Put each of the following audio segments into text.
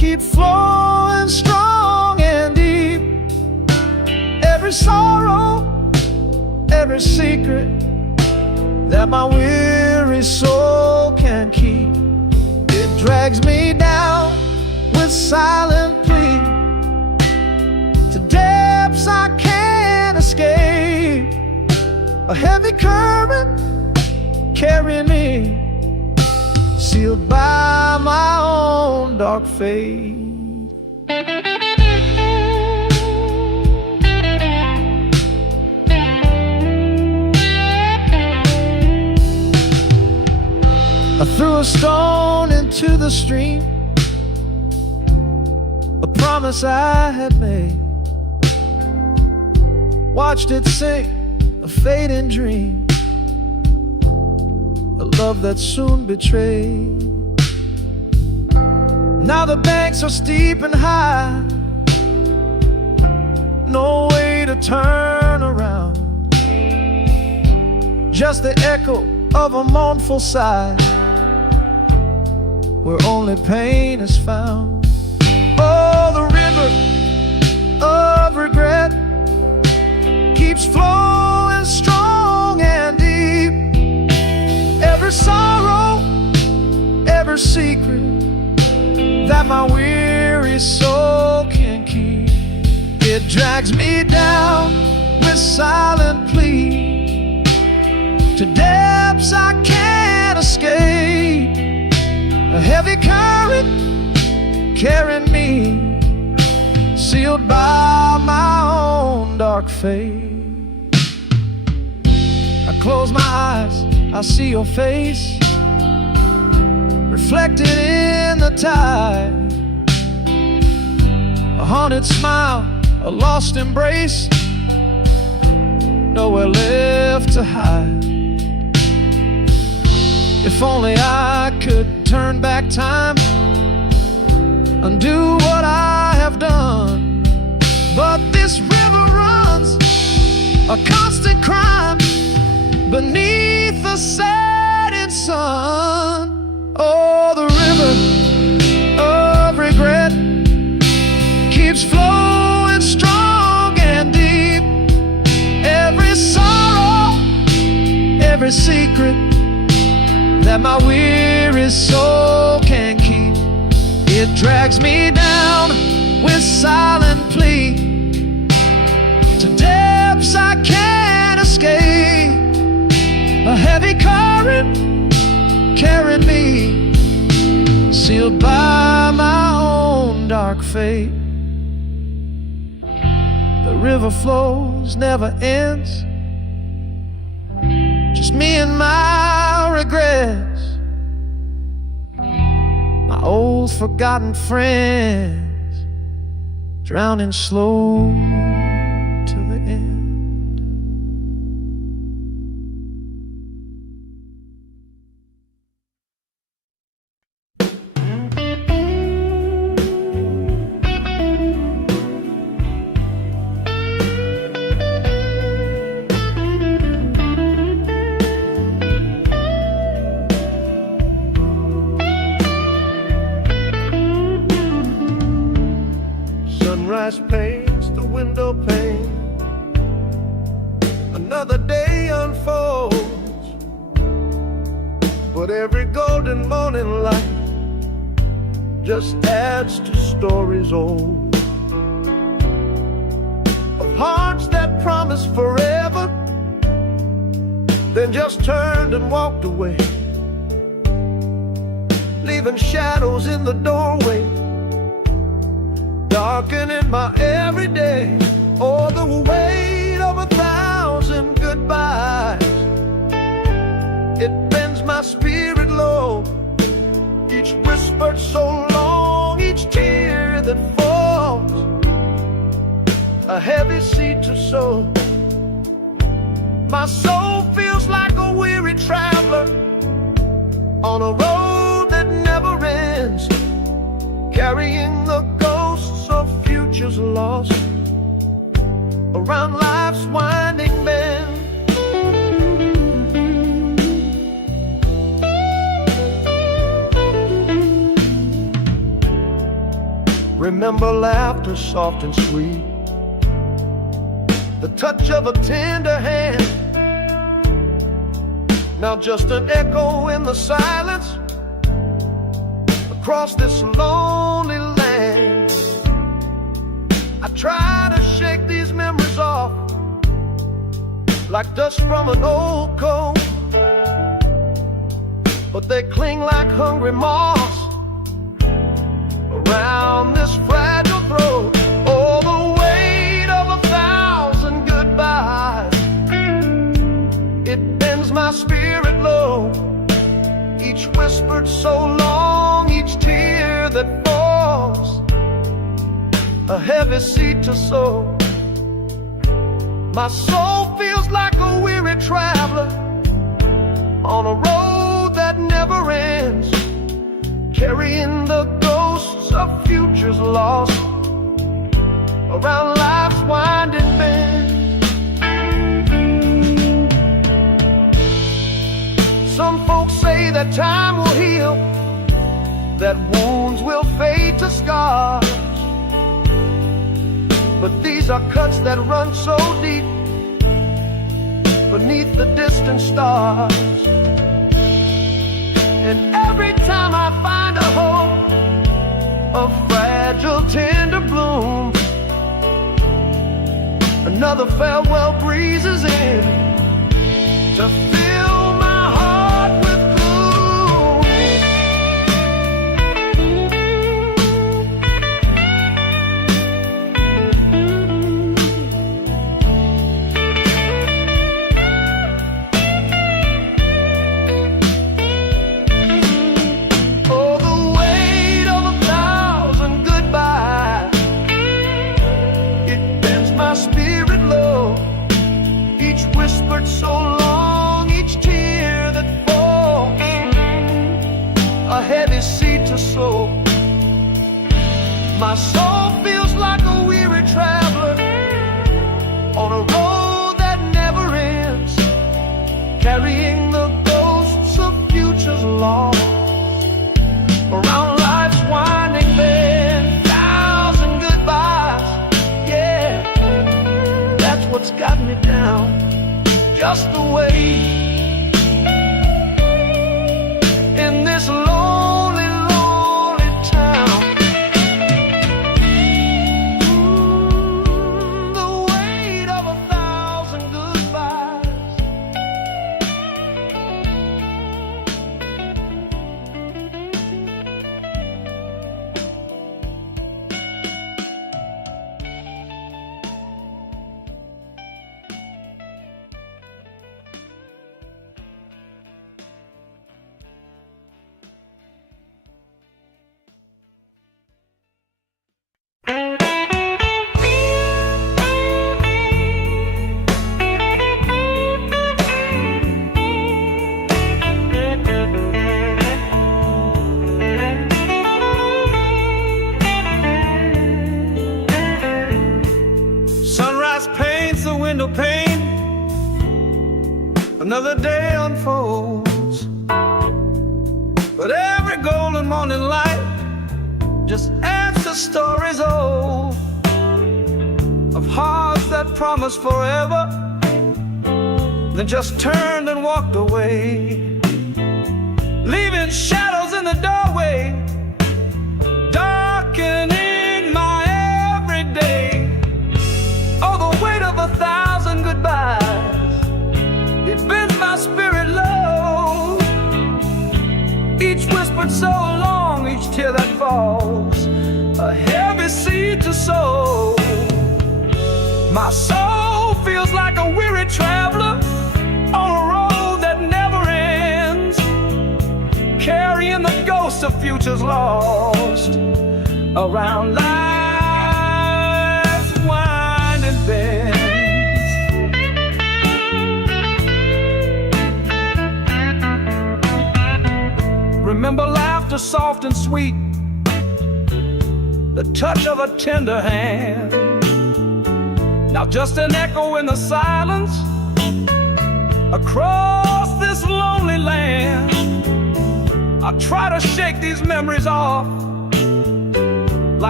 keep flowing strong and deep. Every sorrow, every secret that my weary soul can keep, it drags me down with silent plea to depths I can't escape. A heavy current carrying me, sealed by my own dark fate. I threw a stone into the stream, a promise I had made. Watched it sink, a fading dream, a love that soon betrayed. Now the banks are steep and high, no way to turn around, just the echo of a mournful sigh, where only pain is found. Oh, the river of regret keeps flowing strong and deep. Every sorrow, every secret that my weary soul can keep, it drags me down with silent plea to depths I can't escape. A heavy current carrying me, sealed by my own dark fate. I close my eyes, I see your face reflected in the tide. A haunted smile, a lost embrace, nowhere left to hide. If only I could turn back time, undo what I have done. But this river runs a constant crime beneath the setting sun. Oh, the river of regret keeps flowing strong and deep. Every sorrow, every secret that my weary soul can keep, it drags me down with silent plea to depths I can't escape. A heavy current carrying me, sealed by my own dark fate. The river flows, never ends, just me and my regrets, my old forgotten friends, drowning slow to the end. Sunrise paints the window pane, another day unfolds, but every golden morning light just adds to stories old, of hearts that promised forever, then just turned and walked away, leaving shadows in the doorway, darkening my everyday. Oh, the weight of 1,000 goodbyes, it bends my spirit low, each whispered so long, each tear that falls, a heavy seed to sow. My soul feels like a weary traveler on a road that never ends, carrying the ghosts of futures lost around life's winding bend. Remember laughter soft and sweet, the touch of a tender hand. Now just an echo in the silence across this lonely land. I try to shake these memories off like dust from an old coat, but they cling like hungry moths around this fragile throat. Oh, the weight of 1,000 goodbyes, it bends my spirit low. Each whispered so long, each tear that falls, a heavy seed to sow. My soul feels like a weary traveler on a road that never ends, carrying the ghosts of futures lost around life's winding bend. Some folks say that time will heal, that wounds will fade to scars, but these are cuts that run so deep beneath the distant stars. And every time I find a hope, a fragile tender bloom, another farewell breezes in to fill my heart with so long, each tear that falls, a heavy seed to sow. My soul feels like a weary traveler on a road that never ends, carrying the ghosts of futures lost around life's winding bend. 1,000 goodbyes, yeah, that's what's got me down. Just the way in this lonely, lonely town. The weight of 1,000 goodbyes. Pane, another day unfolds, but every golden morning light just adds to stories old of hearts that promised forever, then just turned and walked away, leaving shadows in the doorway, darkening my everyday. Oh, the weight of 1,000 goodbyes, it bends my spirit low. Each whispered so long, each tear that falls, a heavy seed to sow. My soul feels like a weary traveler on a road that never ends, carrying the ghosts of futures lost around life's winding bends. Remember laughter soft and sweet, the touch of a tender hand. Now just an echo in the silence across this lonely land. I try to shake these memories off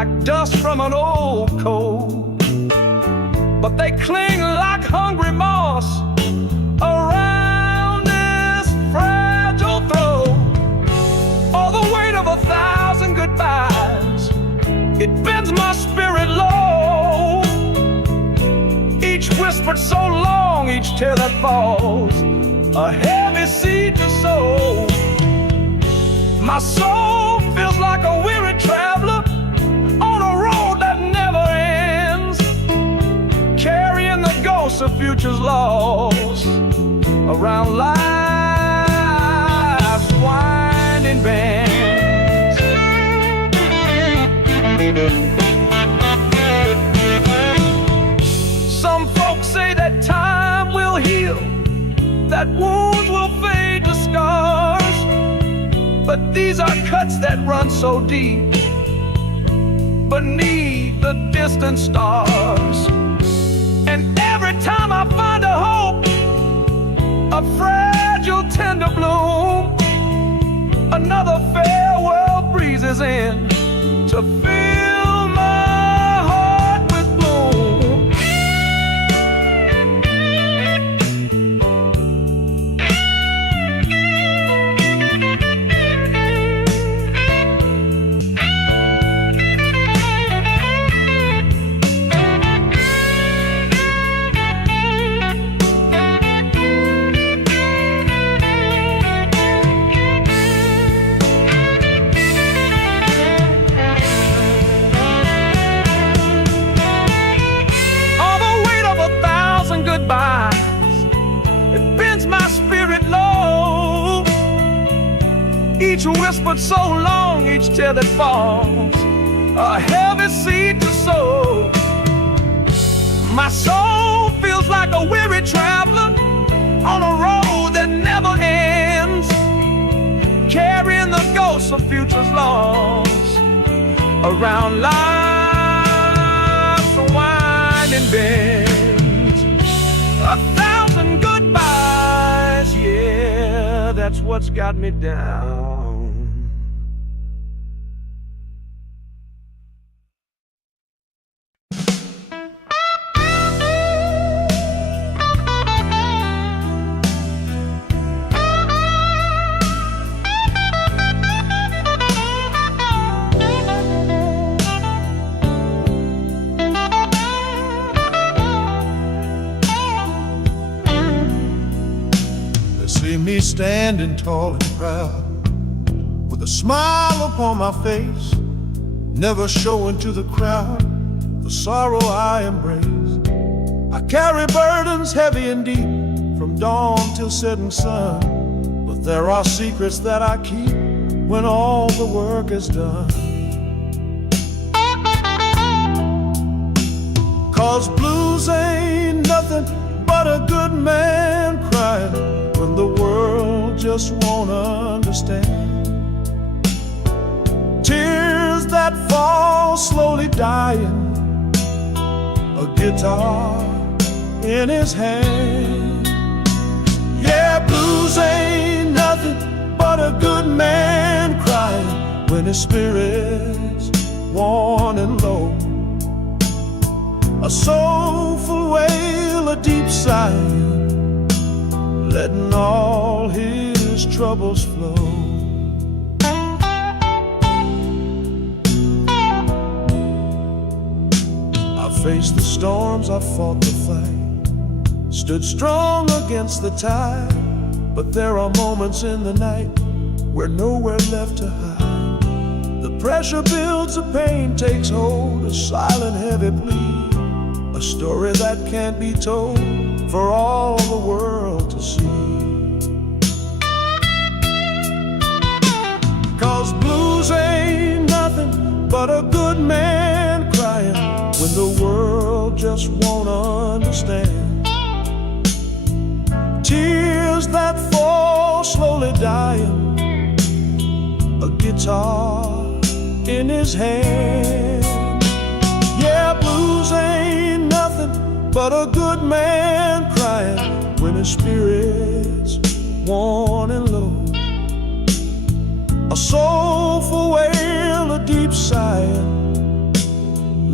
like dust from an old coat, but they cling like hungry moss around this fragile throat. All the weight of 1,000 goodbyes, it bends my spirit low. Each whispered so long, each tear that falls, a heavy seed to sow. My soul feels like a weary traveler on a road that never ends, carrying the ghosts of futures lost around life's winding bends. Some folks say that time will heal, that wounds will fade to scars, but these are cuts that run so deep beneath the distant stars. And every time I find a hope, a fragile tender bloom, another farewell breezes in to fill my heart with gloom. It bends my spirit low. Each whispered so long, each tear that falls, a heavy seed to sow. My soul feels like a weary traveler on a road that never ends, carrying the ghosts of futures lost around life's winding bend. 1,000 goodbyes, yeah, that's what's got me down. See me standing tall and proud, with a smile upon my face, never showing to the crowd the sorrow I embrace. I carry burdens heavy and deep, from dawn till setting sun, but there are secrets that I keep when all the work is done. 'Cause blues ain't nothing but a good man crying when the world just won't understand. Tears that fall slowly dying, a guitar in his hand. Yeah, blues ain't nothing but a good man crying when his spirit's worn and low. A soulful wail, a deep sigh, letting all his troubles flow. I faced the storms, I fought the fight, stood strong against the tide, but there are moments in the night where nowhere left to hide. The pressure builds, the pain takes hold, a silent heavy plea, a story that can't be told for all the world to see. 'Cause blues ain't nothing but a good man crying when the world just won't understand. Tears that fall slowly dying, a guitar in his hand. Yeah, blues ain't nothing but a good man crying when his spirit's worn and low. A soulful wail, a deep sigh,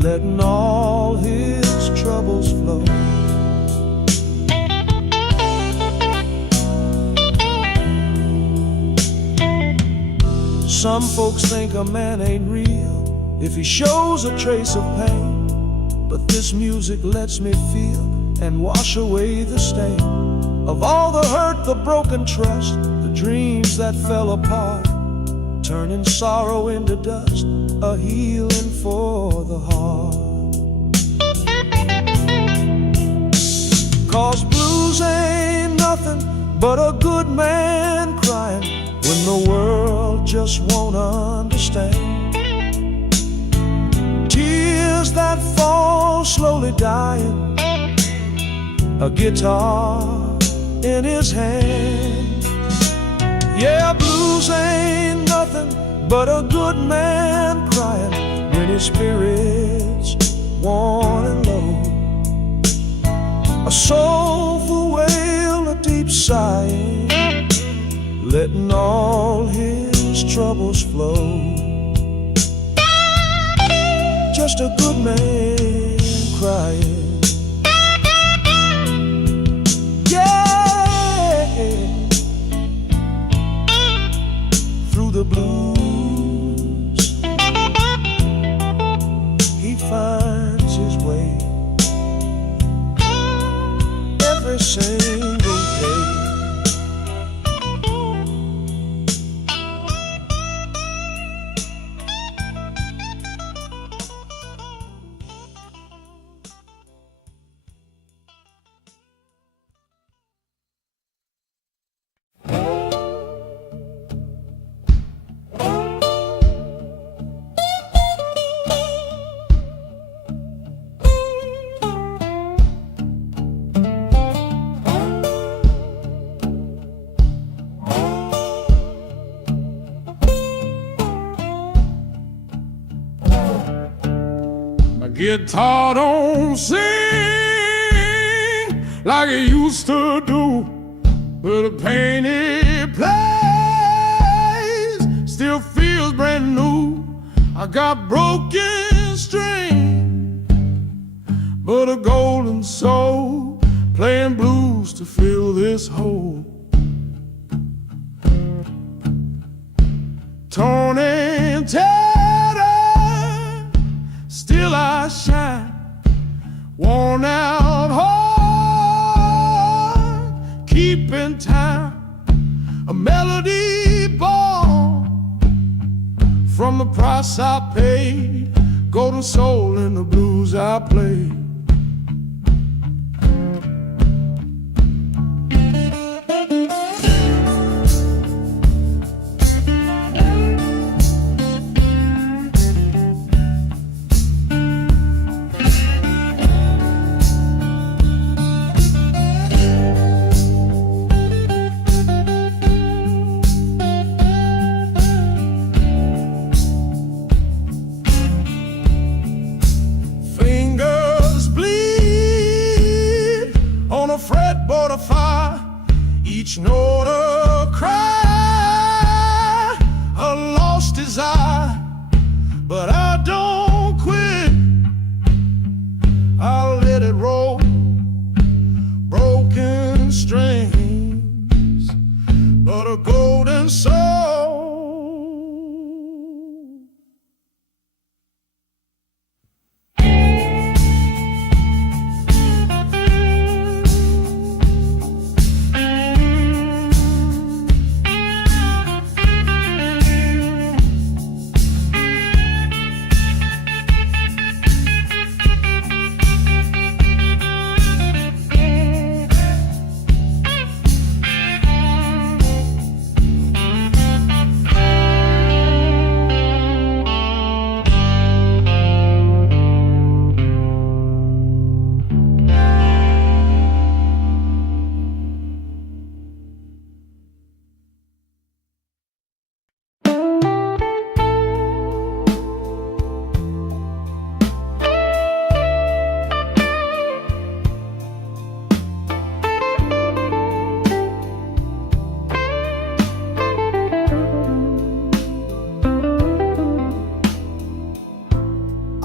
letting all his troubles flow. Some folks think a man ain't real if he shows a trace of pain, but this music lets me feel and wash away the stain of all the hurt, the broken trust, the dreams that fell apart, turning sorrow into dust, a healing for the heart. 'Cause blues ain't nothing but a good man crying when the world just won't understand. Tears that fall slowly dying, a guitar in his hand. Yeah, blues ain't nothing but a good man crying when his spirit's worn and low. A soulful wail, a deep sighing, letting all his troubles flow. Just a good man crying. Yeah, through the blues he finds his way every single day. Guitar don't sing like it used to do, but the pain it plays still feels brand new. I got broken string, but a golden soul playing blues to fill this hole. Torn and tattered, still I shine, worn out heart, keeping time, a melody born from the price I paid, golden soul in the blues I play. Fingers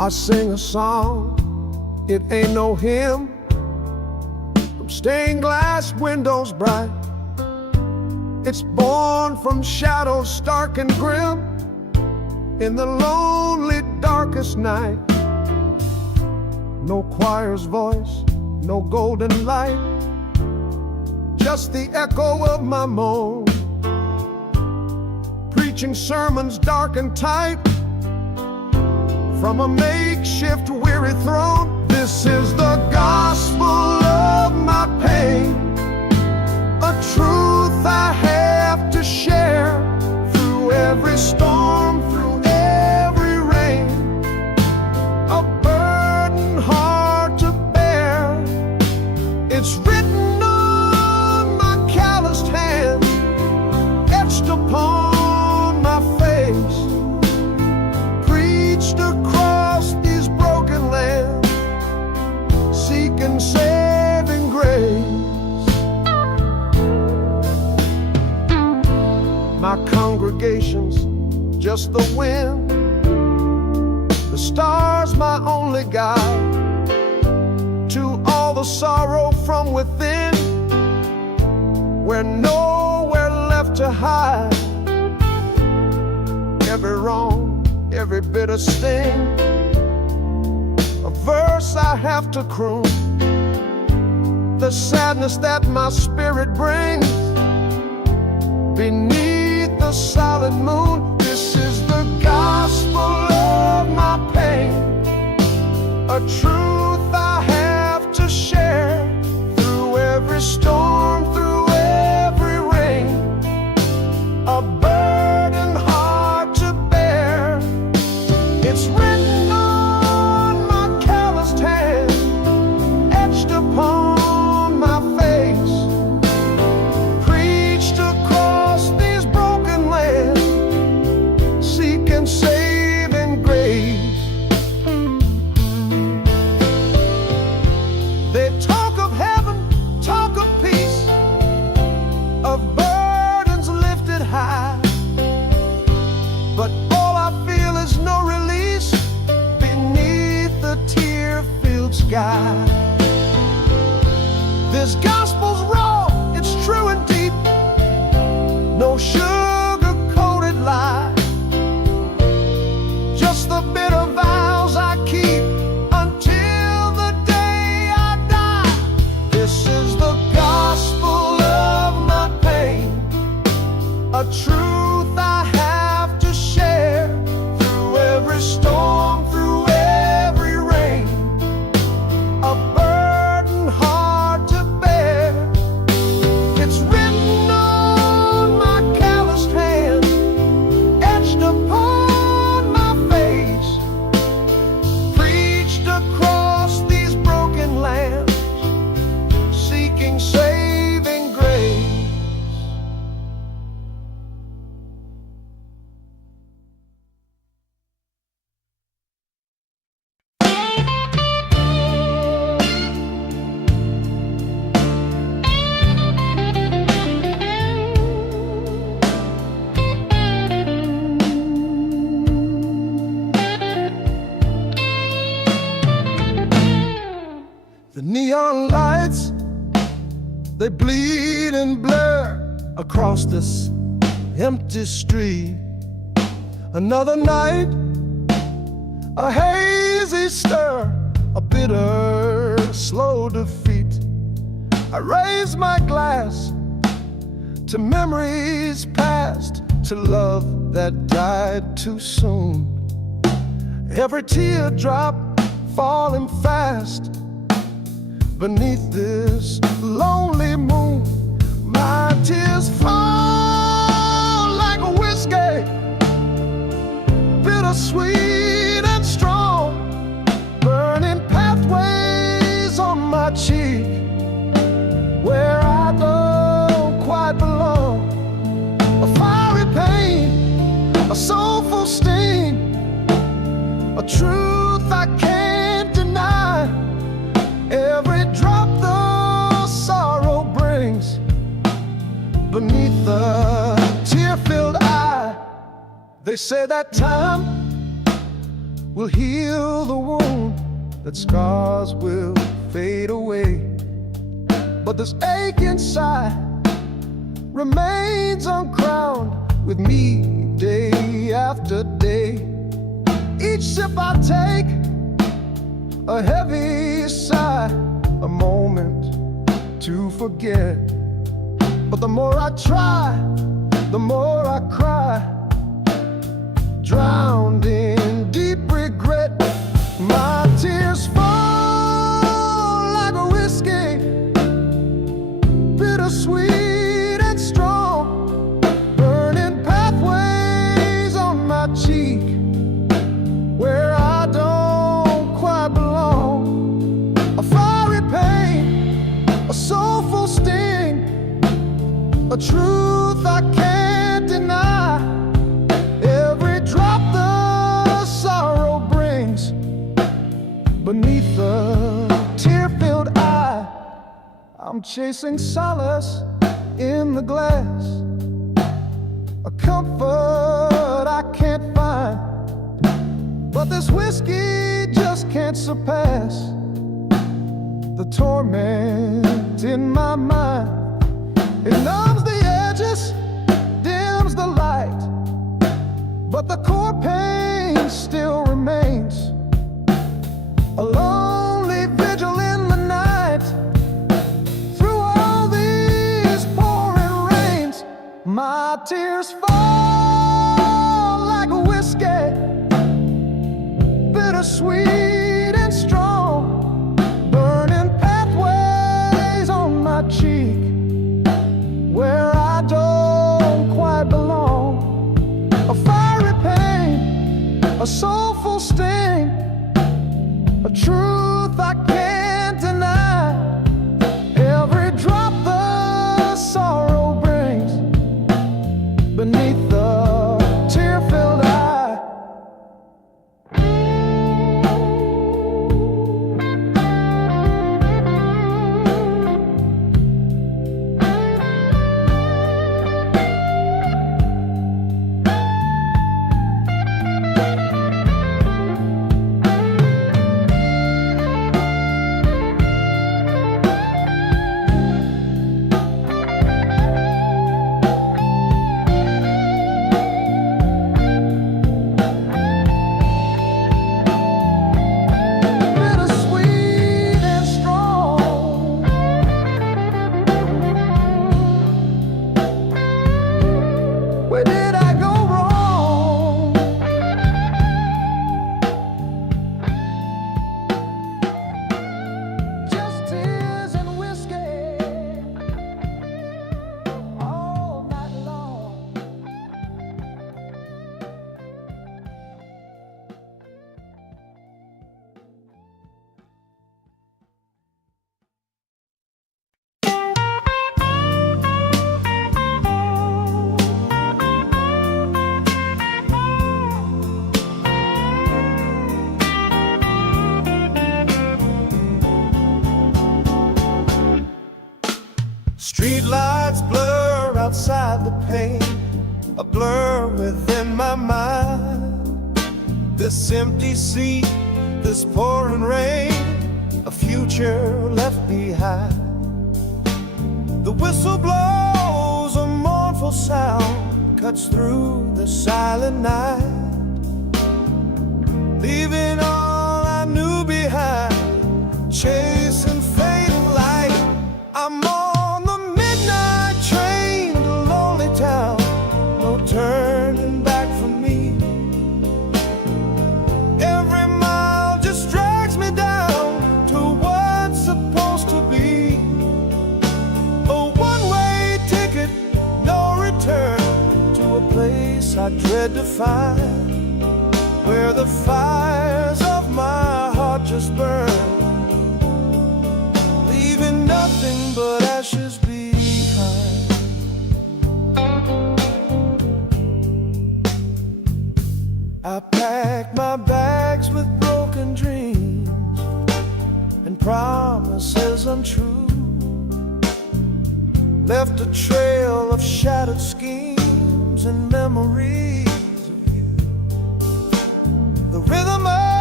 I sing a song, it ain't no hymn, from stained glass windows bright. It's born from shadows stark and grim, in the lonely darkest night. No choir's voice, no golden light, just the echo of my moan, preaching sermons dark and tight from a makeshift weary throne. This is the gospel of my pain, a truth I have to share through every storm, through every rain, a burden hard to bear. It's written on my calloused hands, etched upon my face, preached across these broken lands, seeking saving grace. My congregation's just the wind, the stars my only guide to all the sorrow from within, where nowhere left to hide. Every wrong, every bitter sting, a verse I have to croon, the sadness that my spirit brings beneath the silent moon. This is the gospel of my pain, a truth I have to share through every storm, through every rain, a burden hard to bear. It's written on my calloused hands, etched upon my face, preached across these broken lands, seeking saving grace. They talk of heaven, talk of peace, of burdens lifted high, but all I feel is no release beneath the tear-filled sky. This gospel's raw, it's true and deep, no sugar-coated lie, just the bitter vows I keep until the day I die. This is the gospel of my pain, a truth I have to share through every storm, through every rain, a burden hard to bear. It's written on my calloused hand, etched upon my face, preached across these broken lands, seeking saving grace. The neon lights, they bleed and blur across this empty street. Another night, a hazy stir, a bitter, slow defeat. I raise my glass to memories past, to love that died too soon. Every teardrop falling fast beneath this lonely moon. My tears fall like a whiskey, bittersweet and strong, burning pathways on my cheek where I don't quite belong. A fiery pain, a soulful sting, a truth I can't deny. Every drop the sorrow brings beneath the tear-filled eye. They say that time will heal the wound, that scars will fade away. But this ache inside remains uncrowned with me day after day. Each sip I take, a heavy sigh, a moment to forget. But the more I try, the more I cry, drowned in deep regret. My tears fall like a whiskey, bittersweet and strong, burning pathways on my cheek where I don't quite belong. A fiery pain, a soulful sting, a truth I can't deny. Every drop the sorrow brings beneath the tear-filled eye. I'm chasing solace in the glass, a comfort I can't find. But this whiskey just can't surpass the torment in my mind. It numbs the edges, dims the light, but the core pain still remains. A lonely vigil in the night, through all these pouring rains. My tears fall like a whiskey, bittersweet and strong, burning pathways on my cheek where I don't quite belong. A fiery pain, a soulful sting, a truth I can't deny. Every drop the sorrow brings beneath the tear-filled eye. Where did I go wrong? Just tears and whiskey all night long. Street lights blur outside the pane, a blur within my mind. This empty seat, this pouring rain, a future left behind. The whistle blows, a mournful sound cuts through the silent night, leaving all I knew behind, chasing fading light. I'm on the midnight train to lonely town, no turning back for me. Every mile just drags me down to what's supposed to be a one-way ticket, no return, to a place I dread to find, where the fires of my heart just burn, leaving nothing but ashes behind. I packed my bags with broken dreams and promises untrue, left a trail of shattered schemes and memories of you. The rhythm of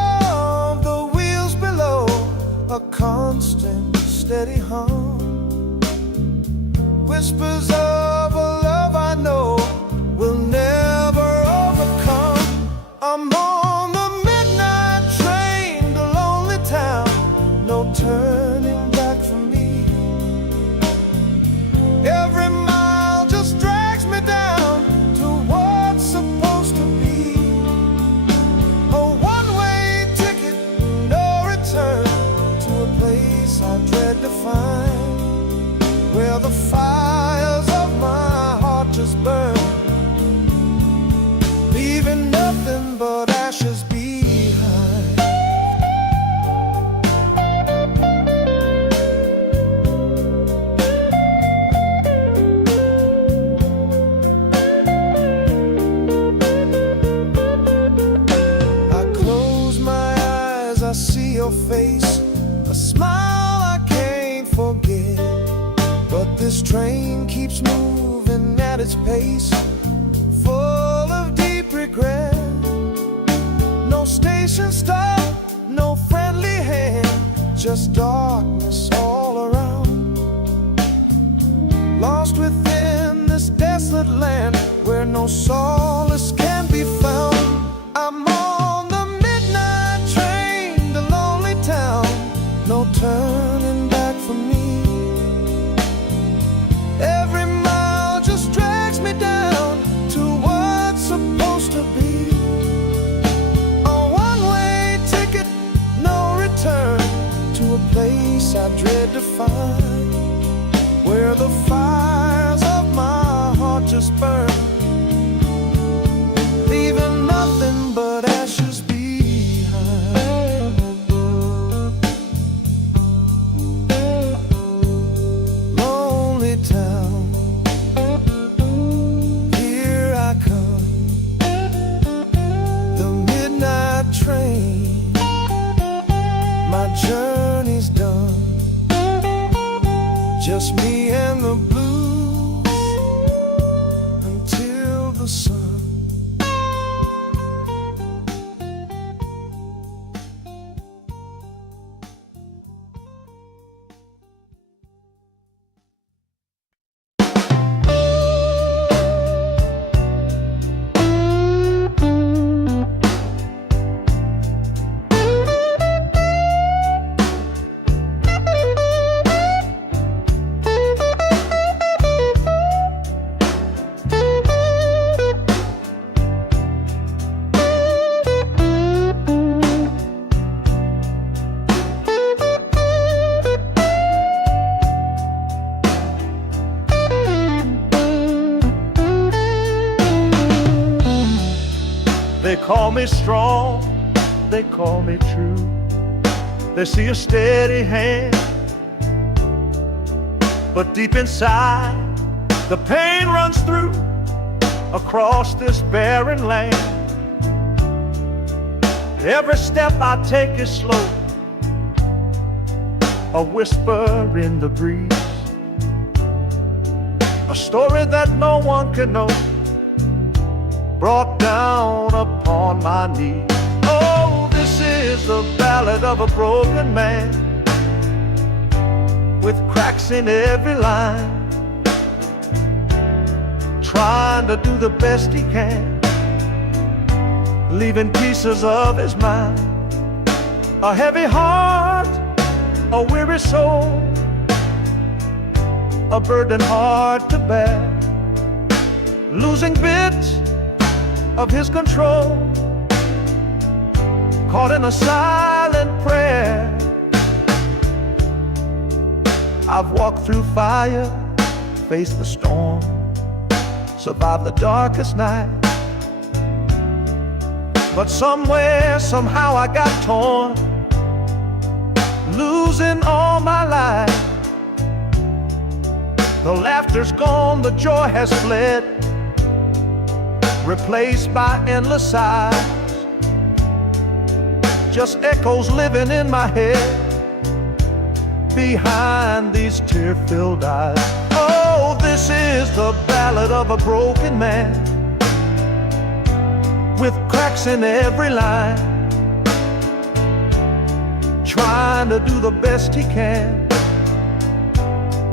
steady hum, whispers of a love I know will never overcome. I'm on the midnight train to lonely town, no turning back for me. Every mile just drags me down to what's supposed to be a one-way ticket, no return, to a place I dread to find, where the fires of my heart just burn, leaving nothing but ashes behind. I close my eyes, I see your face, a smile I can't forget. But this train keeps moving at its pace, full of deep regret. No station stop, no friendly hand, just darkness all around. Lost within this desolate land where no solace can be found. I'm on the midnight train to lonely town, no turning back for me. Every mile just drags me down to what's supposed to be a one-way ticket, no return, to a place I dread to find, where the fires of my heart just burn, leaving nothing but ashes behind. Lonely town, here I come, the midnight train, my journey's done, just me and the blues until the sun. They call me strong, they call me true. They see a steady hand, but deep inside the pain runs through across this barren land. Every step I take is slow, a whisper in the breeze, a story that no one can know, brought down upon my knees. Oh, this is the ballad of a broken man, with cracks in every line, trying to do the best he can, leaving pieces of his mind. A heavy heart, a weary soul, a burden hard to bear, losing bits of his control, caught in a silent prayer. I've walked through fire, faced the storm, survived the darkest night, but somewhere, somehow I got torn, losing all my life. The laughter's gone, the joy has fled, replaced by endless sighs, just echoes living in my head behind these tear-filled eyes. Oh, this is the ballad of a broken man, with cracks in every line, trying to do the best he can,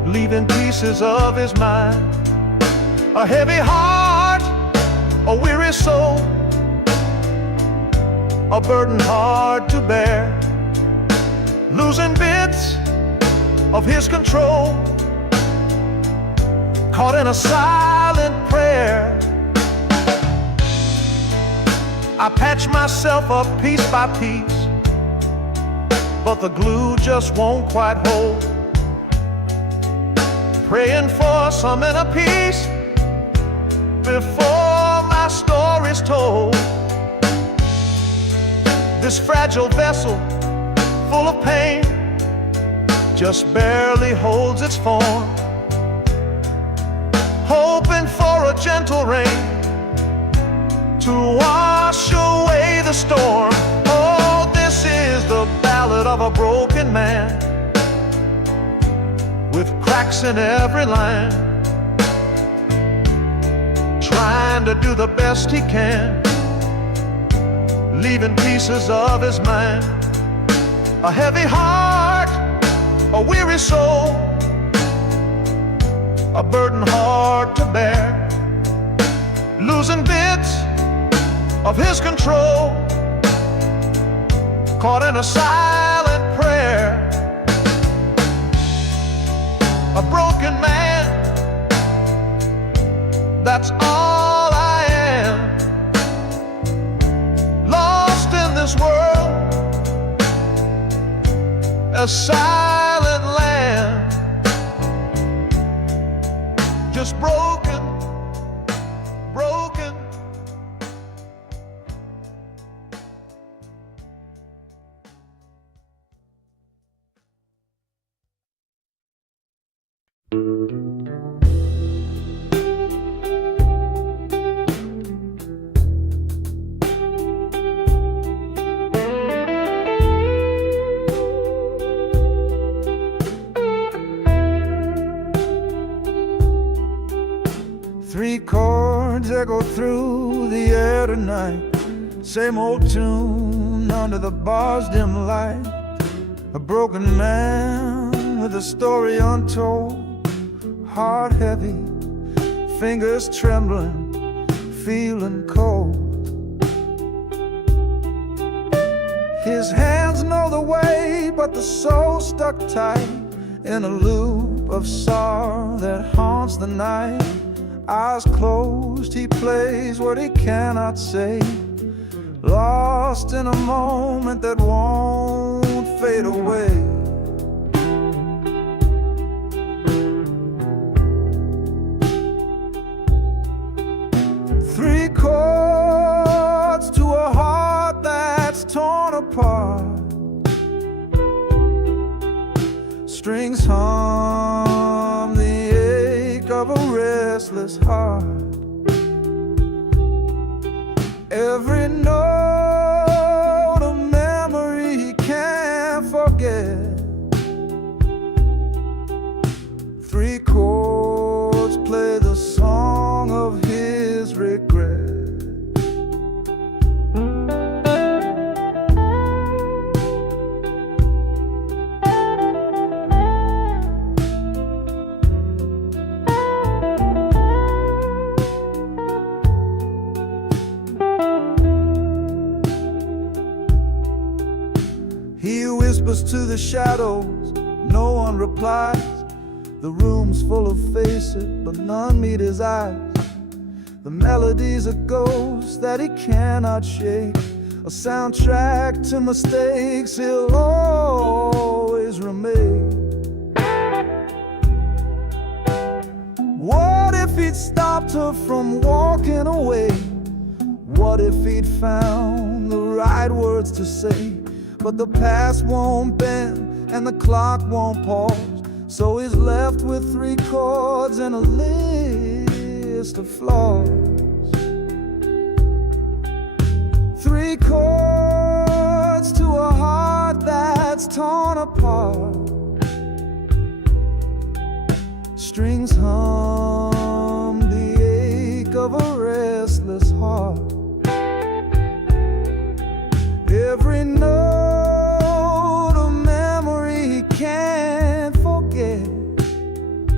leaving pieces of his mind. A heavy heart, a weary soul, a burden hard to bear, losing bits of his control, caught in a silent prayer. I patch myself up piece by piece, but the glue just won't quite hold. Praying for some inner peace before my story's told. This fragile vessel, full of pain, just barely holds its form, hoping for a gentle rain to wash away the storm. Oh, this is the ballad of a broken man, with cracks in every line, trying to do the best he can, leaving pieces of his mind. A heavy heart, a weary soul, a burden hard to bear, losing bits of his control, caught in a silent prayer. A broken man, that's all I am, lost in this world, a silent land, just broken, broken. Three chords echo through the air tonight, same old tune under the bar's dim light. A broken man with a story untold, heart heavy, fingers trembling, feeling cold. His hands know the way, but the soul stuck tight in a loop of sorrow that haunts the night. Eyes closed, he plays what he cannot say, lost in a moment that won't fade away. Three chords to a heart that's torn apart, strings hum the ache of a restless heart. Every note a memory he can't forget. Three chords play the song of his regret. He whispers to the shadows, no one replies. The room's full of faces, but none meet his eyes. The melody's a ghost that he cannot shake, a soundtrack to mistakes he'll always remake. What if he'd stopped her from walking away? What if he'd found the right words to say? But the past won't bend and the clock won't pause, so he's left with three chords and a list of flaws. Three chords to a heart that's torn apart, strings hum the ache of a restless heart. Every note a memory he can't forget.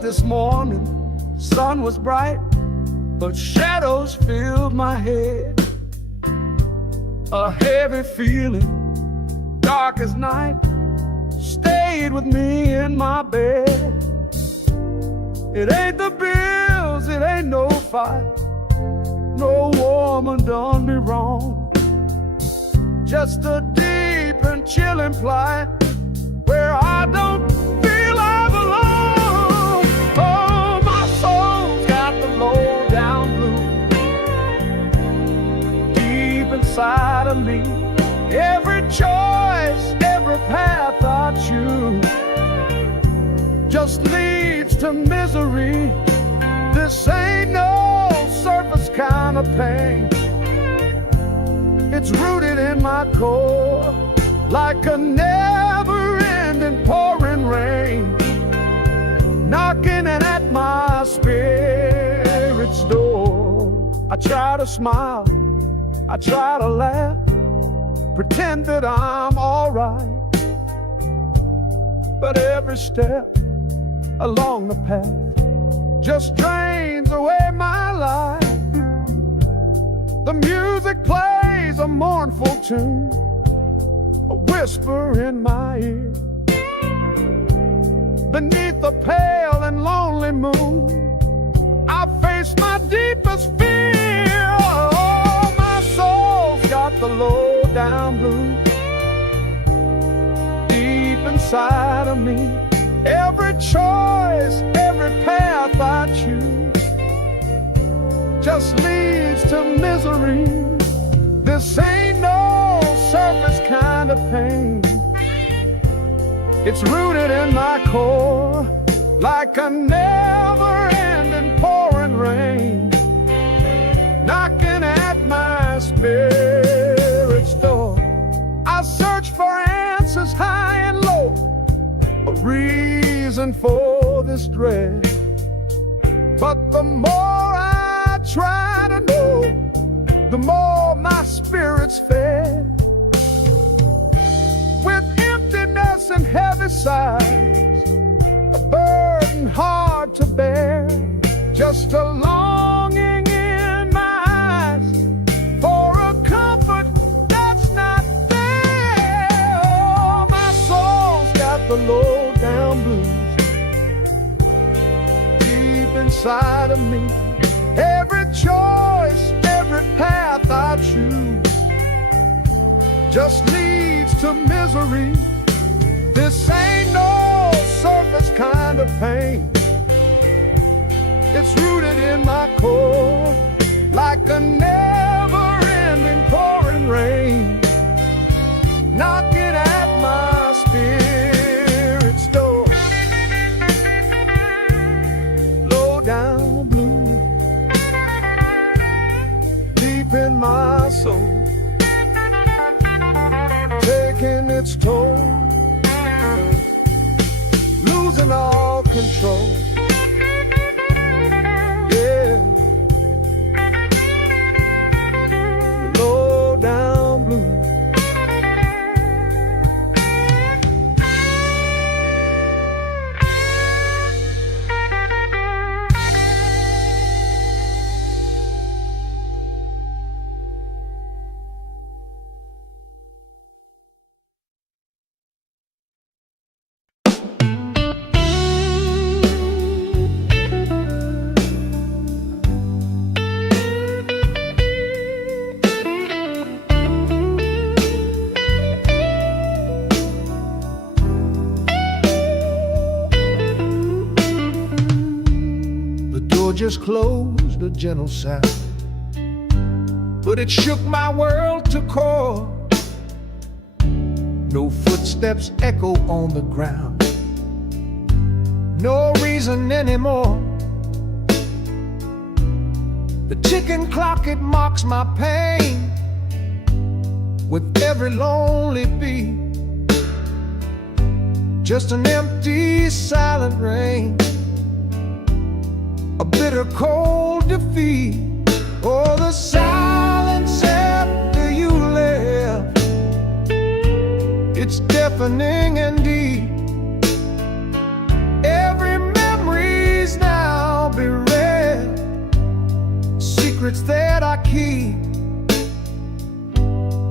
this morning, sun was bright, but shadows filled my head. A heavy feeling, dark as night, stayed with me in my bed. It ain't the bills, it ain't no fight, no woman done me wrong. Just a deep and chilling plight where I don't feel I belong. Oh, my soul's got the low down blues deep inside of me. Every choice, every path I choose just leads to misery. This ain't no surface kind of pain. It's rooted in my core like a never-ending pouring rain, knocking at my spirit's door. I try to smile, I try to laugh, pretend that I'm alright, but every step along the path just drains away my life. The music plays a mournful tune, a whisper in my ear. Beneath the pale and lonely moon, I face my deepest fear. Oh, my soul's got the low down blues deep inside of me. Every choice, every path I choose just leads to misery. This ain't no surface kind of pain. It's rooted in my core like a never-ending pouring rain, knocking at my spirit's door. I search for answers high and low, a reason for this dread, but the more I try to know, the more my spirit's fed. With emptiness and heavy sighs, a burden hard to bear, just a longing in my eyes for a comfort that's not there. Oh, my soul's got the low down blues deep inside of me. Every choice, every path I choose just leads to misery. This ain't no surface kind of pain. It's rooted in my core like a never-ending pouring rain, knocking at my spirit's door. Low down blue deep in my soul, taking its toll, losing all control. Yeah, low down blue. Just closed, a gentle sound, but it shook my world to core. No footsteps echo on the ground, no reason anymore. The ticking clock, it mocks my pain with every lonely beat. Just an empty, silent rain, a bitter cold defeat. Oh, the silence after you left, it's deafening and deep. Every memory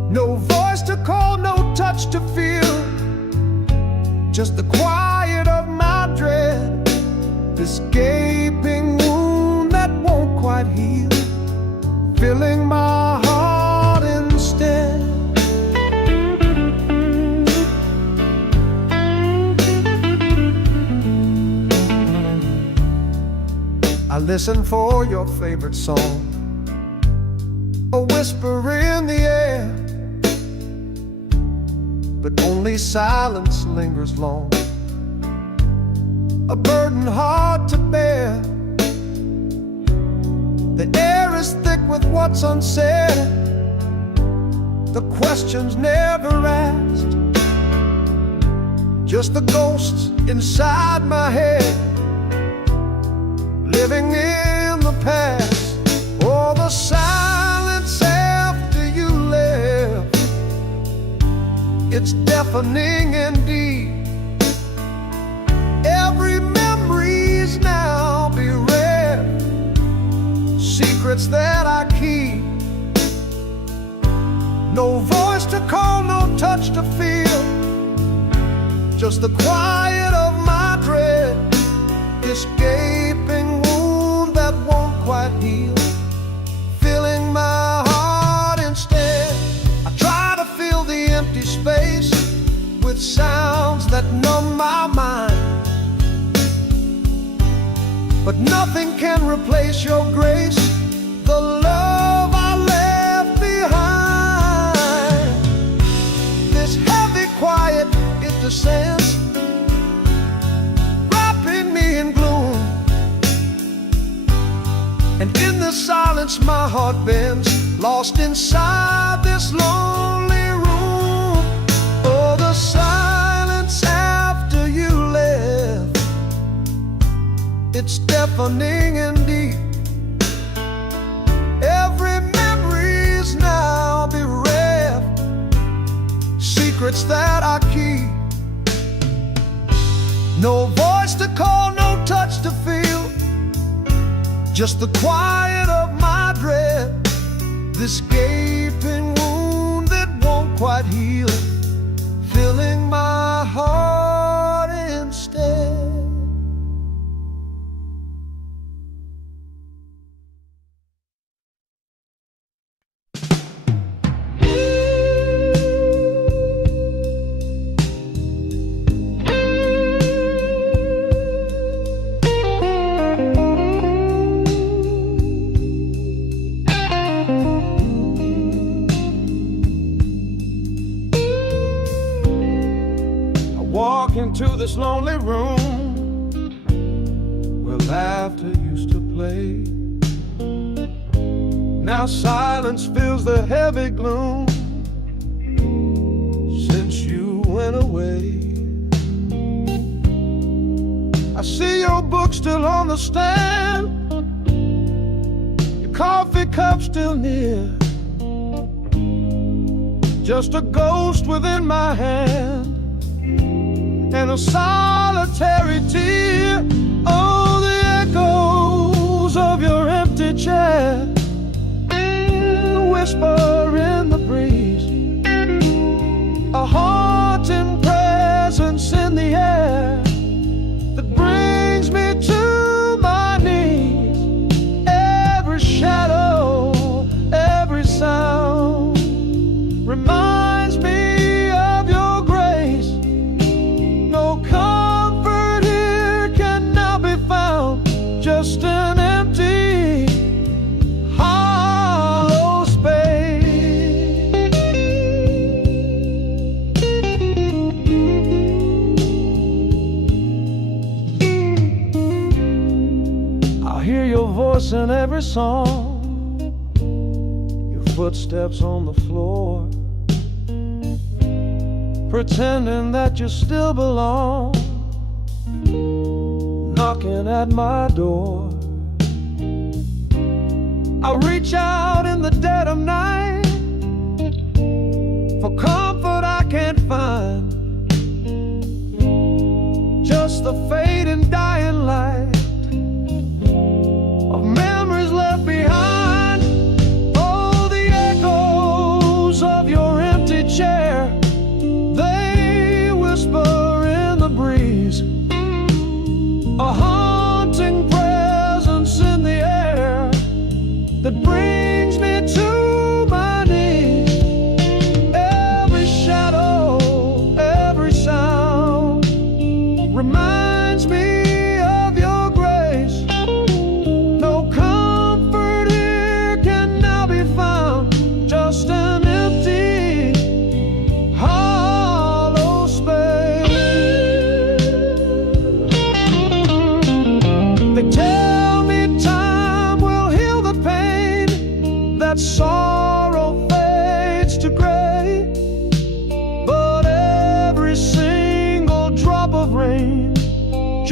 No voice to call, no touch to feel, just the quiet of my dread, this gaping wound that won't quite heal, filling my heart instead. I listen for your favorite song, a whisper in the air, but only silence lingers long, a burden hard to bear. The air is thick with what's unsaid, the questions never asked, just the ghosts inside my head, living in the past. Oh, the silence after you left, it's deafening indeed. Every memory's now bereft, secrets that I keep. No voice to call, no touch to feel, just the quiet of my dread, this gaping wound that won't quite heal, filling my heart instead. I try to fill the empty space with sounds that numb my mind, but nothing can replace your grace, the love I left behind. This heavy quiet, it descends, wrapping me in gloom, and in the silence my heart bends, lost inside this lonely room. Oh, the silence after you left, it's deafening indeed. Every memory's now bereft, secrets that I keep. No voice to call, no touch to feel, just the quiet of my dread, this gaping wound that won't quite heal, filling my heart instead. Walk into this lonely room where laughter used to play. Now silence fills the heavy gloom since you went away. I see your book still on the stand, your coffee cup still near, just a ghost within my hand and a solitary tear. Oh, the echoes of your empty chair, the whisper in the breeze, a haunting presence in the air that brings me to my knees. Every shadow, every sound reminds me of your grace. No comfort here can now be found, just an empty, hollow space. I hear your voice in every song, your footsteps on the floor, pretending that you still belong, knocking at my door. I reach out in the dead of night for comfort I can't find, just the fading dying light of memories left behind. Oh, the echoes of your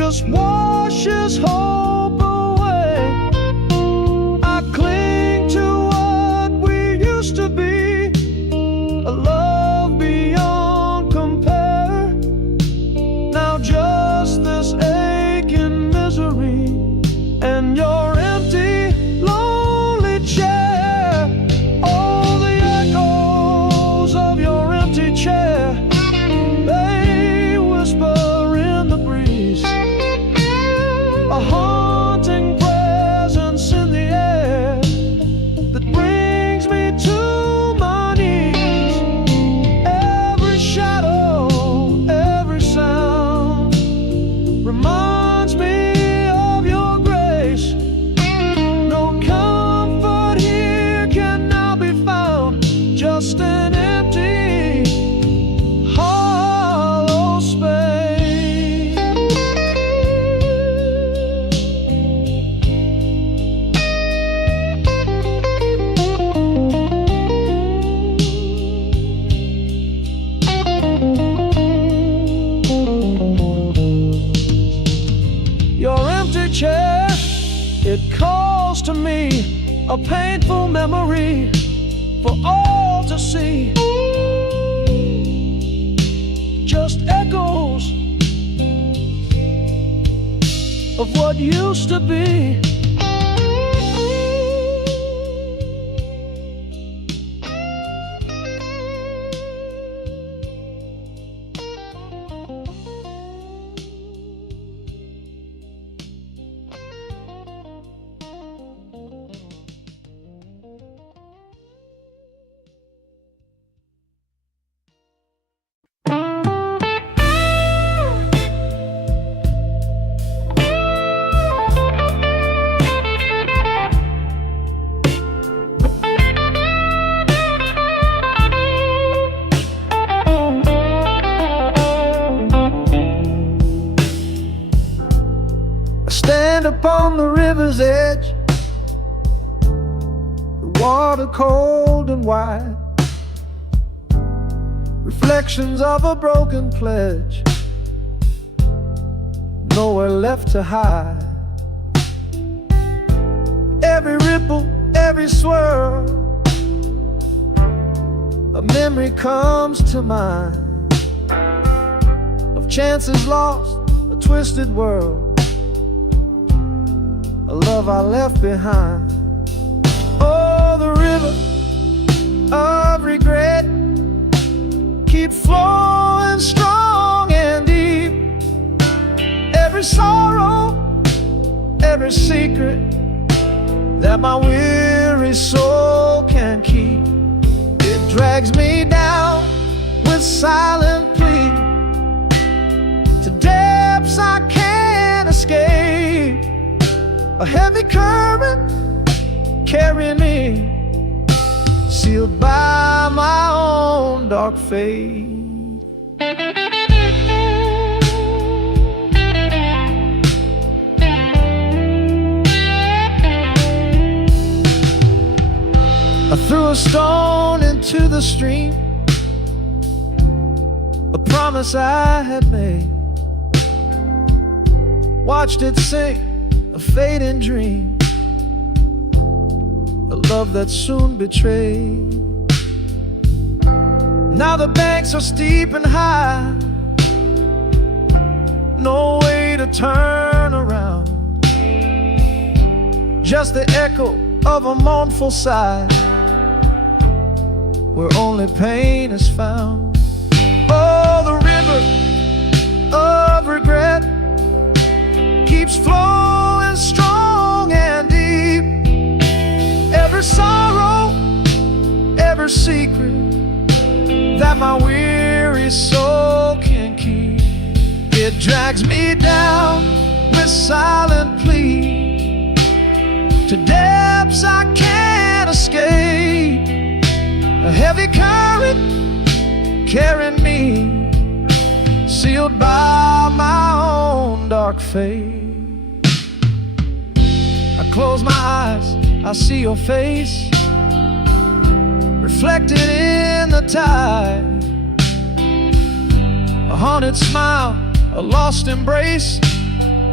just washes hope away. I cling to what we used to be, a love beyond compare. Now just this aching misery and your empty, lonely chair. All the echoes of your empty chair, they whisper in the breeze, a haunting presence in the air that brings me to my knees. Every shadow, every sound reminds me of your grace. No comfort here can now be found, just an empty, hollow space. Your empty chair, it calls to me, a painful memory for all to see. Just echoes of what used to be. I stand upon the river's edge, the water cold and wide, reflections of a broken pledge, nowhere left to hide. Every ripple, every swirl, a memory comes to mind of chances lost, a twisted world, a love I left behind. Oh, the river of regret keeps flowing strong and deep. Every sorrow, every secret that my weary soul can keep, it drags me down with silent plea to depths I can't escape. A heavy current carrying me, sealed by my own dark fate. I threw a stone into the stream, a promise I had made, watched it sink, a fading dream, a love that soon betrayed. Now the banks are steep and high, no way to turn around, just the echo of a mournful sigh, where only pain is found. Oh, the river of regret keeps flowing strong and deep. Every sorrow, every secret that my weary soul can keep, it drags me down with silent plea to depths I can't escape. A heavy current carrying me, sealed by my own dark fate. I close my eyes, I see your face reflected in the tide, a haunted smile, a lost embrace,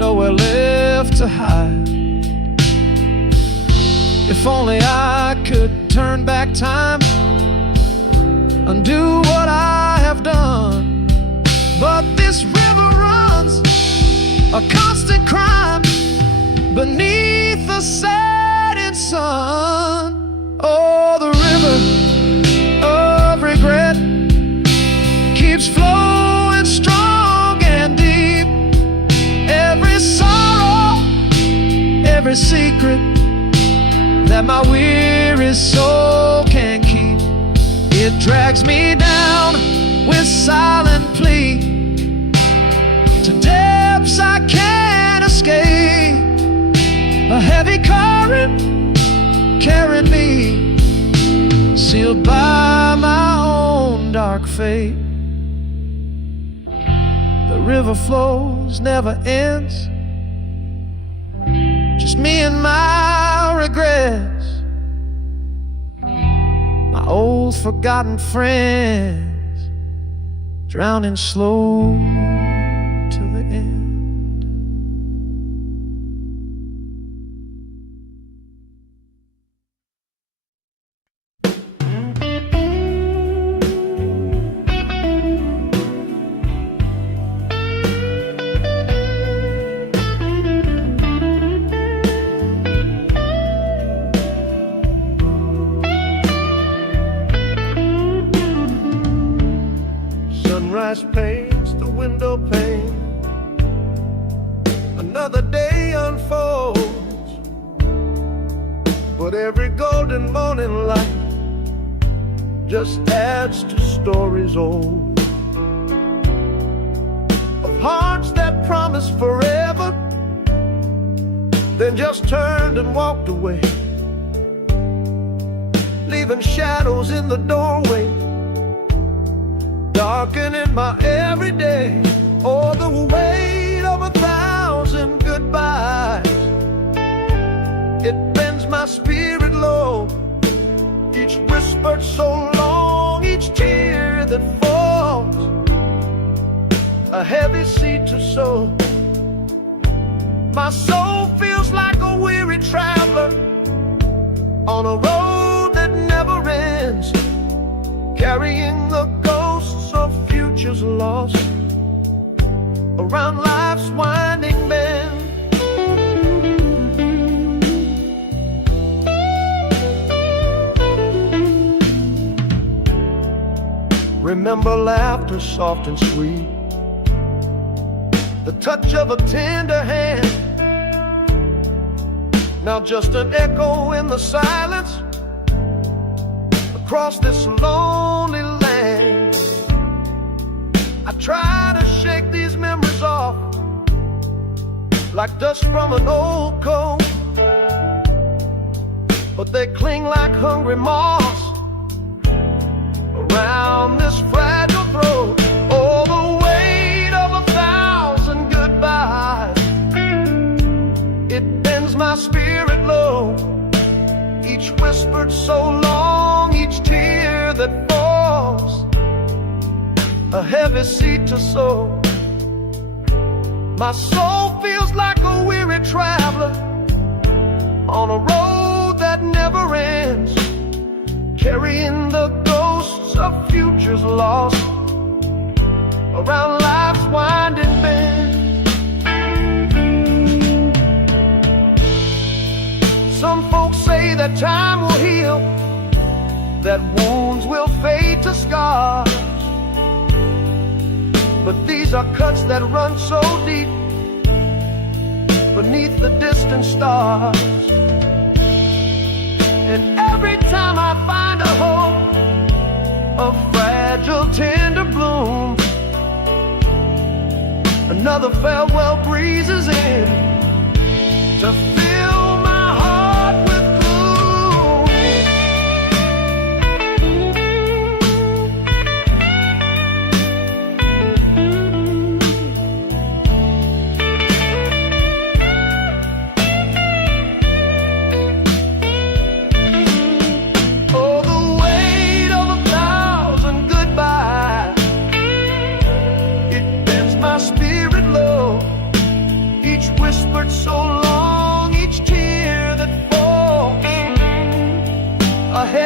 nowhere left to hide. If only I could turn back time, undo what I have done. But this river runs a constant crime beneath the setting sun. Oh, the river of regret keeps flowing strong and deep. Every sorrow, every secret that my weary soul can keep, it drags me down with silent plea to depths I can't escape. A heavy current carrying me, sealed by my own dark fate. The river flows, never ends, just me and my regrets, my old forgotten friends, drowning slow to the end. Sunrise paints the window pane, another day unfolds, but every golden morning light just adds to stories old, of hearts that promised forever, then just turned and walked away, leaving shadows in the doorway, darkening my everyday. Oh, the weight of 1,000 goodbyes, it bends my spirit low. Each whispered so long, each tear that falls, a heavy seed to sow. My soul feels like a weary traveler on a road that never ends, carrying the ghosts of futures lost around life's winding bend. Remember laughter soft and sweet, the touch of a tender hand, now just an echo in the silence across this lonely land. I try to shake these memories off like dust from an old coat, but they cling like hungry moths around this fragile throat. Oh, the weight of 1,000 goodbyes, it bends my spirit low. Each whispered so long, each tear that falls, a heavy seed to sow. My soul feels like a weary traveler on a road that never ends, carrying the ghosts of futures lost around life's winding bend. Some folks say that time will heal, that wounds will fade to scars, but these are cuts that run so deep beneath the distant stars. And every time I find a hope, a fragile tender bloom, another farewell breezes in to fill my heart with gloom. Oh, the weight of 1,000 goodbyes, it bends my spirit low. Each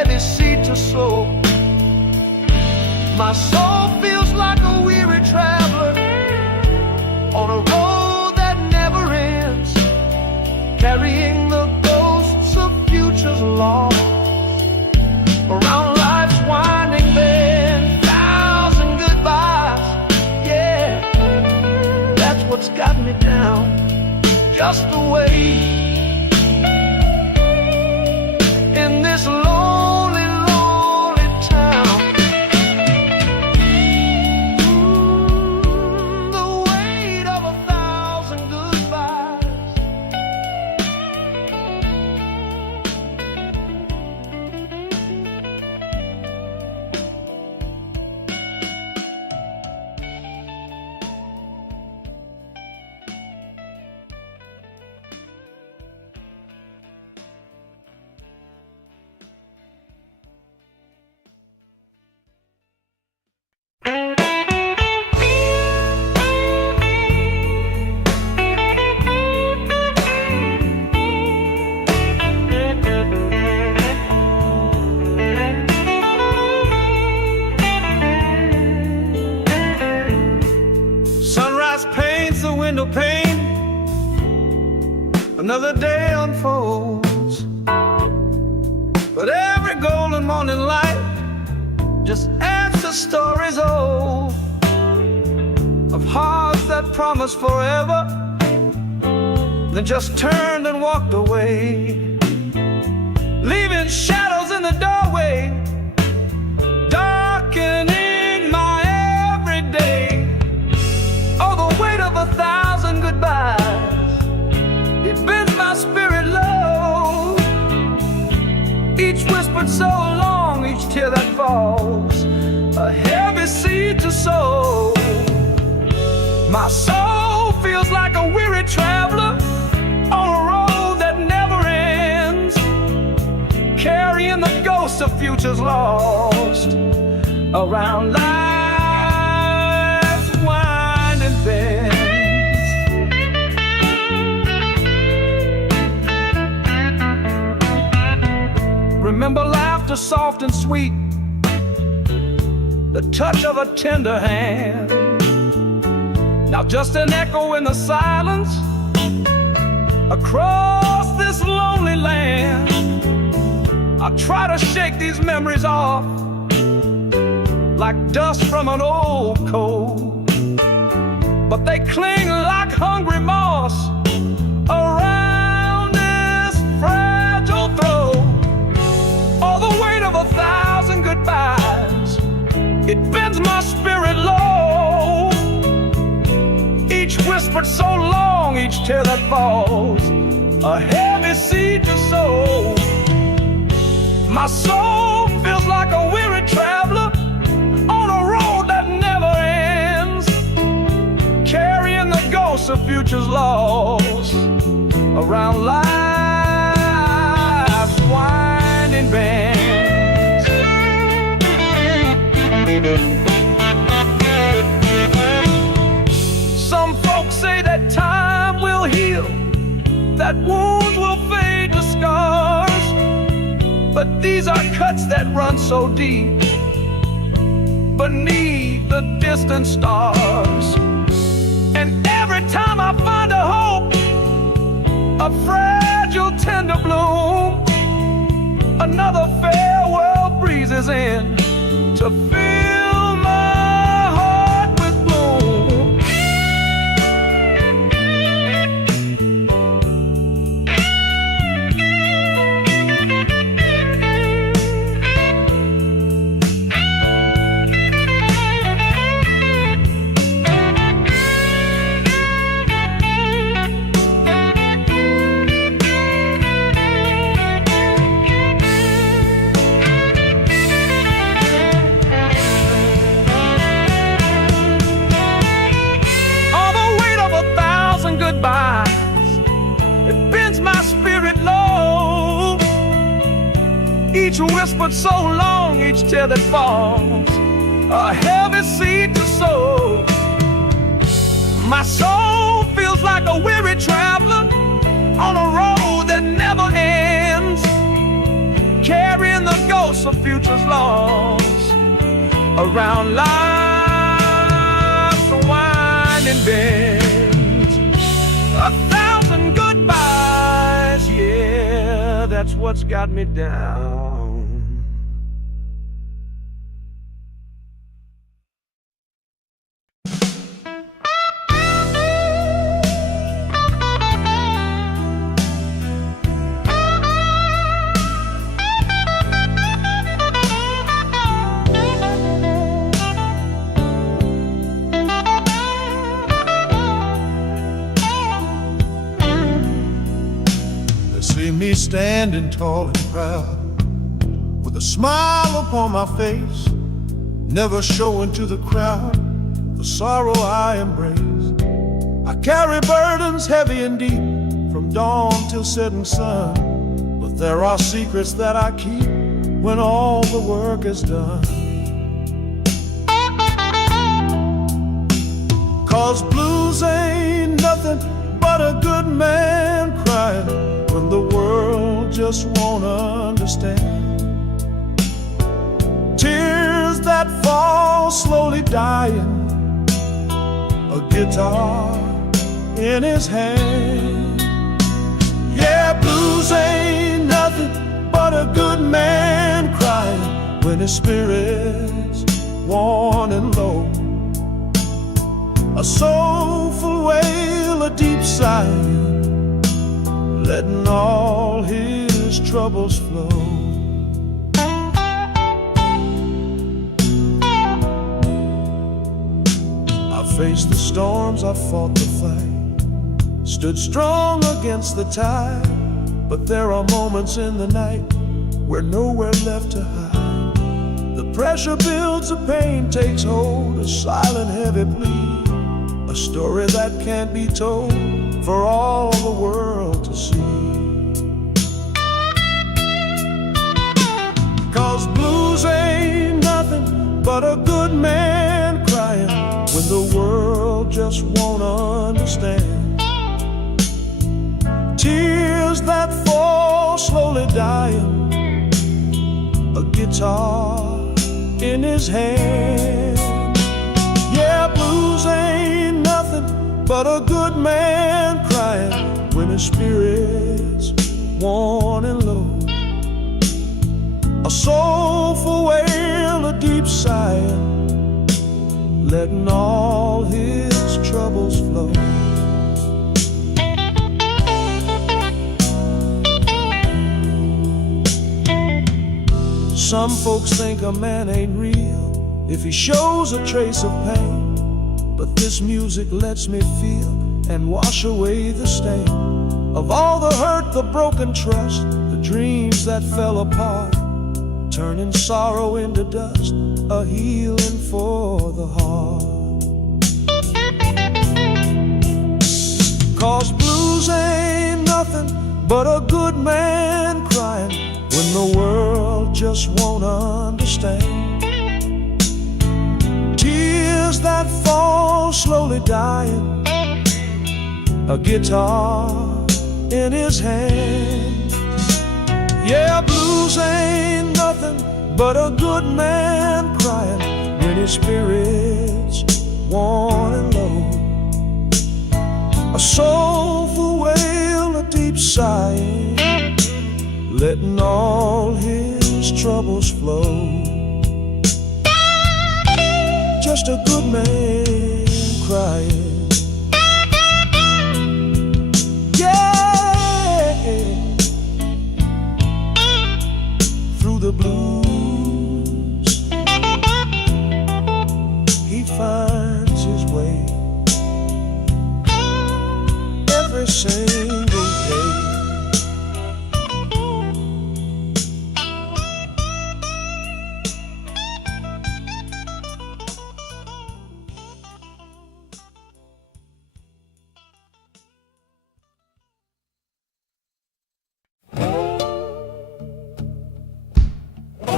heavy seed to sow. My soul feels like a weary traveler on a road that never ends, carrying the ghosts of futures lost around life's winding bend. Thousand goodbyes, yeah, that's what's got me down. Just the way in this lonely, lonely town. The weight of 1,000 goodbyes. Sunrise paints the window pane, another day unfolds, but every golden morning light just adds to stories old of hearts that promised forever, then just turned and walked away, leaving shadows in the doorway, darkening my everyday. Oh, the weight of 1,000 goodbyes, it bends my spirit low. Each whispered so long, each tear that falls, a heavy seed to sow. My soul feels like a weary traveler on a road that never ends, carrying the ghosts of futures lost around life's winding bends. Remember laughter soft and sweet, the touch of a tender hand. Now just an echo in the silence across this lonely land. I try to shake these memories off like dust from an old coat, but they cling like hungry moss around this fragile throat. Oh, the weight of 1,000 goodbyes, it bends my spirit low. Each whispered so long, each tear that falls, a heavy seed to sow. My soul feels like a weary traveler on a road that never ends, carrying the ghosts of futures lost around life's winding bends. Some folks say that time will heal, that wounds will fade to scars, but these are cuts that run so deep beneath the distant stars. And every time I find a hope, a fragile tender bloom, another farewell breezes in to fill my heart with gloom. It bends my spirit low. Each whispered so long, each tear that falls, a heavy seed to sow. My soul feels like a weary traveler on a road that never ends, carrying the ghost ghosts of futures lost around life's winding bends. 1,000 goodbyes, yeah, that's what's got me down. See me standing tall and proud, with a smile upon my face, never showing to the crowd the sorrow I embrace. I carry burdens heavy and deep, from dawn till setting sun, but there are secrets that I keep when all the work is done. 'Cause blues ain't nothing but a good man crying when the world just won't understand. Tears that fall slowly dying, a guitar in his hand. Yeah, blues ain't nothing but a good man crying when his spirit's worn and low. A soulful wail, a deep sigh, letting all his troubles flow. I faced the storms, I fought the fight, stood strong against the tide, but there are moments in the night where nowhere left to hide. The pressure builds, the pain takes hold, a silent heavy plea, a story that can't be told for all the world to see. 'Cause blues ain't nothing but a good man crying when the world just won't understand. Tears that fall slowly dying, a guitar in his hand. Yeah, blues ain't nothing but a good man crying when his spirit's worn and low. A soulful wail, a deep sigh, letting all his troubles flow. Some folks think a man ain't real if he shows a trace of pain, but this music lets me feel and wash away the stain of all the hurt, the broken trust, the dreams that fell apart, turning sorrow into dust, a healing for the heart. 'Cause blues ain't nothing but a good man crying when the world just won't understand. Tears that fall slowly dying, a guitar in his hand. Yeah, blues ain't nothing but a good man crying when his spirit's worn and low. A soulful wail, a deep sigh, letting all his troubles flow. Just a good man crying, yeah, through the blues he finds his way every single day.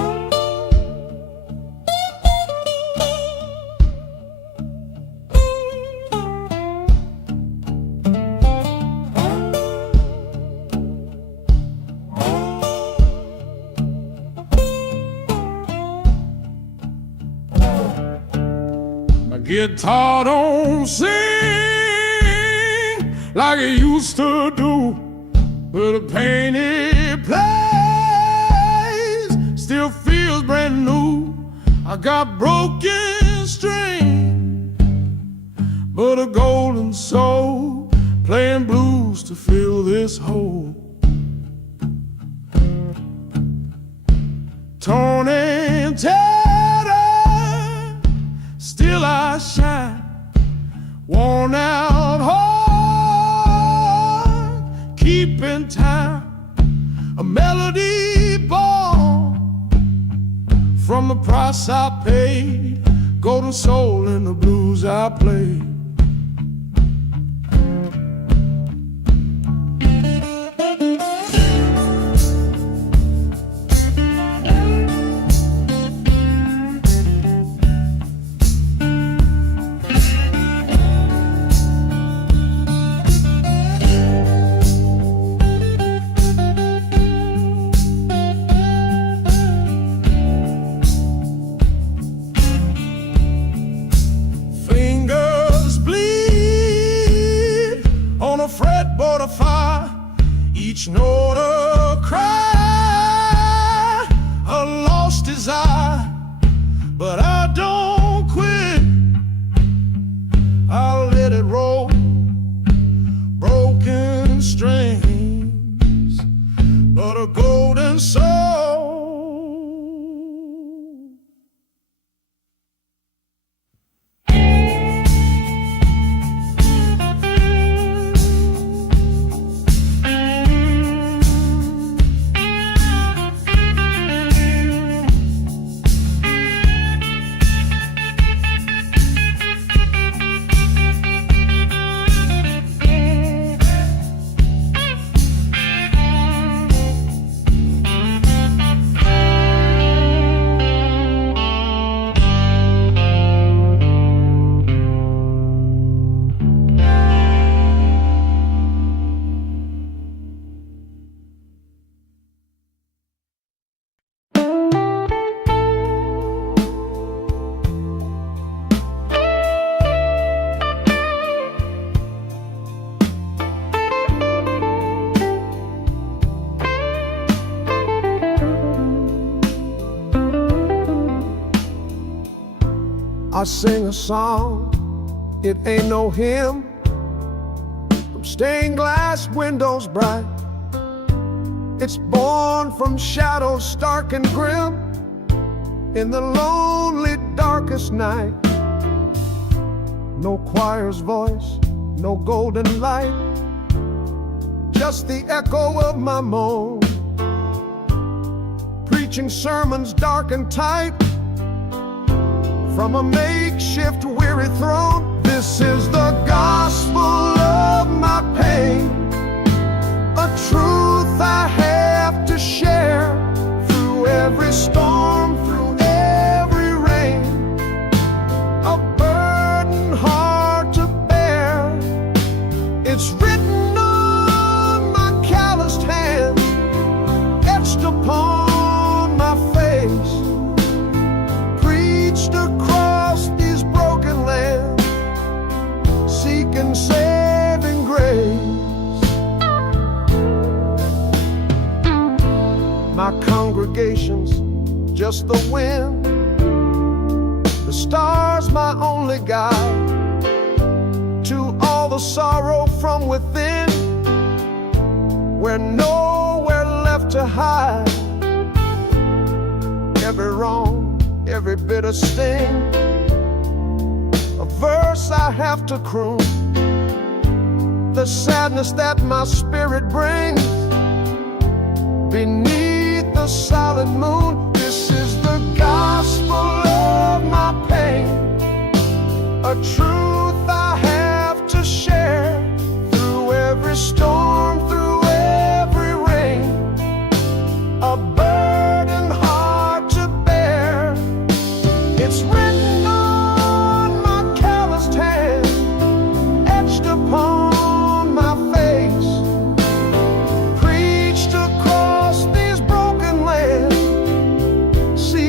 guitar don't sing like it used to do, but the pain it plays still feels brand new. I got broken strings, but a golden soul playing blues to fill this hole. Torn and tattered, still I shine. Worn out heart, keeping time. A melody born from the price I paid. Golden soul in the blues I play. Fretboard of fire, each note a cry, a lost desire. But I don't quit, I'll let it roll. Broken strings, but a golden soul. I sing a song, it ain't no hymn, from stained glass windows bright. It's born from shadows stark and grim, in the lonely darkest night. No choir's voice, no golden light, just the echo of my moan, preaching sermons dark and tight from a makeshift weary throne. This is the gospel of my pain, a truth I have to share through every storm, through every rain, a burden hard to bear. It's written on my calloused hands, etched upon my face, preached across these broken lands, seeking saving grace. My congregation's just the wind, the stars my only guide to all the sorrow from within, where nowhere left to hide. Every wrong, every bitter sting, a verse I have to croon, the sadness that my spirit brings beneath the silent moon. This is the gospel of my pain, a truth I have to share through every storm, through every rain, a burden hard to bear. It's written on my calloused hand, etched upon my face, preached across these broken lands,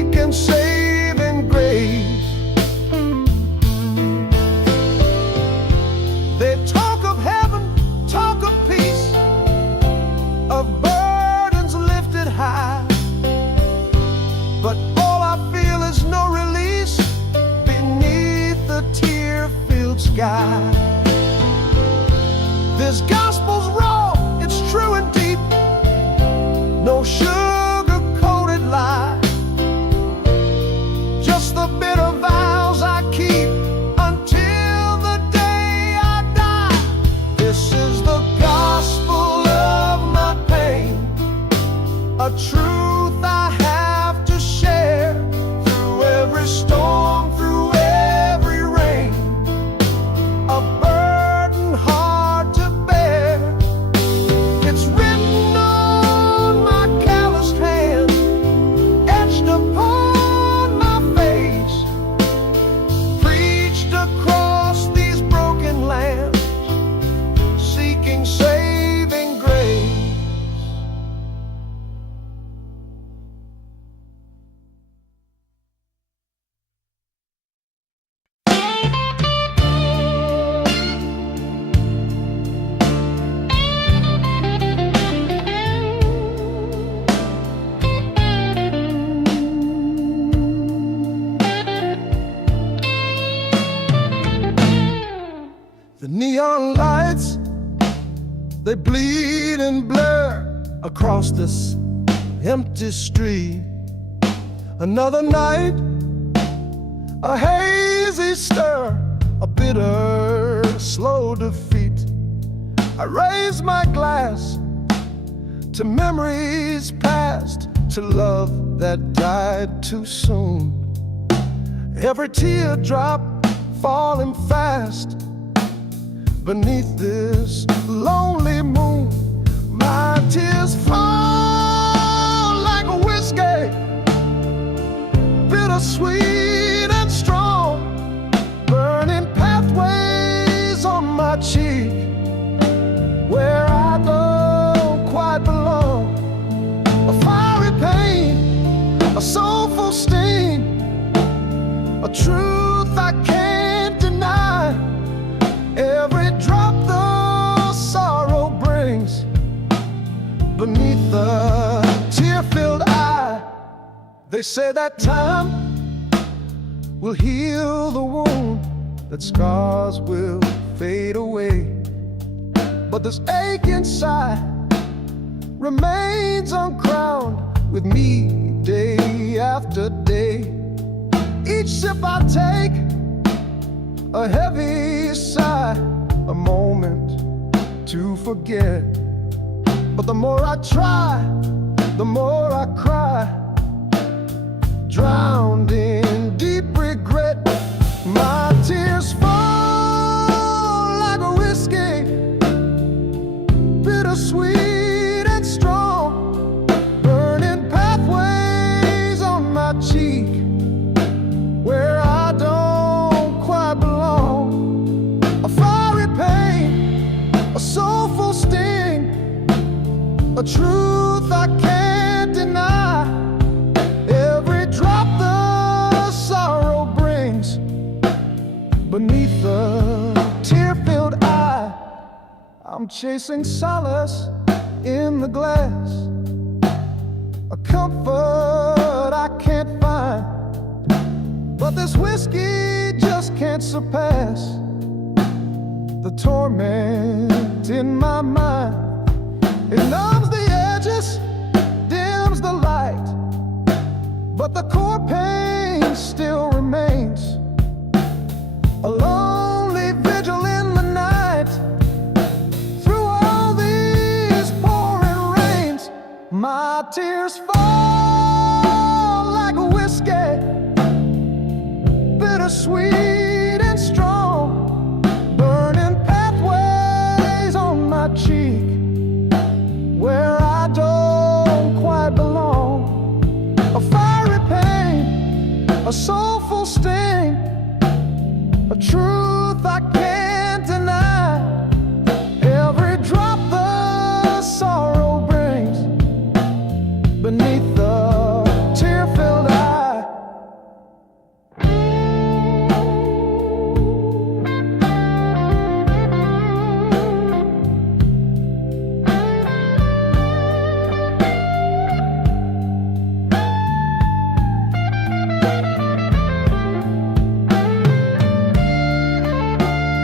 sky. This gospel's raw, it's true and deep, no sugar-coated lie, just the bitter vows I keep until the day I die. This is the gospel of my pain, a truth I have to share through every storm, through every rain, a burden hard to bear. It's written on my calloused hand, etched upon my face, preached across these broken lands, seeking saving grace. The neon lights, they bleed and blur across this empty street. Another night, a hazy stir, a bitter, slow defeat. I raise my glass to memories past, to love that died too soon. Every teardrop falling fast beneath this lonely moon. My tears fall like a whiskey, bittersweet and strong, burning pathways on my cheek where I don't quite belong. A fiery pain, a soulful sting, a truth I can't deny. Every drop the sorrow brings beneath the tear-filled eye. They say that time will heal the wound, that scars will fade away, but this ache inside remains uncrowned with me day after day. Each sip I take, a heavy sigh, a moment to forget. But the more I try, the more I cry, drowned in deep regret. My tears fall like a whiskey, bittersweet and strong, burning pathways on my cheek where I don't quite belong. A fiery pain, a soulful sting, a truth I can't deny. Every drop the sorrow brings beneath the tear-filled eye. I'm chasing solace in the glass, a comfort I can't find, but this whiskey just can't surpass the torment in my mind. It numbs the edges, dims the light, but the core pain still remains. A lonely vigil in the night, through all these pouring rains. My tears fall like a whiskey, bittersweet and strong, burning pathways on my cheek where I don't quite belong. A fiery pain, a soulful sting, a truth I can't deny. Every drop the sorrow brings beneath the tear-filled eye.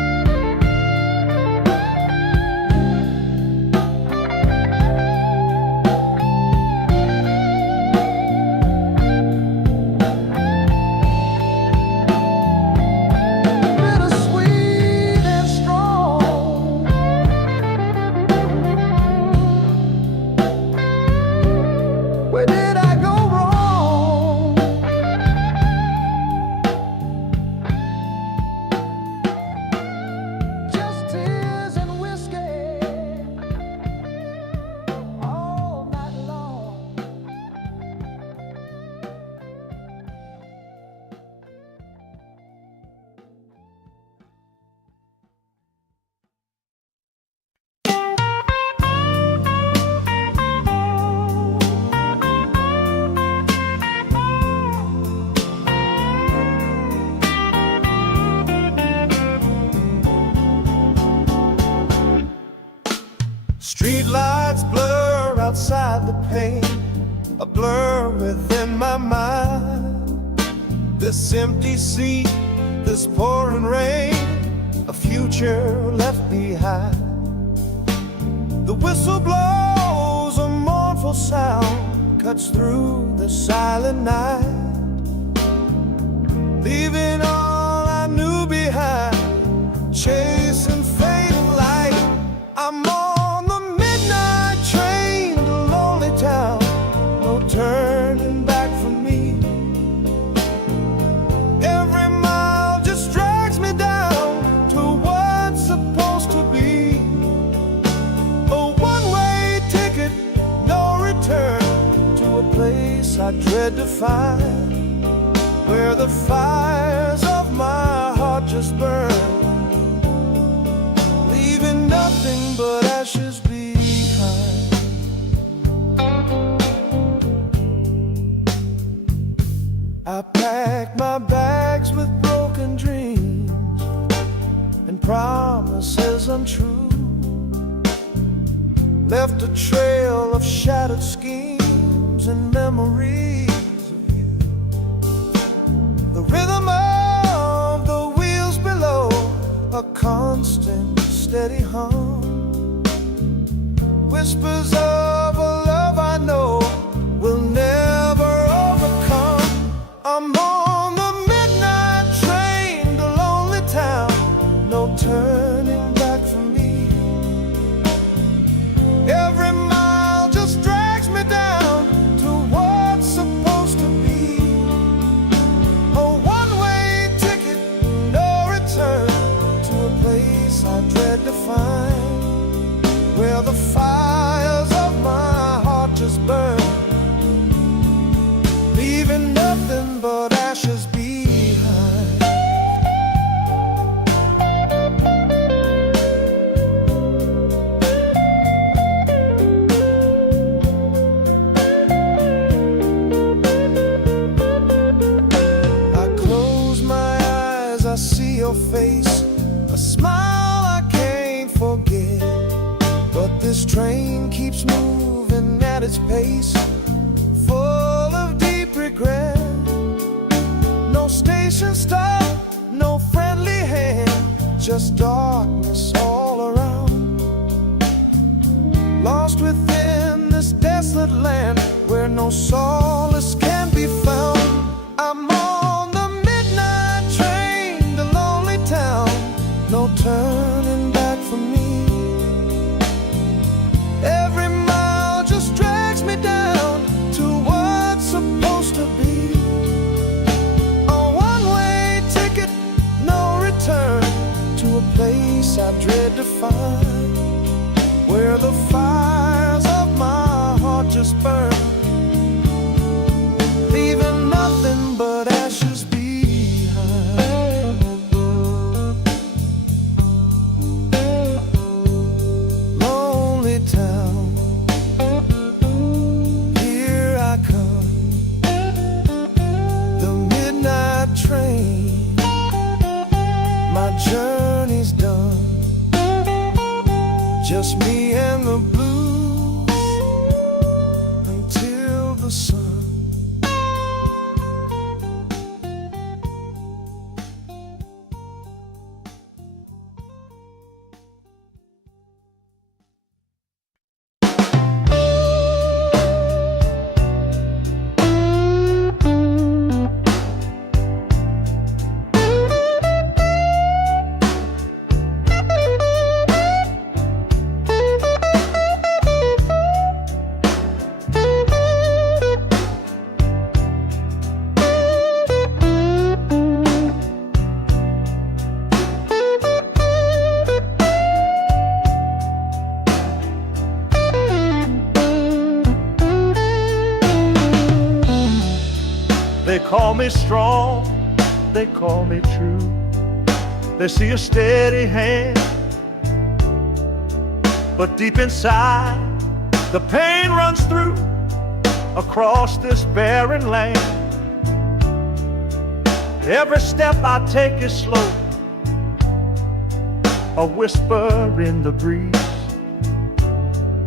Streetlights blur outside the pane, a blur within my mind. This empty seat, this pouring rain, a future left behind. The whistle blows, a mournful sound cuts through the silent night, leaving all I knew behind, chasing fading light. I'm on the midnight train to lonely town, no turning back for me. Every mile just drags me down to what's supposed to be. A one-way ticket, no return, to a place I dread to find, where the fires of my heart just burn, leaving nothing but ashes behind. I packed my bags with broken dreams and promises untrue, left a trail of shattered schemes and memories of you. The rhythm of the wheels below, a constant steady hum, whispers of a love I know will never overcome. I'm on the midnight train to lonely town, no turning back for me. Every mile just drags me down to what's supposed to be. A one-way ticket, no return, to a place I dread to find, where the fires of my heart just burn, leaving nothing but ashes behind. I close my eyes, I see your face, a smile I can't forget. But this train keeps moving at its pace, full of deep regret. No station stop, no friendly hand, just darkness all around. Lost within this desolate land, where no solace can be found. I'm on the midnight train to lonely town, no turning back for me. Every mile just drags me down to what's supposed to be. A one-way ticket, no return, to a place I dread to find, where the fires of my heart just burn, leaving nothing but ashes behind. Lonely town, here I come, the midnight train, my journey's done, just me and the blues until the sun. They call me strong, they call me true. They see a steady hand, but deep inside the pain runs through across this barren land. Every step I take is slow, a whisper in the breeze.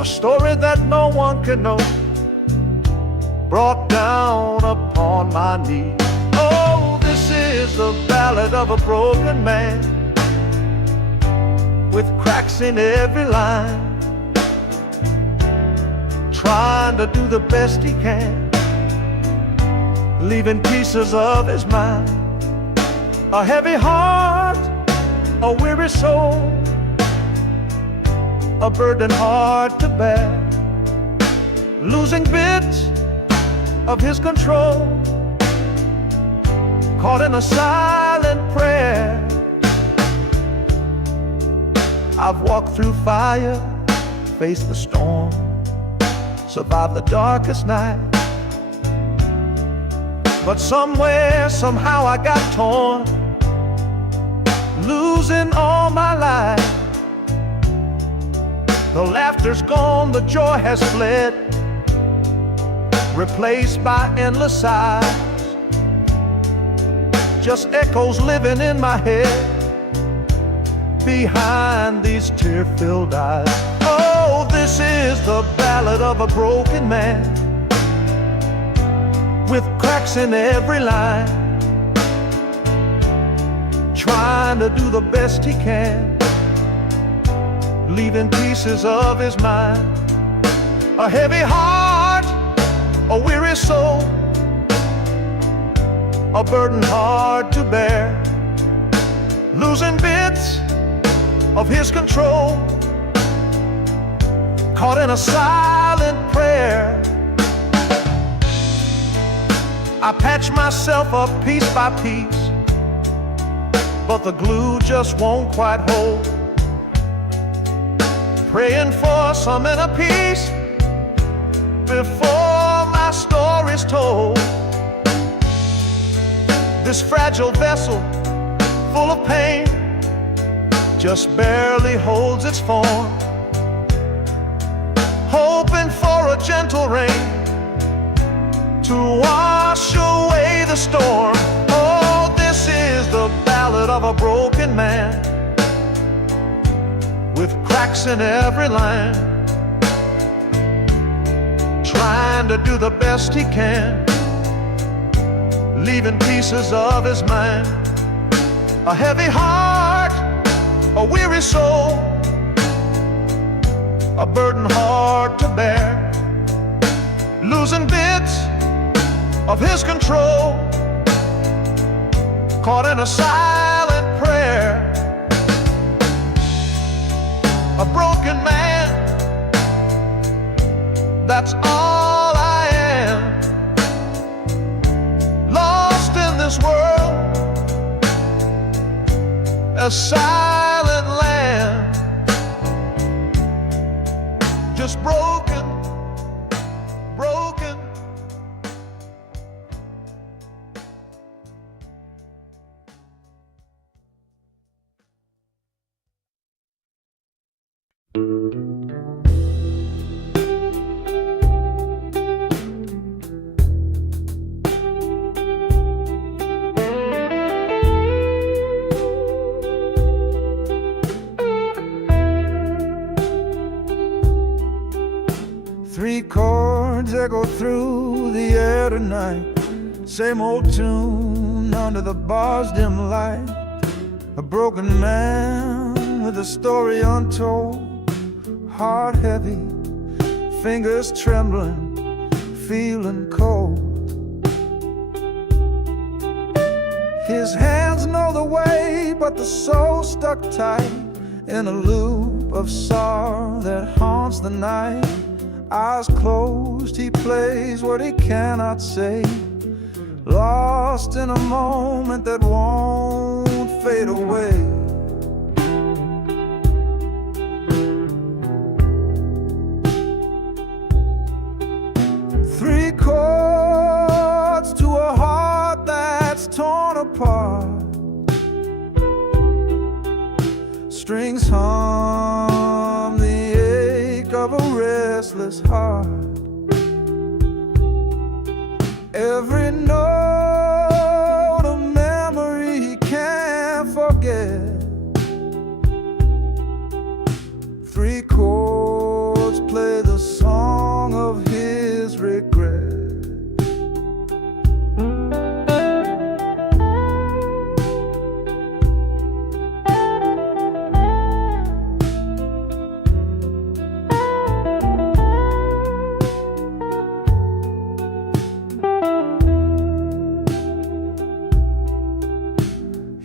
a story that no one can know, brought down upon my knee. Oh, this is the ballad of a broken man, with cracks in every line, trying to do the best he can, leaving pieces of his mind. A heavy heart, a weary soul, a burden hard to bear, losing bits of his control, caught in a silent prayer. I've walked through fire, faced the storm, survived the darkest night, but somewhere, somehow I got torn, losing all my life. The laughter's gone, the joy has fled, replaced by endless sighs, just echoes living in my head behind these tear-filled eyes. Oh, this is the ballad of a broken man, with cracks in every line, trying to do the best he can, leaving pieces of his mind. A heavy heart, a weary soul, a burden hard to bear, losing bits of his control, caught in a silent prayer. I patch myself up piece by piece, but the glue just won't quite hold, praying for some inner peace before my story's told. This fragile vessel, full of pain, just barely holds its form, hoping for a gentle rain to wash away the storm. Oh, this is the ballad of a broken man, with cracks in every line, trying to do the best he can, leaving pieces of his mind. A heavy heart, a weary soul, a burden hard to bear, losing bits of his control, caught in a silent prayer. A broken man, that's all I am, lost in this world, a silent land, just broken, broken. Three chords echo through the air tonight, same old tune under the bar's dim light. A broken man with a story untold, heart heavy, fingers trembling, feeling cold. His hands know the way, but the soul stuck tight in a loop of sorrow that haunts the night. Eyes closed, he plays what he cannot say, lost in a moment that won't fade away. Three chords to a heart that's torn apart, strings hum the ache of a restless heart. Every note a memory he can't forget. Three chords play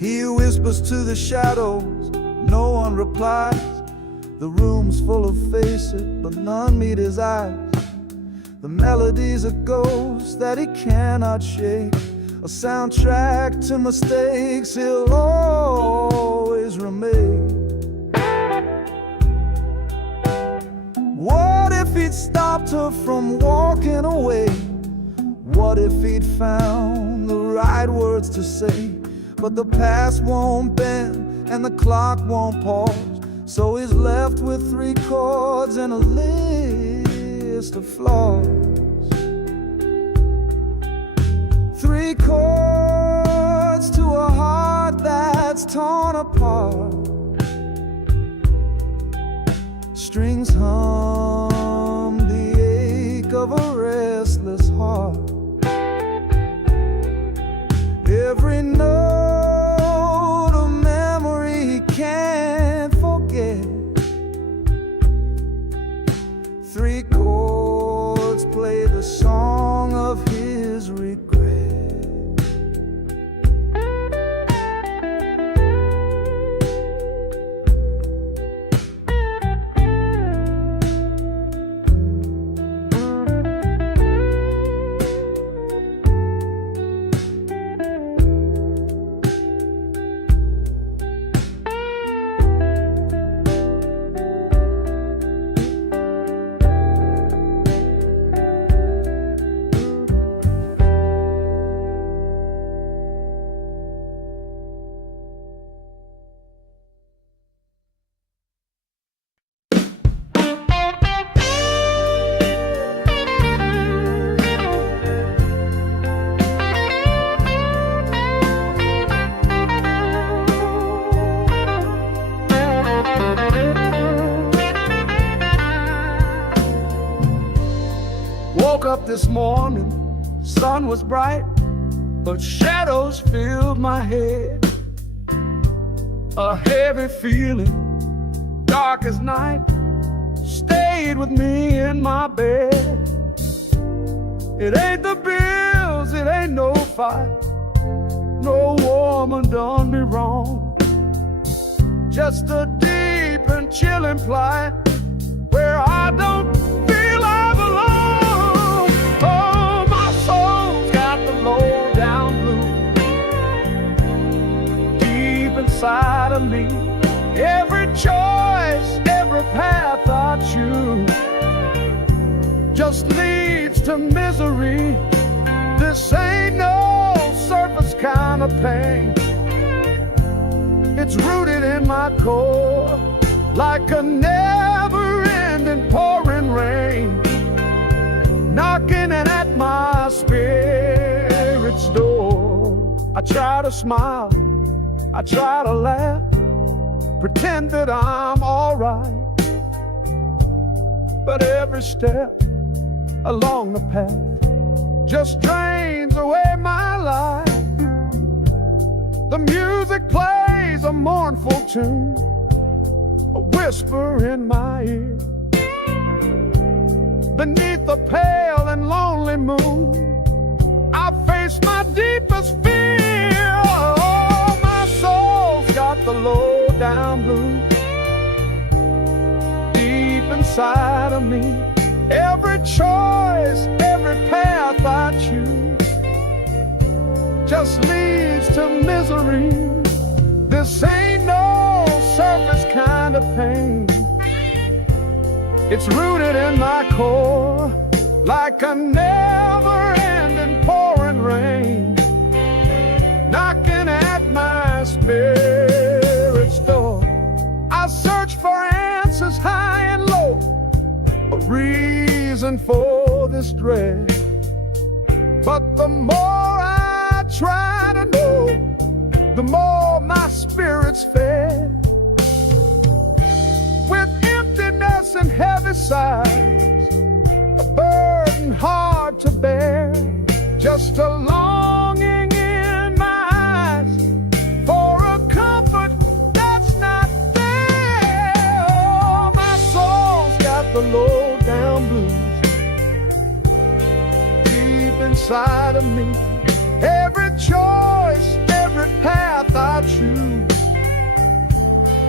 He whispers to the shadows, no one replies. The room's full of faces, but none meet his eyes. The melody's a ghost that he cannot shake, a soundtrack to mistakes he'll always remake. What if he'd stopped her from walking away? What if he'd found the right words to say? But the past won't bend and the clock won't pause, so he's left with 3 chords and a list of flaws. 3 chords to a heart that's torn apart. Strings hum the ache of a restless heart. Every note of memory he can't forget. 3 chords play the song of his regret. Woke up this morning, sun was bright, but shadows filled my head. A heavy feeling, dark as night, stayed with me in my bed. It ain't the bills, it ain't no fight, no woman done me wrong. Just a deep and chilling plight where I don't feel I belong. Oh, my soul's got the low down blues deep inside of me. Every choice, every path I choose just leads to misery. This ain't no surface kind of pain. It's rooted in my core like a never-ending pouring rain, knocking at my spirit's door. I try to smile, I try to laugh, pretend that I'm alright, but every step along the path just drains away my life. The music plays a mournful tune, a whisper in my ear. Beneath the pale and lonely moon, I face my deepest fear. Oh, my soul's got the low down blues deep inside of me. Every choice, every path I choose just leads to misery. This ain't no surface kind of pain. It's rooted in my core like a never-ending pouring rain, knocking at my spirit's door. I search for answers high and low, a reason for this dread, but the more I try to know, the more my spirit's fed. With emptiness and heavy sighs, a burden hard to bear, just a longing in my eyes for a comfort that's not there. Oh, my soul's got the low down blues deep inside of me. Every choice, every path I choose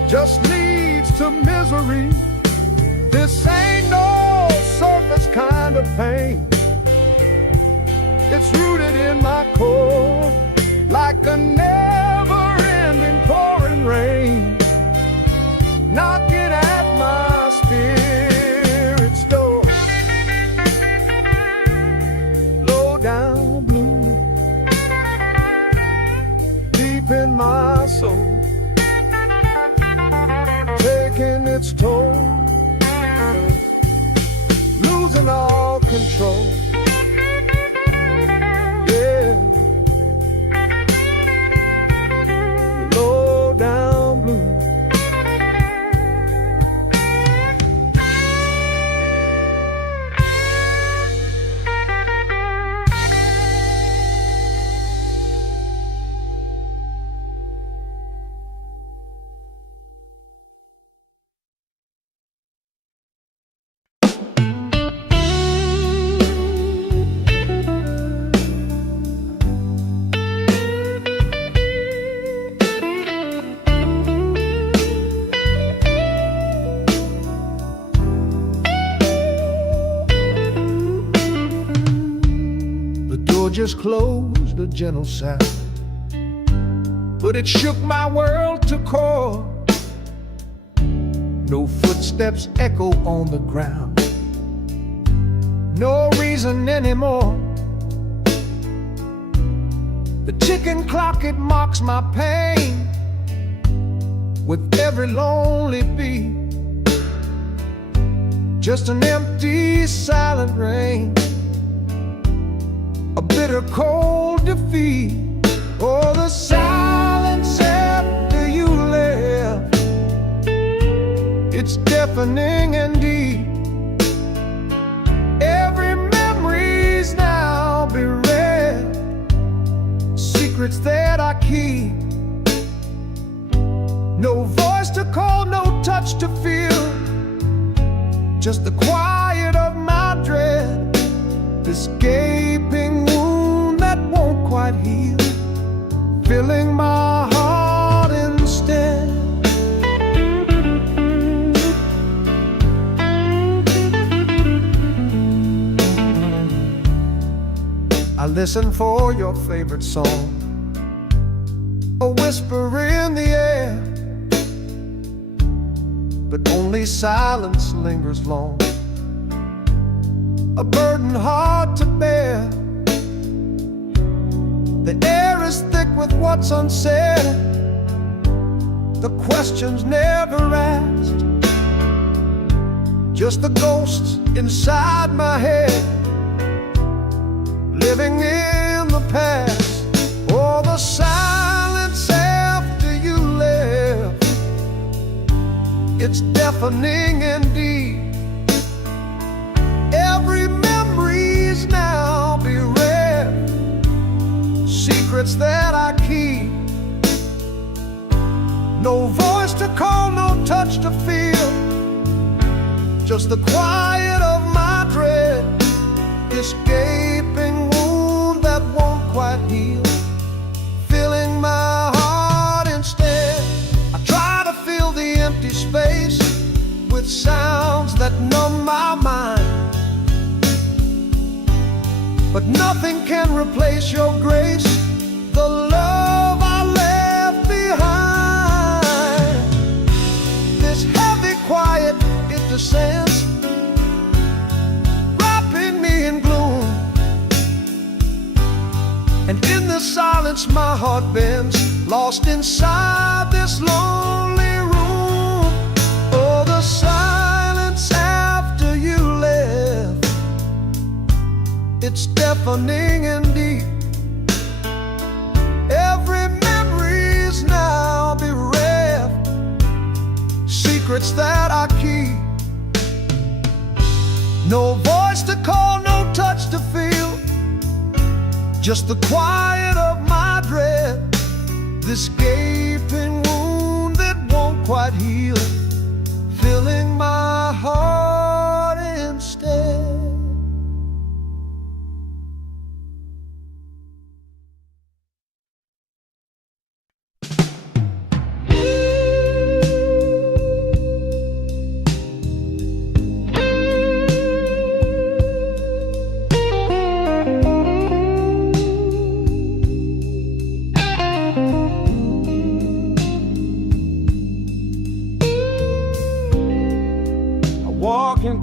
just leads to misery. This ain't no surface kind of pain. It's rooted in my core, like a never-ending pouring rain, knocking at my spirit's door. Low down blue, deep in my soul, taking its toll, losing all control. Yeah, low down blue. Just closed, a gentle sound, but it shook my world to core. No footsteps echo on the ground, no reason anymore. The ticking clock, it mocks my pain with every lonely beat. Just an empty, silent rain, a bitter cold defeat. Oh, the silence after you left, it's deafening and deep. Every memory's now bereft, secrets that I keep. No voice to call, no touch to feel, just the quiet of my dread. This gaping wound that won't quite heal, filling my heart instead. I listen for your favorite song, a whisper in the air, but only silence lingers long, a burden hard to bear. The air is thick with what's unsaid, the questions never asked, just the ghosts inside my head, living in the past. Oh, the silence after you left, it's deafening and deep. Every memory's now bereft, secrets that I keep. No voice to call, no touch to feel, just the quiet of my dread. This gaping wound that won't quite heal, filling my heart instead. I try to fill the empty space with sounds that numb my mind, but nothing can replace your grace, the love I left behind. This heavy quiet, it descends, wrapping me in gloom, and in the silence my heart bends, lost inside this lonely room. Oh, the silence after you left, it's deafening and deep. Every memory's now bereft, secrets that I keep. No voice to call, no touch to feel, just the quiet of my dread. This gaping wound that won't quite heal, filling my heart instead.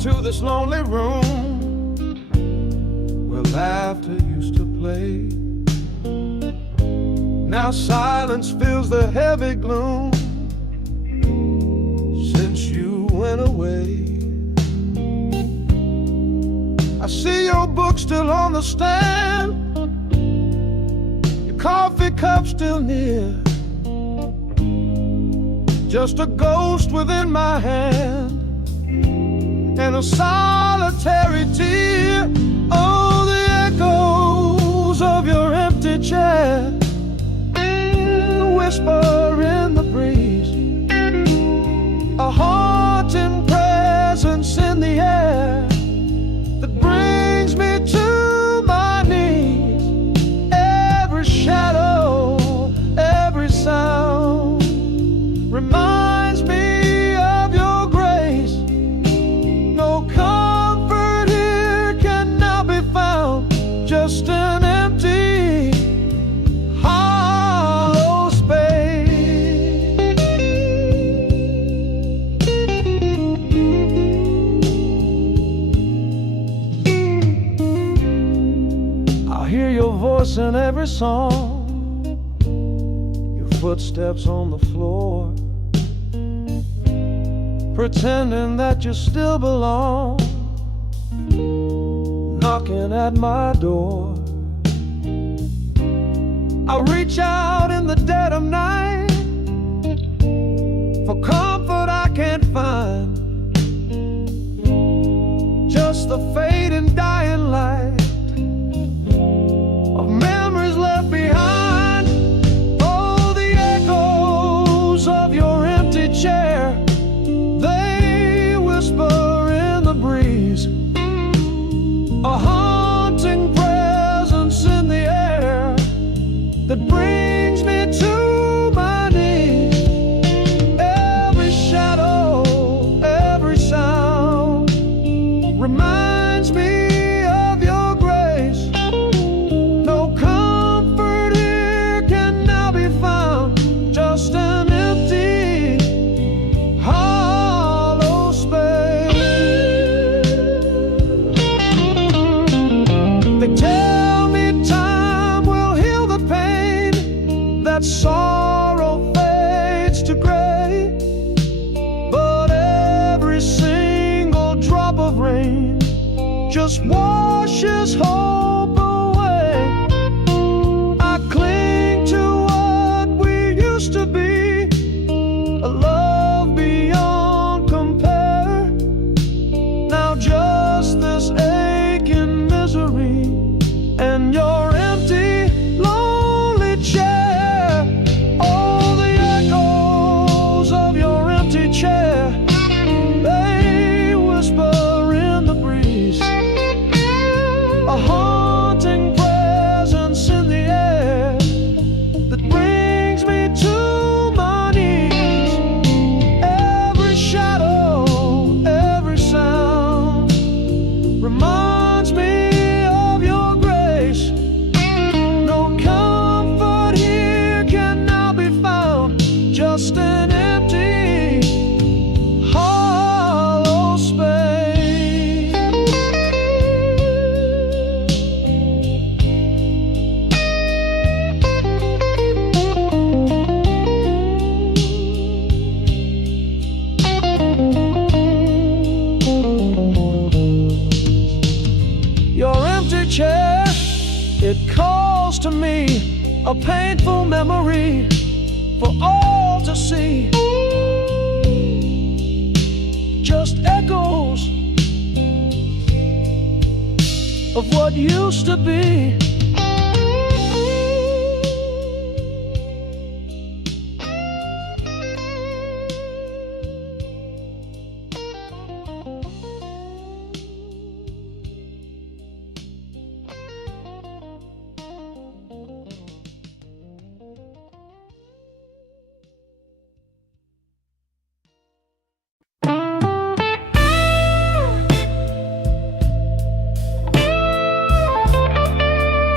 to this lonely room where laughter used to play. Now silence fills the heavy gloom since you went away. I see your book still on the stand, your coffee cup still near, just a ghost within my hand and a solitary tear. Oh, the echoes of your empty chair, the whisper in the breeze, a haunting presence in the air that brings me to my knees. Every shadow, every sound reminds me of your grace. No comfort here can now be found, just an empty, hollow space. I hear your voice in every song, your footsteps on the floor, pretending that you still belong, knocking at my door. I reach out in the dead of night for comfort I can't find, just the fading dying light of memories left behind. Oh, the echoes of your empty chair, they whisper in the breeze, a haunting presence in the air that brings me to my knees. Every shadow, every sound reminds me of your grace. No comfort here can now be found, just an empty, hollow space. They tell me time will heal the pain, that sorrow fades to gray, but every single drop of rain just washes hope away. I cling to what we used to be, a love beyond compare. Now just this aching misery and your empty, lonely chair. Oh, the echoes of your empty chair, they whisper in the breeze, a haunting presence in the air that brings me to my knees. Every shadow, every sound reminds me of your grace. No comfort here can now be found, just an empty, hollow space. Your empty chair, it calls to me, a painful memory for all to see. Just echoes of what used to be.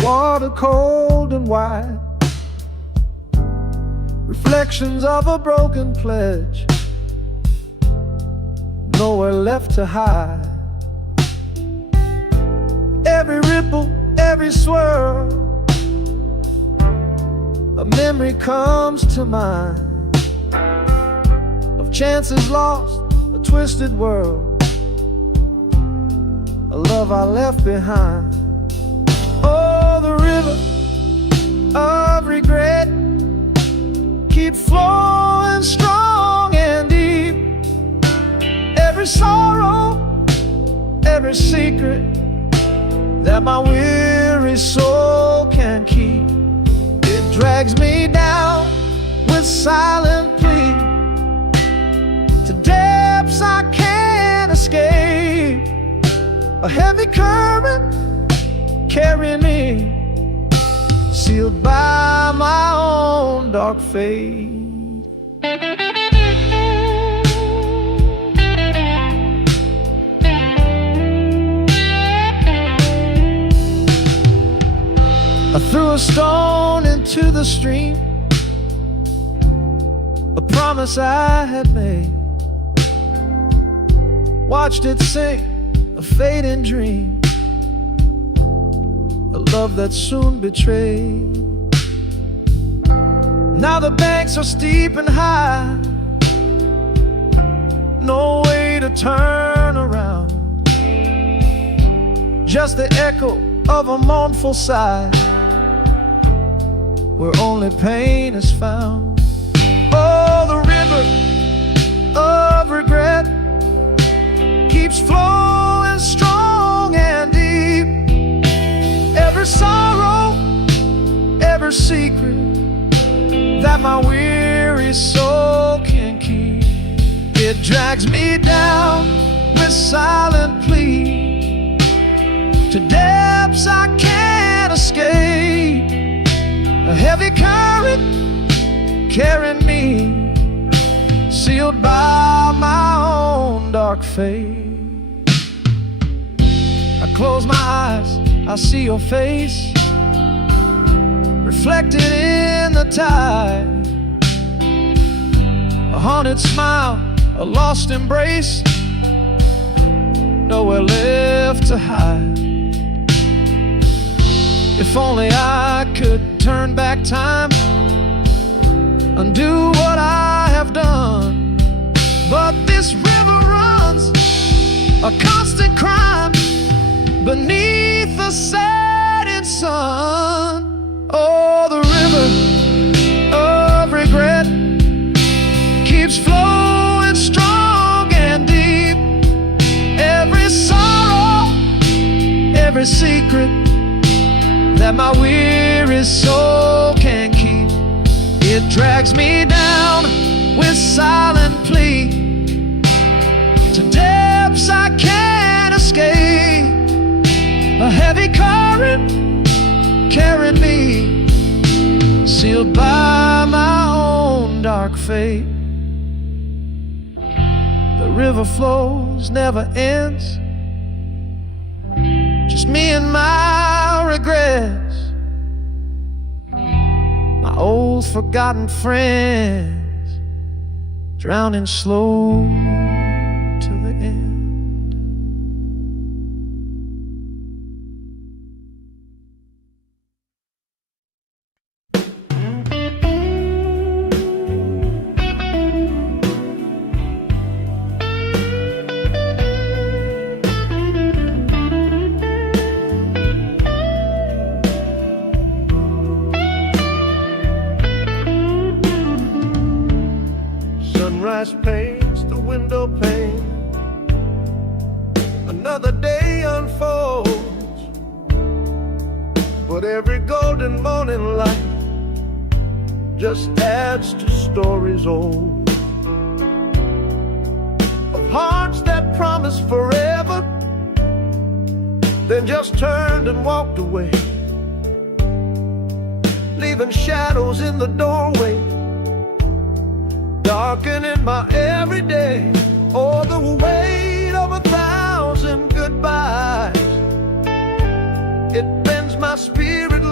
water cold and wide, reflections of a broken pledge, nowhere left to hide. Every ripple, every swirl, a memory comes to mind of chances lost, a twisted world, a love I left behind. Oh, the river of regret keeps flowing strong and deep. Every sorrow, every secret that my weary soul can keep, it drags me down with silent plea to depths I can't escape. A heavy current carrying me, sealed by my own dark fate. I threw a stone into the stream, a promise I had made, watched it sink, a fading dream, a love that soon betrayed. Now the banks are steep and high, no way to turn around, just the echo of a mournful sigh, where only pain is found. Oh, the river of regret keeps flowing strong and deep. Every sorrow, every secret that my weary soul can keep, it drags me down with silent plea to depths I can't escape. A heavy current carrying me, sealed by my own dark fate. I close my eyes, I see your face reflected in the tide, a haunted smile, a lost embrace, nowhere left to hide. If only I could turn back time, undo what I have done, but this river runs a constant crime beneath the setting sun. Oh, the river of regret keeps flowing strong and deep. Every sorrow, every secret that my weary soul can keep, it drags me down with silent plea to depths I can't escape. A heavy current carrying me, sealed by my own dark fate. The river flows, never ends, just me and my regrets, my old forgotten friends, drowning slow to the end. Sunrise paints the window pane, another day unfolds, but every golden morning light just adds to stories old, of hearts that promised forever, then just turned and walked away, leaving shadows in the doorway, darkening my everyday. Oh, the weight of 1,000 goodbyes, it bends my spirit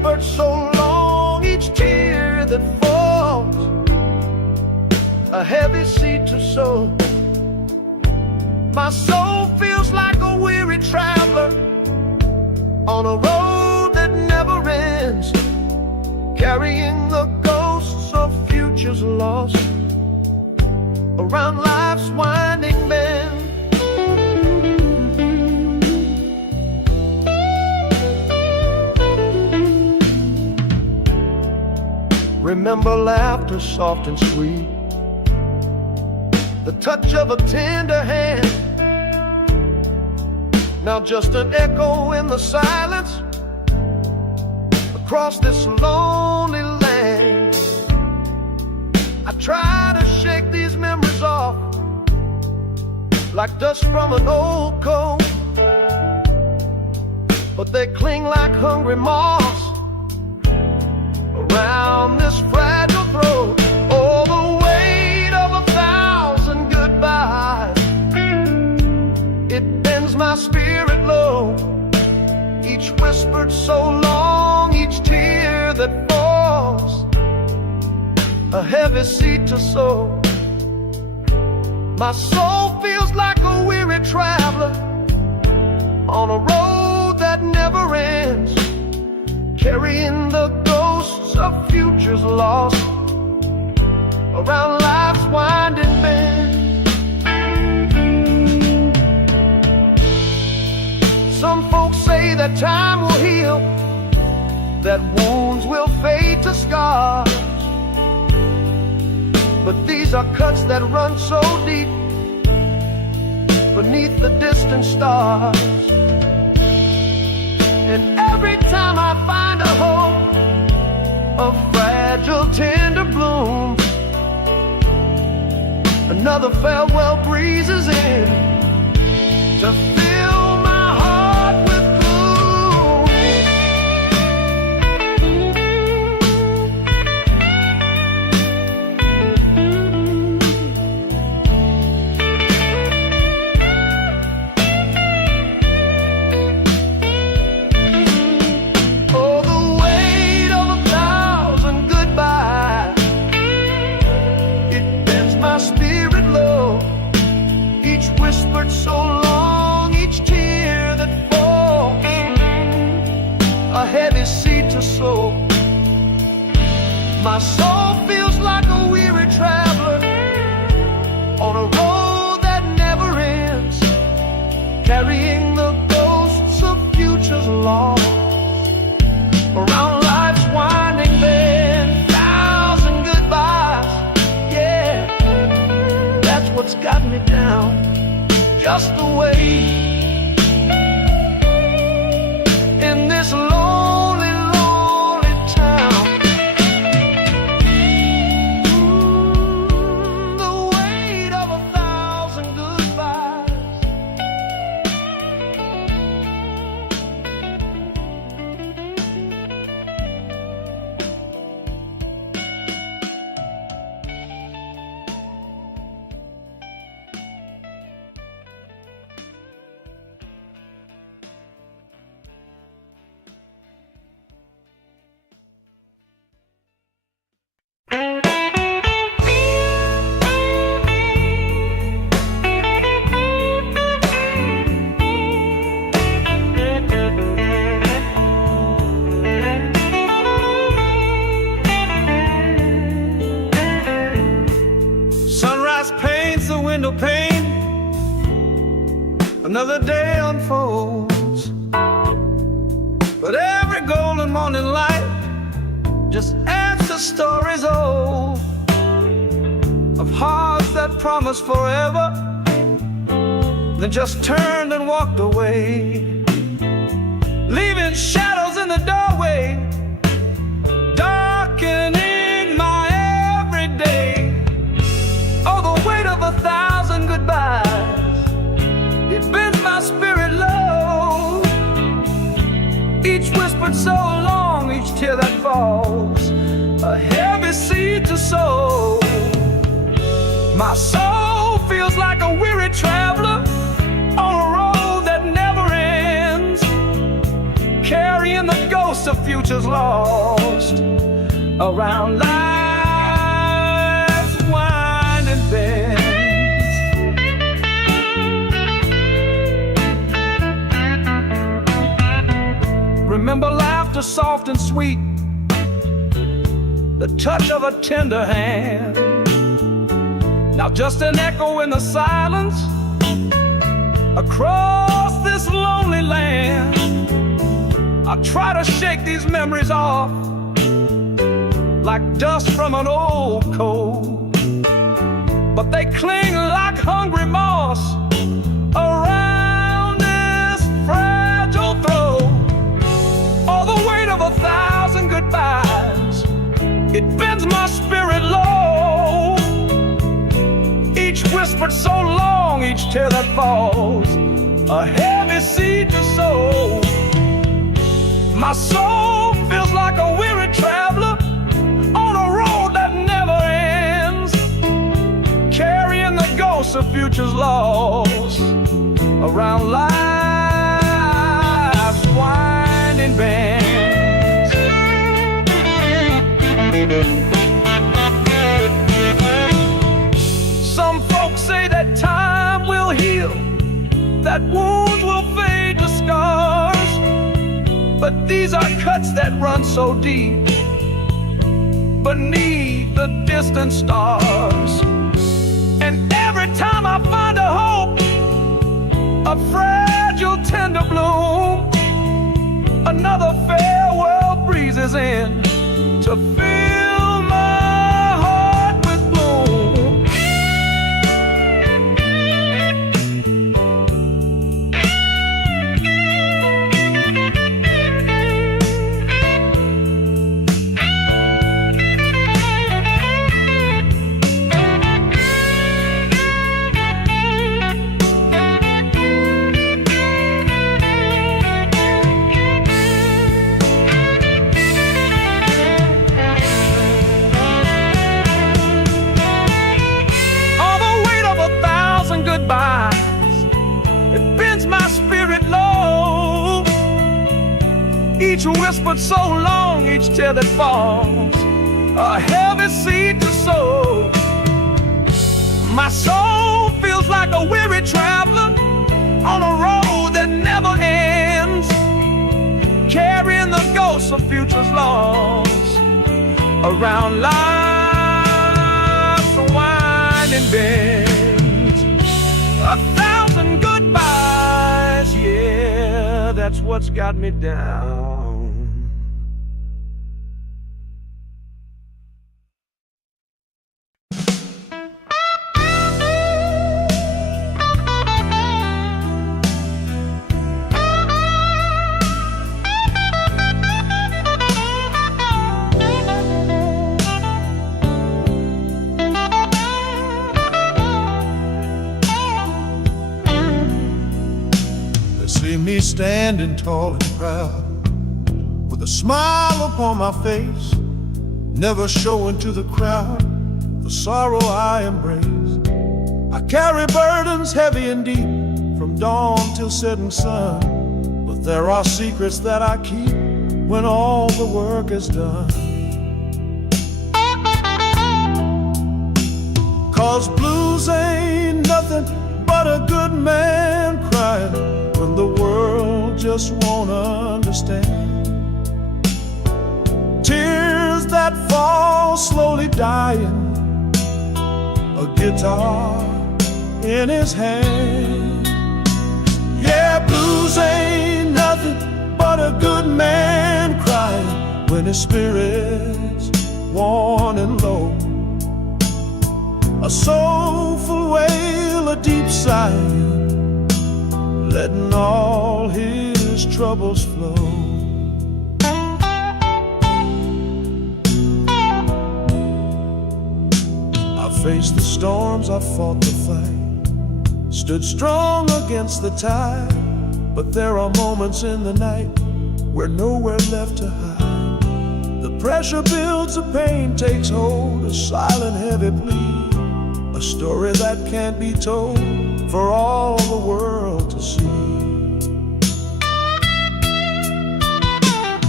whispered so long, each tear that falls, a heavy seed to sow. My soul feels like a weary traveler on a road that never ends, carrying the ghosts of futures lost around life's winding bend. Remember laughter soft and sweet, the touch of a tender hand. Now just an echo in the silence across this lonely land. I try to shake these memories off like dust from an old coat, but they cling like hungry moths around this fragile throat. Oh, the weight of 1,000 goodbyes, it bends my spirit low. Each whispered so long, each tear that falls, a heavy seed to sow. My soul feels like a weary traveler on a road that never ends, carrying the ghosts of futures lost around life's winding bend. Some folks say that time will heal, that wounds will fade to scars, but these are cuts that run so deep beneath the distant stars. And every time I find a hope, a fragile tender bloom, another farewell breezes in to fill my heart with so long, each tear that falls, a heavy seed to sow. My soul feels like a weary traveler on a road that never ends, carrying the ghosts of futures lost around life's winding bend. 1,000 goodbyes, yeah, that's what's got me down. Just the way in this lonely, lonely town. The weight of 1,000 goodbyes. Window pane, another day unfolds, but every golden morning light just adds to stories old of hearts that promised forever, then just turned and walked away, leaving shadows in the doorway, darkening my everyday. Oh, the weight of 1,000 goodbyes, it bends my spirit low. Each whispered so long, each tear that falls, a heavy seed to sow. My soul feels like a weary traveler on a road that never ends, carrying carrying the ghosts of futures lost around life's winding bend. Remember laughter soft and sweet, the touch of a tender hand. Now just an echo in the silence across this lonely land. I try to shake these memories off like dust from an old coat, but they cling like hungry moss around this fragile throat. All the weight of 1,000 goodbyes, it bends my spirit low. Each whispered so long, each tear that falls, a heavy seed to sow. My soul feels like a weary traveler on a road that never ends, carrying the ghosts of futures lost around life's winding bend. Some folks say that time will heal, that wounds will fade to scars, but these are cuts that run so deep beneath the distant stars. And every time I find a hope, a fragile tender bloom, another farewell breezes in to fill my heart with gloom. It bends my spirit low. Each whispered so long, each tear that falls, a heavy seed to sow. My soul feels like a weary traveler on a road that never ends, carrying the ghosts of futures lost around life's winding bend. 1,000 goodbyes, yeah, that's what's got me down. See me standing tall and proud, with a smile upon my face, never showing to the crowd the sorrow I embrace. I carry burdens heavy and deep, from dawn till setting sun, but there are secrets that I keep when all the work is done. 'Cause blues ain't nothing but a good man crying when the world just won't understand. Tears that fall slowly dying, a guitar in his hand. Yeah, blues ain't nothing but a good man crying when his spirit's worn and low. A soulful wail, a deep sigh, letting all his troubles flow. I faced the storms, I fought the fight, stood strong against the tide, but there are moments in the night where nowhere left to hide. The pressure builds, the pain takes hold, a silent heavy plea, a story that can't be told for all the world to see.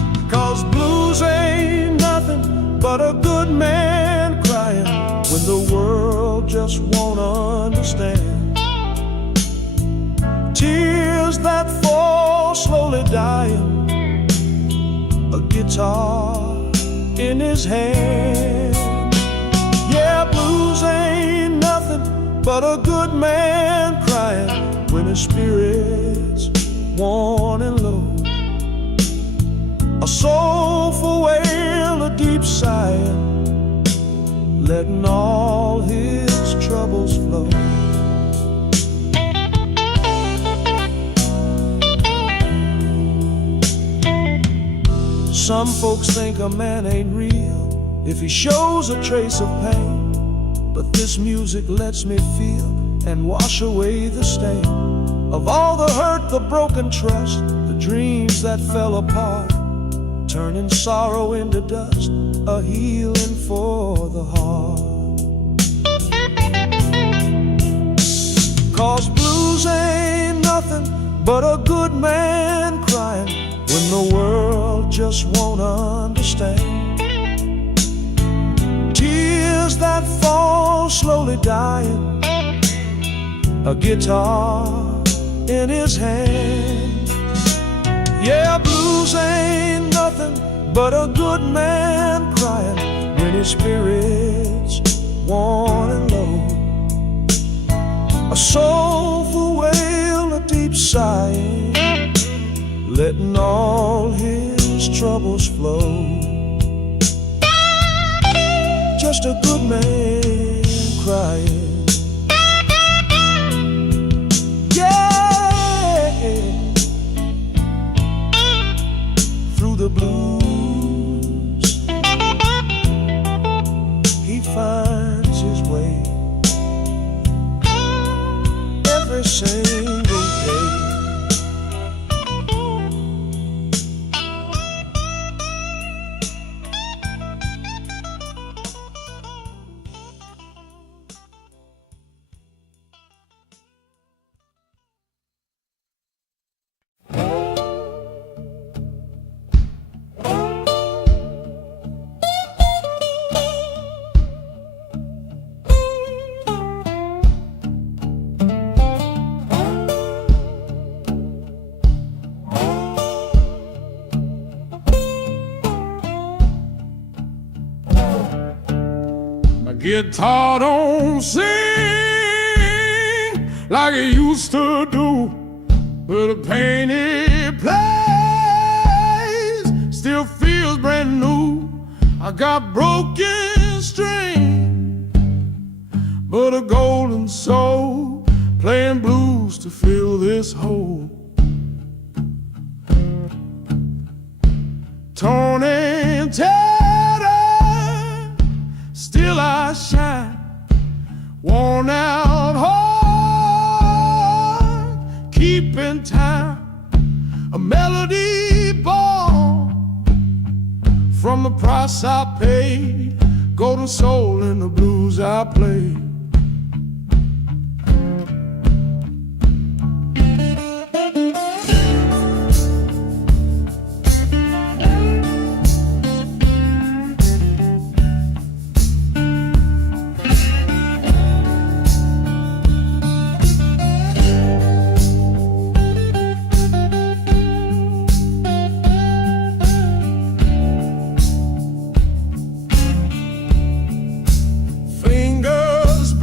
but a good man crying when the world just won't understand. Tears that fall slowly dying, a guitar in his hand. Yeah, blues ain't nothing but a good man crying when his spirit's worn and low. A soulful wail, a deep sigh, letting all his troubles flow. Some folks think a man ain't real if he shows a trace of pain, but this music lets me feel and wash away the stain of all the hurt, the broken trust, the dreams that fell apart, turning sorrow into dust, a healing for the heart. 'Cause blues ain't nothing but a good man crying when the world just won't understand. Tears that fall slowly dying, a guitar in his hand. Yeah, blues ain't nothing but a good man crying when his spirit's worn and low. A soulful wail, a deep sigh, letting all his troubles flow. Just a good man crying. Yeah, through the blues he finds his way every single day. Guitar don't sing like it used to do, but the pain it plays still feels brand new. I got broken string, but a golden soul playing blues to fill this hole. Torn and tattered, still I shine, worn out heart, keeping time, a melody born from the price I paid, golden soul in the blues I play.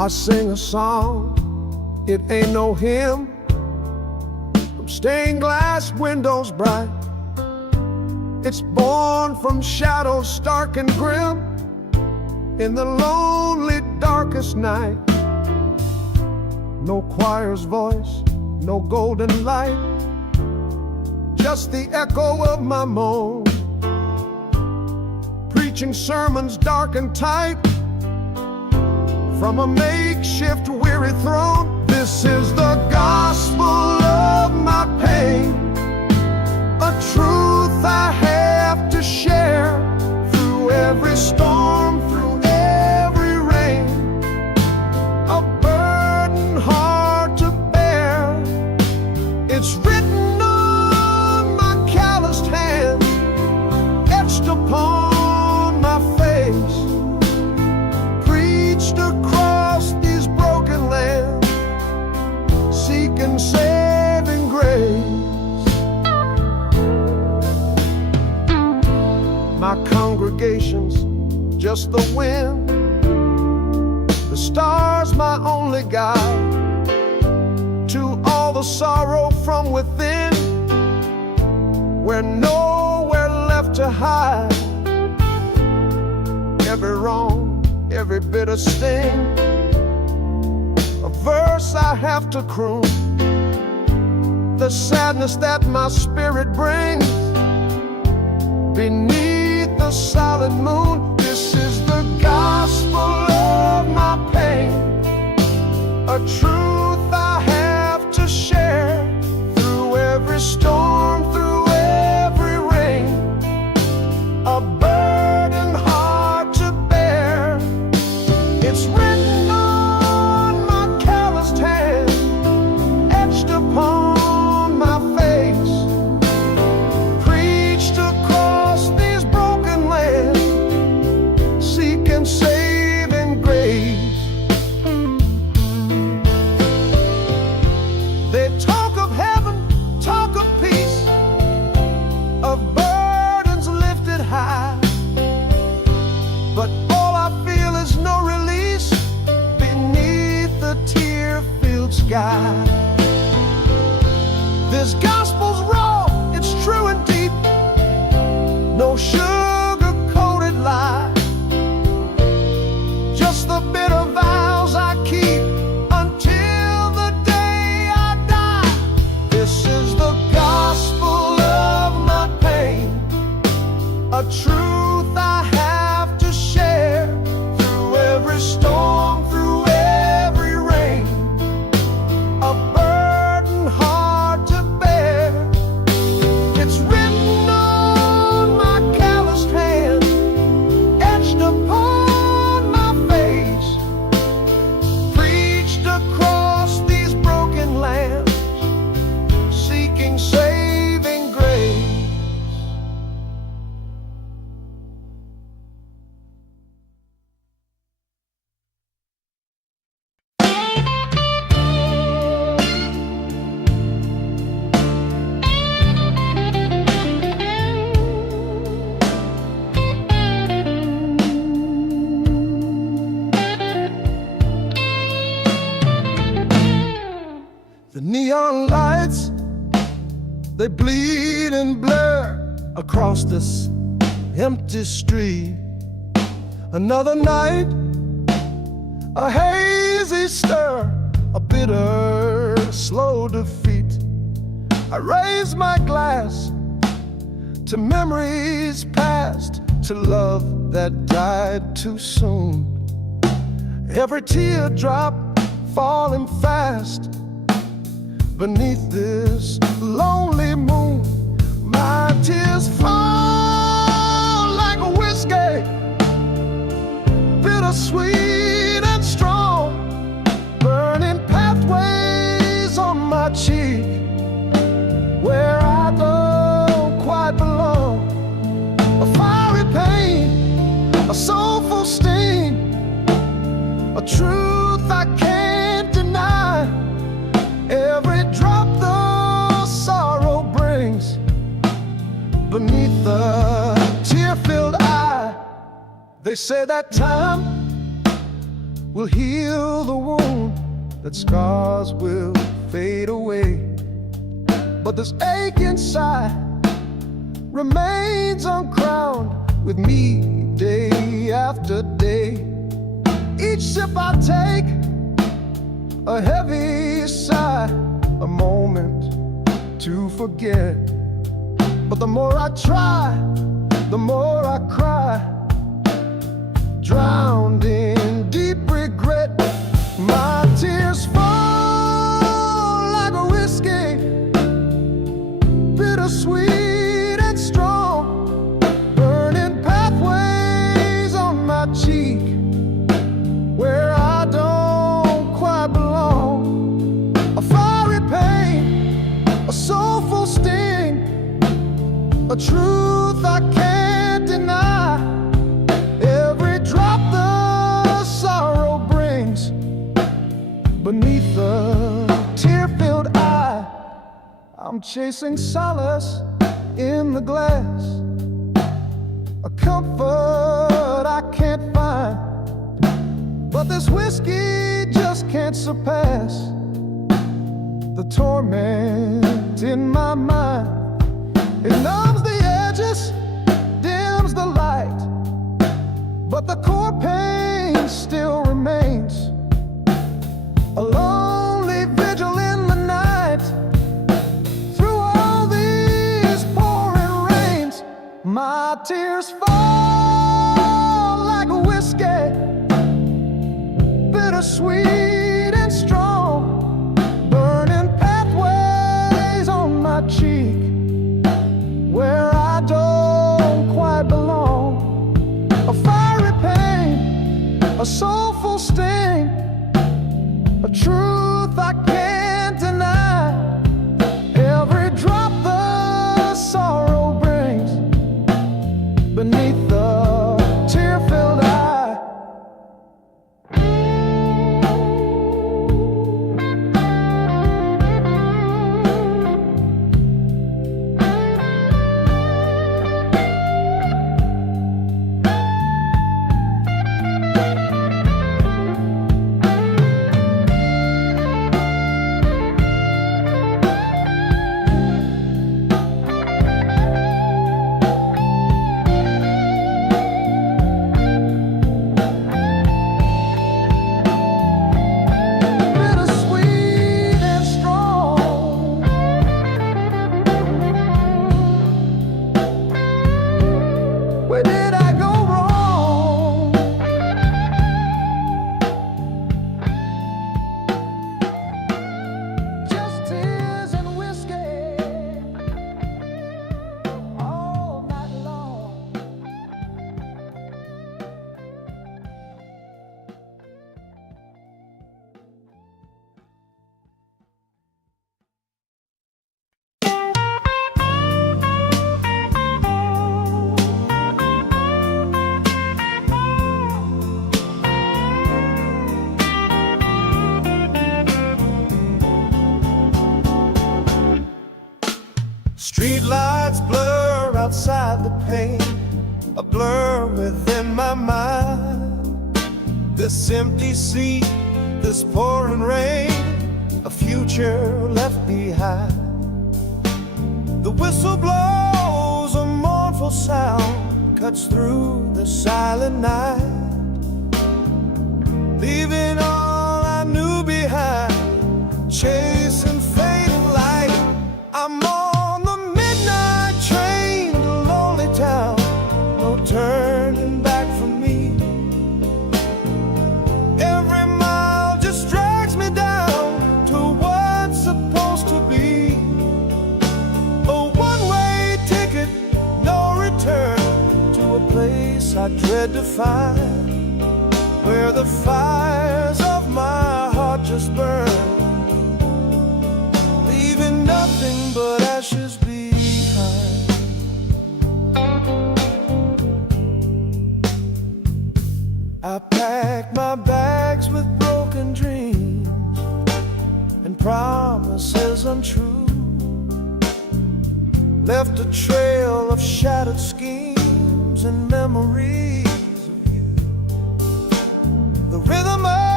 I sing a song, it ain't no hymn, from stained glass windows bright. It's born from shadows stark and grim, in the lonely darkest night. No choir's voice, no golden light, just the echo of my moan, preaching sermons dark and tight from a makeshift weary throne. This is the gospel of my pain, a truth I have to share through every storm, through every rain, a burden hard to bear. It's written on my calloused hands, etched upon my face, preached across these broken lands, seeking saving grace. My congregation's just the wind, the stars my only guide to all the sorrow from within, where nowhere left to hide. Every wrong, every bitter sting, a verse I have to croon, the sadness that my spirit brings beneath the solid moon. This is the gospel of my pain, a truth I have to share through every storm, through every rain, a burden hard to bear. It's written on my calloused hand, etched upon my face, preached across these broken lands, seeking saving grace. They talk of heaven, talk of peace, of burdens lifted high, but all I feel is no release beneath the tear-filled sky. This gospel's raw, it's true and deep, no sugar-coated lie, just the bitter vows I keep until the day I die. This is the gospel of my pain, a truth I have to share through every storm, through every rain, a burden hard to bear. It's written on my calloused hand, etched upon my face, preached across these broken lands, seeking saving grace. The neon lights, they bleed and blur across this empty street. Another night, a hazy stir, a bitter, slow defeat. I raise my glass to memories past, to love that died too soon. Every teardrop falling fast beneath this lonely moon. My tears fall like a whiskey, bittersweet and strong, burning pathways on my cheek where I don't quite belong. A fiery pain, a soulful sting, a truth I can't deny. Every drop the sorrow brings beneath the tear-filled eye. They say that time will heal the wound, that scars will fade away. But this ache inside remains uncrowned with me day after day. Each sip I take, a heavy sigh, a moment to forget. But the more I try, the more I cry, drowned in deep regret. My tears fall like a whiskey, bittersweet and strong, burning pathways on my cheek where I don't quite belong. A fiery pain, a soulful sting, a truth I can't deny. Every drop the sorrow brings beneath the tear-filled eye. I'm chasing solace in the glass, a comfort I can't find. But this whiskey just can't surpass the torment in my mind. It numbs the edges, dims the light, but the core pain still remains. A lonely vigil in the night, through all these pouring rains. My tears fall like a whiskey, bittersweet and strong, burning pathways on my cheek where I don't quite belong. A fiery pain, a soulful sting, a truth I can't deny. Every drop the sorrow brings beneath the tear-filled eye. Where did I go wrong? Just tears and whiskey all night long. Street lights blur outside the pane, a blur within my mind. This empty seat, this pouring rain, a future left behind. The whistle blows, a mournful sound cuts through the silent night, leaving all I knew behind, chasing fading light. I'm on the midnight train to lonely town, no turning back for me. Every mile just drags me down to what's supposed to be a one-way ticket, no return, to a place I dread to find, where the fires of my heart just burn, leaving nothing but ashes behind. I packed my bags with broken dreams and promises untrue, left a trail of shattered schemes and memories of you. The rhythm of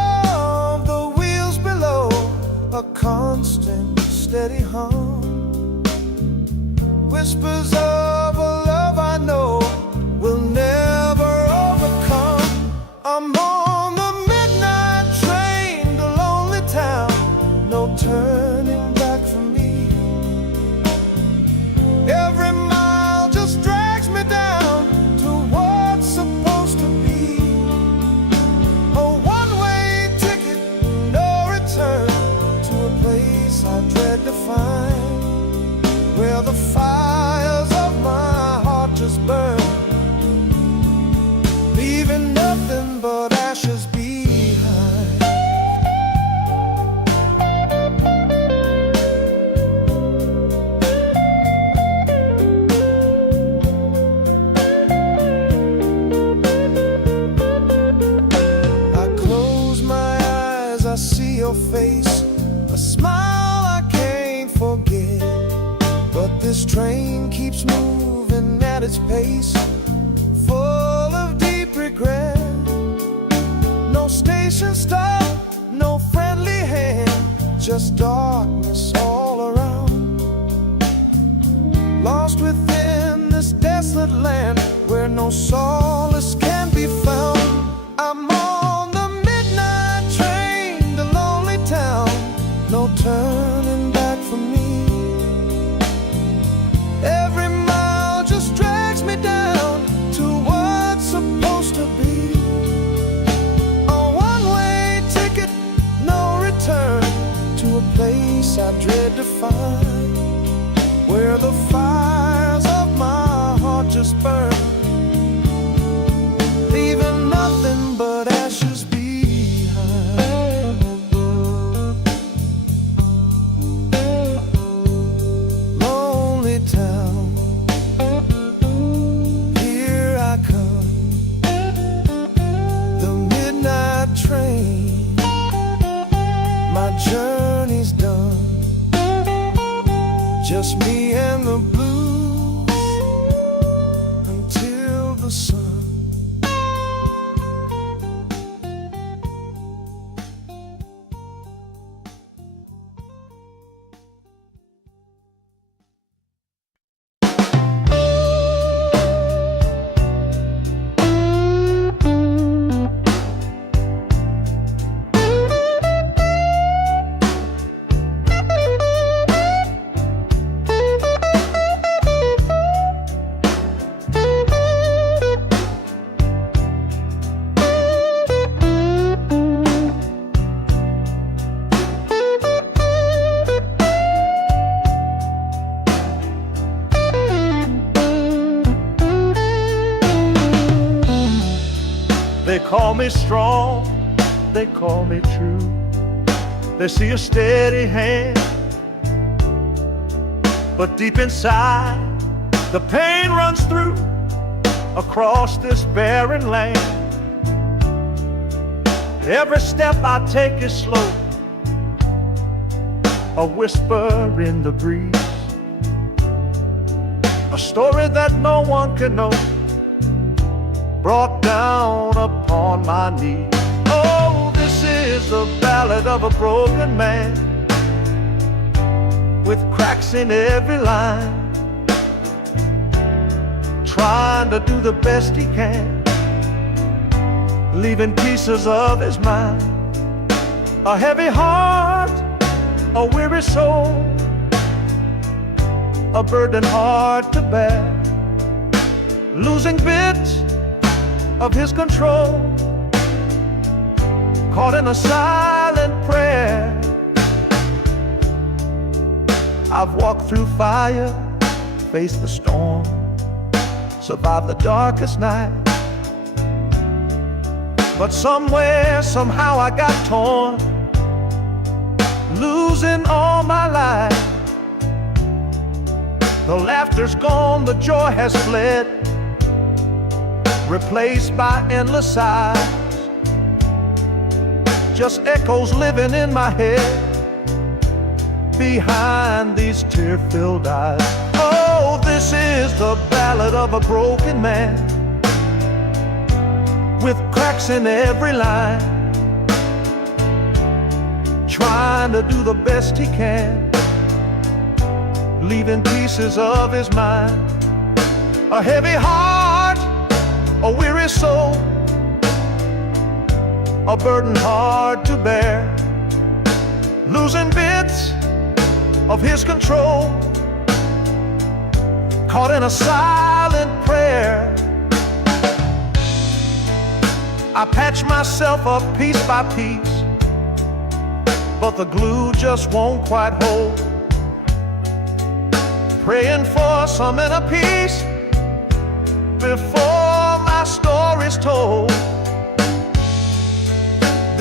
nothing but ashes behind. I close my eyes, I see your face, a smile I can't forget. But this train keeps moving at its pace, full of deep regret. No station stop, no friendly hand, just darkness all around. Lost within this desolate land where no solace can be found. I'm on the midnight train, the lonely town, no turning back for me. Every mile just drags me down to what's supposed to be. A one-way ticket, no return, to a place I dread to find, where the fires of my heart just burn, leaving nothing but ashes behind. Lonely town, here I come, the midnight train, my journey's done, just me and the blues until the sun. They call me strong, they call me true. They see a steady hand, but deep inside the pain runs through across this barren land. Every step I take is slow, a whisper in the breeze, a story that no one can know, brought down upon my knees. Oh, this is the ballad of a broken man, with cracks in every line, trying to do the best he can, leaving pieces of his mind. A heavy heart, a weary soul, a burden hard to bear, losing bits of his control, caught in a silent prayer. I've walked through fire, faced the storm, survived the darkest night, but somewhere, somehow I got torn, losing all my life. The laughter's gone, the joy has fled, replaced by endless sighs, just echoes living in my head behind these tear-filled eyes. Oh, this is the ballad of a broken man, with cracks in every line, trying to do the best he can, leaving pieces of his mind. A heavy heart, a weary soul, a burden hard to bear, losing bits of his control, caught in a silent prayer. I patch myself up piece by piece, but the glue just won't quite hold, praying for some inner peace before my story's told.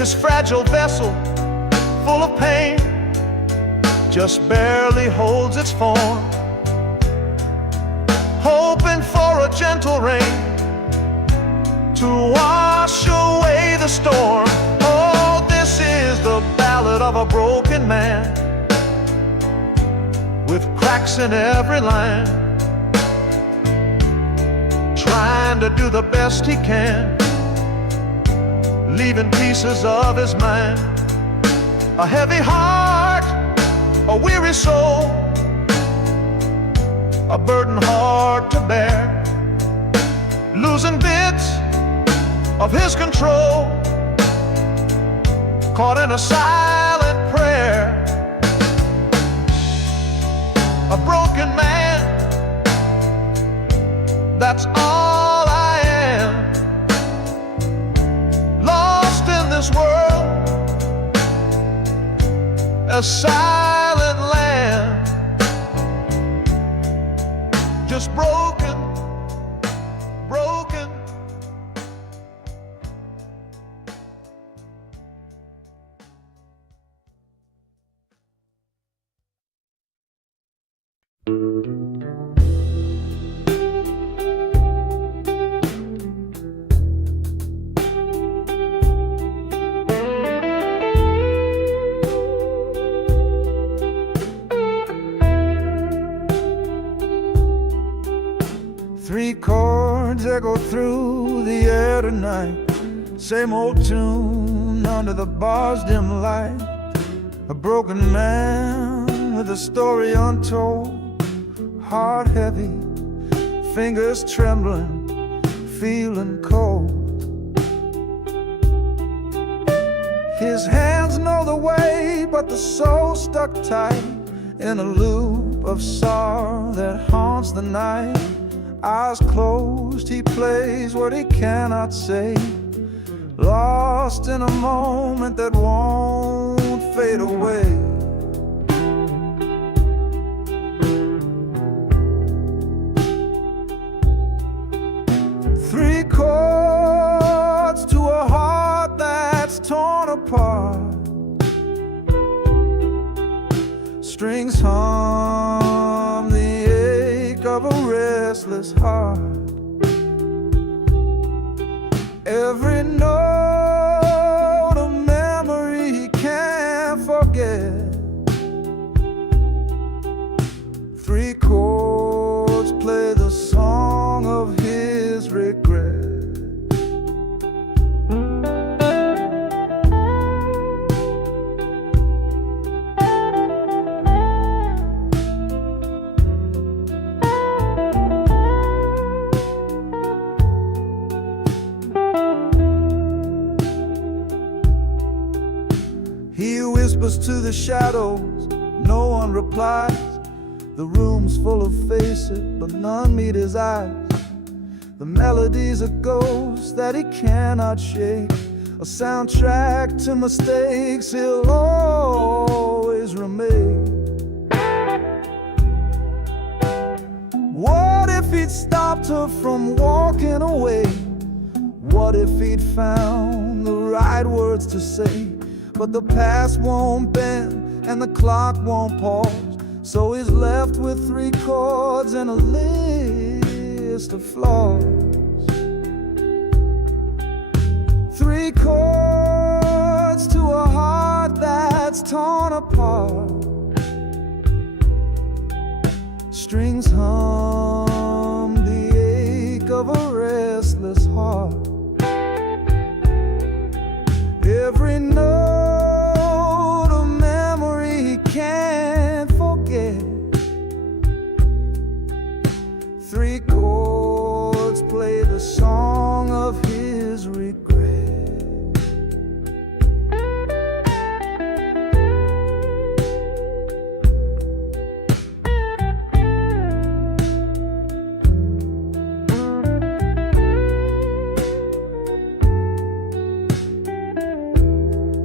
this fragile vessel, full of pain, just barely holds its form, hoping for a gentle rain to wash away the storm. Oh, this is the ballad of a broken man, with cracks in every line, trying to do the best he can, leaving pieces of his mind. A heavy heart, a weary soul, a burden hard to bear, losing bits of his control, caught in a silent prayer. A broken man, that's all I am, lost in this world, a silent land, just broken, broken. Three chords echo through the air tonight, same old tune under the bar's dim light. A broken man with a story untold, heart heavy, fingers trembling, feeling cold. His hands know the way, but the soul stuck tight in a loop of sorrow that haunts the night. Eyes closed, he plays what he cannot say, lost in a moment that won't fade away. Three chords to a heart that's torn apart, strings hum the ache of a restless heart. Every note a memory he can't forget. Three chords play the song of his regret. He whispers to the shadows, no one replies. The room's full of faces, but none meet his eyes. The melody's a ghost that he cannot shake, a soundtrack to mistakes he'll always remake. What if he'd stopped her from walking away? What if he'd found the right words to say? But the past won't bend and the clock won't pause, so he's left with three chords and a list of flaws. Three chords to a heart that's torn apart, strings hum the ache of a restless heart. Every note a memory he can't forget. Three chords play the song of his regret.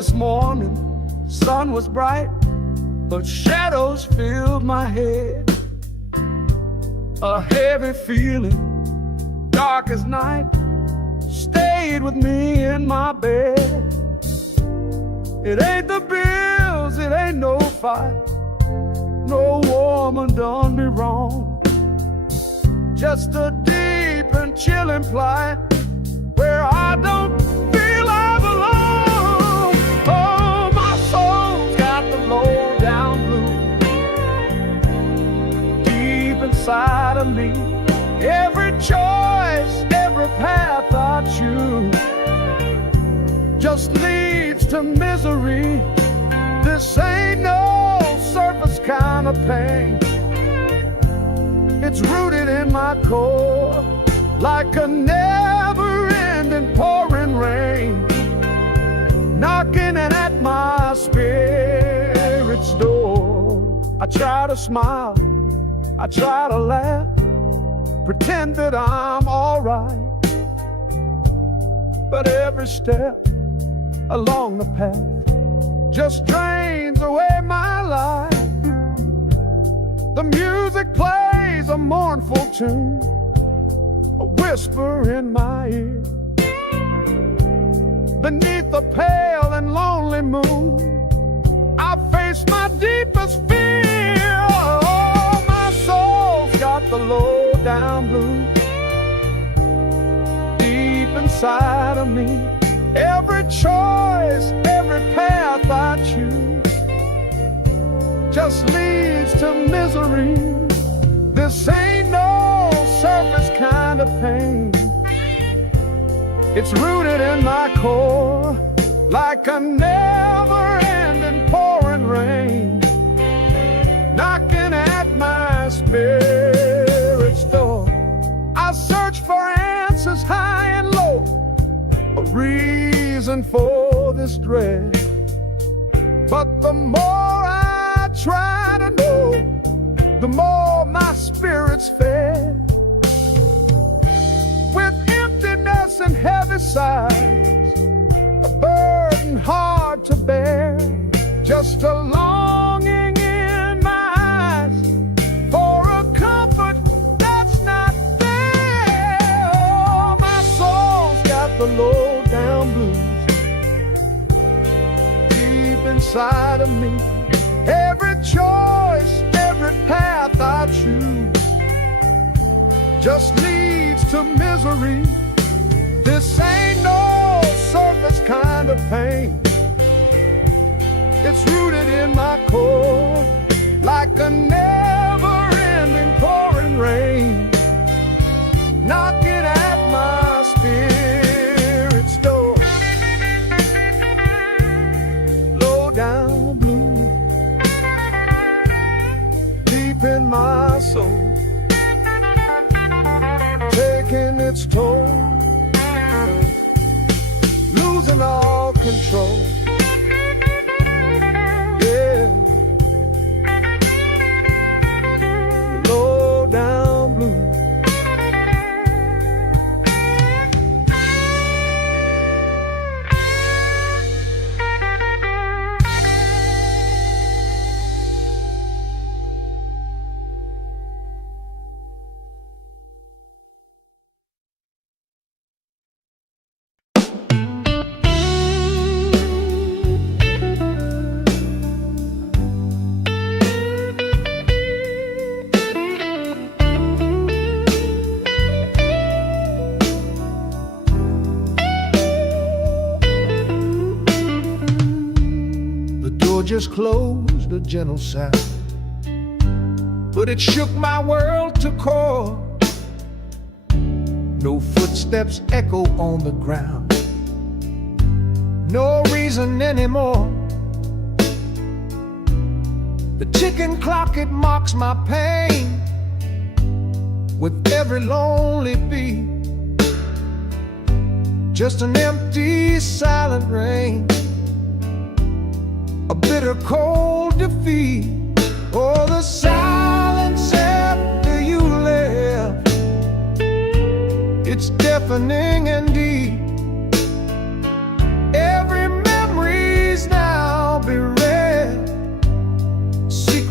this morning, sun was bright, but shadows filled my head. A heavy feeling, dark as night, stayed with me in my bed. It ain't the bills, it ain't no fight, no woman done me wrong. Just a deep and chilling plight where I don't feel I belong. Oh, my soul's got the low down blues deep inside of me. Every choice, every path I choose just leads to misery. This ain't no surface kind of pain. It's rooted in my core like a never-ending pouring rain, knocking at my spirit's door. I try to smile, I try to laugh, pretend that I'm alright, but every step along the path just drains away my life. The music plays a mournful tune, a whisper in my ear. Beneath the pale and lonely moon, I face my deepest fear. Oh, my soul's got the low down blues deep inside of me. Every choice, every path I choose just leads to misery. This ain't no surface kind of pain. It's rooted in my core like a never-ending pouring rain, knocking at my spirit's door. I search for answers high and low, a reason for this dread, but the more I try to know, the more my spirit's fed. With emptiness and heavy sighs, a burden hard to bear, just a longing in my eyes for a comfort that's not there. Oh, my soul's got the low down blues deep inside of me. Every choice, every path I choose just leads to misery. This ain't no surface kind of pain. It's rooted in my core like a never-ending pouring rain, knocking at my spirit's door. Low down blue deep in my soul, taking its toll, losing all control. Yeah, low down blue. Just closed, a gentle sound, but it shook my world to core. No footsteps echo on the ground, no reason anymore. The ticking clock, it mocks my pain with every lonely beat. Just an empty, silent rain, a bitter cold defeat. Oh, the silence after you left, it's deafening and deep. Every memory's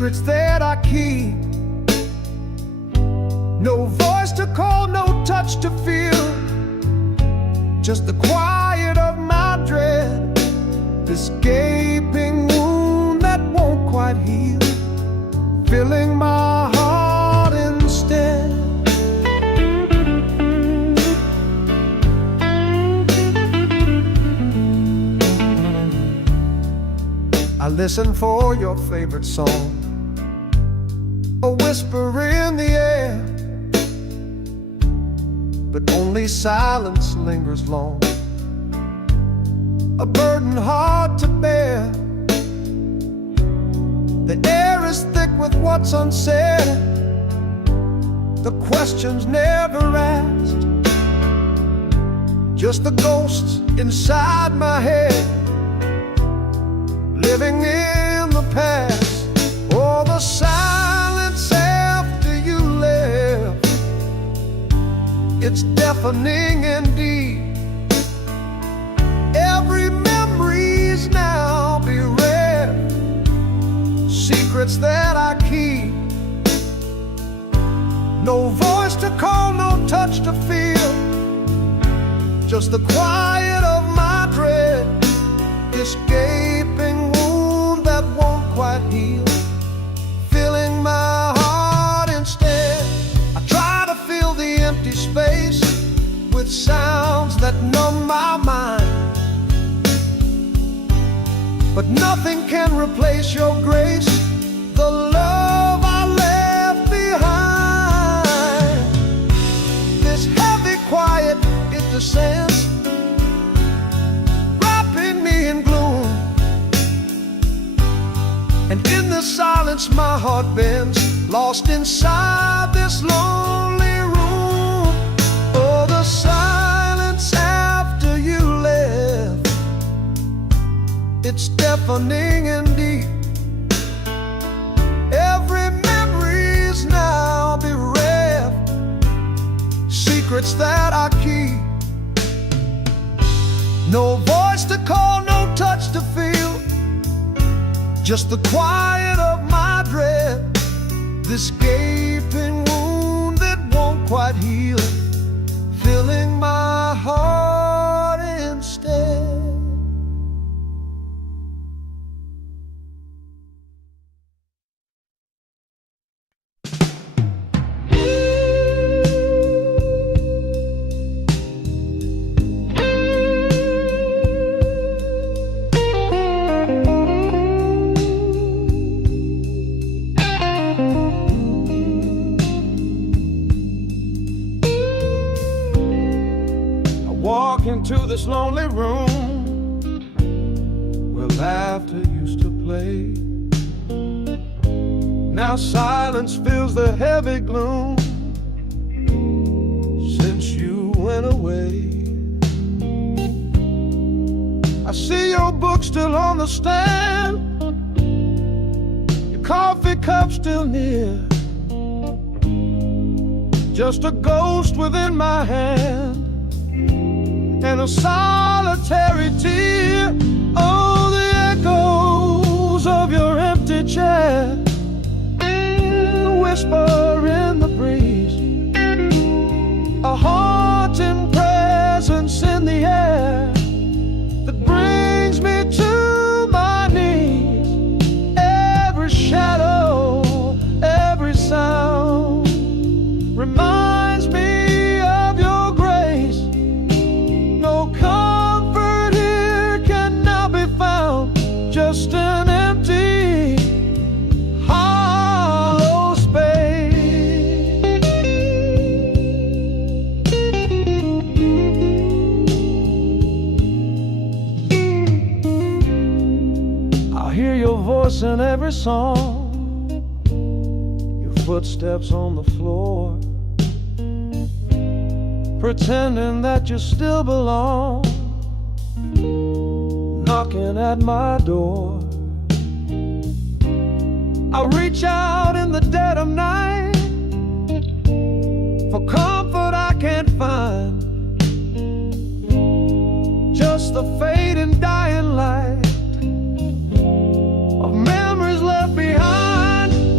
secrets that I keep. No voice to call, no touch to feel, just the quiet of my dread, this gaping wound that won't quite heal, filling my heart instead. I listen for your favorite song, a whisper in the air, but only silence lingers long, a burden hard to bear. The air is thick with what's unsaid, the questions never asked, just the ghosts inside my head, living in the past. Oh, the silence after you left, it's deafening indeed. Every memory's now bereft, secrets that I keep. No voice to call, no touch to feel, just the quiet of my dread, this gaping wound that won't quite heal, filling my heart instead. I try to fill the empty space with sounds that numb my mind, but nothing can replace your grace, the love I left behind. This heavy quiet, it descends, wrapping me in gloom, and in the silence my heart bends, lost inside this lonely room. Oh, the silence after you left, it's deafening indeed. Every memory's now bereft, secrets that I keep. No voice to call, no touch to feel, just the quiet of my dread, this gaping wound that won't quite heal, filling my heart instead. Walk into this lonely room where laughter used to play. Now silence fills the heavy gloom since you went away. I see your book still on the stand, your coffee cup still near, just a ghost within my hand and a solitary tear. Oh, the echoes of your empty chair, the whisper in the breeze, a haunting presence in the air that brings me to my knees. Every shadow, every sound reminds me of your grace. No comfort here can now be found, just an empty, hollow space. I hear your voice in every song, your footsteps on the floor, pretending that you still belong, knocking at my door. I reach out in the dead of night for comfort I can't find, just the fading dying light of memories left behind.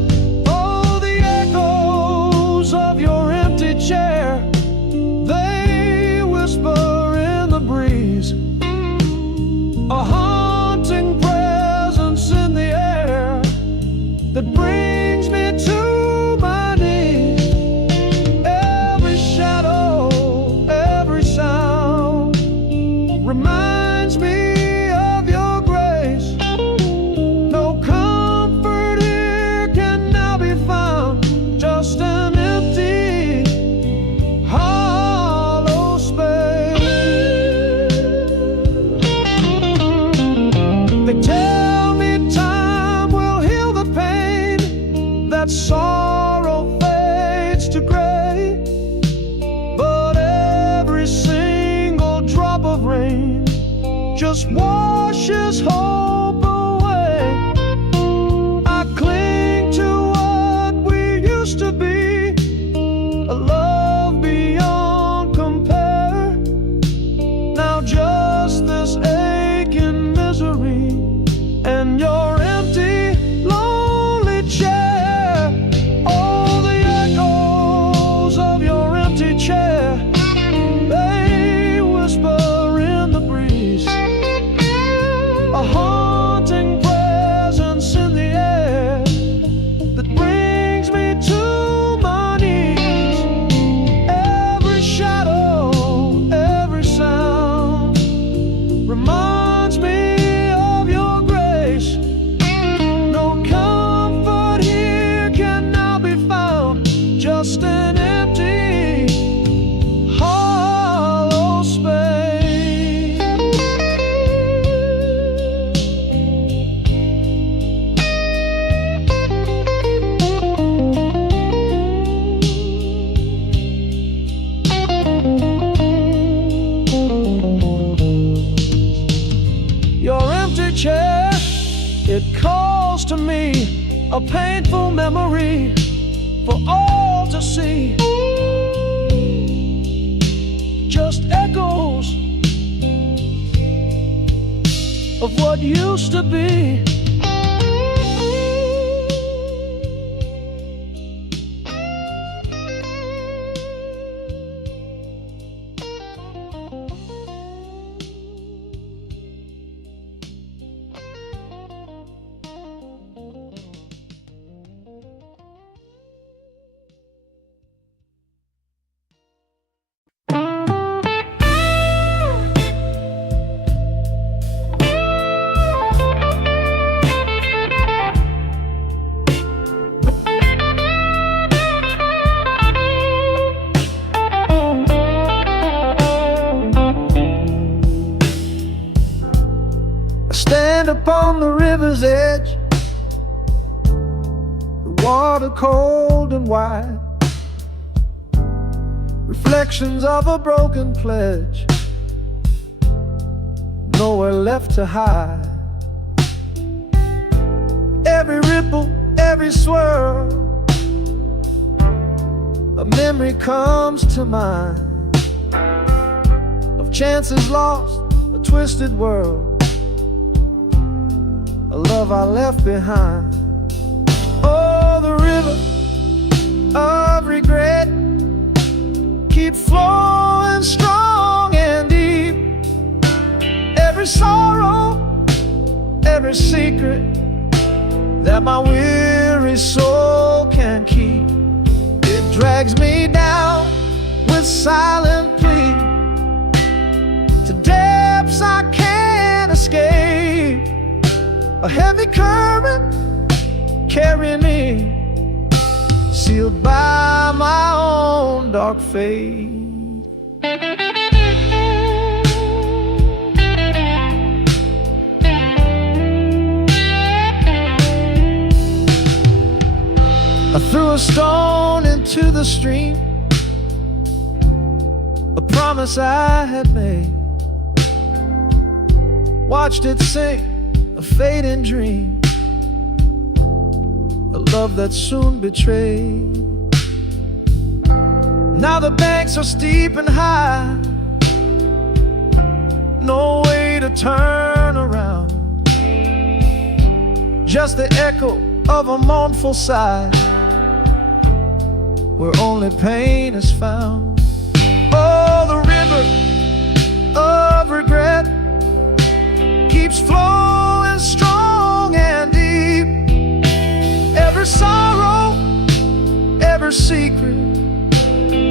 that brings me to my knees. Every shadow, every sound reminds me of your grace. No comfort here can now be found, just an empty, hollow space. They tell me time will heal the pain, that sorrow fades to gray, but every single drop of rain just washes hope away. I cling to what we used to be, a love beyond compare. Now just this aching misery and your empty, lonely chair. Oh, the echoes of your empty chair, they whisper in the breeze, a haunting presence in the air that brings me to my knees. Every shadow, every sound reminds me of your grace. No comfort here can now be found, just an empty, hollow space. Your empty chair, it calls to me, a painful memory for all to see. Just echoes of what used to be. I stand upon the river's edge, the water cold and wide, reflections of a broken pledge, nowhere left to hide. Every ripple, every swirl, a memory comes to mind of chances lost, a twisted world, a love I left behind. Oh, the river of regret keeps flowing strong and deep. Every sorrow, every secret that my weary soul can keep, it drags me down with silent plea to depths I can't escape. A heavy current carrying me, sealed by my own dark fate. I threw a stone into the stream, a promise I had made, watched it sink, a fading dream, a love that soon betrayed. Now the banks are steep and high, no way to turn around, just the echo of a mournful sigh, where only pain is found. Oh, the river of regret keeps flowing strong and deep. Every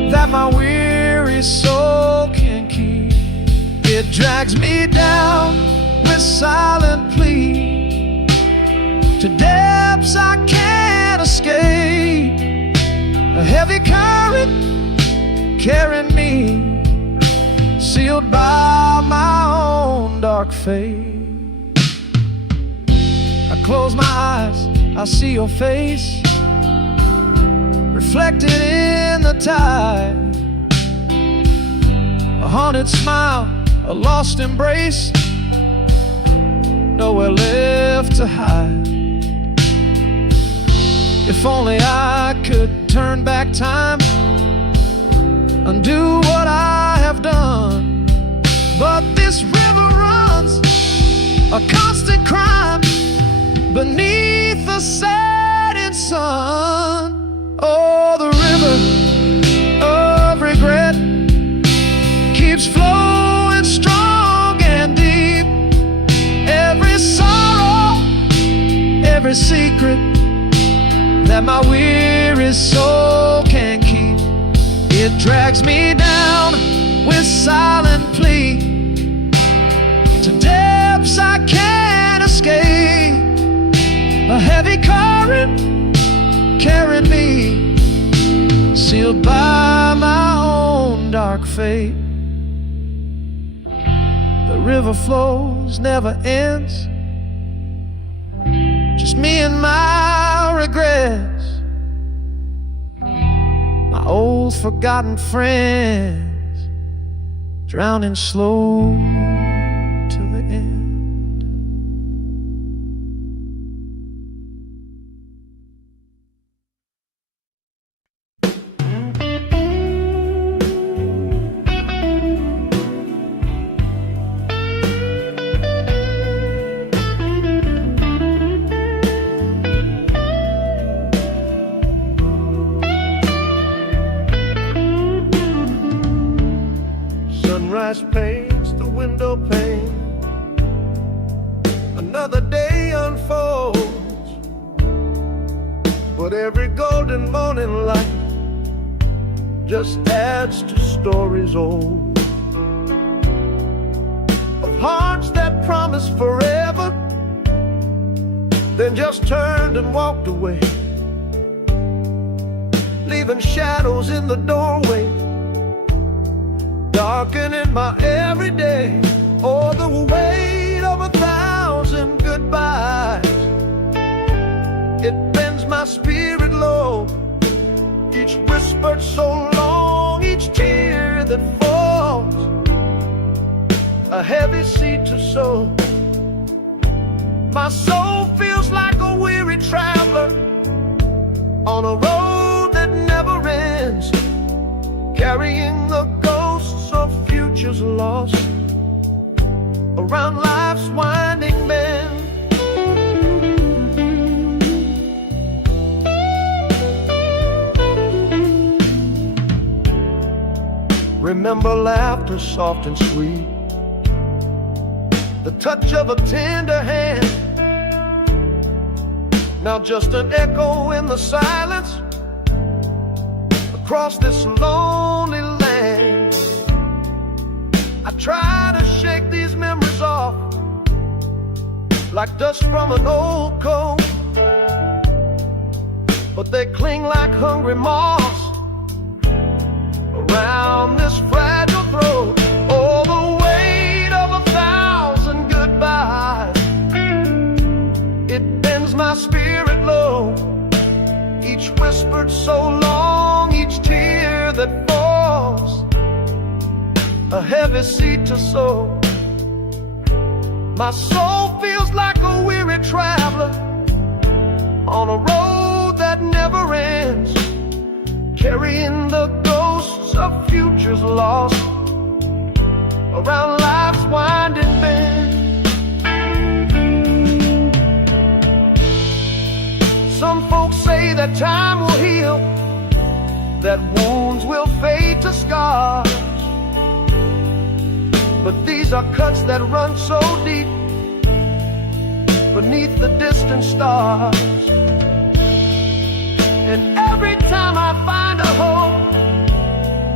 that my weary soul can keep. It drags me down with silent plea to depths I can't escape. A heavy current carrying me, sealed by my own dark fate. I close my eyes, I see your face reflected in the tide. A haunted smile, a lost embrace, nowhere left to hide. If only I could turn back time, undo what I have done. But this river runs a constant crime beneath the setting sun. Oh, the river of regret keeps flowing strong and deep. Every sorrow, every secret that my weary soul can keep, it drags me down with silent plea to depths I can't escape. A heavy current carrying me, sealed by my own dark fate. The river flows, never ends, just me and my regrets, my old forgotten friends, drowning slow till the end. Sunrise paints the window pane, another day unfolds, but every golden morning light just adds to stories old, of hearts that promised forever, then just turned and walked away, leaving shadows in the doorway, darkening my everyday. Oh, the weight of 1,000 goodbyes, it bends my spirit low. Each whispered so long, each tear that falls, a heavy seed to sow. My soul feels like a weary traveler on a road that never ends, carrying the ghosts of futures lost around life's winding bend. Remember laughter soft and sweet, the touch of a tender hand, now just an echo in the silence across this lonely land. I try to shake these memories off like dust from an old coat, but they cling like hungry moths around this fragile throat. Oh, the weight of 1,000 goodbyes, it bends my spirit low. Each whispered so long, each tear that falls, a heavy seed to sow. My soul feels like a weary traveler on a road that never ends, carrying the ghosts of futures lost around life's winding bend. Some folks say that time will heal, that wounds will fade to scars, but these are cuts that run so deep beneath the distant stars. And every time I find a hope,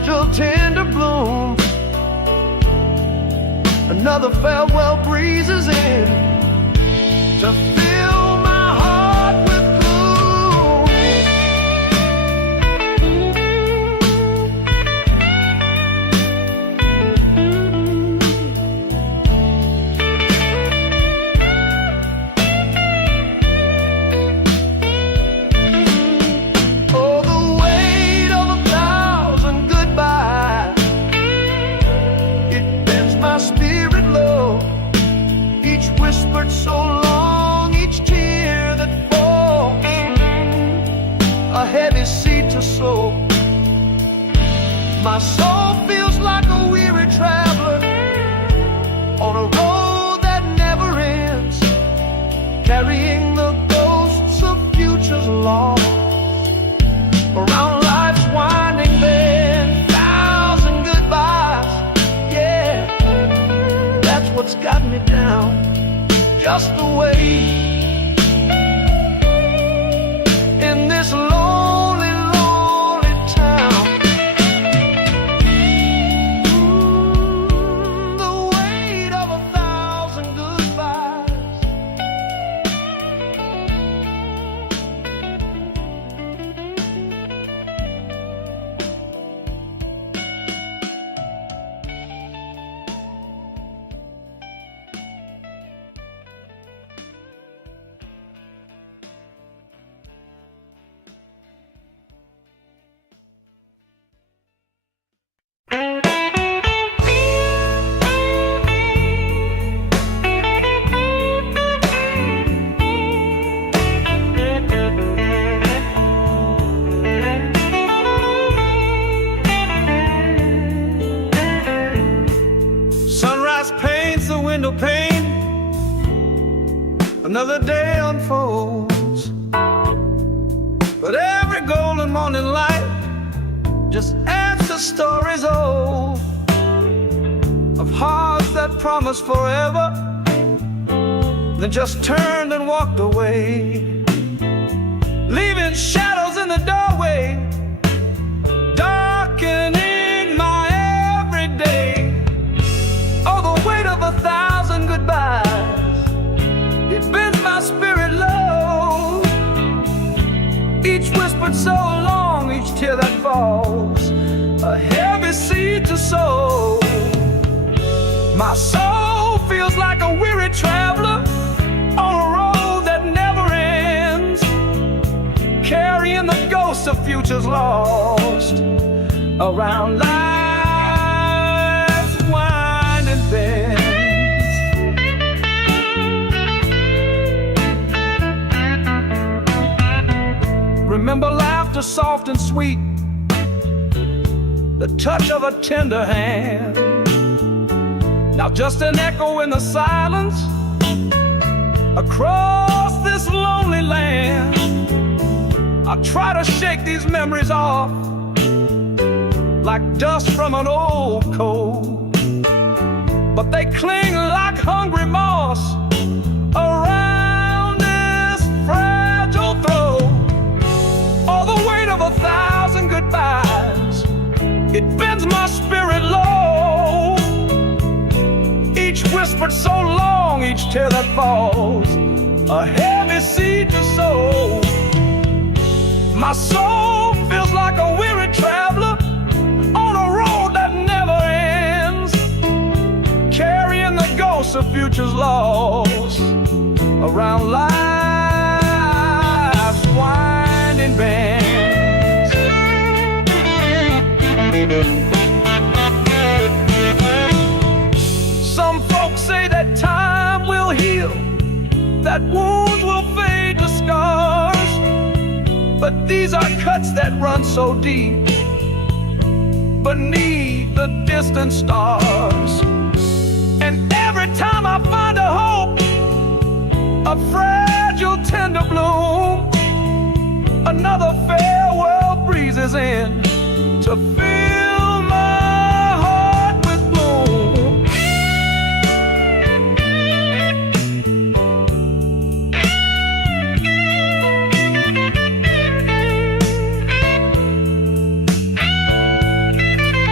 fragile, tender bloom. Another farewell breezes in to fill my heart with gloom. Oh, the weight of 1,000 goodbyes, it bends my spirit low. Each whispered so long, each tear that falls, a heavy seed to sow. My soul feels like a weary traveler on a road that never ends, carrying the ghosts of futures lost around life's winding bend. 1,000 goodbyes, yeah, that's what's got me down. Just the way in this lonely, lonely town. The weight of 1,000 goodbyes. Sunrise paints the window pane, another day unfolds, but every golden morning light just adds to stories old of hearts that promised forever, then just turned and walked away, leaving shadows in the doorway, darkening my everyday. Oh, the weight of 1,000 goodbyes, it bends my spirit low. Each whispered so long, each tear that falls, a heavy seed to sow. My soul feels like a weary traveler on a road that never ends, carrying the ghosts of futures lost around life's winding bends. Remember laughter soft and sweet, the touch of a tender hand. Now just an echo in the silence across this lonely land. I try to shake these memories off like dust from an old coat, but they cling like hungry moss around this fragile throat. Oh, the weight of 1,000 goodbyes, it bends my spirit low. Each whispered so long, each tear that falls, a heavy seed to sow. My soul feels like a weary traveler on a road that never ends, carrying the ghosts of futures lost around life's winding bends. Some folks say that time will heal, that wounds will fade to scars, but these are cuts that run so deep beneath the distant stars. And every time I find a hope, a fragile tender bloom, another farewell breezes in to fill my heart with gloom.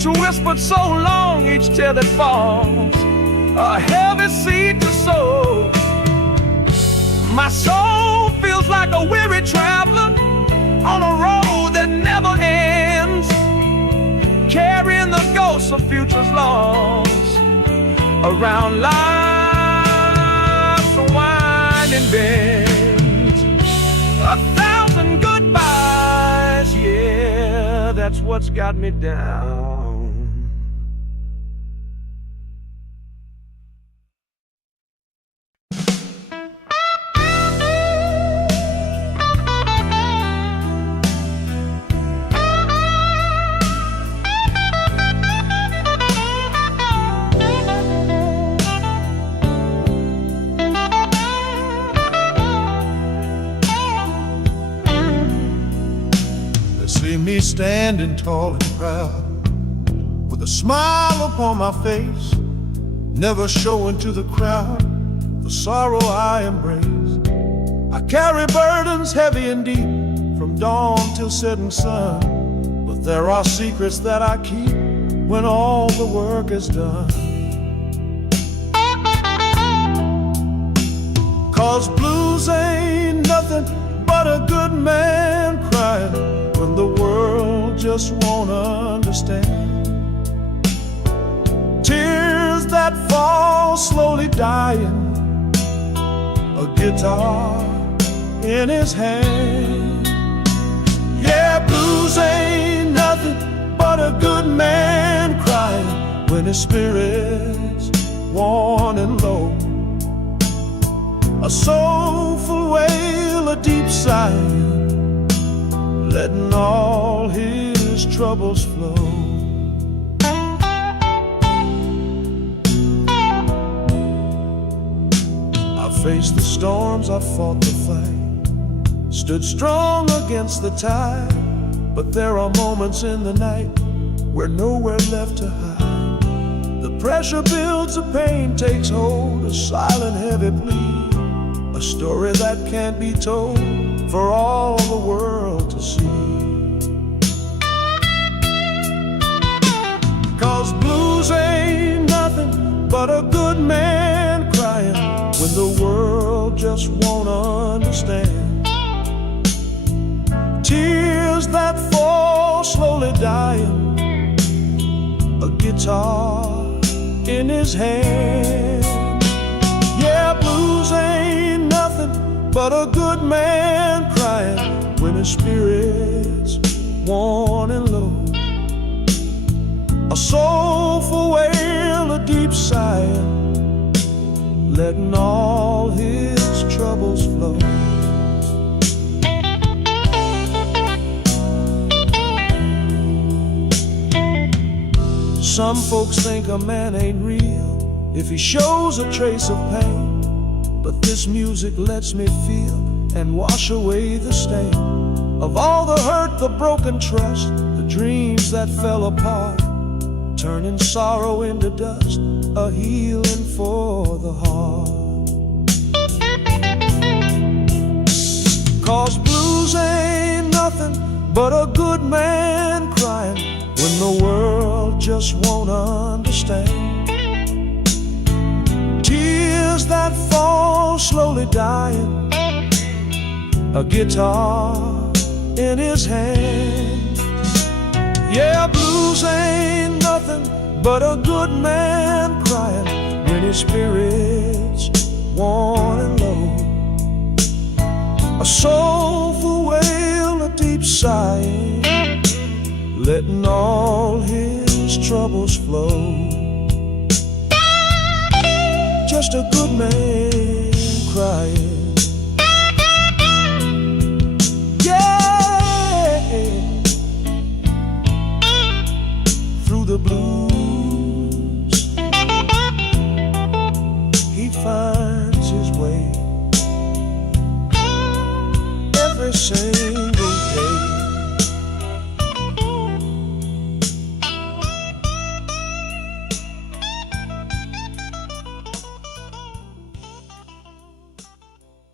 Each whispered so long, each tear that falls, a heavy seed to sow. My soul feels like a weary traveler on a road that never ends, carrying the ghosts of futures lost around life's winding bends. 1,000 goodbyes, yeah, that's what's got me down. See me standing tall and proud, with a smile upon my face, never showing to the crowd the sorrow I embrace. I carry burdens heavy and deep, from dawn till setting sun, but there are secrets that I keep when all the work is done. 'Cause blues ain't nothing but a good man crying when the world just won't understand. Tears that fall slowly dying, a guitar in his hand. Yeah, blues ain't nothing but a good man crying when his spirit's worn and low. A soulful wail, a deep sigh, letting all his troubles flow. I faced the storms, I fought the fight, stood strong against the tide, but there are moments in the night where nowhere left to hide. The pressure builds, the pain takes hold, a silent heavy plea, a story that can't be told for all the world to see. 'Cause blues ain't nothing but a good man crying when the world just won't understand. Tears that fall slowly dying, a guitar in his hand. Yeah, blues ain't nothing but a good man crying when his spirit's worn and low. A soulful wail, a deep sigh, letting all his troubles flow. Some folks think a man ain't real if he shows a trace of pain, but this music lets me feel and wash away the stain of all the hurt, the broken trust, the dreams that fell apart, turning sorrow into dust, a healing for the heart. 'Cause blues ain't nothing but a good man crying when the world just won't understand. Tears that fall slowly dying, a guitar in his hand. Yeah, blues ain't nothing but a good man crying when his spirit's worn and low. A soulful wail, a deep sigh, letting all his troubles flow. Just a good man crying. Yeah, through the blues he finds his way every single day.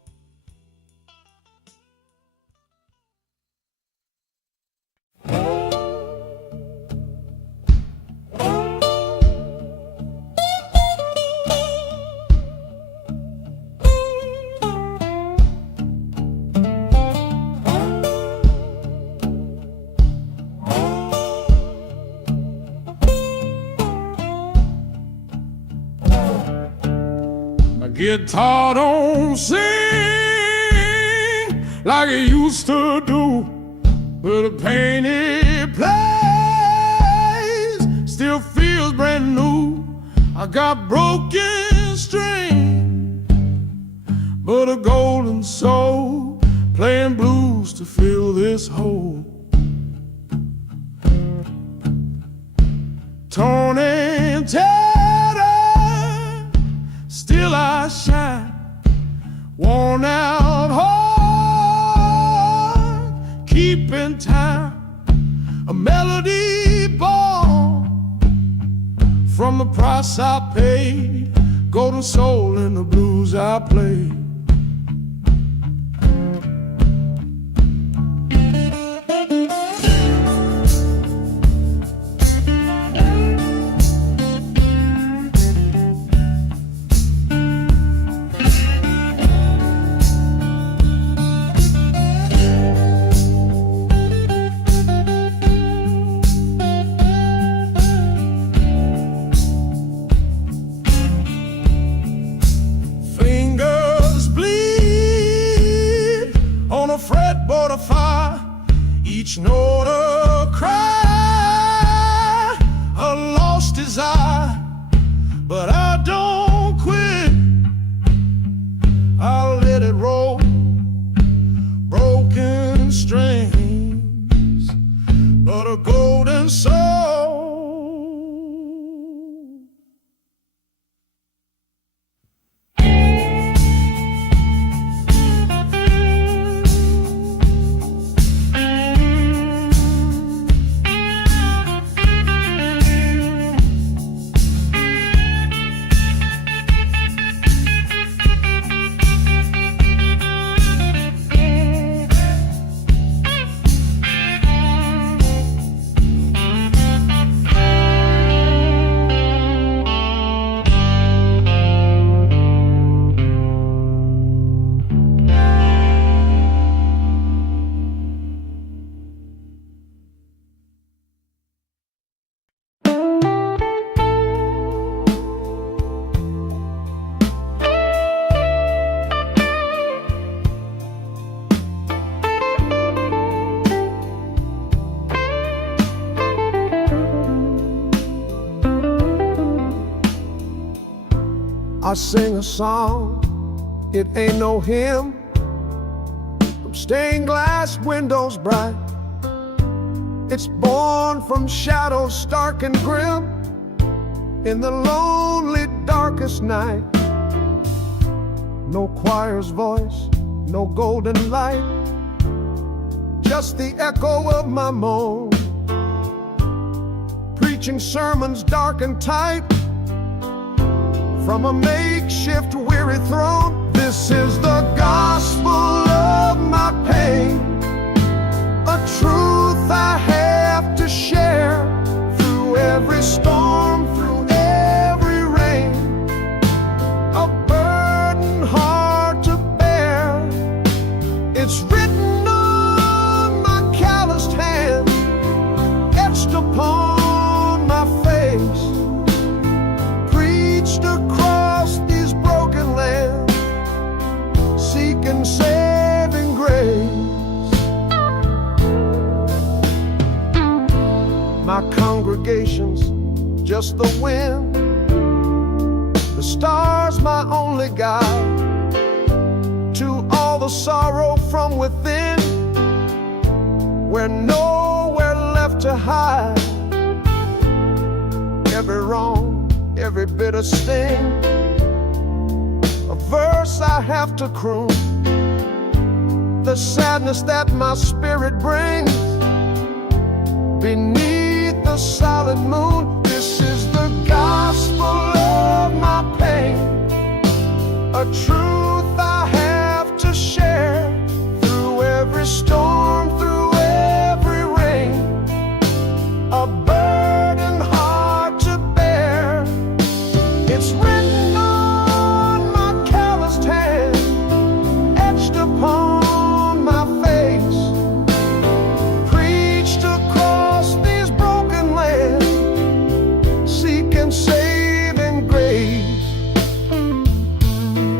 guitar don't sing like it used to do, but the pain it plays still feels brand new. I got broken strings, but a golden soul playing blues to fill this hole. Torn and tattered, still I shine. Worn out heart, keeping time. A melody born from the price I paid. Golden soul in the blues I play. Fretboard of fire, each note a cry, a lost desire. But I don't quit, I'll let it roll. Broken strings, but a golden soul. I sing a song, it ain't no hymn, from stained glass windows bright. It's born from shadows stark and grim, in the lonely darkest night. No choir's voice, no golden light, just the echo of my moan, preaching sermons dark and tight from a makeshift weary throne. This is the gospel of my pain, a truth I have to share through every storm, through every rain, a burden hard to bear. It's written on my calloused hand, etched upon my face, preached across these broken lands, seeking saving grace. My congregation's just the wind, the stars my only guide to all the sorrow from within, where nowhere left to hide. Every wrong, every bitter sting, a verse I have to croon, the sadness that my spirit brings beneath the silent moon. This is the gospel of my pain, a truth I have to share through every storm, through every rain, a burden hard to bear. It's written on my calloused hand, etched upon my face, preached across these broken lands, seeking saving grace.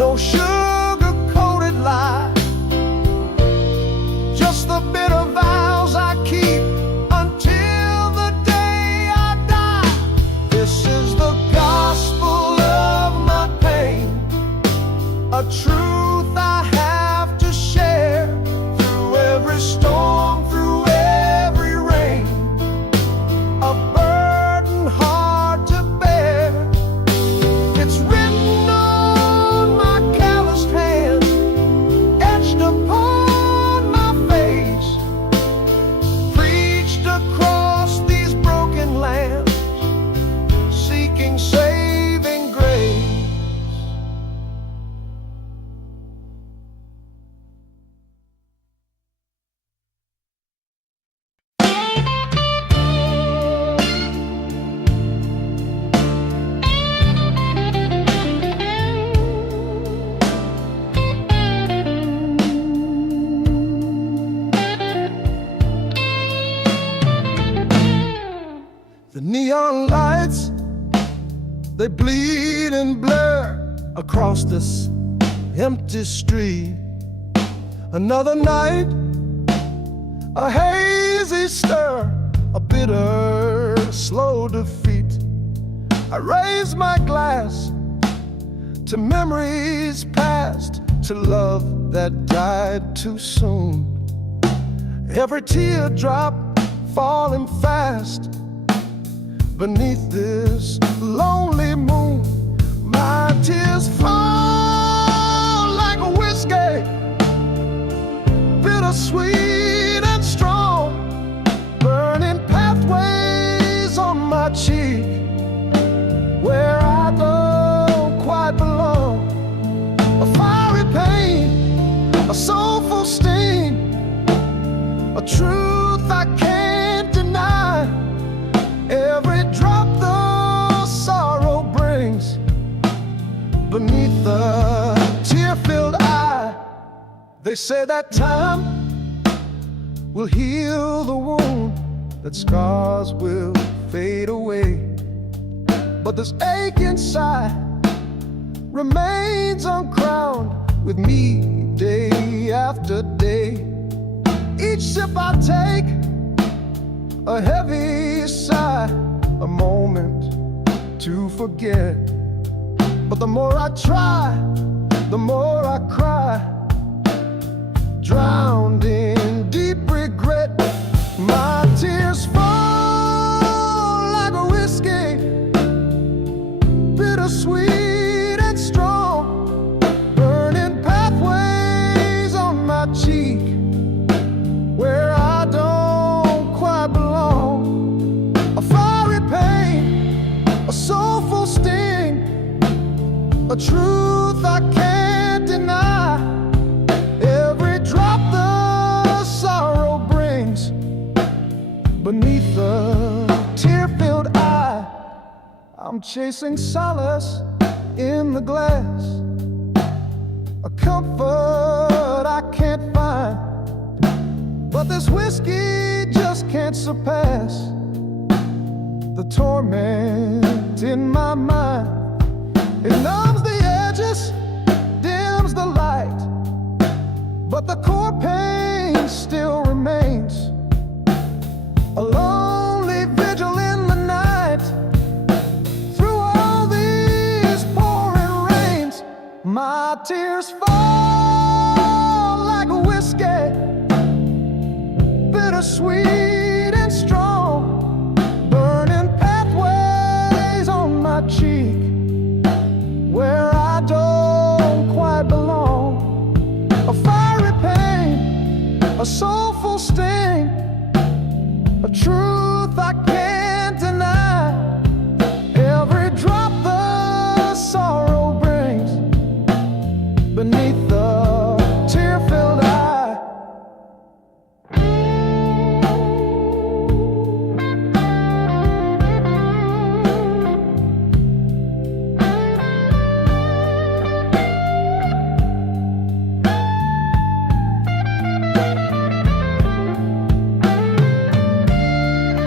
no sugar-coated lie, just the bitter vows I keep until the day I die. This is the gospel of my pain, a truth I have to share through every storm, through every rain, a burden hard to bear. It's written on my calloused hand, etched upon my face, preached across these broken lands, seeking saving grace. The neon lights, they bleed and blur across this empty street. Another night, a hazy stir, a bitter, slow defeat. I raise my glass to memories past, to love that died too soon. Every teardrop falling fast beneath this lonely moon. My tears fall like a whiskey, bittersweet and strong, burning pathways on my cheek where I don't quite belong. A fiery pain, a soulful sting, a truth I can't deny. Every drop the sorrow brings beneath the tear-filled eye. They say that time will heal the wound, that scars will fade away, but this ache inside remains uncrowned with me day after day. Each sip I take, a heavy sigh, a moment to forget. But the more I try, the more I cry, drowned in deep regret. My tears fall like a whiskey, bittersweet and strong, burning pathways on my cheek where I don't quite belong. A fiery pain, a soulful sting, a truth I can't deny. Every drop the sorrow brings beneath the tear-filled eye. I'm chasing solace in the glass, a comfort I can't find, but this whiskey just can't surpass the torment in my mind. It numbs the edges, dims the light, but the core pain still remains. A lonely vigil in the night, through all these pouring rains. My tears fall like a whiskey, bittersweet and strong, burning pathways on my cheek where I don't quite belong. A fiery pain, a soulful sting, a truth I can't deny. Every drop the sorrow brings beneath the tear-filled eye.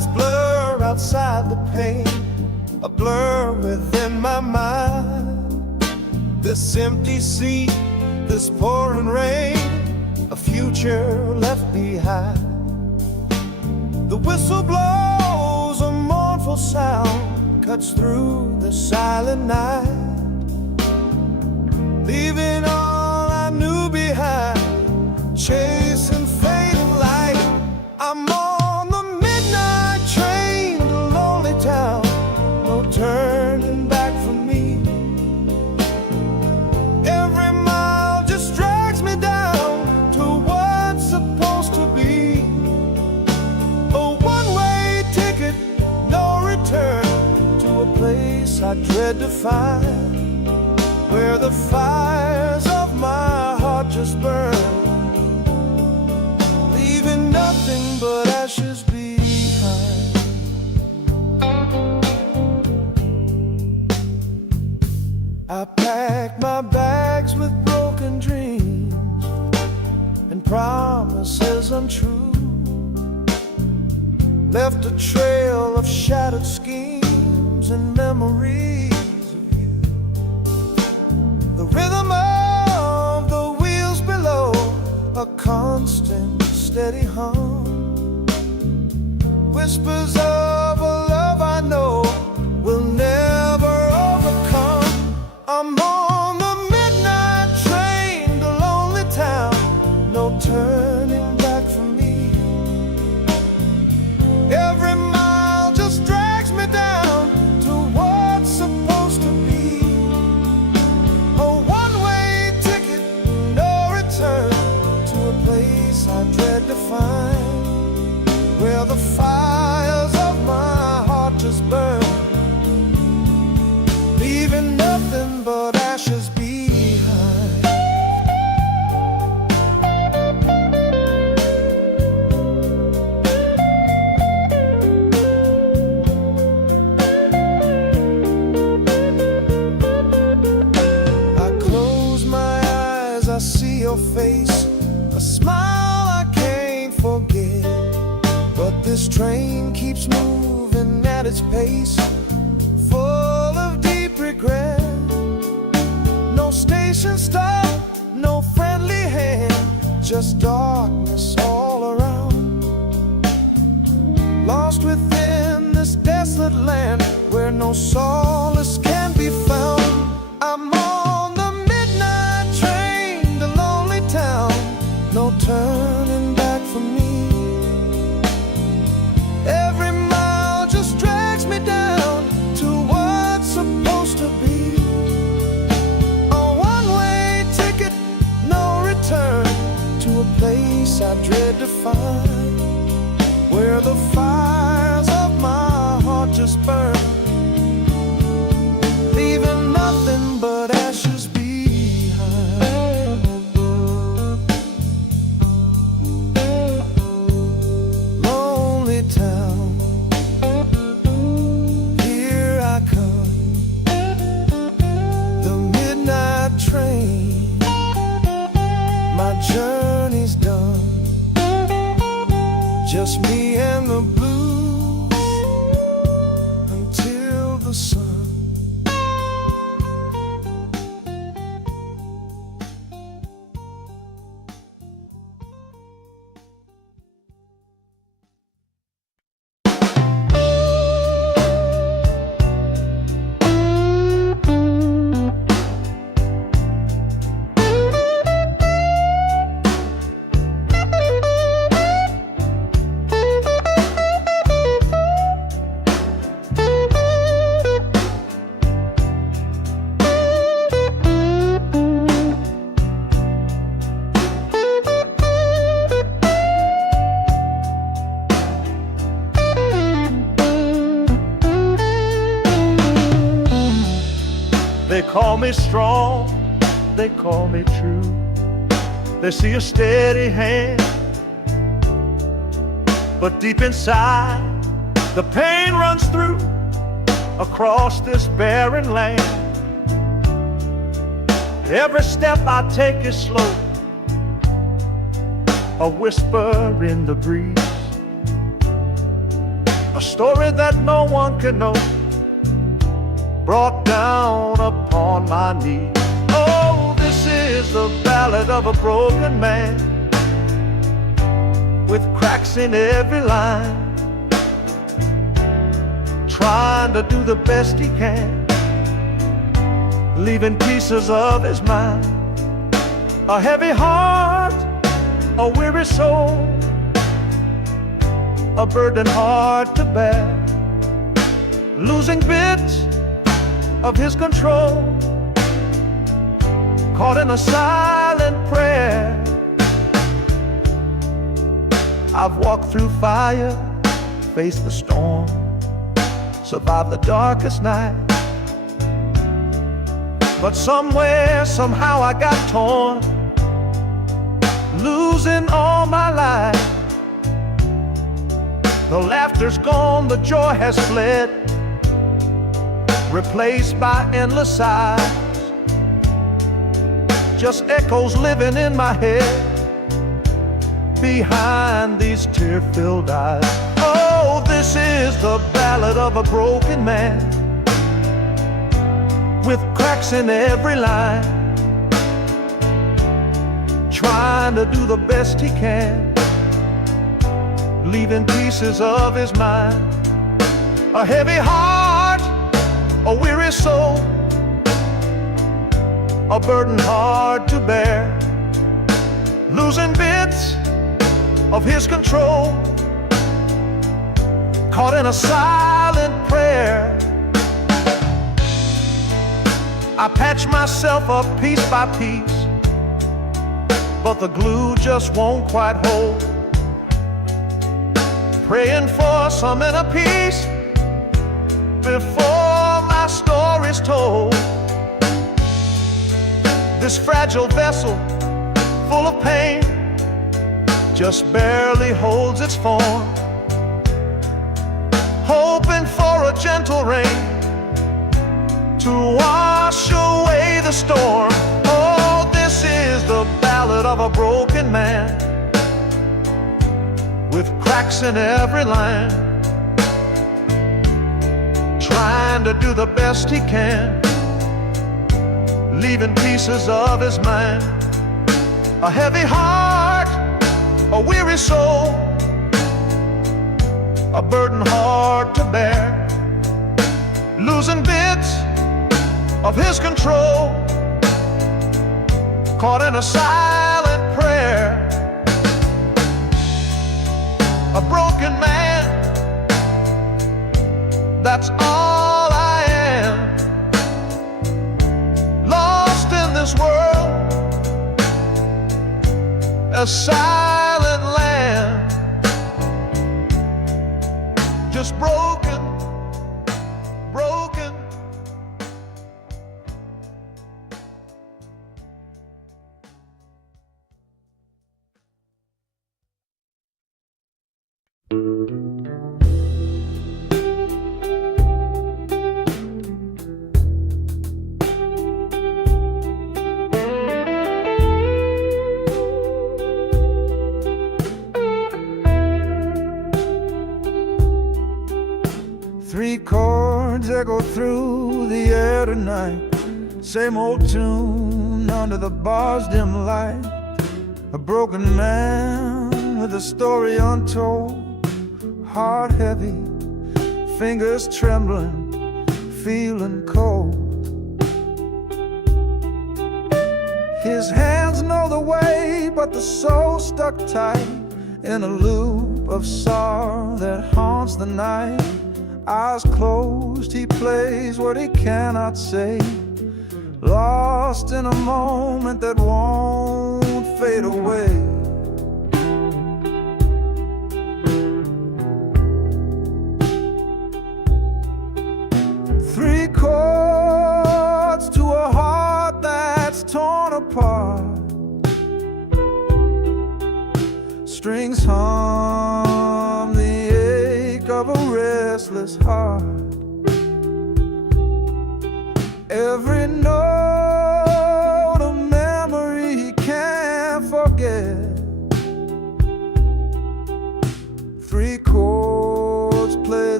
pain, a blur within my mind. This empty sea, this pouring rain, a future left behind. The whistle blows, a mournful sound cuts through the silent night, leaving all I knew behind, chasing fading light. I'm on the midnight train to lonely town, no turning back for me. Every mile just drags me down to what's supposed to be. A one-way ticket, no return, to a place I dread to find, where the fires of my heart just burn, leaving nothing but ashes behind. I packed my bags with broken dreams and promises untrue, left a trail of shattered schemes and memories of you. The rhythm of the wheels below, a constant steady hum, whispers of a love I know will never overcome. I'm on the midnight train to lonely town, no turning back for me. Every mile just drags me down to what's supposed to be. A one-way ticket, no return, to a place I dread to find, where the fires of my heart just burn, leaving nothing but ashes behind. I close my eyes, I see your face, a smile I can't forget. But this train keeps moving at its pace, full of deep regret. No station stop, no friendly hand, just darkness all around. Lost within this desolate land, where no solace can be found. I'm on the midnight train to lonely town, no turning back for me. Every mile just drags me down to what's supposed to be. A one-way ticket, no return, to a place I dread to find, where the fires of my heart just burn, leaving nothing but ashes behind. Lonely town, here I come, the midnight train, my journey's done, just me and the blues until the sun. They call me strong, they call me true. They see a steady hand, but deep inside the pain runs through across this barren land. Every step I take is slow, a whisper in the breeze, a story that no one can know, brought down upon my knee. Oh, this is the ballad of a broken man, with cracks in every line, trying to do the best he can, leaving pieces of his mind. A heavy heart, a weary soul, a burden hard to bear, losing bits of his control, caught in a silent prayer. I've walked through fire, faced the storm, survived the darkest night, but somewhere, somehow I got torn, losing all my life. The laughter's gone, the joy has fled, replaced by endless sighs, just echoes living in my head behind these tear-filled eyes. Oh, this is the ballad of a broken man, with cracks in every line, trying to do the best he can, leaving pieces of his mind. A heavy heart, a weary soul, a burden hard to bear, losing bits of his control, caught in a silent prayer. I patch myself up piece by piece, but the glue just won't quite hold, praying for some inner peace before my story's told. This fragile vessel, full of pain, just barely holds its form, hoping for a gentle rain to wash away the storm. Oh, this is the ballad of a broken man, with cracks in every line, trying to do the best he can, leaving pieces of his mind. A heavy heart, a weary soul, a burden hard to bear, losing bits of his control, caught in a silent prayer. A broken man, that's all I am, lost in this world, a silent land, just broken, broken. Three chords echo through the air tonight, same old tune under the bar's dim light. A broken man with a story untold, heart heavy, fingers trembling, feeling cold. His hands know the way, but the soul stuck tight in a loop of sorrow that haunts the night. Eyes closed, he plays what he cannot say, lost in a moment that won't fade away. Three chords to a heart that's torn apart, strings hum the ache of a restless heart. Every note a memory he can't forget. Three chords play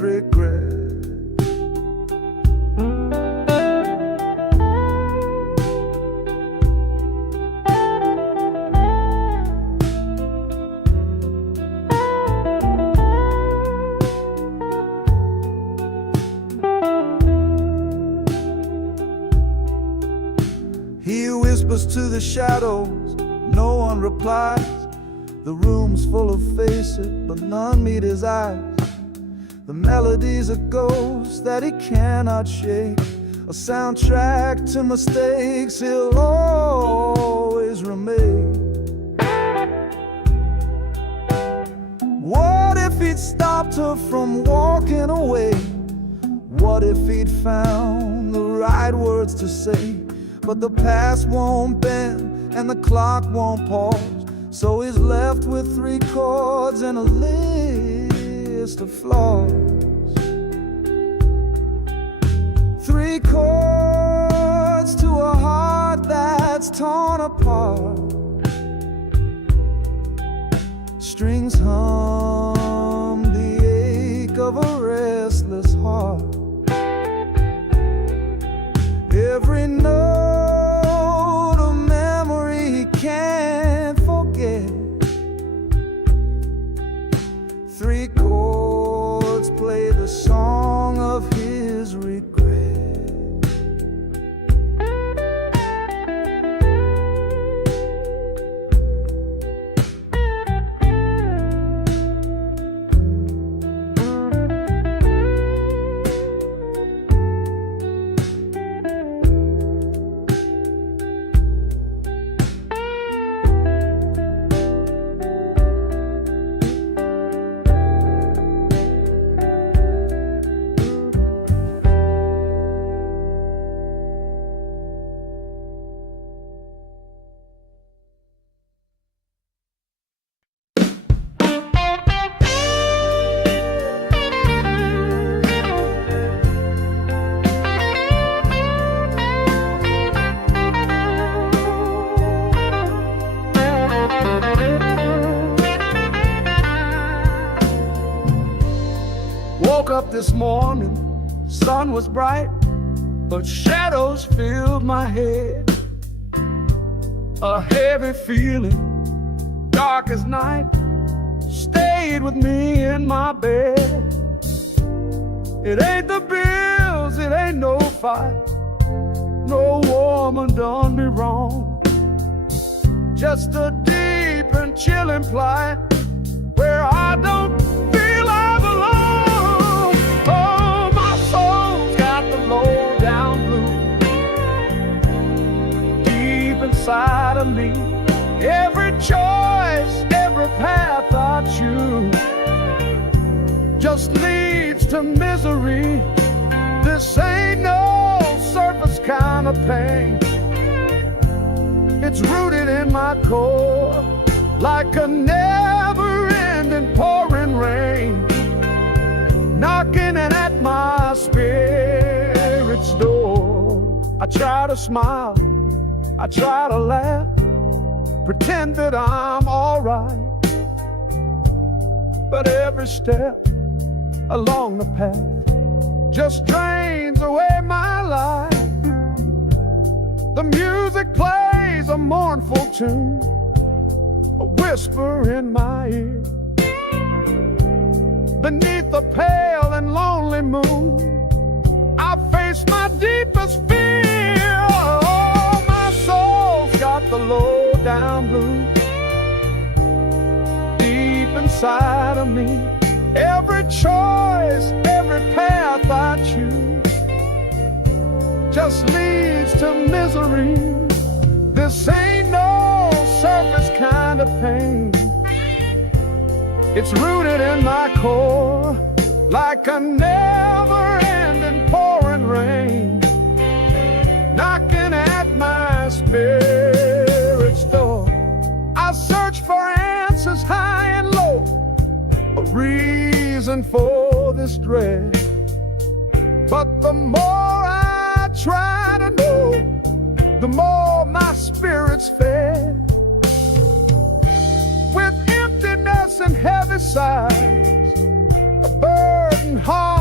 regret. He whispers to the shadows, no one replies. The room's full of faces, but none meet his eyes. The melody's a ghost that he cannot shake, a soundtrack to mistakes he'll always remain. What if he'd stopped her from walking away? What if he'd found the right words to say? But the past won't bend and the clock won't pause, so he's left with 3 chords and a list of flaws. 3 chords to a heart that's torn apart. Strings hum the ache of a restless heart. Every note of memory he can't forget. 3 chords play the song of his regret. Woke up this morning, sun was bright, but shadows filled my head. A heavy feeling, dark as night, stayed with me in my bed. It ain't the bills, it ain't no fight, no woman done me wrong. Just a deep and chilling plight where I don't feel I belong. Oh, my soul's got the low down blues deep inside of me. Every choice, every path I choose just leads to misery. This ain't no surface kind of pain. It's rooted in my core like a never-ending pouring rain, knocking at my spirit's door. I try to smile, I try to laugh, pretend that I'm alright, but every step along the path just drains away my life. The music plays a mournful tune, a whisper in my ear. Beneath the pale and lonely moon, I face my deepest fear. Oh, my soul's got the low down blues deep inside of me. Every choice, every path I choose just leads to misery. This ain't no surface kind of pain. It's rooted in my core like a never-ending pouring rain, knocking at my spirit's door. I search for answers high and low, a reason for this dread, but the more I try to know, the more my spirit's fed. With emptiness and heavy sighs, a burdened heart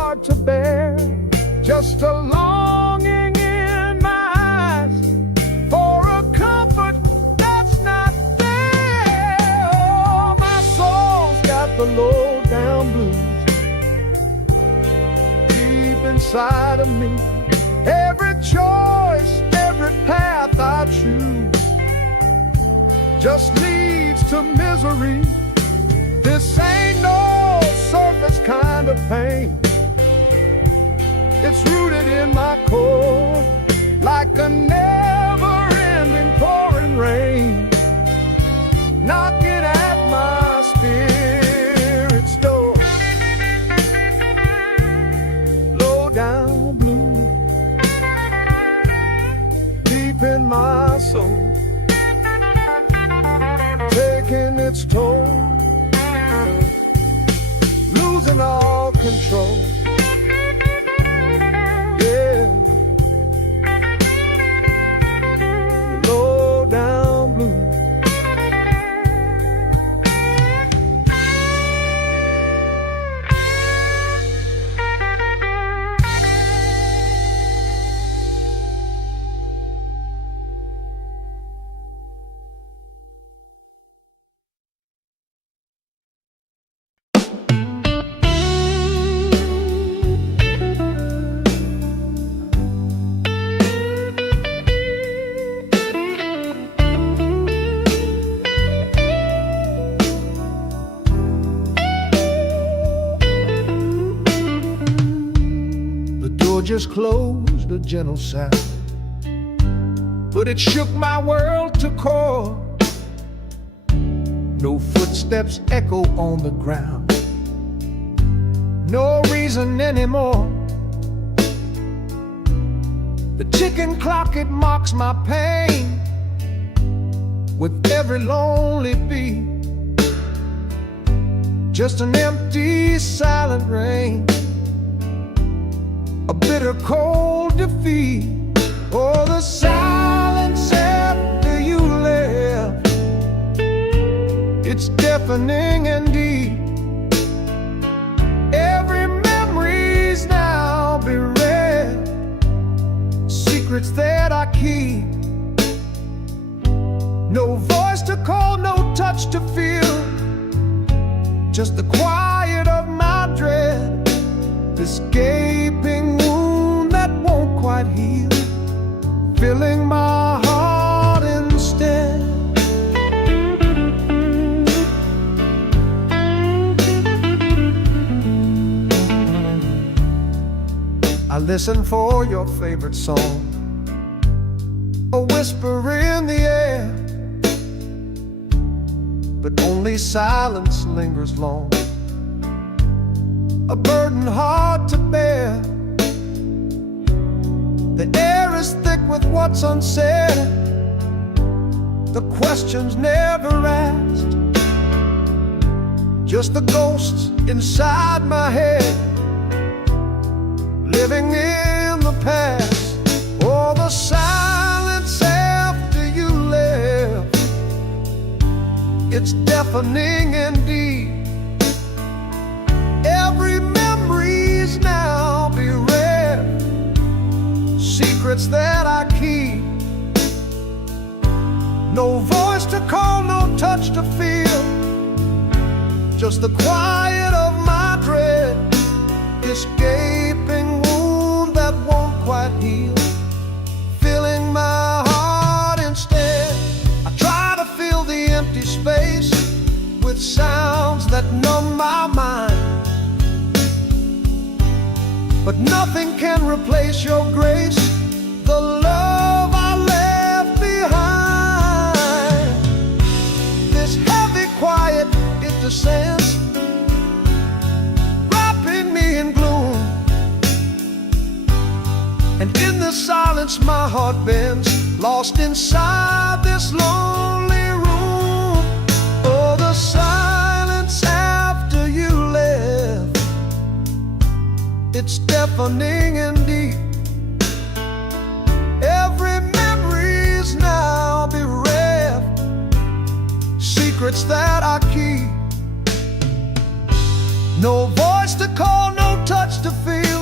hard to bear. Just a longing in my eyes for a comfort that's not there. Oh, my soul's got the low down blues deep inside of me. Every choice, every path I choose just leads to misery. This ain't no surface kind of pain. It's rooted in my core, like a never-ending pouring rain, knocking at my spirit's door. Low down blue, deep in my soul, taking its toll, losing all control. Yeah, low down blue. Just closed, a gentle sound, but it shook my world to core. No footsteps echo on the ground, no reason anymore. The ticking clock, it mocks my pain with every lonely beat. Just an empty, silent rain, a bitter cold defeat. Oh, the silence after you left, it's deafening and deep. Every memory's now bereft, secrets that I keep. No voice to call, no touch to feel, just the quiet of my dread. This gaping wound that won't quite heal, filling my heart instead. I listen for your favorite song, a whisper in the air, but only silence lingers long, a burden hard to bear. The air is thick with what's unsaid, the questions never asked, just the ghosts inside my head, living in the past. Oh, the silence after you left, it's deafening and deep. Every memory's now bereft, secrets that I keep. No voice to call, no touch to feel, just the quiet of my dread. This gaping wound that won't quite heal, filling my heart instead. I try to fill the empty space with sounds that numb my mind, but nothing can replace your grace, the love I left behind. This heavy quiet, it descends, wrapping me in gloom, and in the silence my heart bends, lost inside this lonely room. Oh, the silence after you left, it's deafening and deep. Every memory's now bereft, secrets that I keep. No voice to call, no touch to feel,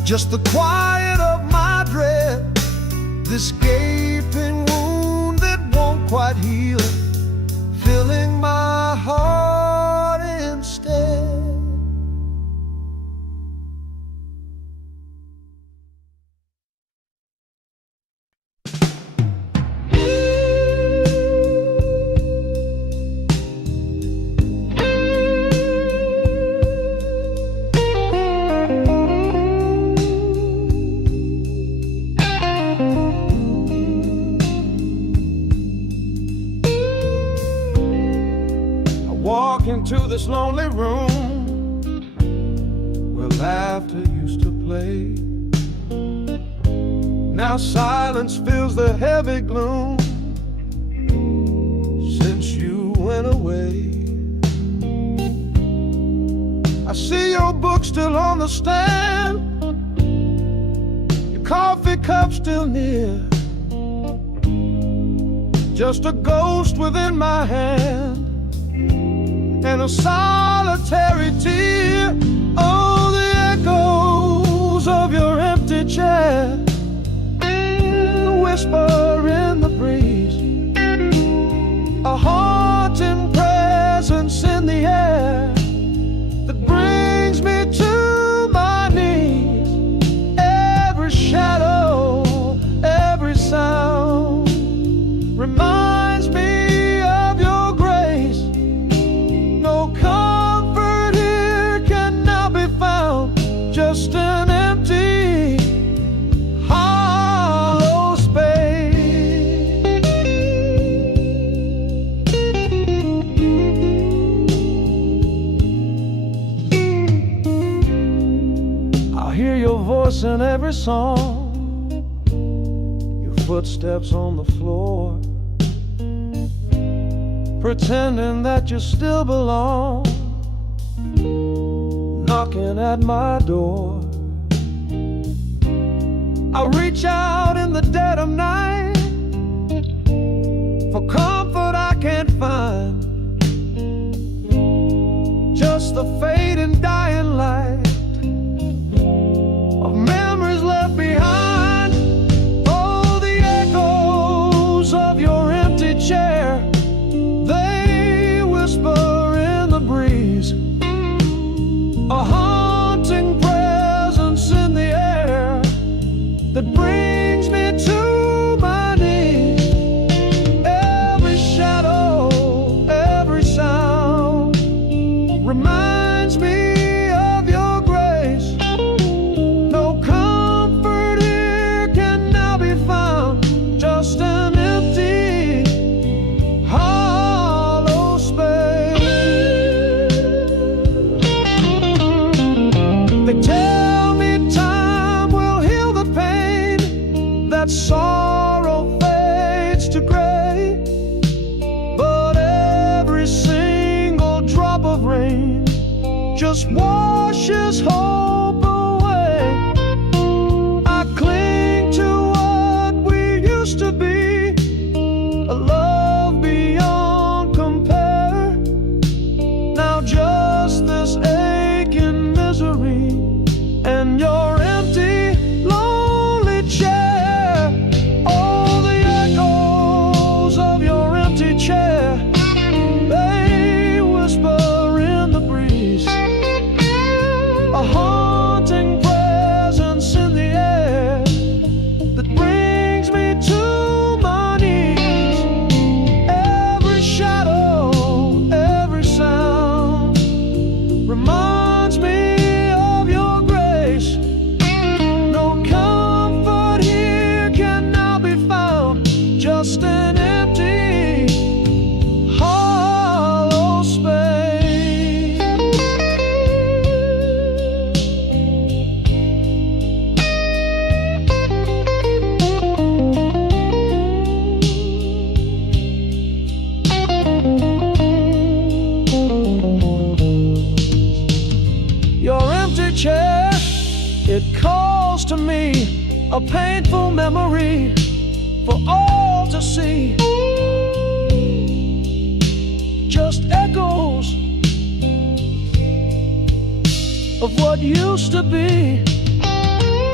just the quiet of my breath, this gaping wound that won't quite heal, filling my heart instead. Walk into this lonely room where laughter used to play. Now silence fills the heavy gloom since you went away. I see your book still on the stand, your coffee cup still near, just a ghost within my hand and a solitary tear. Oh, the echoes of your empty chair, the whisper in the breeze, a haunting presence in the air that brings me to my knees. Every shadow, every sound reminds me of your grace. No comfort here can now be found, just an empty, hollow space. I hear your voice in every song, your footsteps on the floor, pretending that you still belong, knocking at my door. I reach out in the dead of night for comfort I can't find, just the fading dying light of memories left behind. Oh, the echoes of your empty chair, they whisper in the breeze, a haunting presence in the air that brings me to my knees. Every shadow, every sound reminds me of your grace. No comfort here can now be found, just an empty, hollow space. They tell me time will heal the pain, that sorrow fades to gray, but every single drop of rain just washes hope away. I cling to what we used to be, a love beyond compare. Now just this aching misery and your empty, lonely chair. Oh, the echoes of your empty chair, they whisper in the breeze, a haunting presence in the air that brings me to my knees. Every shadow, every sound reminds me of your grace. No comfort here can now be found, just an empty, hollow space. Your empty chair, it calls to me, a painful memory for all to see. Just echoes of what used to be.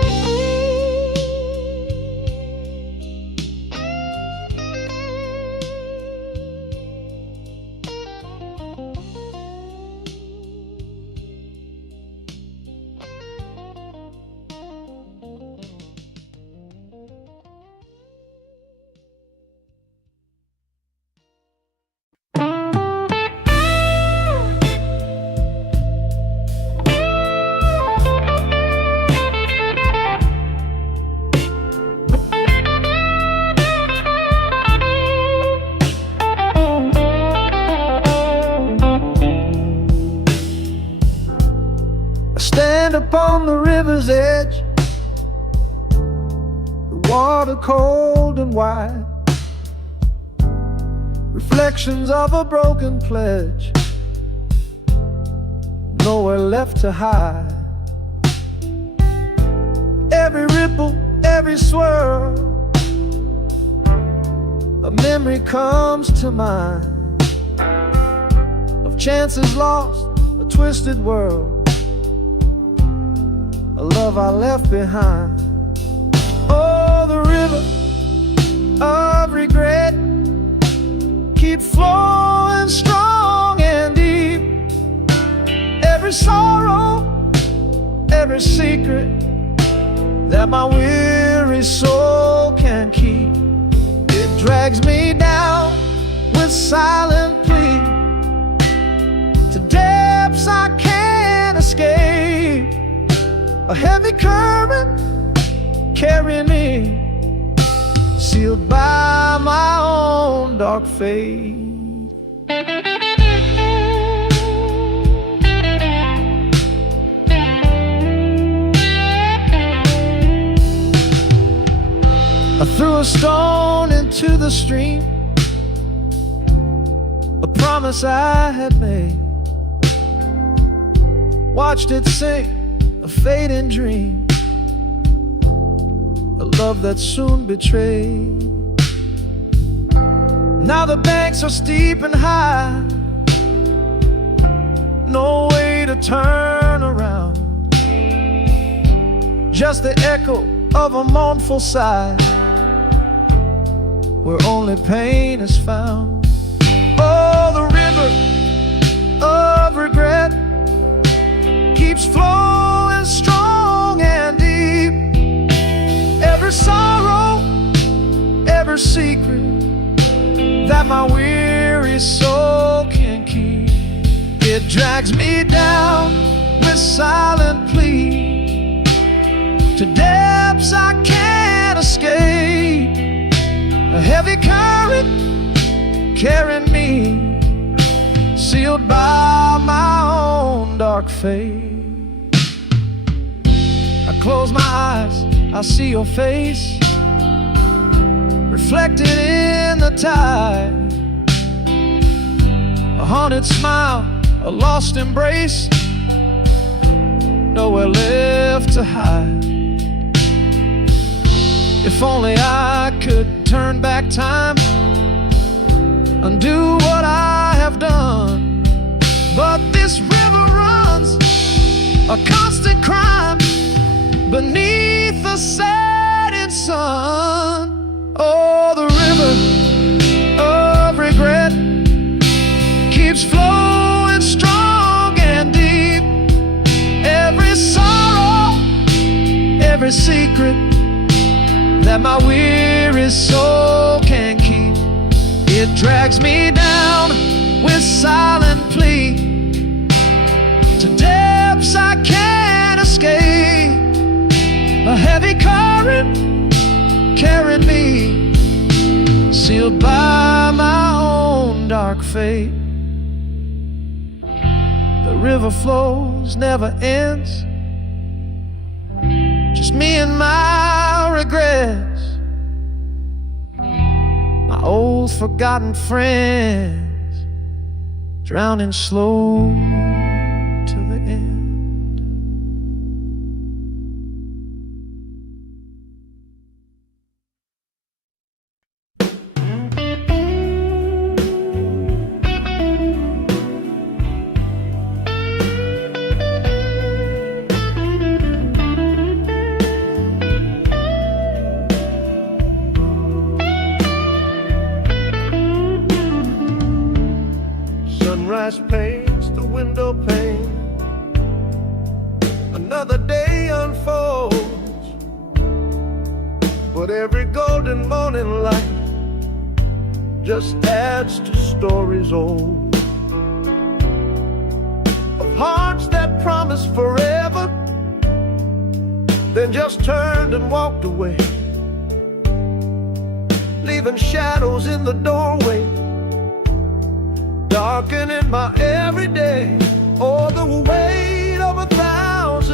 stand upon the river's edge, the water cold and wide, reflections of a broken pledge, nowhere left to hide. Every ripple, every swirl, a memory comes to mind of chances lost, a twisted world, a love I left behind. Oh, the river of regret keeps flowing strong and deep. Every sorrow, every secret that my weary soul can keep, it drags me down with silent plea to depths I can't escape. A heavy current carrying me, sealed by my own dark fate. I threw a stone into the stream, a promise I had made, watched it sink, a fading dream, a love that soon betrayed. Now the banks are steep and high, no way to turn around, just the echo of a mournful sigh, where only pain is found. Oh, the river of regret keeps flowing strong and deep. Every sorrow, every secret that my weary soul can keep, it drags me down with silent plea to depths I can't escape. A heavy current carrying me, sealed by my own dark fate. I close my eyes, I see your face reflected in the tide, a haunted smile, a lost embrace, nowhere left to hide. If only I could turn back time, undo what I have done, but this river runs a constant crime beneath the setting sun. Oh, the river of regret keeps flowing strong and deep. Every sorrow, every secret that my weary soul can keep, it drags me down with silent plea to depths I can't escape. A heavy current carrying me, sealed by my own dark fate. The river flows, never ends, just me and my regrets, my old forgotten friends, drowning slow to the end. Sunrise paints the window pane, another day unfolds, but every golden morning light just adds to stories old, of hearts that promised forever, then just turned and walked away, leaving shadows in the doorway, darkening my everyday. Oh, the weight of 1,000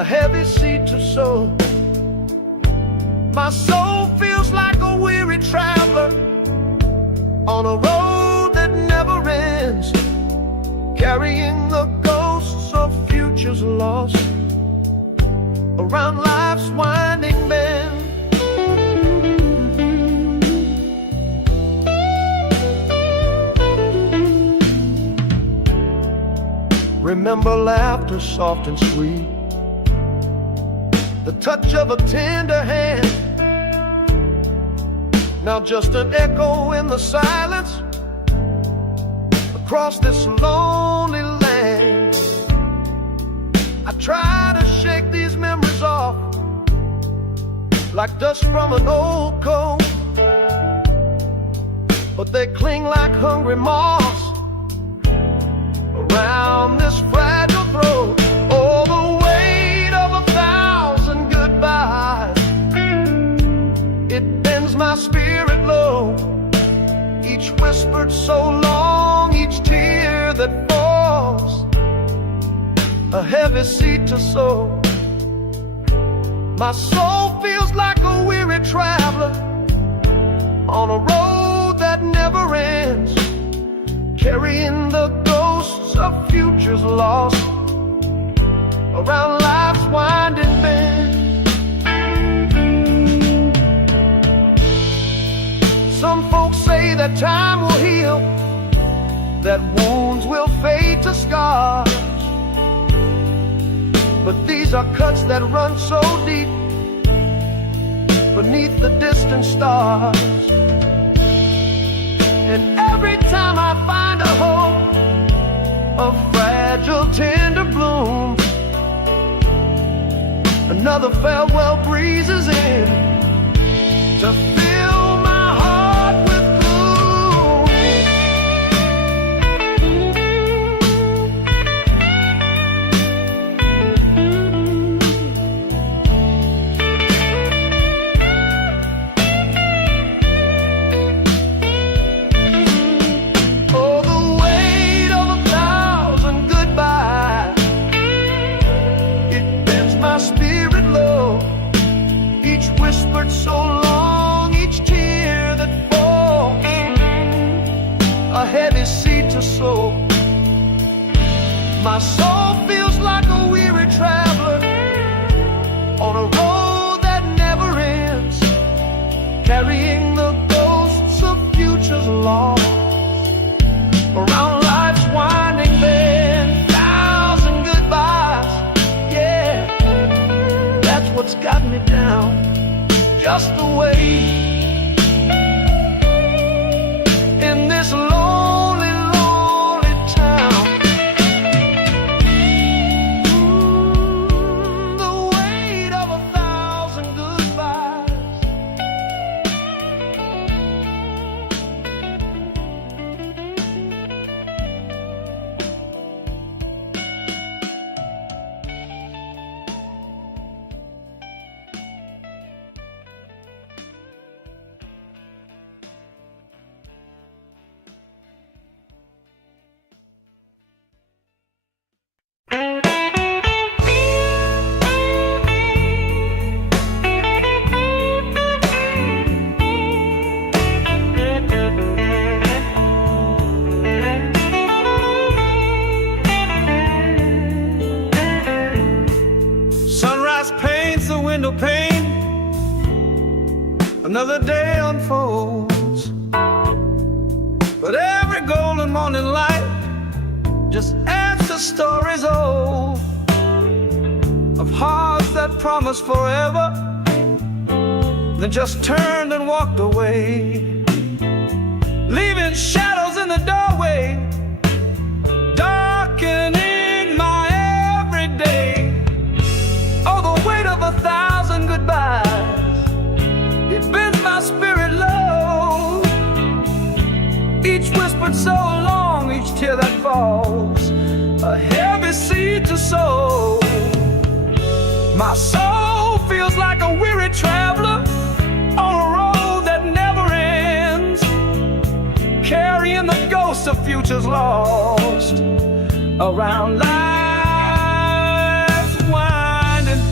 a heavy seed to sow. My soul feels like a weary traveler on a road that never ends, carrying the ghosts of futures lost around life's winding bend. Remember laughter soft and sweet, the touch of a tender hand. Now just an echo in the silence across this lonely land. I try to shake these memories off like dust from an old coat, but they cling like hungry moths around this fragile throat. Oh, the weight of 1,000 goodbyes, it bends my spirit low. Each whispered so long, each tear that falls, a heavy seed to sow. My soul feels like a weary traveler on a road that never ends, carrying the ghosts of futures lost around life's winding bend. Some folks say that time will heal, that wounds will fade to scars, but these are cuts that run so deep beneath the distant stars. And every time I find a hope, a fragile tender bloom, another farewell breezes in to fill my heart with so long, each tear that falls, a heavy seed to sow. My soul feels like a weary traveler on a road that never ends, carrying the ghosts of futures lost around life's winding bend. 1,000 goodbyes, yeah, that's what's got me down. Just the way in this lonely, lonely town. The weight of 1,000 goodbyes. Window pane, another day unfolds, but every golden morning light just adds to stories old of hearts that promised forever, then just turned and walked away, leaving shadows in the doorway, darkening my everyday. Oh, the weight of 1,000 goodbyes, it bends my spirit low. Each whispered so long, each tear that falls, a heavy seed to sow. My soul feels like a weary traveler on a road that never ends, carrying the ghosts of futures lost around life's winding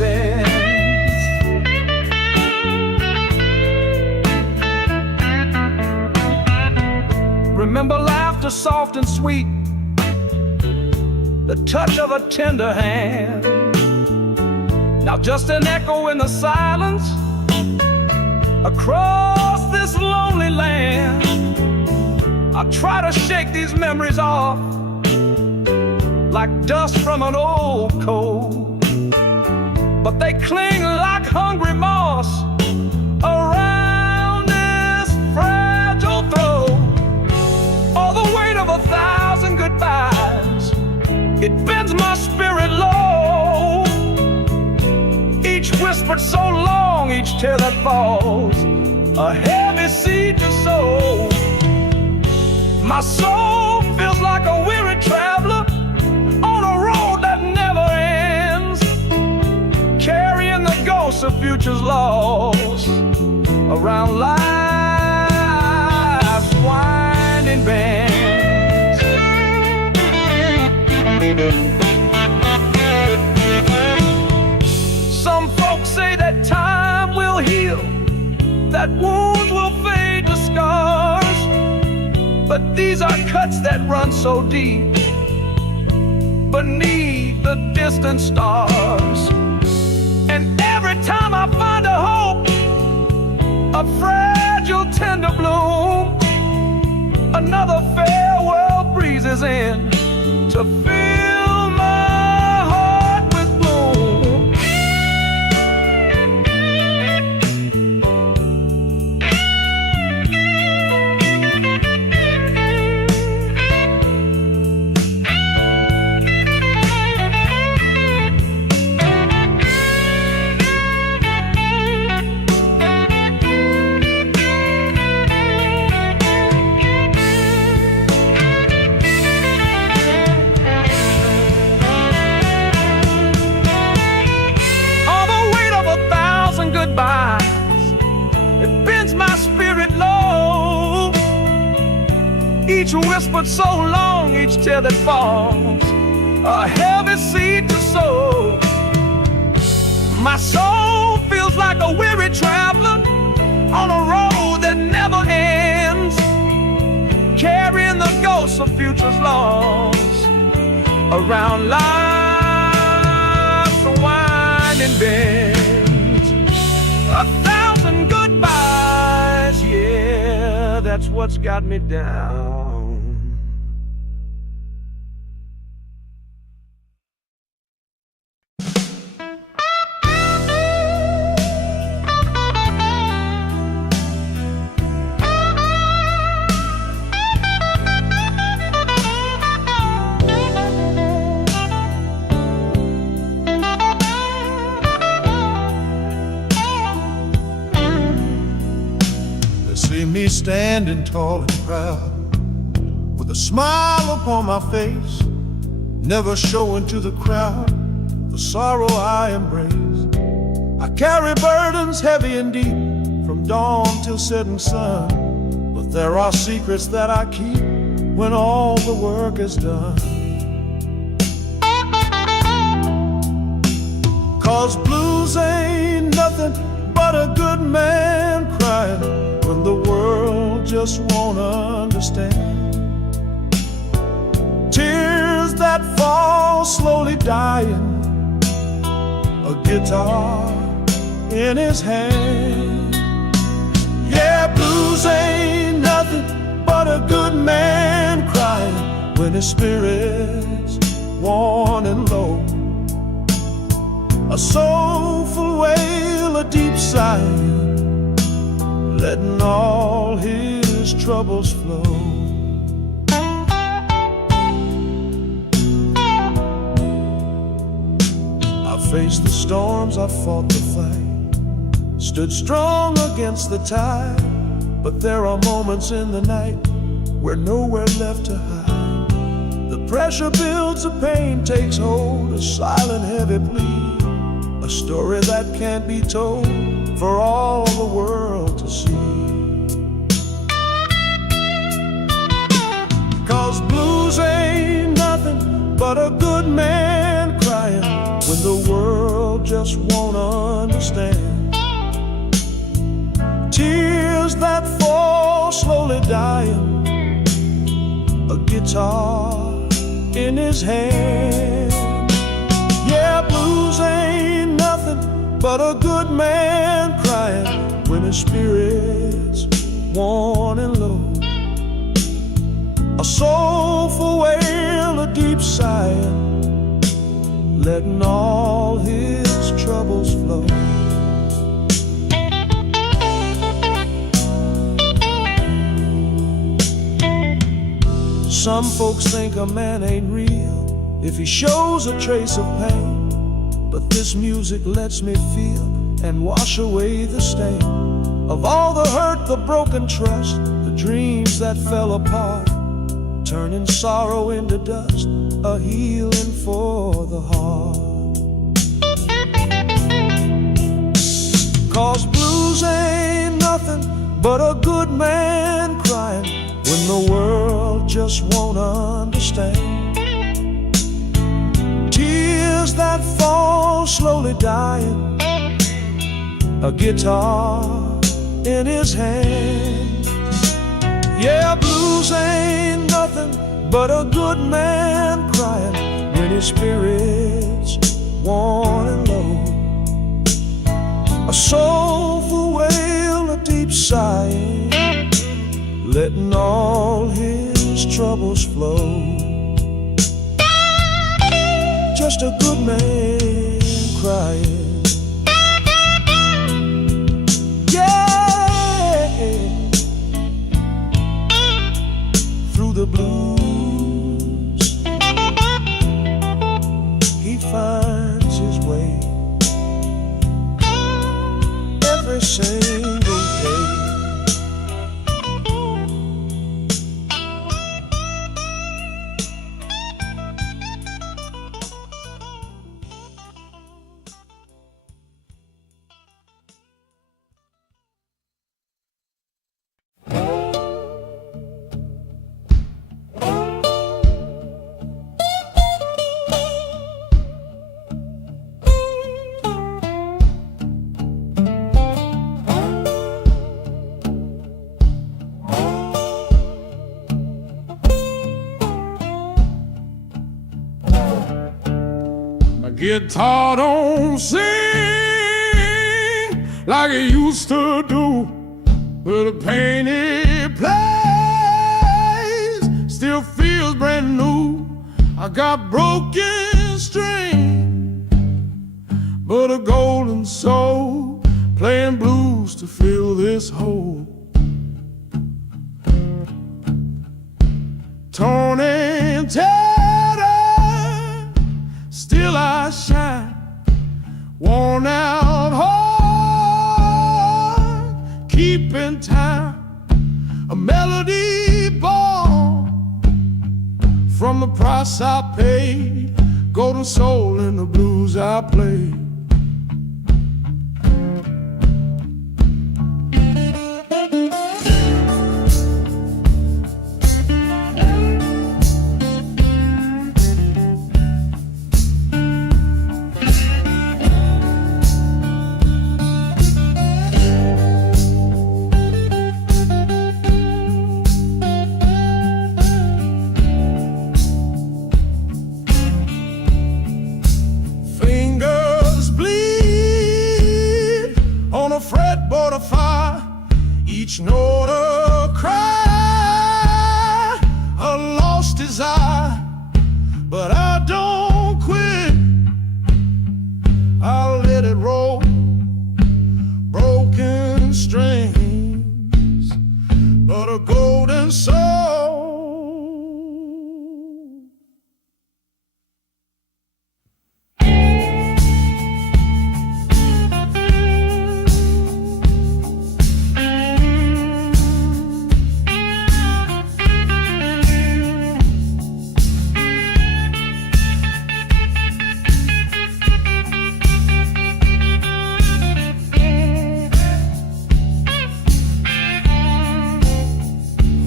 laughter soft and sweet, the touch of a tender hand. Now just an echo in the silence across this lonely land. I try to shake these memories off like dust from an old coat, but they cling like hungry moss around this fragile throat. All the weight of 1,000 goodbyes, it bends my spirit low. Each whispered so long, each tear that falls, a heavy seed to sow. My soul feels like a weary traveler on a road that never ends, carrying the ghosts of futures lost around life's winding bends. Some folks say that time will heal, that wounds will fade to scars, but these are cuts that run so deep beneath the distant stars. And every time I find a hope, a fragile tender bloom, another farewell breezes in to fill my heart with gloom. It bends my spirit low. Each whispered so long, each tear that falls, a heavy seed to sow. My soul feels like a weary traveler on a road that never ends, carrying the ghosts of futures lost around life's winding bend. 1,000 goodbyes, yeah, that's what's got me down. See me standing tall and proud, with a smile upon my face, never showing to the crowd the sorrow I embrace. I carry burdens heavy and deep, from dawn till setting sun, but there are secrets that I keep when all the work is done. 'Cause blues ain't nothing but a good man crying when the world just won't understand. Tears that fall slowly dying, a guitar in his hand. Yeah, blues ain't nothing but a good man crying when his spirit's worn and low. A soulful wail, a deep sigh, letting all his troubles flow. I faced the storms, I fought the fight, stood strong against the tide, but there are moments in the night where nowhere left to hide. The pressure builds, the pain takes hold, a silent heavy plea, a story that can't be told for all the world to see. 'Cause blues ain't nothing but a good man crying when the world just won't understand. Tears that fall slowly dying, a guitar in his hand. Yeah, blues ain't nothing but a good man crying when his spirit's worn and low. A soulful wail, a deep sighing, letting all his troubles flow. Some folks think a man ain't real if he shows a trace of pain, but this music lets me feel and wash away the stain of all the hurt, the broken trust, the dreams that fell apart, turning sorrow into dust, a healing for the heart. 'Cause blues ain't nothing but a good man crying when the world just won't understand. Tears that fall slowly dying, a guitar in his hand. Yeah, blues ain't nothing but a good man crying when his spirit's worn and low. A soulful wail, a deep sighing, letting all his troubles flow. Just a good man crying. Yeah, through the blues he finds his way every single day. Guitar don't sing like it used to do, but the pain it plays still feels brand new. I got broken string, but a golden soul playing blues to fill this hole. Torn and tattered, still I shine, worn out heart, keeping time, a melody born from the price I paid, golden soul in the blues I play. Fretboard of fire, each note a cry, a lost desire, but I don't quit. I'll let it roll, broken strings, but a golden soul.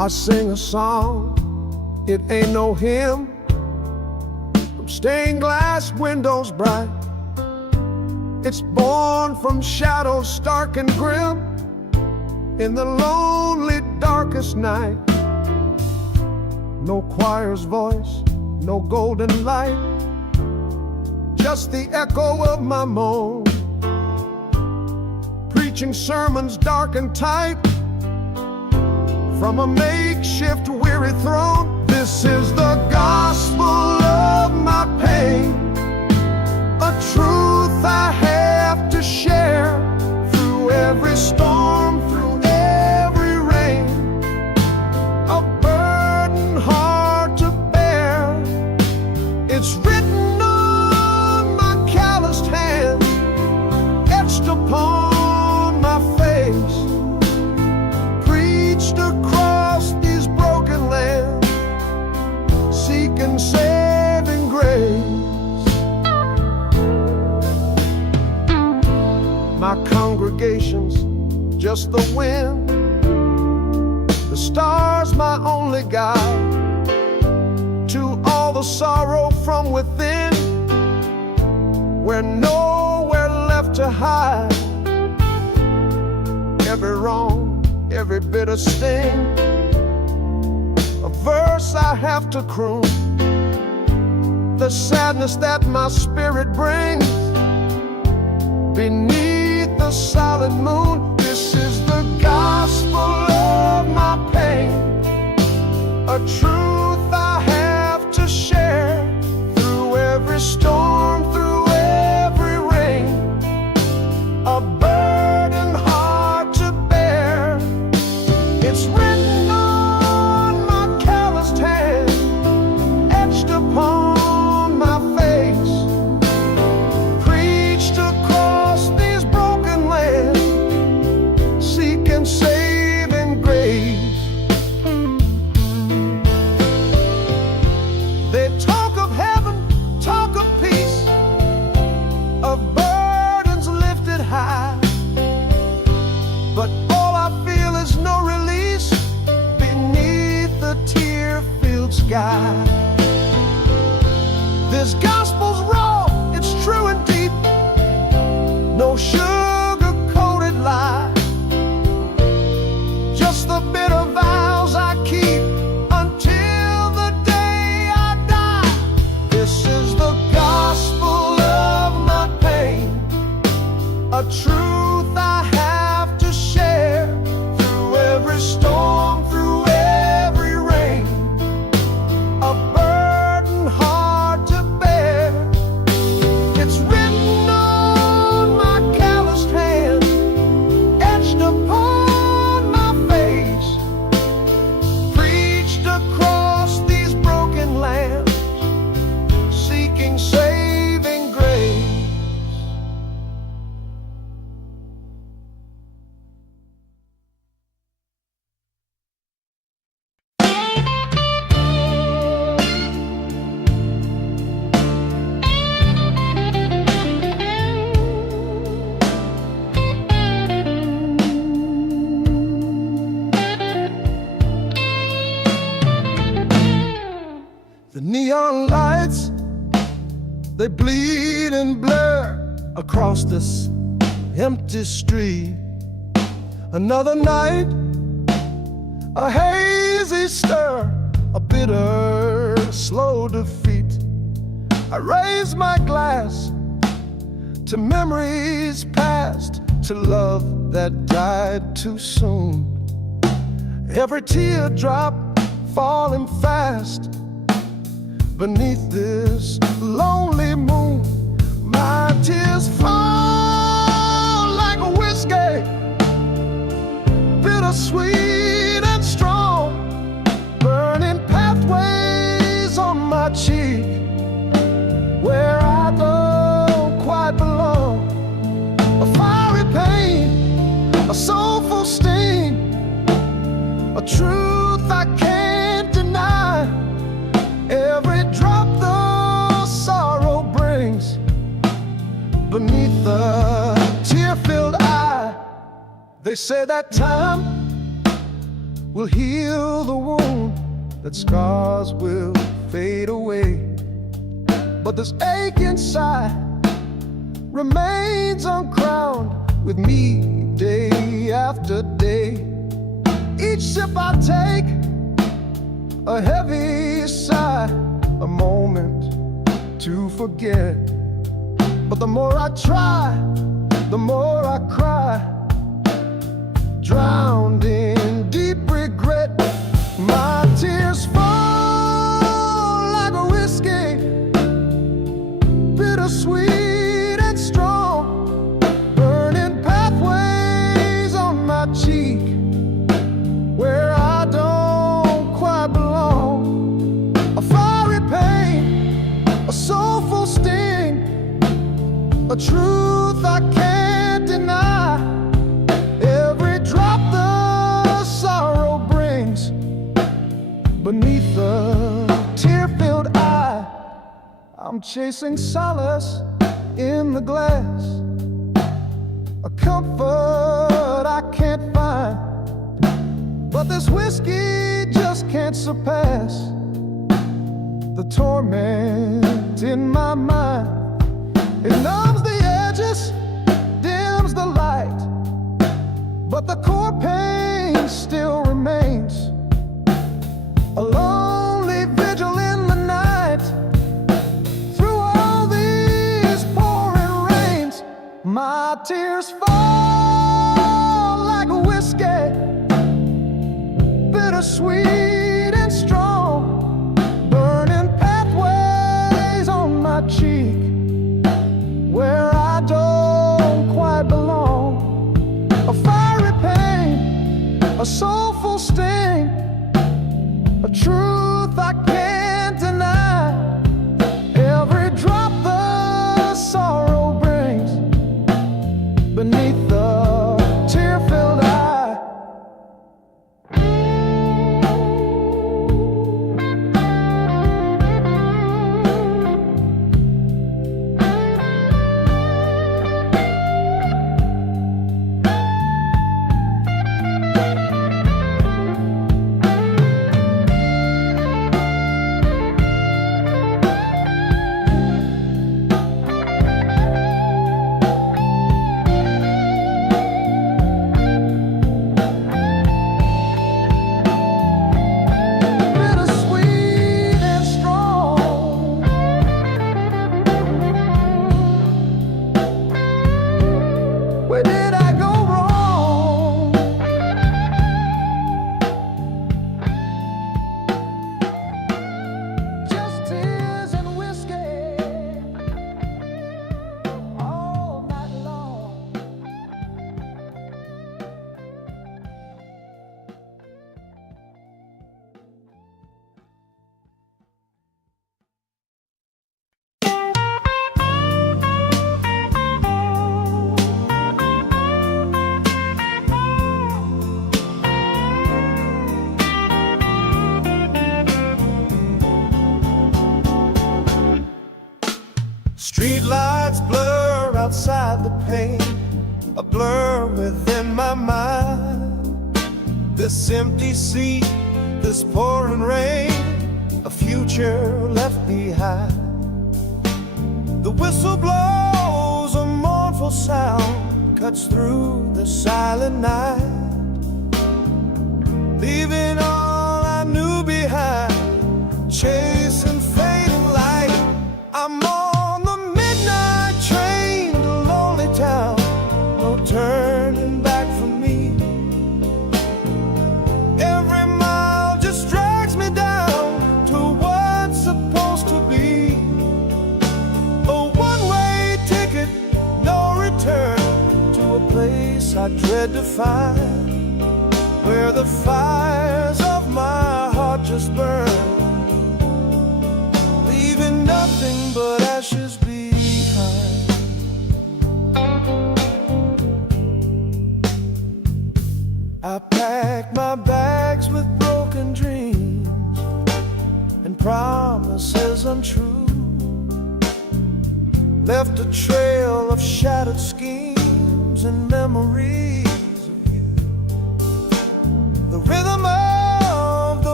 I sing a song, it ain't no hymn, from stained glass windows bright. It's born from shadows stark and grim, in the lonely darkest night. No choir's voice, no golden light, just the echo of my moan, preaching sermons dark and tight from a makeshift weary throne. This is the gospel of my pain, a truth I have to share through every storm, through every rain, a burden hard to bear. It's written on my calloused hands, etched upon my face, preached across these broken lands, seeking saving grace. My congregation's just the wind, the stars my only guide to all the sorrow from within, where nowhere left to hide. Every wrong, every bitter sting, a verse I have to croon, the sadness that my spirit brings beneath the silent moon. This is the gospel of my pain, a truth I have to share through every storm, through every rain, a burden hard to bear. It's written on my calloused hand, etched upon my face, preached across these broken lands, seeking saving grace. They talk of heaven, talk of peace, of burdens lifted high, but all I feel is no release beneath the tear-filled sky. This gospel's raw, it's true and deep, no sugar-coated lie, just the bitter vows I keep until the day I die. This is the gospel of my pain, a truth I have to share through every storm, through every rain, a burden hard to bear. It's written on my calloused hand, etched upon my face, preached across these broken lands, seeking saving grace. The neon lights, they bleed and blur across this empty street. Another night, a hazy stir, a bitter, slow defeat. I raise my glass to memories past, to love that died too soon. Every teardrop falling fast beneath this lonely moon. My tears fall like a whiskey, bittersweet and strong, burning pathways on my cheek where I don't quite belong. A fiery pain, a soulful sting, a truth I can't deny. Every drop the sorrow brings beneath the tear-filled eye. They say that time will heal the wound, that scars will fade away. But this ache inside remains uncrowned with me day after day. Each sip I take, a heavy sigh, a moment to forget. But the more I try, the more I cry, drowned in deep regret. My tears fall like a whiskey, bittersweet and strong, burning pathways on my cheek where I don't quite belong. A fiery pain, a soulful sting, a truth I can't deny. Every drop the sorrow brings beneath the tear-filled eye. I'm chasing solace in the glass, a comfort I can't find. But this whiskey just can't surpass the torment in my mind. It numbs the edges, dims the light, but the core pain still remains. A lonely vigil in the night, through all these pouring rains. My tears fall like a whiskey, bittersweet and strong, burning pathways on my cheek where I don't quite belong. A fiery pain, a soulful sting, a truth I can't deny. Every drop the sorrow brings beneath the tear-filled eye. Where did I go wrong? Just tears and whiskey all night long. Street lights blur outside the pane, a blur within my mind. This empty seat, this pouring rain, a future left behind. The whistle blows, a mournful sound cuts through the silent night, leaving all I knew behind, chasing fading light. I'm on the midnight train to lonely town, no turning back for me. Every mile just drags me down to what's supposed to be a one-way ticket, no return, to a place I dread to find, where the fires of my heart just burn, leaving nothing but ashes behind. I packed my bags with broken dreams and promises untrue, left a trail of shattered schemes and memories of you. The rhythm of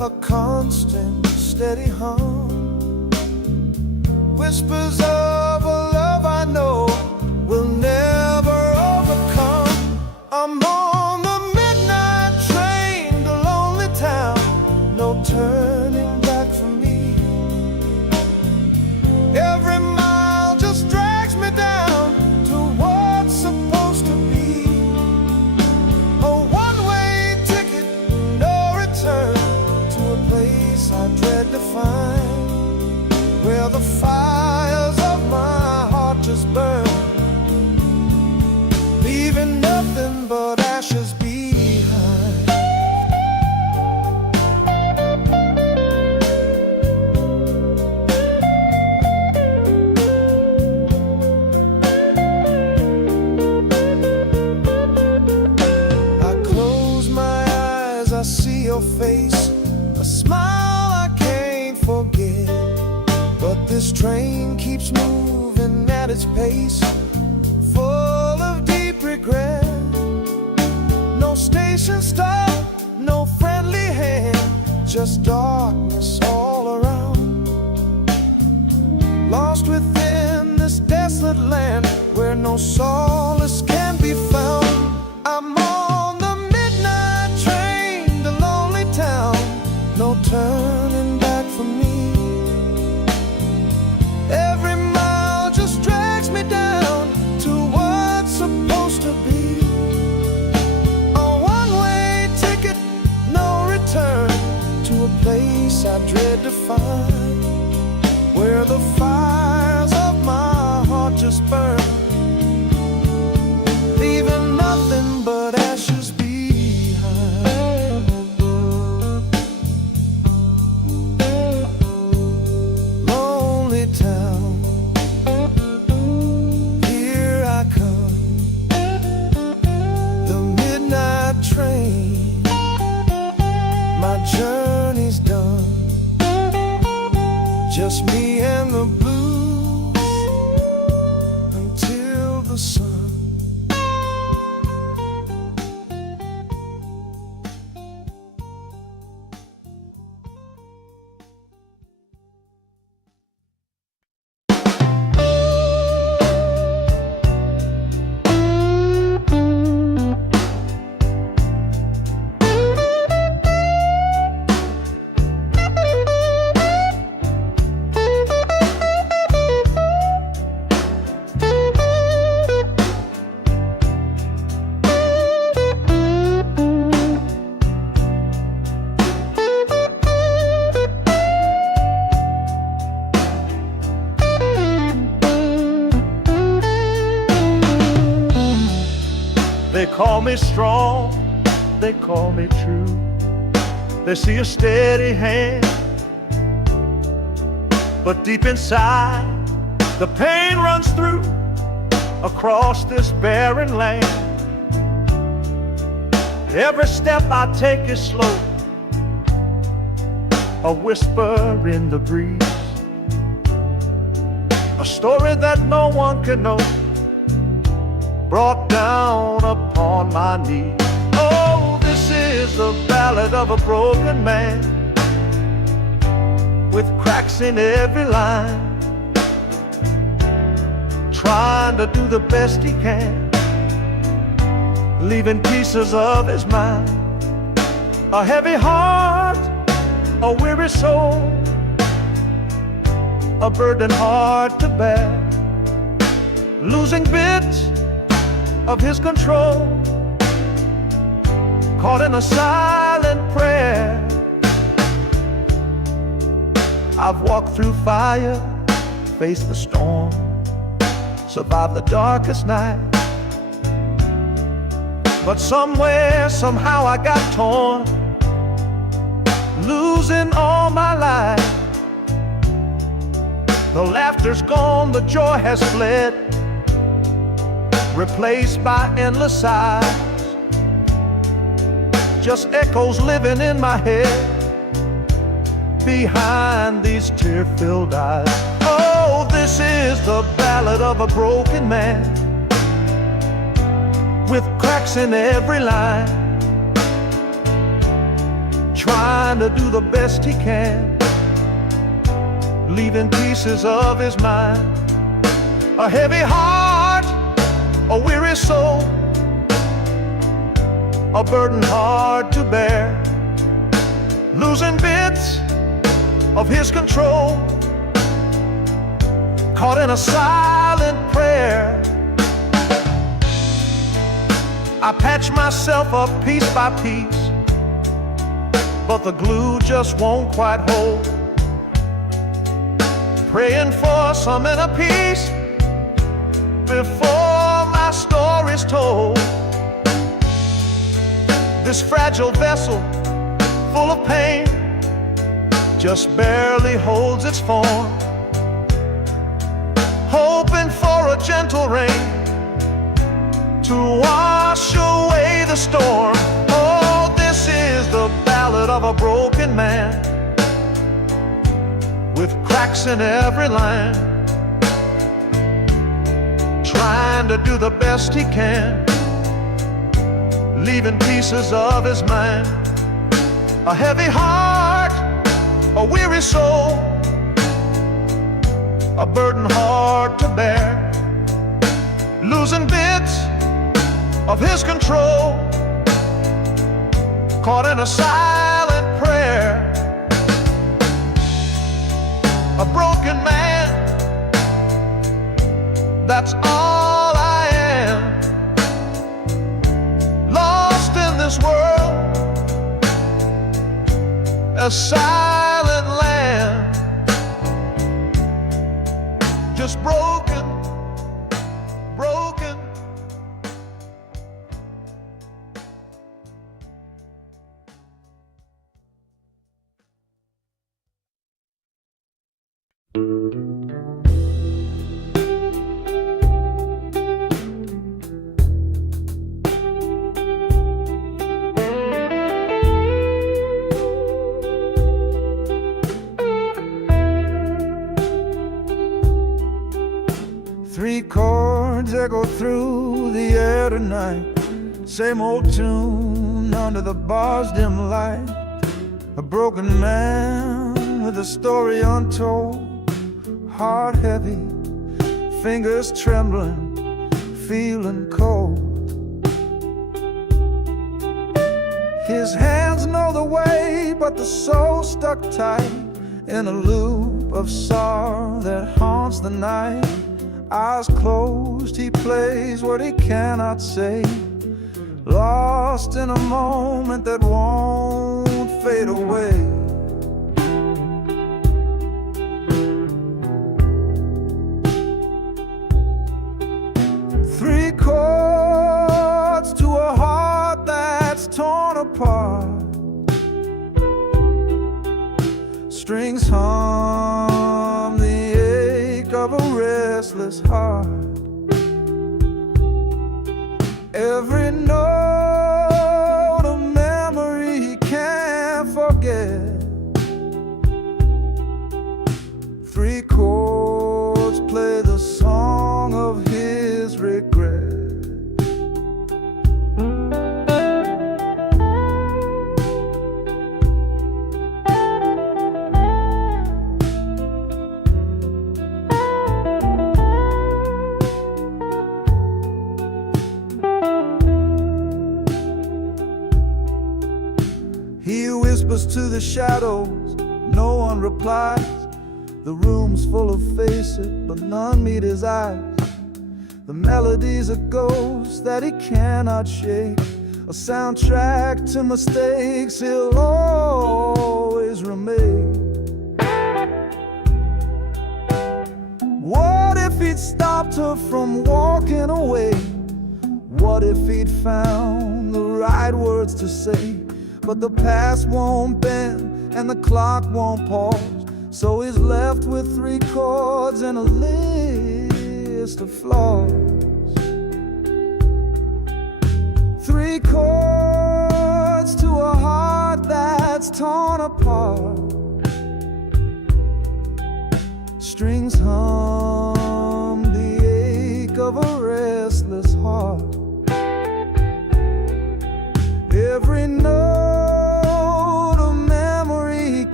a constant, steady hum. Whispers of a love I know will never overcome. I'm on the midnight train to lonely town, no turning back for me. Every mile just drags me down to what's supposed to be. A one-way ticket, no return, to a place I dread to find, where the fires of my heart just burn, leaving nothing but ashes behind. I close my eyes, I see your face, a smile I can't forget. But this train keeps moving at its pace, full of deep regret. No station stop, no friendly hand, just darkness all around. Lost within this desolate land where no solace can be found. I'm on the midnight train to lonely town, no turning back for me. Every mile just drags me down to what's supposed to be. A one-way ticket, no return, to a place I dread to find, where the fires of my heart just burn, leaving nothing but ashes behind. Lonely town, here I come, the midnight train, my journey's done, just me and the blues until the sun. They call me strong, they call me true. They see a steady hand, but deep inside the pain runs through across this barren land. Every step I take is slow, a whisper in the breeze, a story that no one can know, brought down upon my knees. Oh, this is the ballad of a broken man, with cracks in every line, trying to do the best he can, leaving pieces of his mind. A heavy heart, a weary soul, a burden hard to bear, losing bits of his control, caught in a silent prayer. I've walked through fire, faced the storm, survived the darkest night, but somewhere, somehow I got torn, losing all my life. The laughter's gone, the joy has fled, replaced by endless sighs, just echoes living in my head behind these tear-filled eyes. Oh, this is the ballad of a broken man, with cracks in every line, trying to do the best he can, leaving pieces of his mind. A heavy heart, a weary soul, a burden hard to bear, losing bits of his control, caught in a silent prayer. I patch myself up piece by piece, but the glue just won't quite hold. Praying for some inner peace before my story's told. This fragile vessel, full of pain, just barely holds its form, hoping for a gentle rain to wash away the storm. Oh, this is the ballad of a broken man, with cracks in every line, trying to do the best he can, leaving pieces of his mind. A heavy heart, a weary soul, a burden hard to bear, losing bits of his control, caught in a silent prayer. A broken man, that's all I am, lost in this world, a silent land, just broken, broken. Three chords echo through the air tonight, same old tune under the bar's dim light. A broken man with a story untold, heart heavy, fingers trembling, feeling cold. His hands know the way, but the soul stuck tight in a loop of sorrow that haunts the night. Eyes closed, he plays what he cannot say, lost in a moment that won't fade away. Three chords to a heart that's torn apart, strings hum the ache of a restless heart. Every note a memory he can't forget. Three chords play the song of his regret. He whispers to the shadows, no one replies. The room's full of faces, but none meet his eyes. The melody's a ghost that he cannot shake, a soundtrack to mistakes he'll always remake. What if he'd stopped her from walking away? What if he'd found the right words to say? But the past won't bend and the clock won't pause, so he's left with three chords and a list of flaws. Three chords to a heart that's torn apart, strings hum the ache of a restless heart. Every note a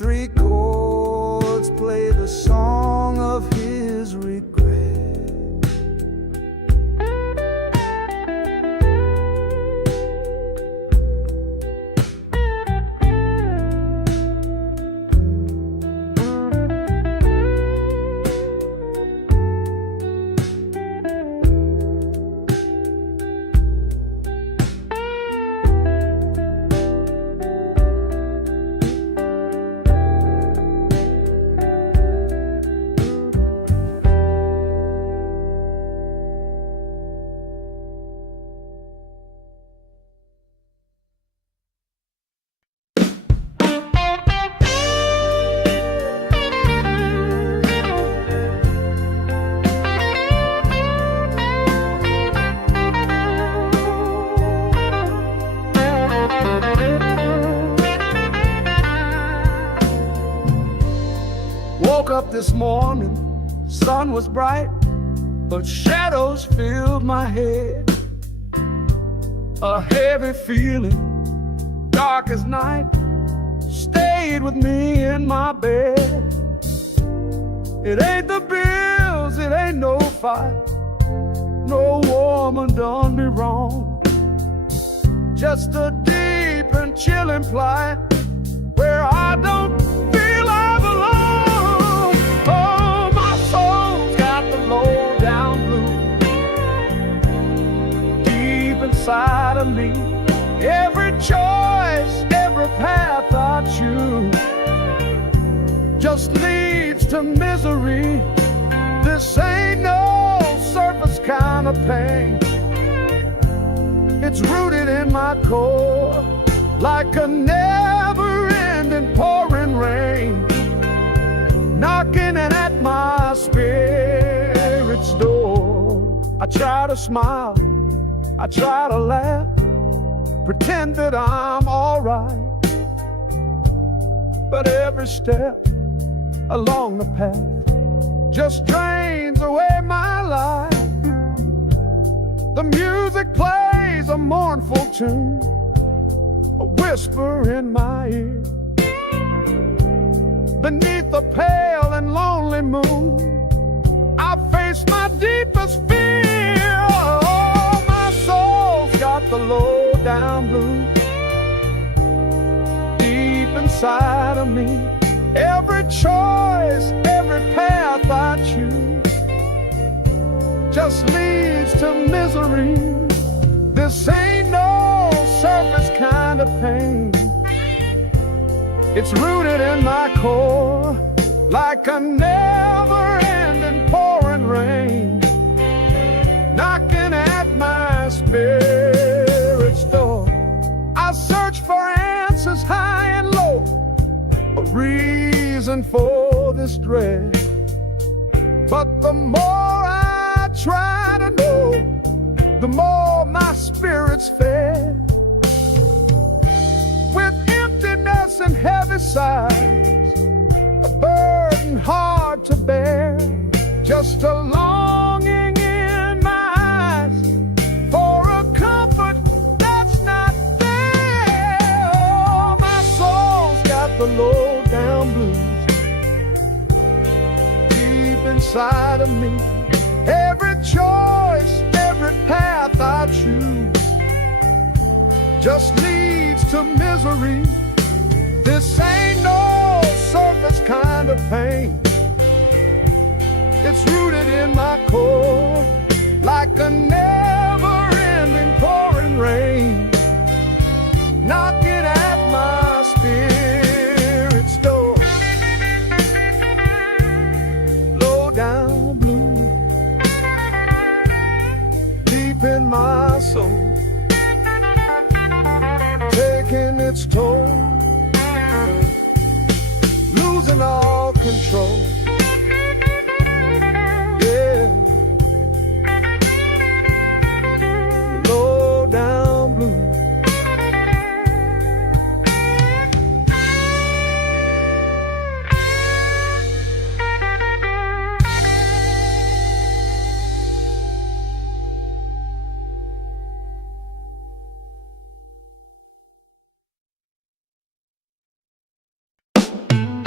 three chords play the song of his regret. Woke up this morning, sun was bright, but shadows filled my head. A heavy feeling, dark as night, stayed with me in my bed. It ain't the bills, it ain't no fight, no woman done me wrong. Just a deep and chilling plight where I don't feel I belong. Oh, my soul's got the low down blues deep inside of me. Every choice, every path I choose just leads to misery. This ain't no surface kind of pain. It's rooted in my core like a never-ending pouring rain, knocking at my spirit's door. I try to smile, I try to laugh, pretend that I'm alright, but every step along the path just drains away my life. The music plays a mournful tune, a whisper in my ear. Beneath the pale and lonely moon, I face my deepest fear. Oh, my soul's got the low down blues deep inside of me. Every choice, every path I choose just leads to misery. This ain't no surface kind of pain. It's rooted in my core like a never-ending pouring rain, knocking at my spirit's door. I search for answers high and low, a reason for this dread, but the more I try to know, the more my spirit's fed. With emptiness and heavy sighs, a burden hard to bear, just a longing in my eyes for a comfort that's not there. Oh, my soul's got the low down blues deep inside of me. Every choice, every path I choose just leads to misery. This ain't no surface kind of pain. It's rooted in my core like a never-ending pouring rain, knocking at my spirit's door. Low down blue deep in my soul, taking its toll, losing all control. Yeah, low down blue.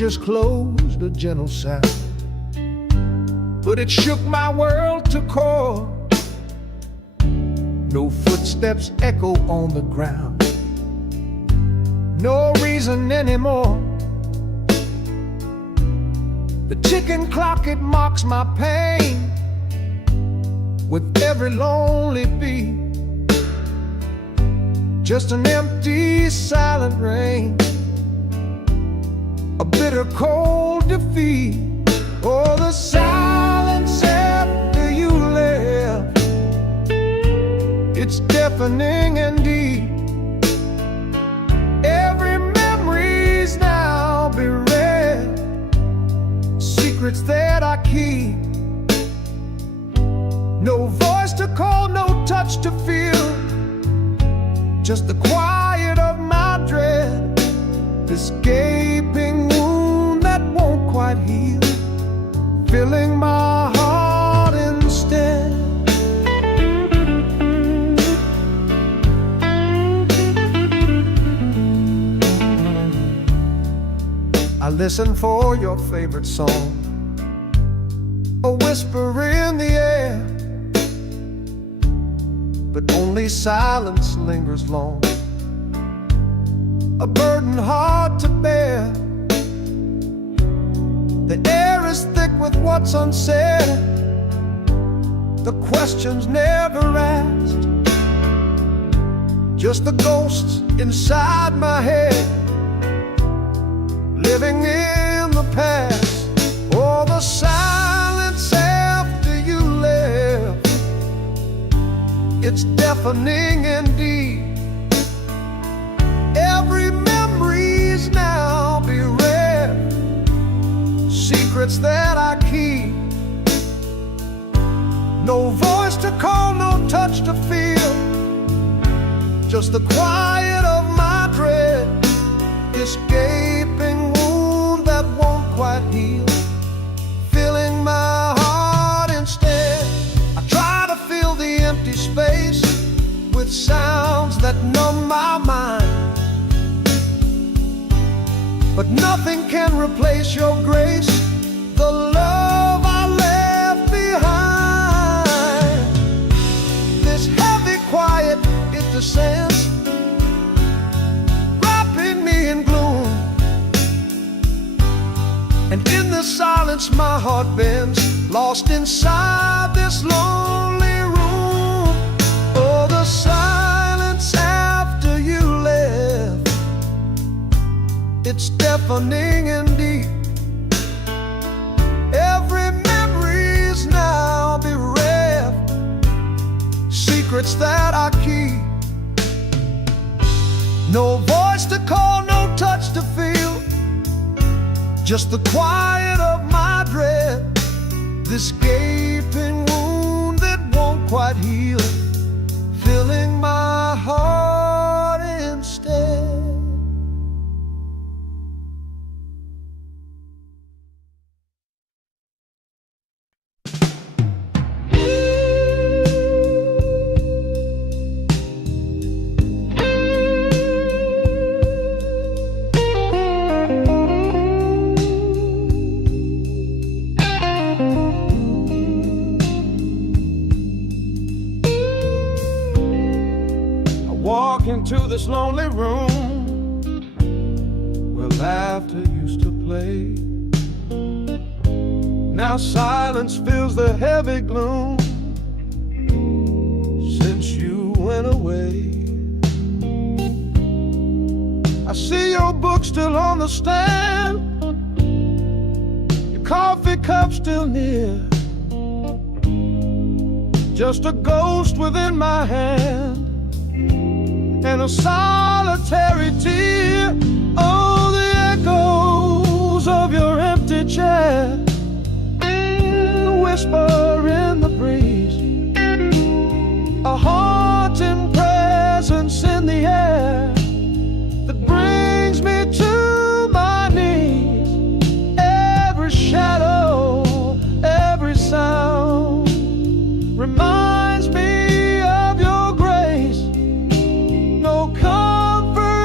just closed, a gentle sound, but it shook my world to core. No footsteps echo on the ground, no reason anymore. The ticking clock, it mocks my pain with every lonely beat. Just an empty, silent rain, a bitter, cold defeat. Oh, the silence after you left, it's deafening and deep. Every memory's now bereft, secrets that I keep. No voice to call, no touch to feel, just the quiet of my dread, this gaping wound that won't quite heal, filling my heart instead. I listen for your favorite song, a whisper in the air, but only silence lingers long, a burden hard to bear. The air is thick with what's unsaid, the questions never asked, just the ghosts inside my head, living in the past. Oh, the silence after you left, it's deafening and deep. Every memory's now bereft, secrets that I keep. No voice to call, no touch to feel, just the quiet of my dread, this gaping wound that won't quite heal, filling my heart instead. I try to fill the empty space with sounds that numb my mind, but nothing can replace your grace, the love I left behind. This heavy quiet, it descends, wrapping me in gloom, and in the silence my heart bends, lost inside this lonely room. Oh, the silence after you left, it's deafening and deep. Every memory's now bereft, secrets that I keep. No voice to call, no touch to feel, just the quiet of my dread, this gaping wound that won't quite heal, filling my heart instead. Walk into this lonely room where laughter used to play. Now silence fills the heavy gloom since you went away. I see your book still on the stand, your coffee cup still near, just a ghost within my hand and a solitary tear. Oh, the echoes of your empty chair, the whisper in the breeze, a haunting presence in the air that brings me to my knees. Every shadow, every sound reminds me of your grace. No comfort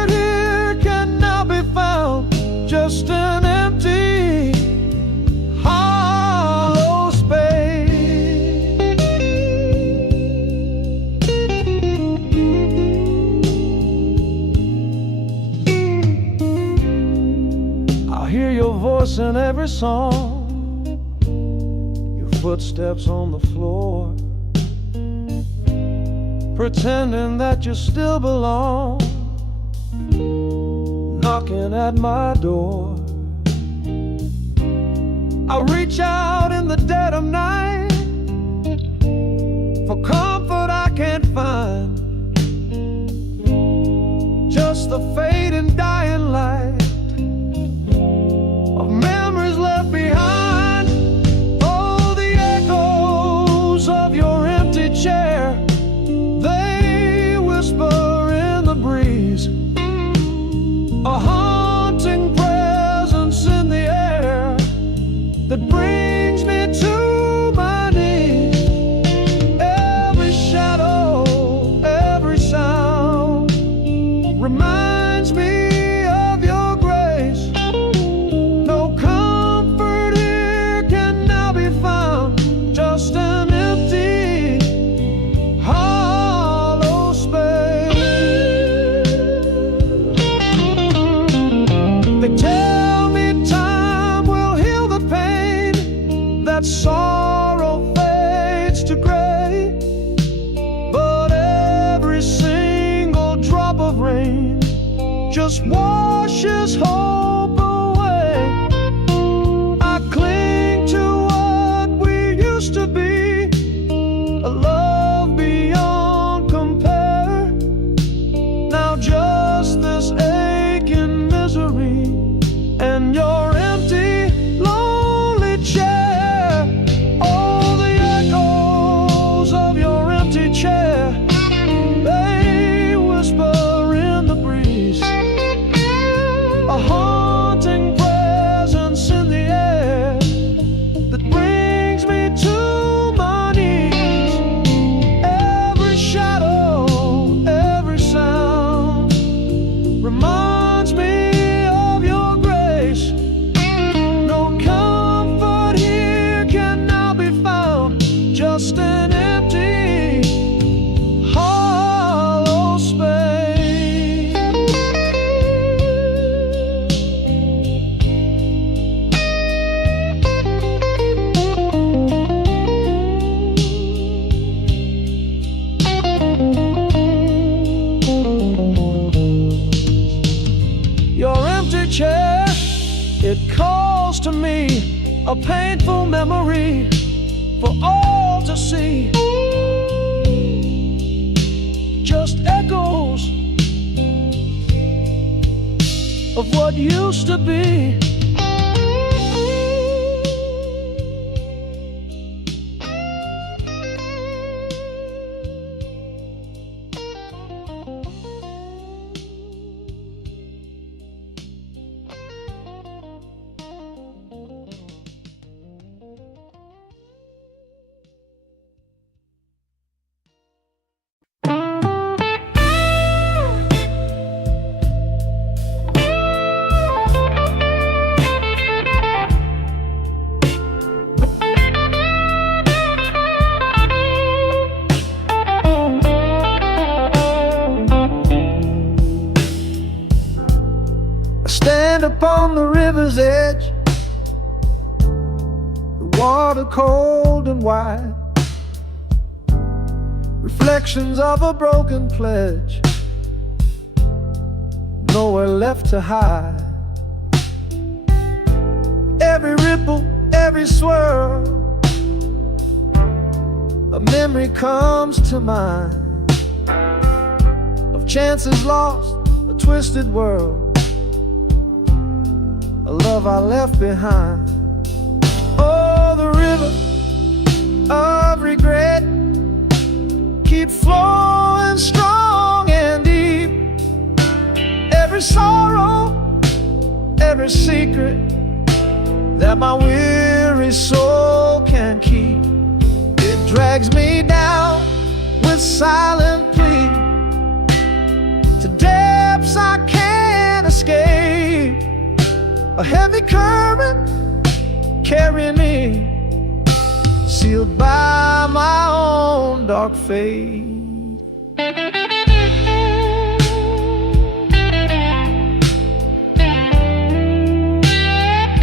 your voice in every song, your footsteps on the floor, pretending that you still belong, knocking at my door. I reach out in the dead of night for comfort I can't find, just the fading dying light of memories left behind. Oh, the echoes of your empty chair, they whisper in the breeze, a haunting presence in the air that brings me to my knees. Every shadow, every sound reminds me of your grace. No comfort here can now be found, just an empty, hollow space. They tell me time will heal the pain, that sorrow fades to gray, but every single drop of rain just washes hope away. I cling to what we used to be, a love beyond compare. Now just this aching misery and your empty, lonely chair. Oh, the echoes of your empty chair, they whisper in the breeze, a haunting presence in the air that brings me to my knees. Every shadow, every sound reminds me of your grace. No comfort here can now be found, just an empty, hollow space. Your empty chair, it calls to me, a painful memory for all to see. Just echoes of what used to be. I stand upon the river's edge, the water cold and wide, reflections of a broken pledge, nowhere left to hide. Every ripple, every swirl, a memory comes to mind of chances lost, a twisted world, a love I left behind. Oh, the river of regret keep flowing strong and deep. Every sorrow, every secret that my weary soul can keep, it drags me down with silent plea to depths I can't escape. A heavy current carrying me, sealed by my own dark fate.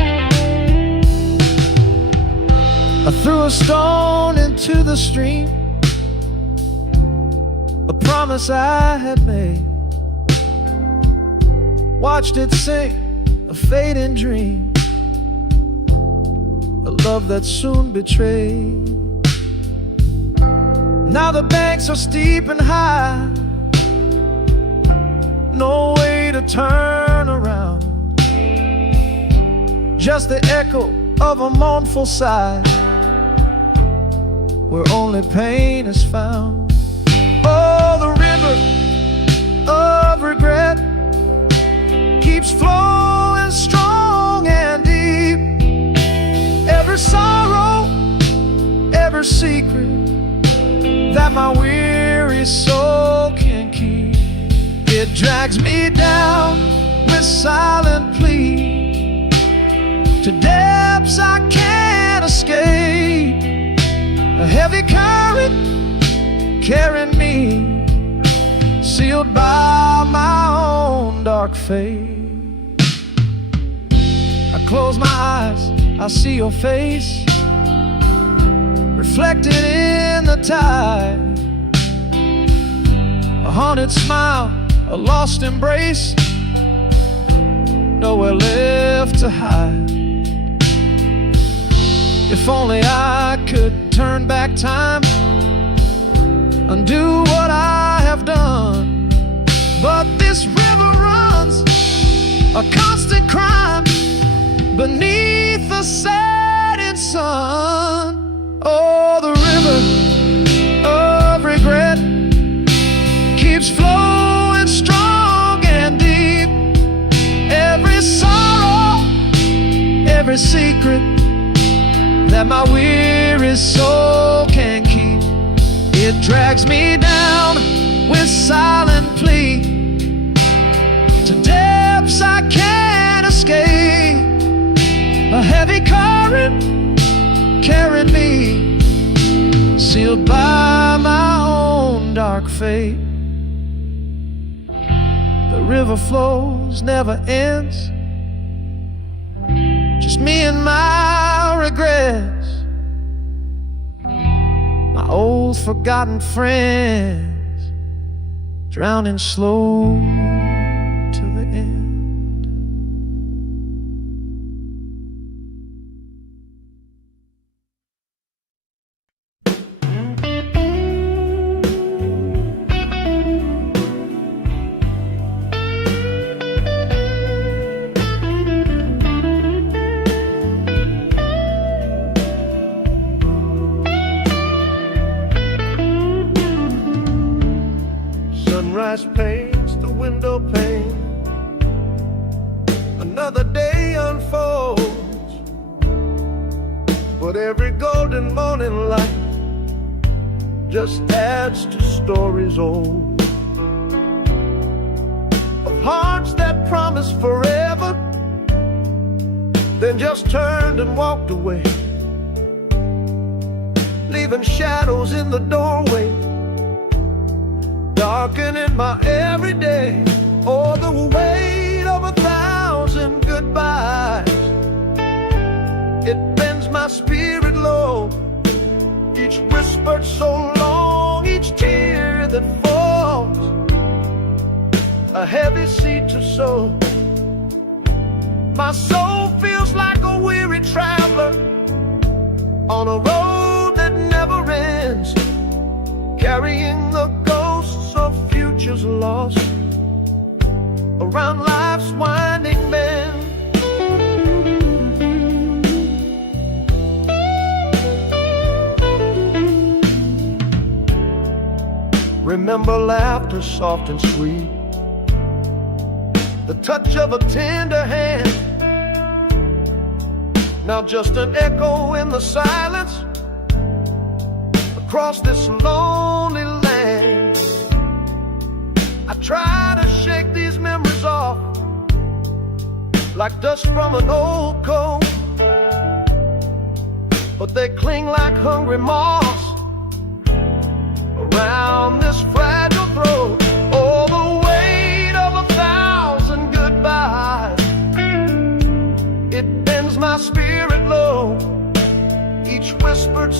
threw a stone into the stream, a promise I had made. Watched it sink, a fading dream, a love that soon betrayed. Now the banks are steep and high, no way to turn around, just the echo of a mournful sigh, where only pain is found. Oh, the river of regret keeps flowing strong and deep. Every sorrow, every secret that my weary soul can keep, it drags me down with silent plea to depths I can't escape. A heavy current carrying me, sealed by my own dark fate. I close my eyes, I see your face reflected in the tide. A haunted smile, a lost embrace, nowhere left to hide. If only I could turn back time, undo what I have done. But this river runs a constant crime beneath the setting sun. Oh, the river of regret keeps flowing strong and deep. Every sorrow, every secret that my weary soul can keep, it drags me down with silent plea to depths I can't escape. A heavy current carrying me, sealed by my own dark fate. The river flows, never ends, just me and my regrets, my old forgotten friends, drowning slow to the end. Sunrise paints the window pane, another day unfolds, but every golden morning light just adds to stories old, of hearts that promised forever, then just turned and walked away, leaving shadows in the doorway, darkening my everyday. Oh, the weight of 1,000 goodbyes, it bends my spirit low, each whispered so long, each tear that falls, a heavy seed to sow. My soul feels like a weary traveler on a road that never ends, carrying the ghosts of futures lost around life's winding bend. Remember laughter soft and sweet, the touch of a tender hand, now just an echo in the silence across this lonely land. I try to shake these memories off like dust from an old coat, but they cling like hungry moths around this fragile throat. Oh, the weight of 1,000 goodbyes, it bends my spirit low, each whisper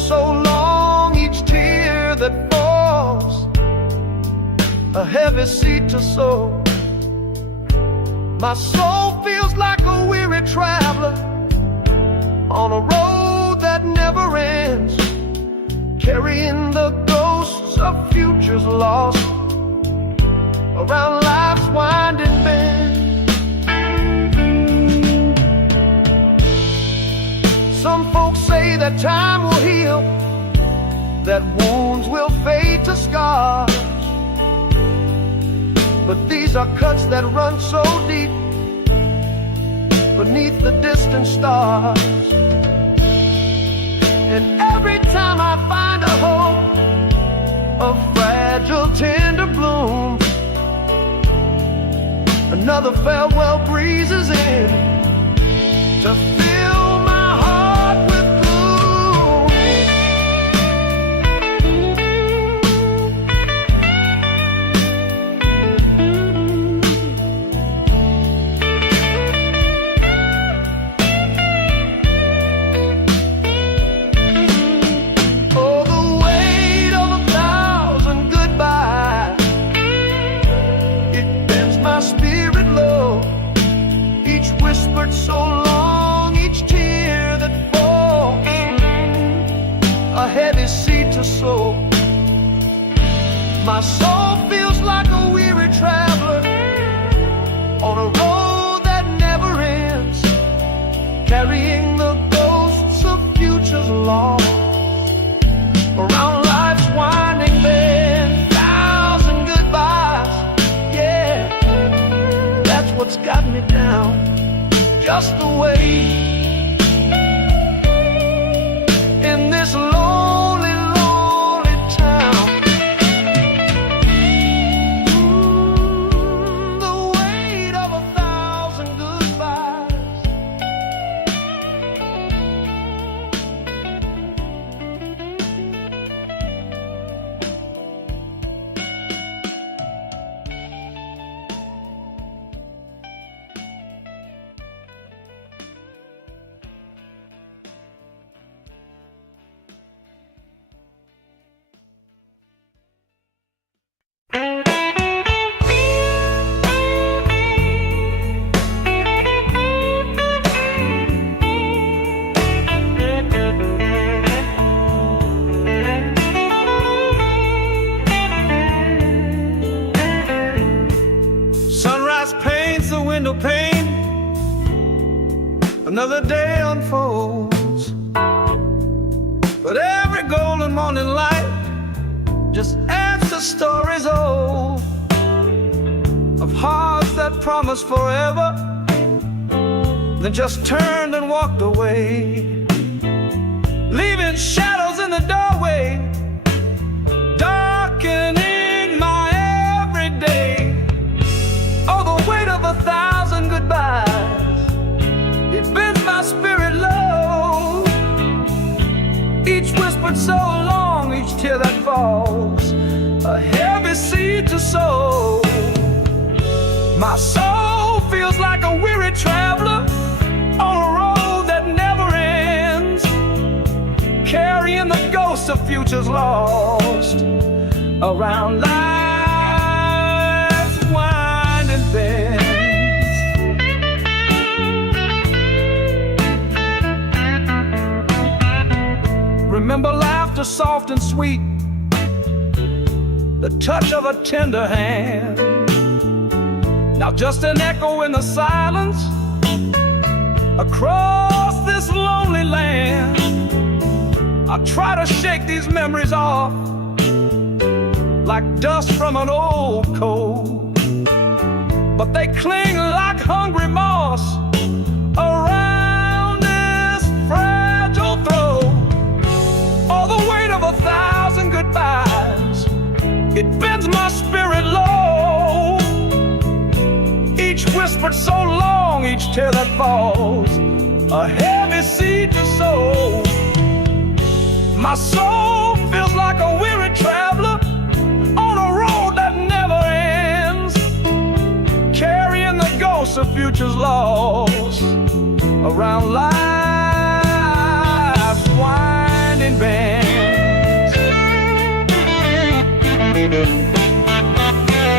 a heavy seed to sow. My soul feels like a weary traveler on a road that never ends, carrying the ghosts of futures lost around life's winding bend. Some folks say that time will heal, that wounds will fade to scars, but these are cuts that run so deep beneath the distant stars. And every time I find a hope, a fragile tender bloom, another farewell breezes in to fill my heart with gloom. Oh, the weight of 1,000 goodbyes, it bends my spirit low. Each whispered so long, each tear that falls, a heavy seed to sow. My soul feels like a weary traveler on a road that never ends, carrying the ghosts of futures lost around life's winding bend. 1,000 goodbyes, yeah, that's what's got me down, just the way in this lonely, lonely town. The weight of 1,000 goodbyes. Sunrise paints the window pane, another day unfolds, but every golden morning light just adds to stories old of hearts that promised forever, then just turned and walked away, leaving shadows in the doorway, darkening my everyday. Oh, the weight of 1,000 goodbyes, it bends my spirit low. Each whispered so long, each tear that falls, a heavy seed to sow. My soul feels like a weary traveler on a road that never ends, carrying the ghosts of futures lost around life's winding bends. Remember laughter soft and sweet, the touch of a tender hand. Now just an echo in the silence across this lonely land. I try to shake these memories off like dust from an old coat, but they cling like hungry moss around this fragile throat. Oh, the weight of 1,000 goodbyes, it bends my spirit low. Each whispered so long, each tear that falls, a heavy seed to sow. My soul feels like a weary traveler on a road that never ends, carrying the ghosts of futures lost around life's winding bends.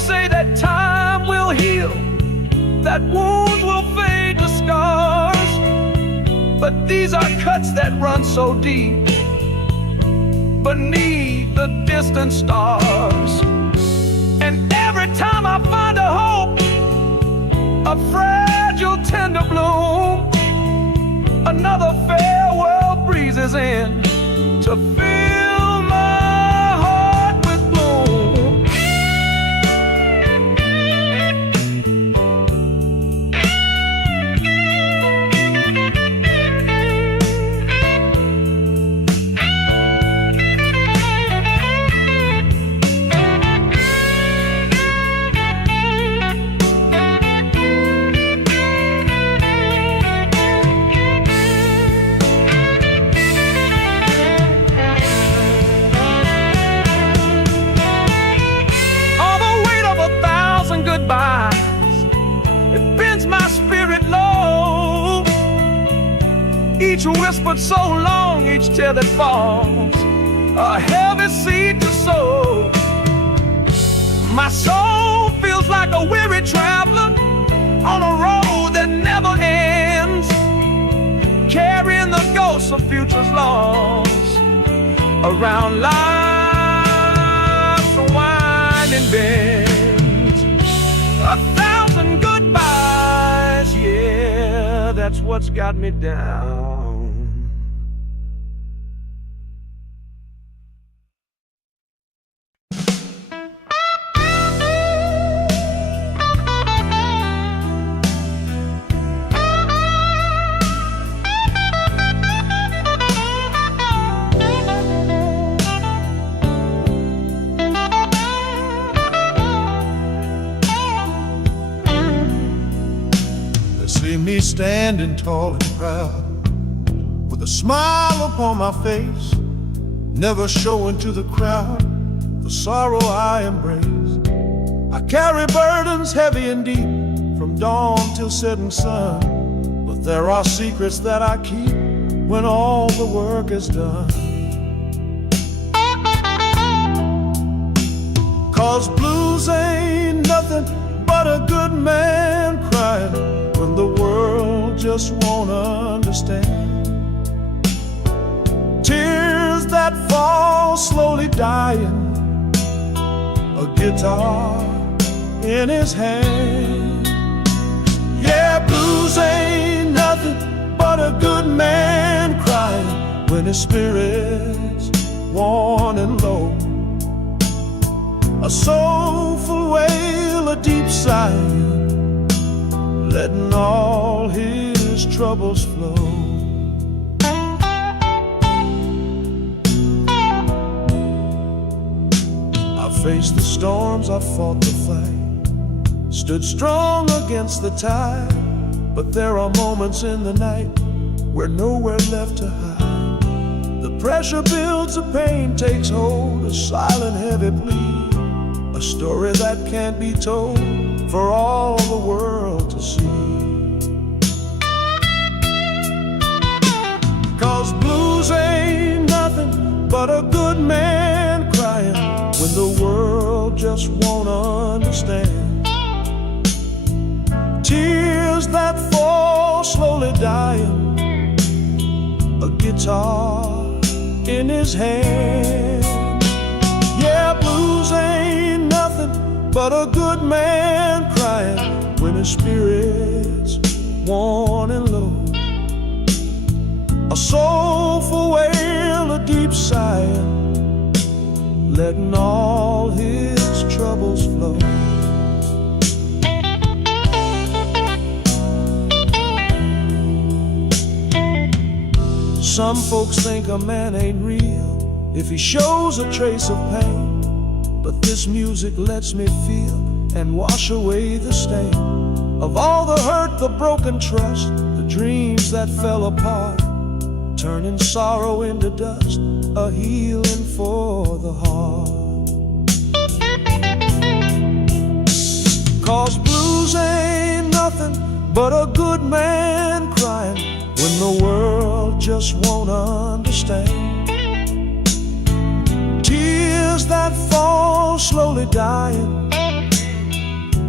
Folks say that time will heal, that wounds will fade to scars, but these are cuts that run so deep beneath the distant stars. And every time I find a hope, a fragile tender bloom, another farewell breezes in to fill my heart with gloom. It bends my spirit low. Each whispered so long, each tear that falls, a heavy seed to sow. My soul feels like a weary traveler on a road that never ends, carrying the ghosts of futures lost around life's winding bend. 1,000 goodbyes, yeah, that's what's got me down. See me standing tall and proud, with a smile upon my face, never showing to the crowd the sorrow I embrace. I carry burdens heavy and deep, from dawn till setting sun, but there are secrets that I keep when all the work is done. 'Cause blues ain't nothing but a good man crying when the world just won't understand. Tears that fall slowly dying, a guitar in his hand. Yeah, blues ain't nothing but a good man crying when his spirit's worn and low. A soulful wail, a deep sigh, letting all his troubles flow. I faced the storms, I fought the fight, stood strong against the tide, but there are moments in the night where nowhere left to hide. The pressure builds, the pain takes hold, a silent heavy plea, a story that can't be told for all the world to see. 'Cause blues ain't nothing but a good man crying when the world just won't understand. Tears that fall slowly dying, a guitar in his hand. Yeah, blues ain't nothing but a good man crying when his spirit's worn and low. A soulful wail, a deep sigh, letting all his troubles flow. Some folks think a man ain't real if he shows a trace of pain, but this music lets me feel and wash away the stain of all the hurt, the broken trust, the dreams that fell apart, turning sorrow into dust, a healing for the heart. 'Cause blues ain't nothing but a good man crying when the world just won't understand. Tears that fall slowly dying,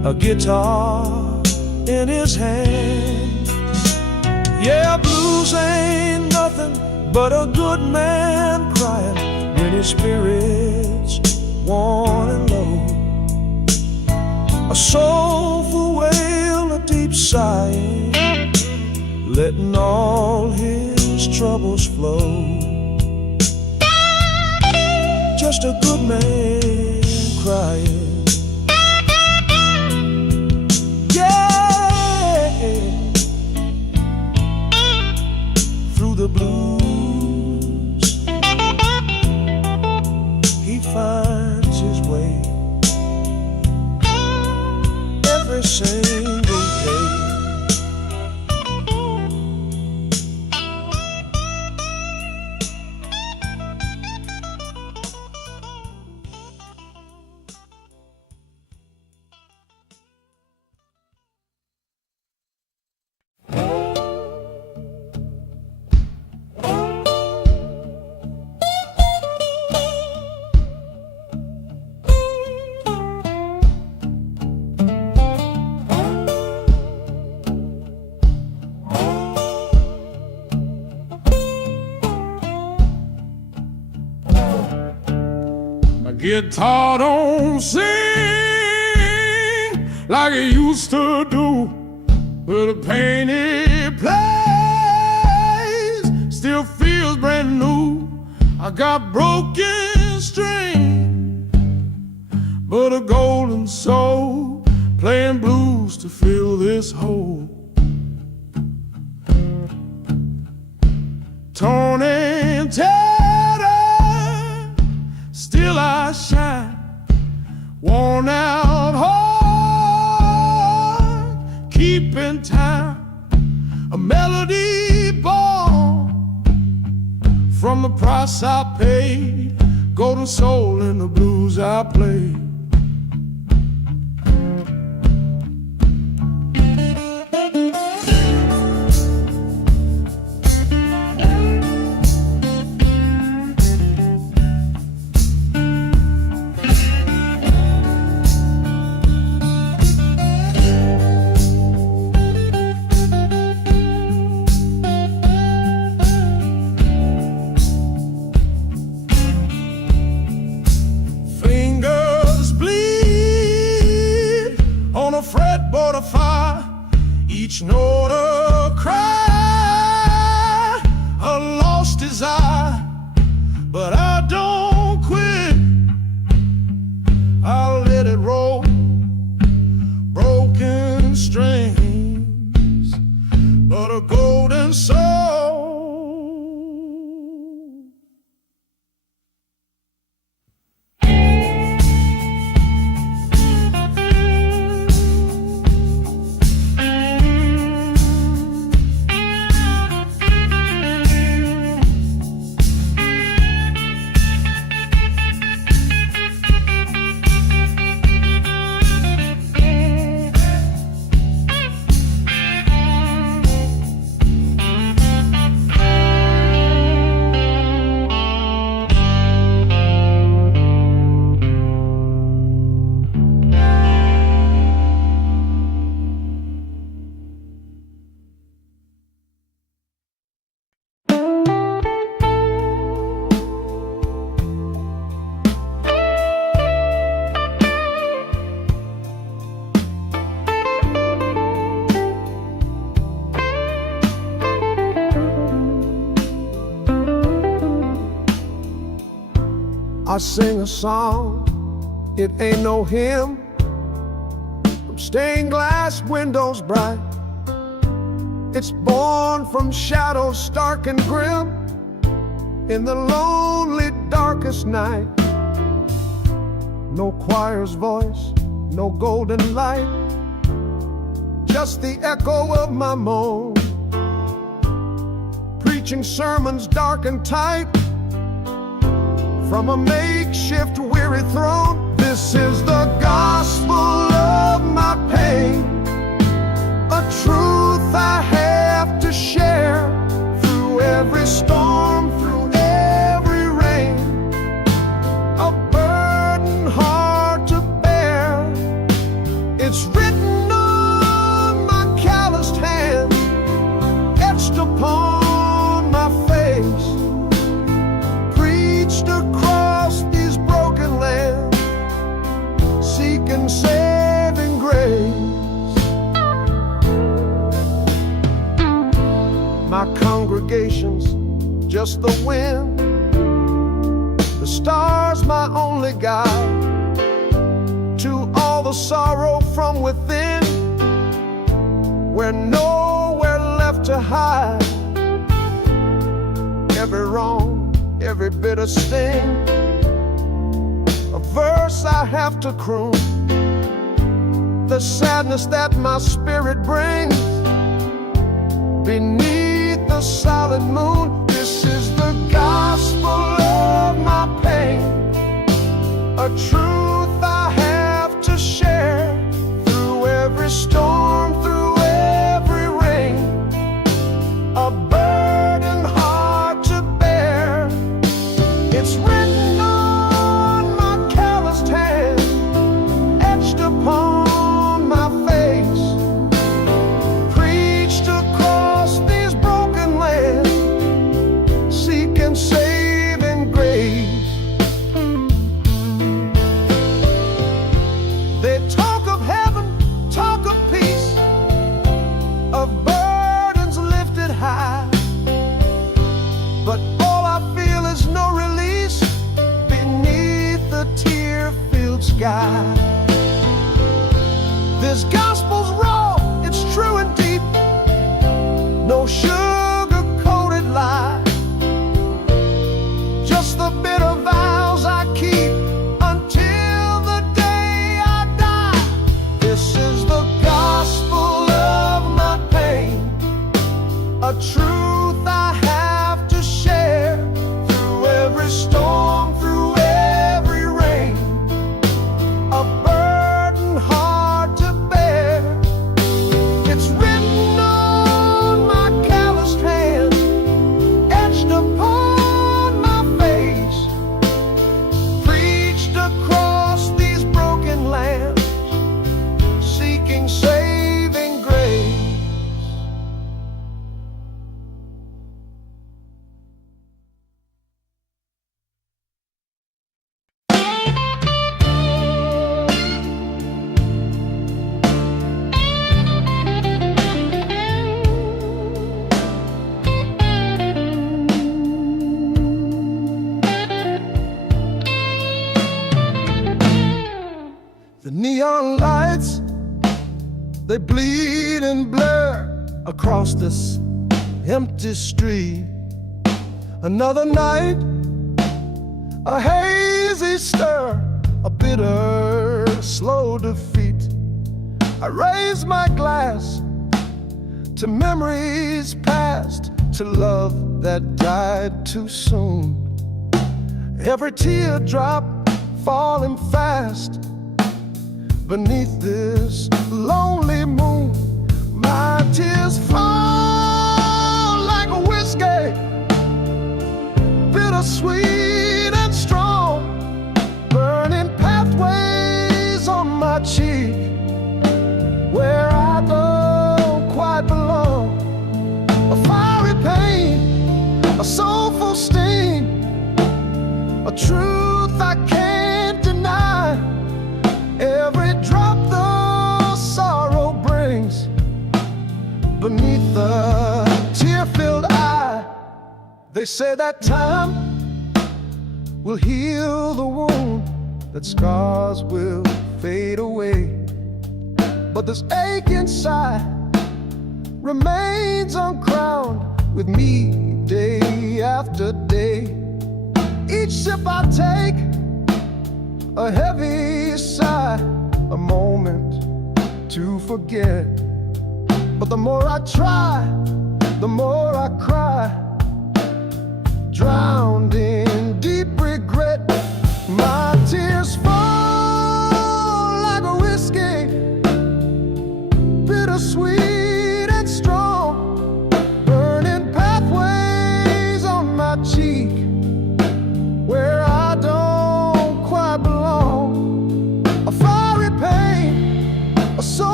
a guitar in his hand. Yeah, blues ain't nothing but a good man crying when his spirit's worn and low. A soulful wail, a deep sighing, letting all his troubles flow. Just a good man crying. Yeah, through the blues he finds his way every single day. Guitar don't sing like it used to do, but the pain it plays still feels brand new. I got broken string, but a golden soul playing blues to fill this hole. Torn and tattered, still I shine, worn out heart, keeping time, a melody born from the price I paid, golden soul in the blues I play. Fretboard of fire, each note a cry, a lost desire, but I don't quit. I'll let it roll, broken strings, but a golden soul. I sing a song, it ain't no hymn, from stained glass windows bright. It's born from shadows stark and grim, in the lonely darkest night. No choir's voice, no golden light, just the echo of my moan, preaching sermons dark and tight, from a makeshift weary throne. This is the gospel of my pain, a truth I have to share through every storm, through every rain, a burden hard to bear. It's written on my calloused hand, etched upon my face, preached across these broken lands, seeking saving grace. My congregation's just the wind, the stars my only guide to all the sorrow from within, where nowhere left to hide. Every wrong, every bitter sting, a verse I have to croon, the sadness that my spirit brings beneath the silent moon. This is the gospel of my pain, a truth I have to share through every storm, through every rain, a burden hard to bear. It's written on my calloused hand, etched upon my face, preached across these broken lands, seeking saving grace. They talk of heaven, talk of peace, of burdens lifted high, but all I feel is no release beneath the tear-filled sky. This gospel's raw, it's true and deep, no sugar-coated lie, just the bitter vows I keep until the day I die. This is the gospel of my pain, a truth I have to share through every storm, through every rain, a burden hard to bear. It's written on my calloused hand, etched upon my face, preached across these broken lands, seeking saving grace. The neon lights, they bleed and blur across this empty street. Another night, a hazy stir, a bitter, slow defeat. I raise my glass to memories past, to love that died too soon. Every teardrop falling fast beneath this lonely moon. My tears fall like a whiskey, bittersweet and strong, burning pathways on my cheek, where I don't quite belong. A fiery pain, a soulful sting, a truth I can't deny. Every drop the sorrow brings beneath the tear-filled eye. They say that time will heal the wound, that scars will fade away, but this ache inside remains uncrowned with me day after day. Each sip I take, a heavy sigh, a moment to forget. But the more I try, the more I cry, drowned in deep regret. My tears fall like a whiskey, bittersweet and strong, burning pathways on my cheek, where I don't quite belong. A fiery pain, a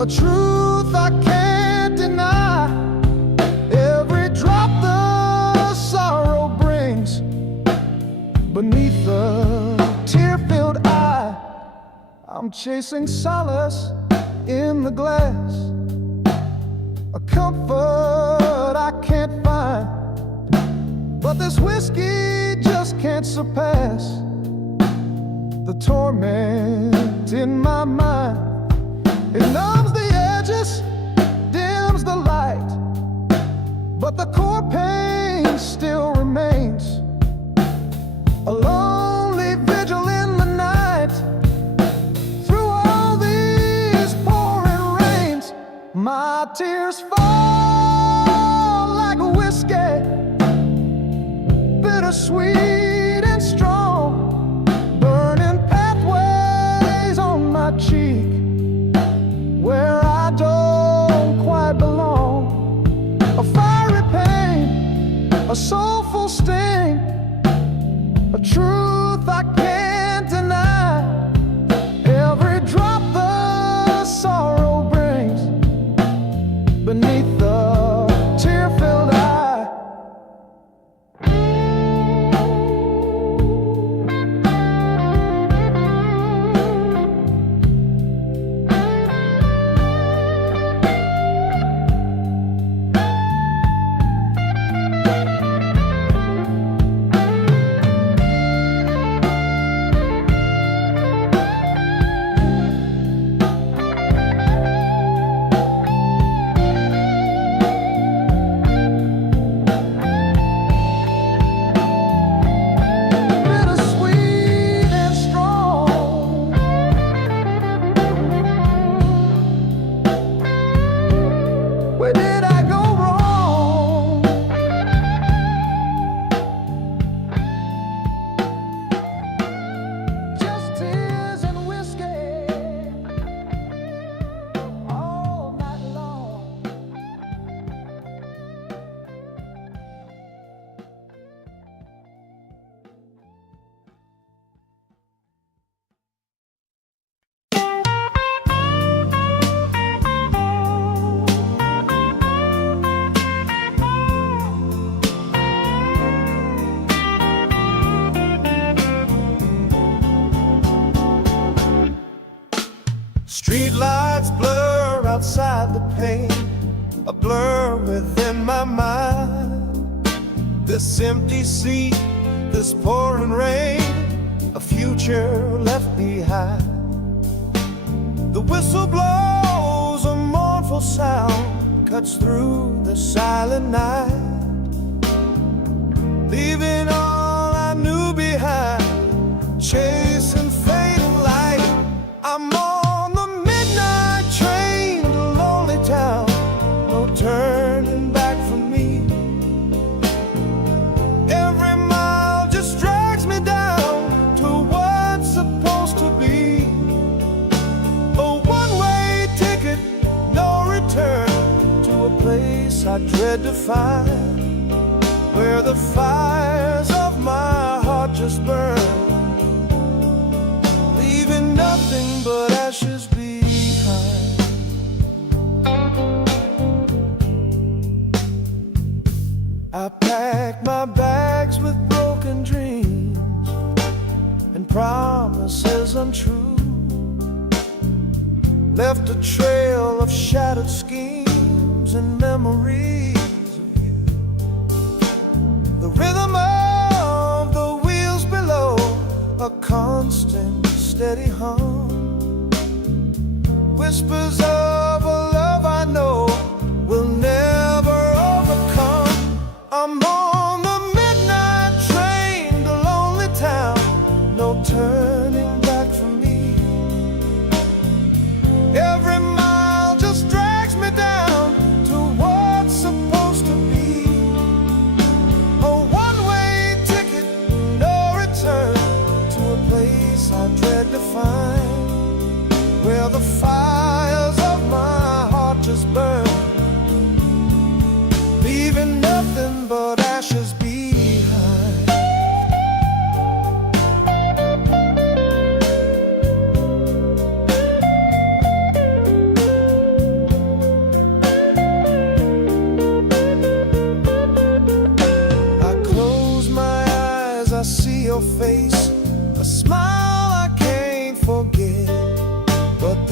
a truth I can't deny. Every drop the sorrow brings beneath the tear-filled eye. I'm chasing solace in the glass, a comfort I can't find, but this whiskey just can't surpass the torment in my mind. It numbs the edges, dims the light, but the core pain still remains. A lonely vigil in the night, through all these pouring rains. My tears fall like a whiskey, bittersweet and strong, burning pathways on my cheek where I don't quite belong. A fiery pain, a soulful sting, a truth I can't deny. Every drop the sorrow brings beneath the tear-filled eye. Where did I go wrong? Just tears and whiskey all night long. Street lights blur outside the pane, a blur within my mind. This empty seat, this pouring rain, a future left behind. The whistle blows, a mournful sound cuts through the silent night, leaving all I knew behind, chasing fading light. I'm on the midnight train to lonely town, no turning back for me. Every mile just drags me down to what's supposed to be a one-way ticket, no return, to a place I dread to find, where the fires of my heart just burn, leaving nothing but ashes behind. I packed my bags with broken dreams and promises untrue, left a trail of shattered schemes and memories of you. The rhythm of the wheels below, a constant steady hum, whispers of a love I know will never overcome. I'm on the midnight train to lonely town, no turning back for me. Every mile just drags me down to what's supposed to be a one-way ticket, no return, to a place I dread to find, where the fires of my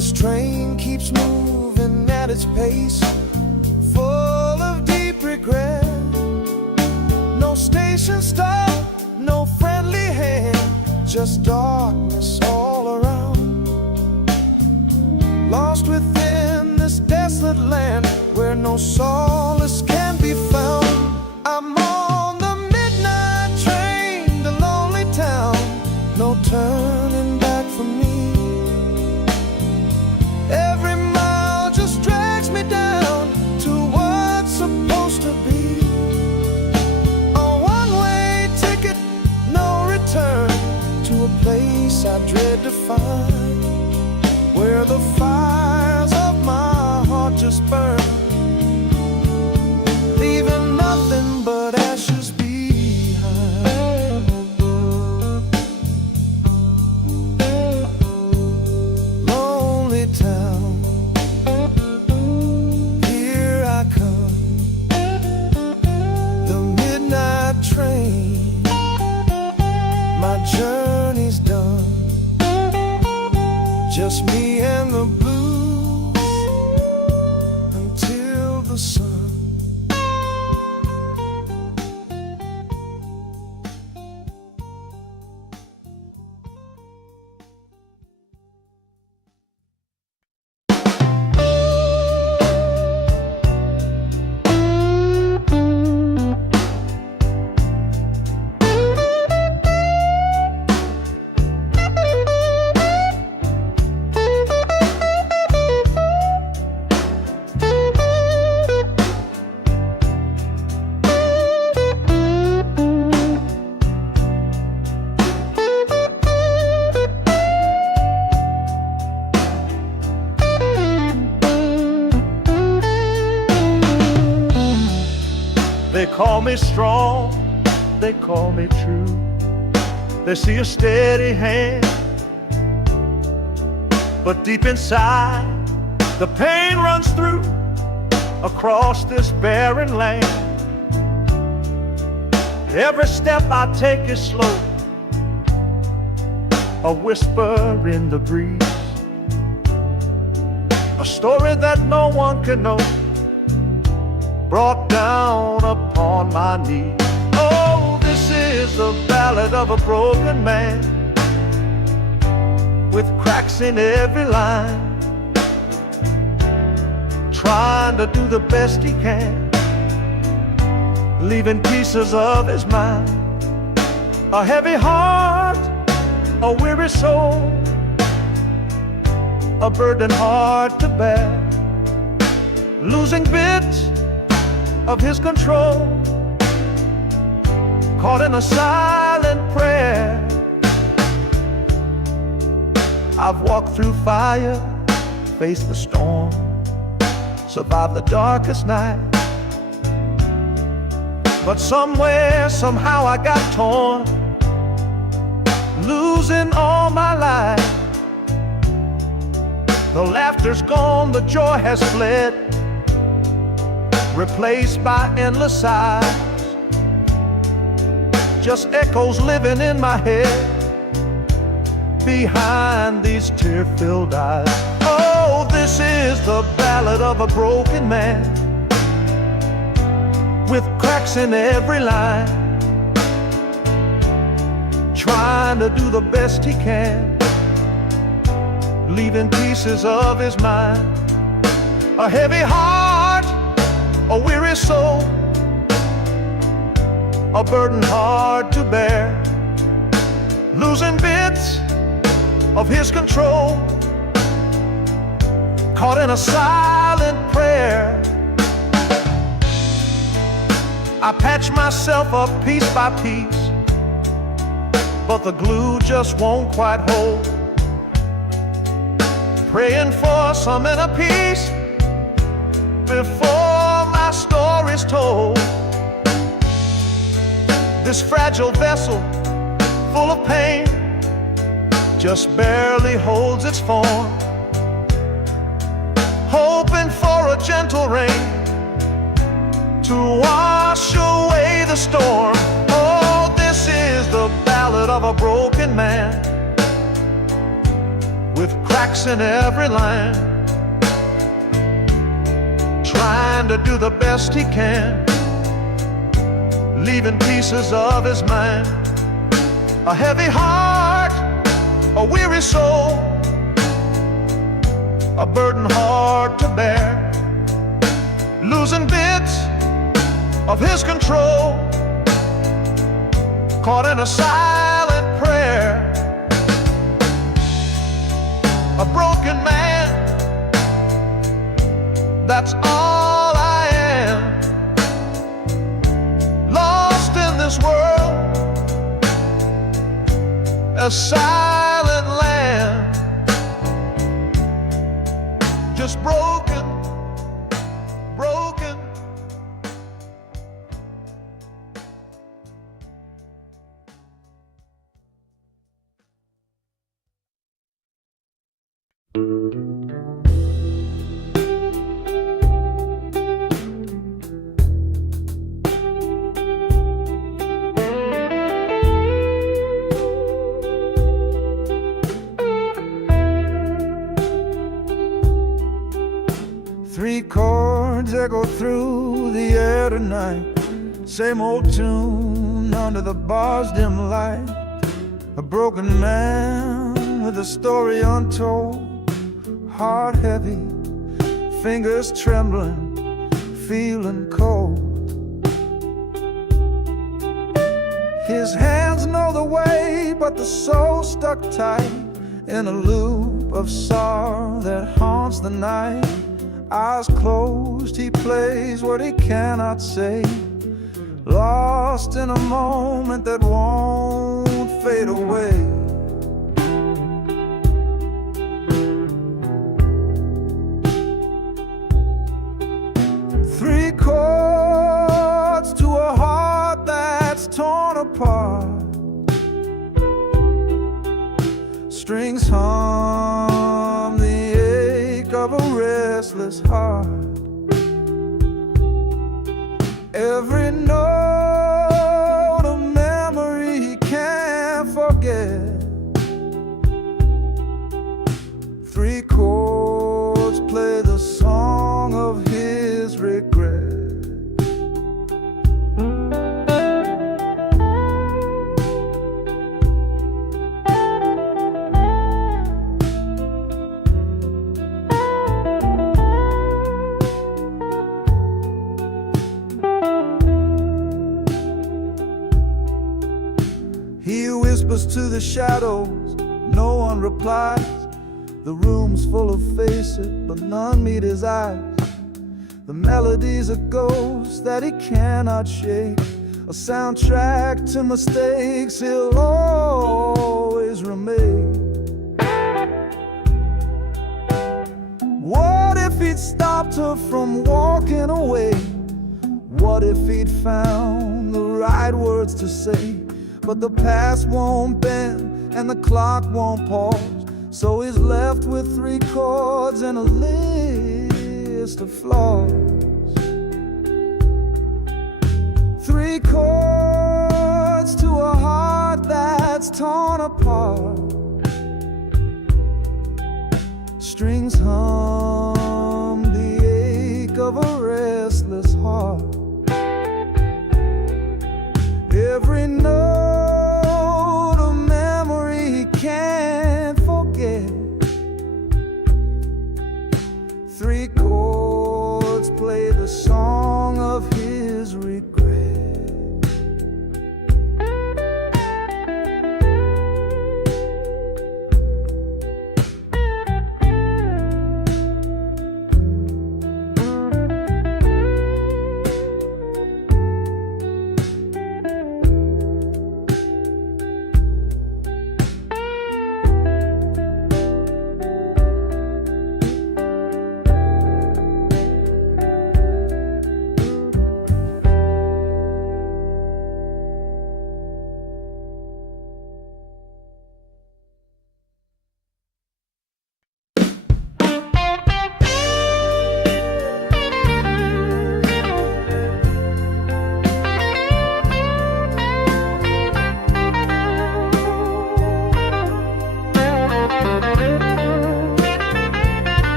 this train keeps moving at its pace, full of deep regret. No station stop, no friendly hand, just darkness all around. Lost within this desolate land where no solace can be found. I'm on the midnight train to lonely town, no turning back for me. Every mile just drags me down to what's supposed to be. A one-way ticket, no return, to a place I dread to find, where the fires of my heart just burn, leaving nothing but ashes behind. Lonely town, here I come, the midnight train, my journey's done. Just me and the blues until the sun. They call me strong, they call me true. They see a steady hand, but deep inside the pain runs through across this barren land. Every step I take is slow, a whisper in the breeze, a story that no one can know, brought down upon my knees. Oh, this is the ballad of a broken man, with cracks in every line, trying to do the best he can, leaving pieces of his mind. A heavy heart, a weary soul, a burden hard to bear, losing bits of his control, caught in a silent prayer. I've walked through fire, faced the storm, survived the darkest night, but somewhere, somehow I got torn, losing all my life. The laughter's gone, the joy has fled, replaced by endless sighs, just echoes living in my head behind these tear-filled eyes. Oh, this is the ballad of a broken man, with cracks in every line, trying to do the best he can, leaving pieces of his mind. A heavy heart, a weary soul, a burden hard to bear, losing bits of his control, caught in a silent prayer. I patch myself up piece by piece, but the glue just won't quite hold, praying for some inner peace before my story's told. This fragile vessel, full of pain, just barely holds its form, hoping for a gentle rain to wash away the storm. Oh, this is the ballad of a broken man, with cracks in every line, trying to do the best he can, leaving pieces of his mind. A heavy heart, a weary soul, a burden hard to bear, losing bits of his control, caught in a silent prayer. A broken man, that's all I am, lost in this world, a silent land, just broken, broken. Three chords echo through the air tonight, same old tune under the bar's dim light. A broken man with a story untold, heart heavy, fingers trembling, feeling cold. His hands know the way, but the soul stuck tight in a loop of sorrow that haunts the night. Eyes closed, he plays what he cannot say, lost in a moment that won't fade away. Three chords to a heart that's torn apart, strings hum the ache of a restless heart. Every note a memory he can't forget. Three chords play the song of his regret. He whispers to the shadows, no one replies. The room's full of faces, but none meet his eyes. The melody's a ghost that he cannot shake, a soundtrack to mistakes he'll always remake. What if he'd stopped her from walking away? What if he'd found the right words to say? But the past won't bend and the clock won't pause, so he's left with three chords and a list of flaws. Three chords to a heart that's torn apart, strings hum the ache of a restless heart. Every note a memory he can't forget. Three chords play the song of his regret.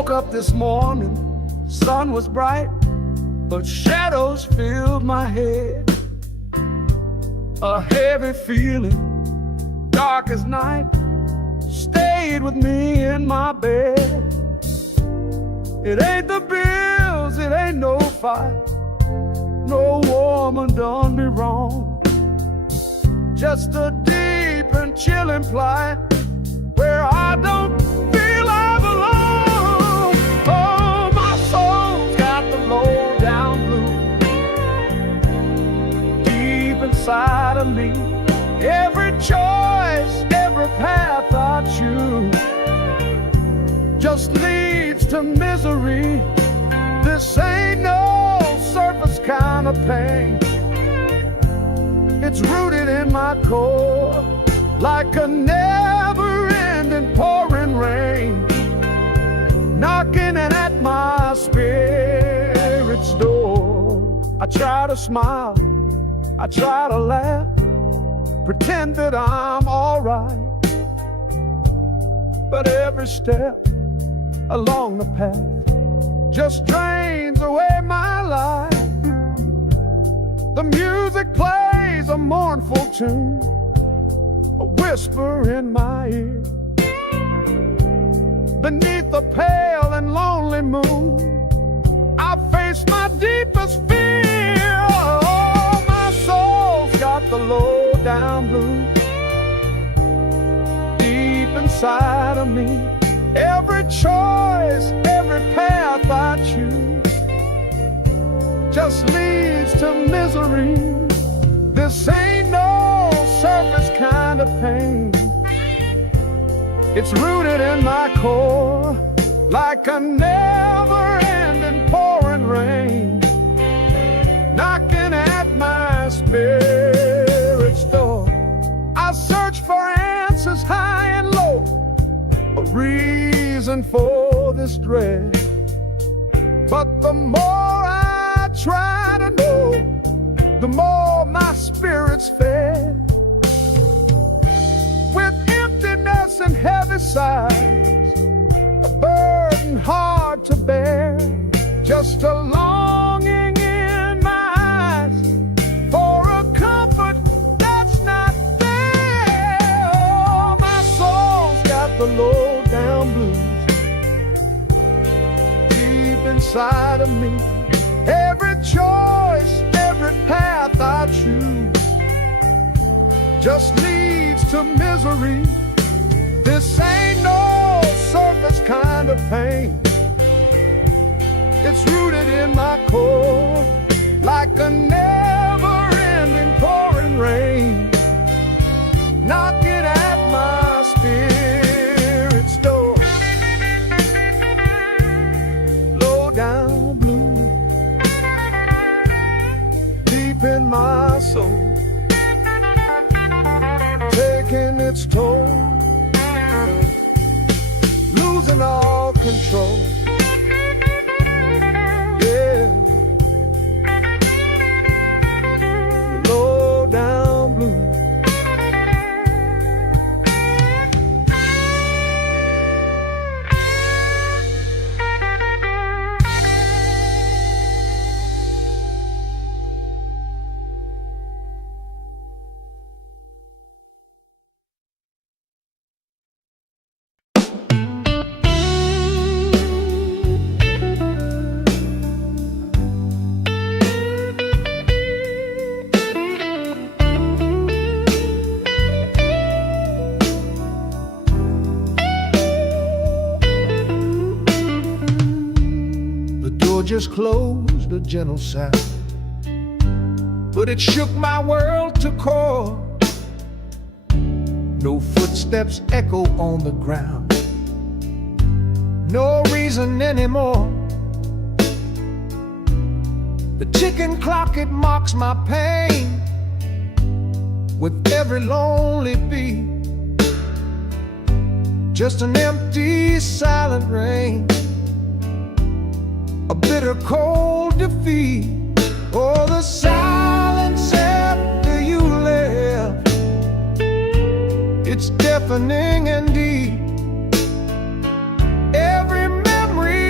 woke up this morning, sun was bright, but shadows filled my head. A heavy feeling, dark as night, stayed with me in my bed. It ain't the bills, it ain't no fight, no woman done me wrong. Just a deep and chilling plight where I don't feel I belong. Oh, my soul's got the low down blues deep inside of me. Every choice, every path I choose just leads to misery. This ain't no surface kind of pain. It's rooted in my core like a never-ending pouring rain, knocking at my spirit's door. I try to smile, I try to laugh, pretend that I'm alright, but every step along the path just drains away my life. The music plays a mournful tune, a whisper in my ear. Beneath the pale and lonely moon, I face my deepest fear. Oh, my soul's got the low down blues deep inside of me. Every choice, every path I choose just leads to misery. This ain't no surface kind of pain. It's rooted in my core like a never-ending pouring rain, knocking at my spirit's door. I search for answers high and low, a reason for this dread, but the more I try to know, the more my spirit's fed. With emptiness and heavy sighs, a burden hard to bear, just a longing in my eyes for a comfort that's not there. Oh, my soul's got the low down blues deep inside of me. Every choice, every path I choose just leads to misery. This ain't no surface kind of pain. It's rooted in my core like a never-ending pouring rain, knocking at my spirit's door. Low down blue deep in my soul, taking its toll, losing all control. Yeah, low down blue. Just closed, a gentle sound, but it shook my world to core. No footsteps echo on the ground, no reason anymore. The ticking clock, it mocks my pain with every lonely beat. Just an empty, silent rain, a bitter cold defeat. Oh, the silence after you left, it's deafening and deep. Every memory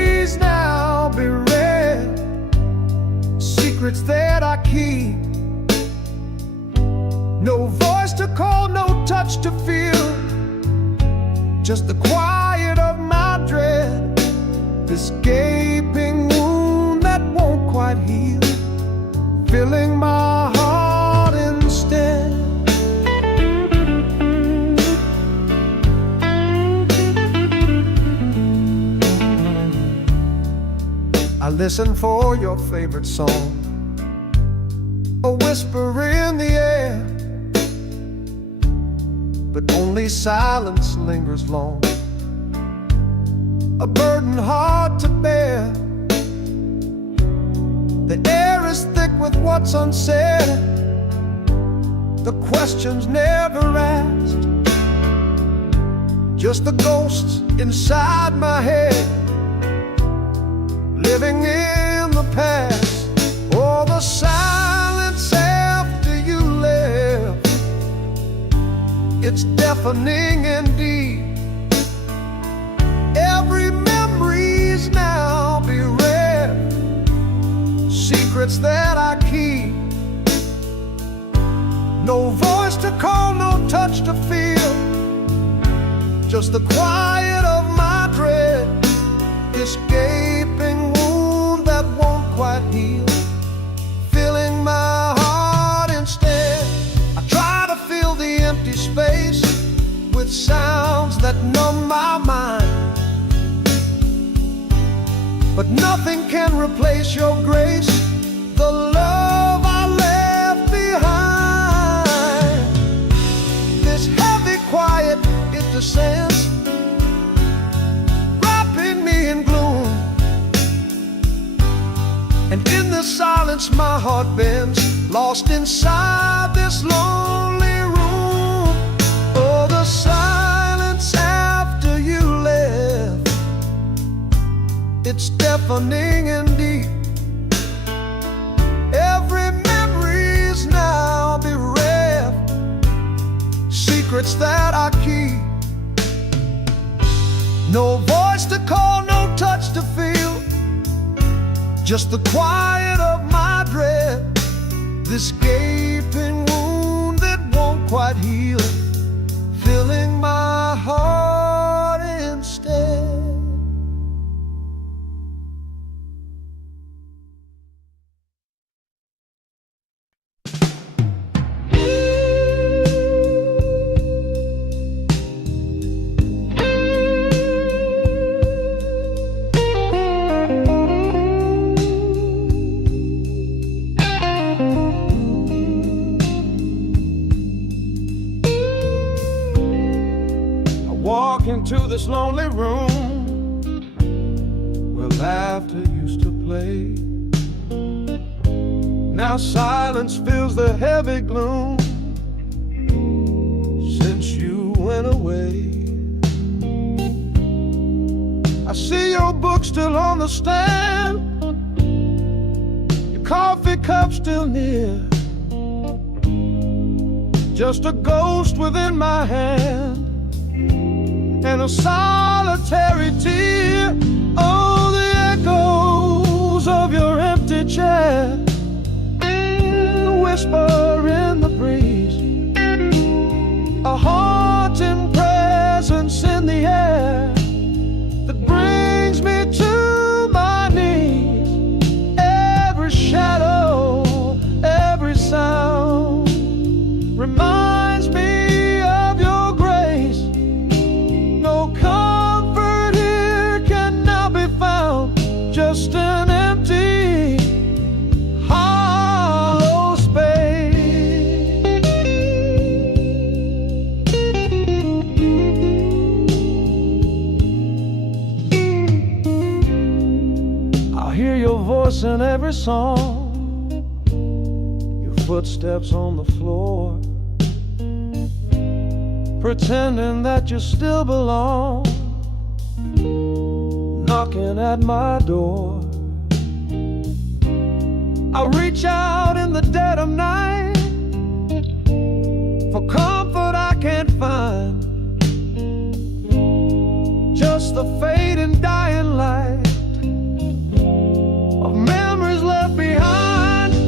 secrets that I keep. No voice to call, no touch to feel, just the quiet of my dread, this gaping wound that won't quite heal, filling my heart instead. I listen for your favorite song, a whisper in the air, but only silence lingers long, a burden hard to bear. The air is thick with what's unsaid, the questions never asked, just the ghosts inside my head, living in the past. Oh, the silence after you left, it's deafening indeed. Every memory's now bereft, secrets that I keep. No voice to call, no touch to feel, just the quiet of my dread, this gaping wound that won't quite heal, filling my heart instead. I try to fill the empty space with sounds that numb my mind, but nothing can replace your grace, the love I left behind. This heavy quiet, it descends, wrapping me in gloom, and in the silence my heart bends, lost inside this lonely room. Oh, the silence after you left, it's deafening indeed. Every memory's now bereft, secrets that I keep. No voice to call, no touch to feel, just the quiet of my dread, this gaping wound that won't quite heal, filling my heart instead. Walk into this lonely room where laughter used to play. Now silence fills the heavy gloom since you went away. I see your book still on the stand, your coffee cup still near, just a ghost within my hand and a solitary tear. Oh, the echoes of your empty chair, a whisper in the breeze, a haunting presence in the air that brings me to my knees. Every shadow, every sound reminds me of your grace. No comfort here can now be found, just an empty, hollow space. I hear your voice in every song, your footsteps on the floor, pretending that you still belong, knocking at my door. I reach out in the dead of night for comfort I can't find, just the fading dying light of memories left behind.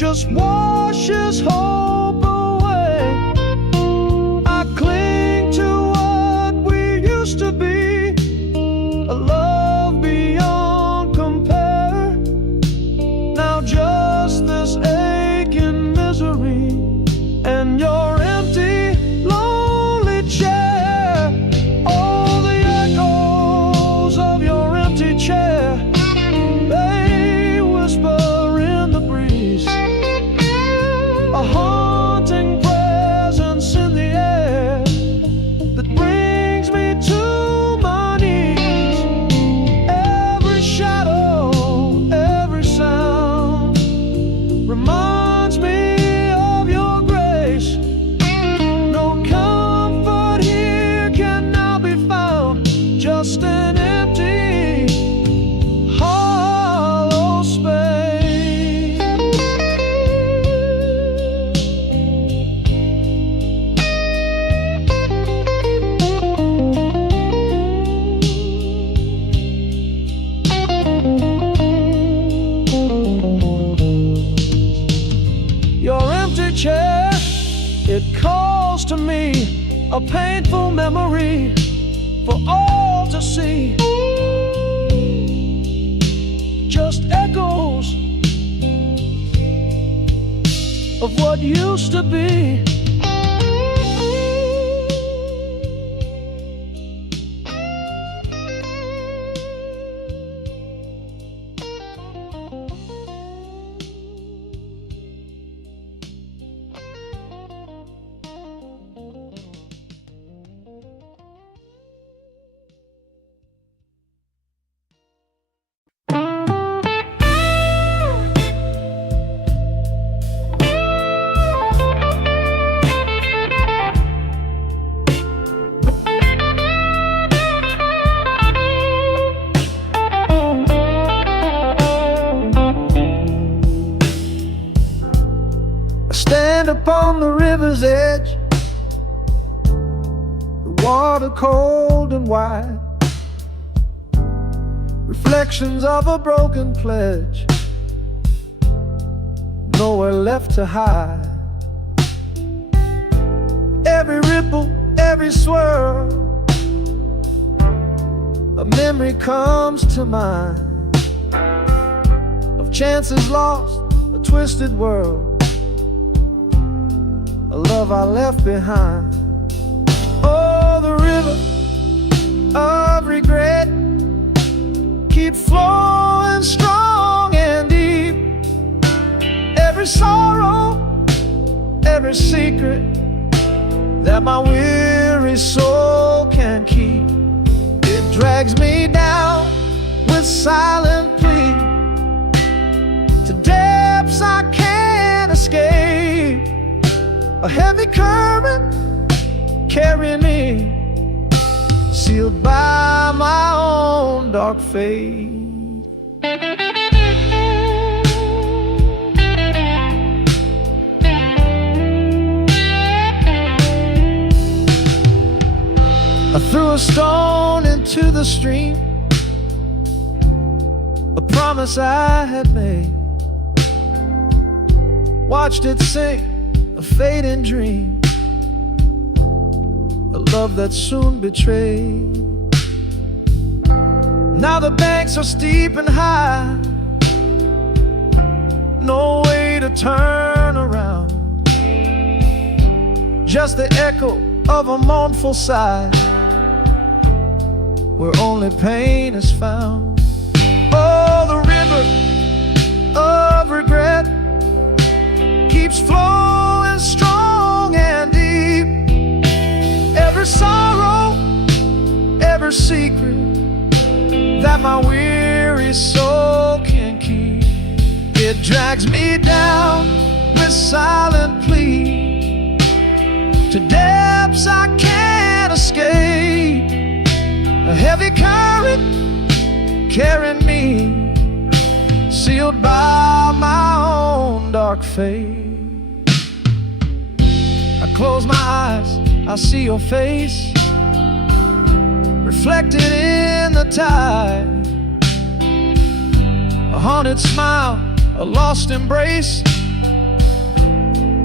just washes hope away. I cling to what we used to be, a love beyond compare. Now just this aching misery and your empty, lonely chair. All the echoes of your empty chair, they whisper in the breeze, a haunting presence in the air that brings me to my knees. Every shadow, every sound reminds me of your grace. No comfort here can now be found, just an empty, hollow space. Your empty chair, it calls to me, a painful memory for all to see. Just echoes of what used to be. I stand upon the river's edge, the water cold and wide, reflections of a broken pledge, nowhere left to hide. Every ripple, every swirl, a memory comes to mind of chances lost, a twisted world, a love I left behind. Oh, the river of regret keeps flowing strong and deep. Every sorrow, every secret that my weary soul can keep, it drags me down with silent plea to depths I can't escape. A heavy current carrying me, sealed by my own dark fate. I threw a stone into the stream, a promise I had made, watched it sink, a fading dream, a love that soon betrayed. Now the banks are steep and high, no way to turn around, just the echo of a mournful sigh, where only pain is found. Oh, the river of regret keeps flowing strong and deep. Every sorrow, every secret that my weary soul can keep, it drags me down with silent plea to depths I can't escape. A heavy current carrying me, sealed by my own dark fate. I close my eyes, I see your face reflected in the tide, a haunted smile, a lost embrace,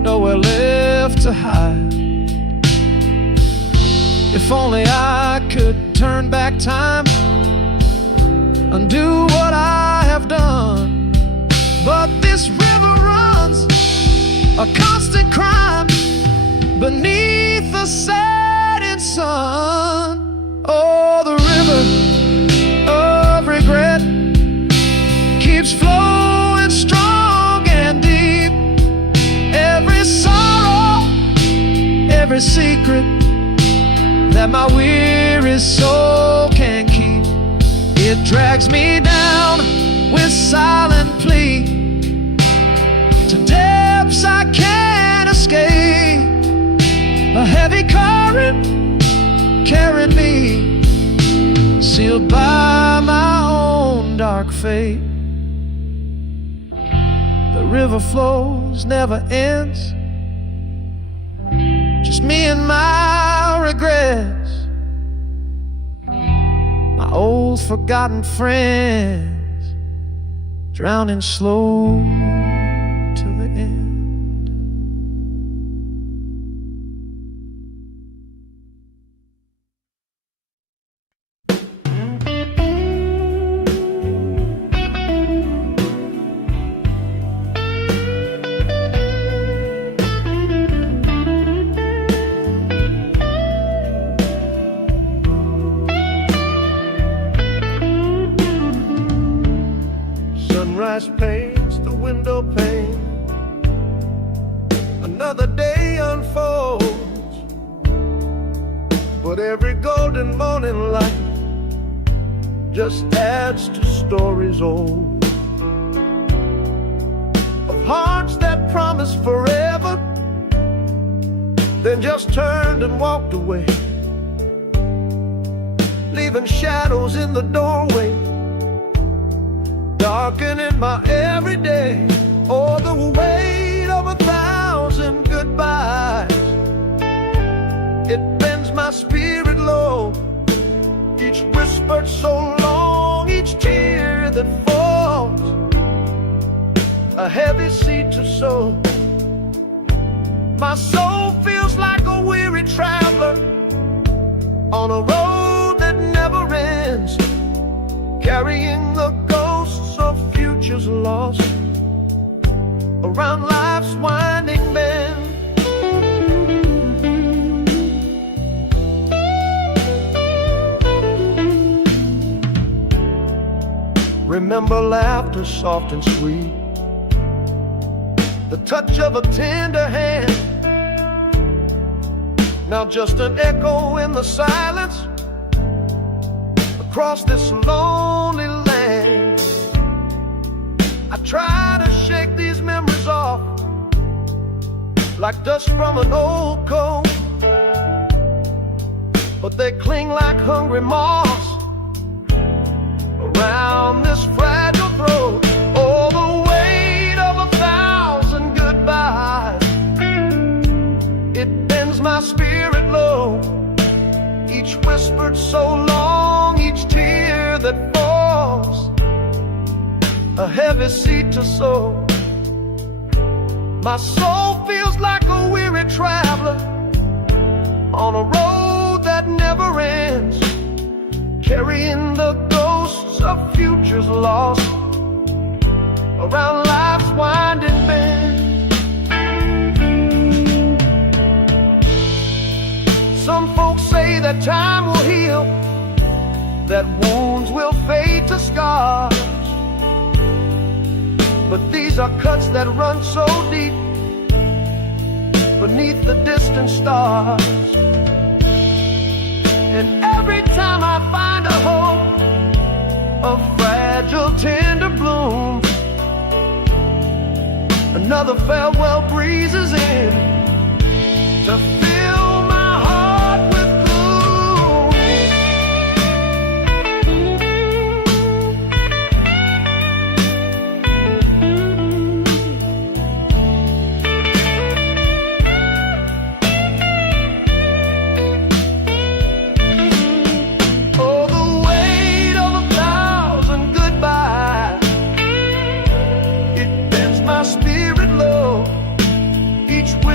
nowhere left to hide. If only I could turn back time, undo what I have done. But this river runs a constant crime beneath the setting sun. Oh, the river of regret keeps flowing strong and deep. Every sorrow, every secret that my weary soul can keep, it drags me down with silent plea to depths I can't escape. A heavy current carrying me, sealed by my own dark fate. The river flows, never ends, just me and my regrets, my old forgotten friends, drowning slow till the end. Sunrise paints the window pane, another day unfolds, but every golden morning light just adds to stories old, of hearts that promised forever, then just turned and walked away, leaving shadows in the doorway, darkening my everyday. Oh, the weight of 1,000 goodbyes, it bends my spirit low. Each whispered so long, each tear that falls, a heavy seed to sow. My soul feels like a weary traveler on a road that never ends, carrying the ghosts of futures lost around life's winding bend. Remember laughter soft and sweet, the touch of a tender hand, now just an echo in the silence across this lonely land. I try to shake these memories off like dust from an old coat, but they cling like hungry moths around this fragile throat. Oh, the weight of 1,000 goodbyes, it bends my spirit low. Each whispered so long, each tear that falls, a heavy seed to sow. My soul feels like a weary traveler on a road that never ends, carrying the ghosts of futures lost around life's winding bend. Some folks say that time will heal, that wounds will fade to scars, but these are cuts that run so deep beneath the distant stars. And every time I find a hope, a fragile tender bloom, another farewell breezes in to fill my heart with gloom. Oh, the weight of 1,000 goodbyes, it bends my spirit low. Each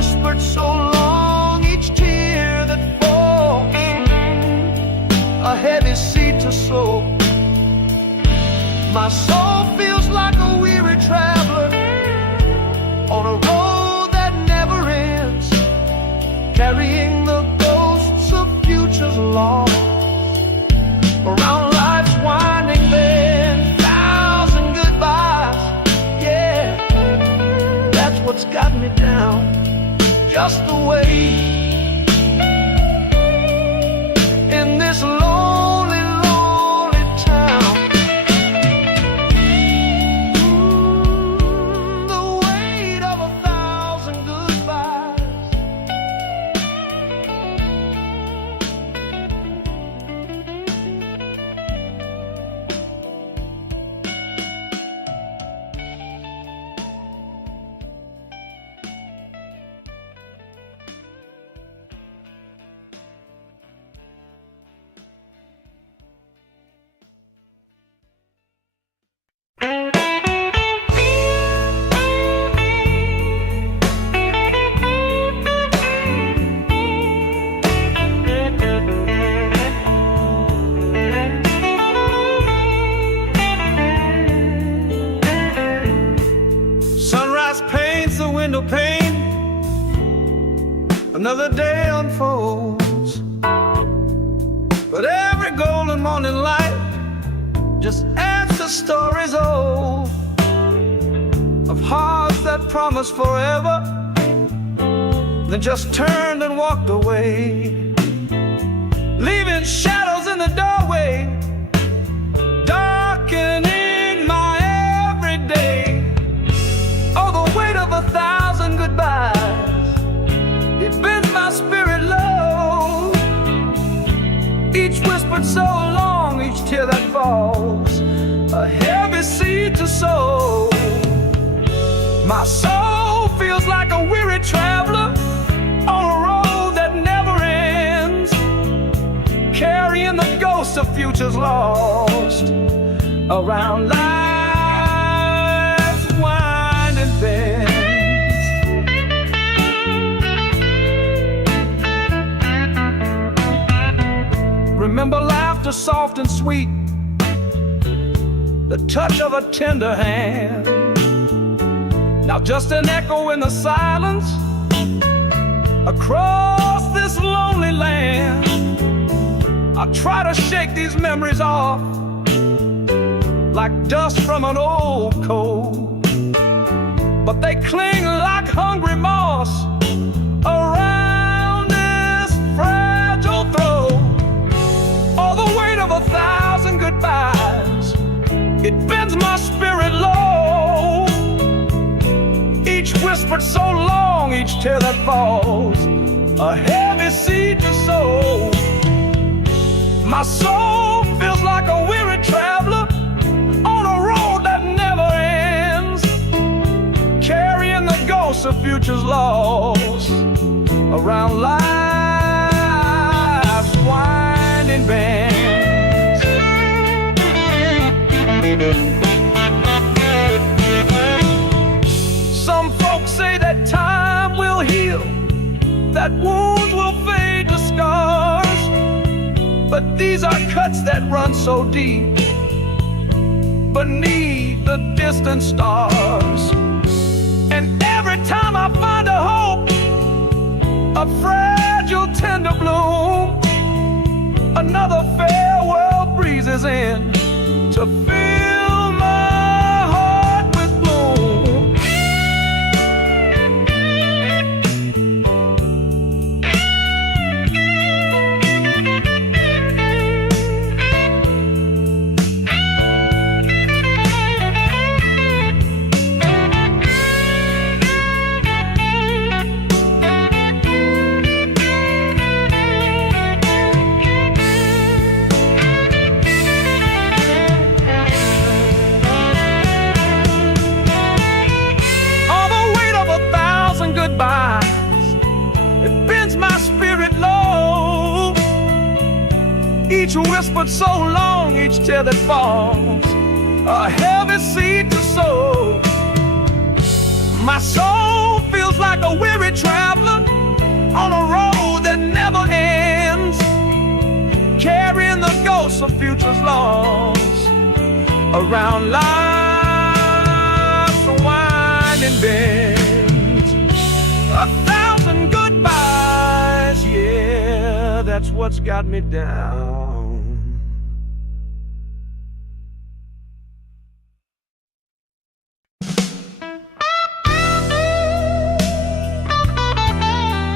just the way in this lonely, lonely town. The weight of 1,000 goodbyes. Sunrise paints the window pane. Another day unfolds, but every golden morning light just adds to stories old of hearts that promised forever, then just turned and walked away, leaving shadows in the doorway, darkening my everyday. Oh, the weight of 1,000 goodbyes, it bends my spirit low. Each whispered so long, each tear that falls, a heavy seed to sow. My soul feels like a weary traveler on a road that never ends, carrying the ghosts of futures lost around life's winding bends. Remember laughter soft and sweet, the touch of a tender hand. Now just an echo in the silence across this lonely land. I try to shake these memories off like dust from an old coat, but they cling like hungry moss around this fragile throat. Oh, the weight of 1,000 goodbyes, it bends my spirit low. Each whispered so long, each tear that falls, a heavy seed to sow. My soul feels like a weary traveler on a road that never ends, carrying the ghosts of futures lost around life's winding bends. Some folks say that time will heal, that wounds will fade to scars, but these are cuts that run so deep beneath the distant stars. And every time I find a hope, a fragile tender bloom, another farewell breezes in to fill my heart with gloom. It bends my spirit low. Each whispered so long, each tear that falls, a heavy seed to sow. My soul feels like a weary traveler on a road that never ends, carrying the ghosts of futures lost around life's winding bends. 1,000 goodbyes, yeah, that's what's got me down.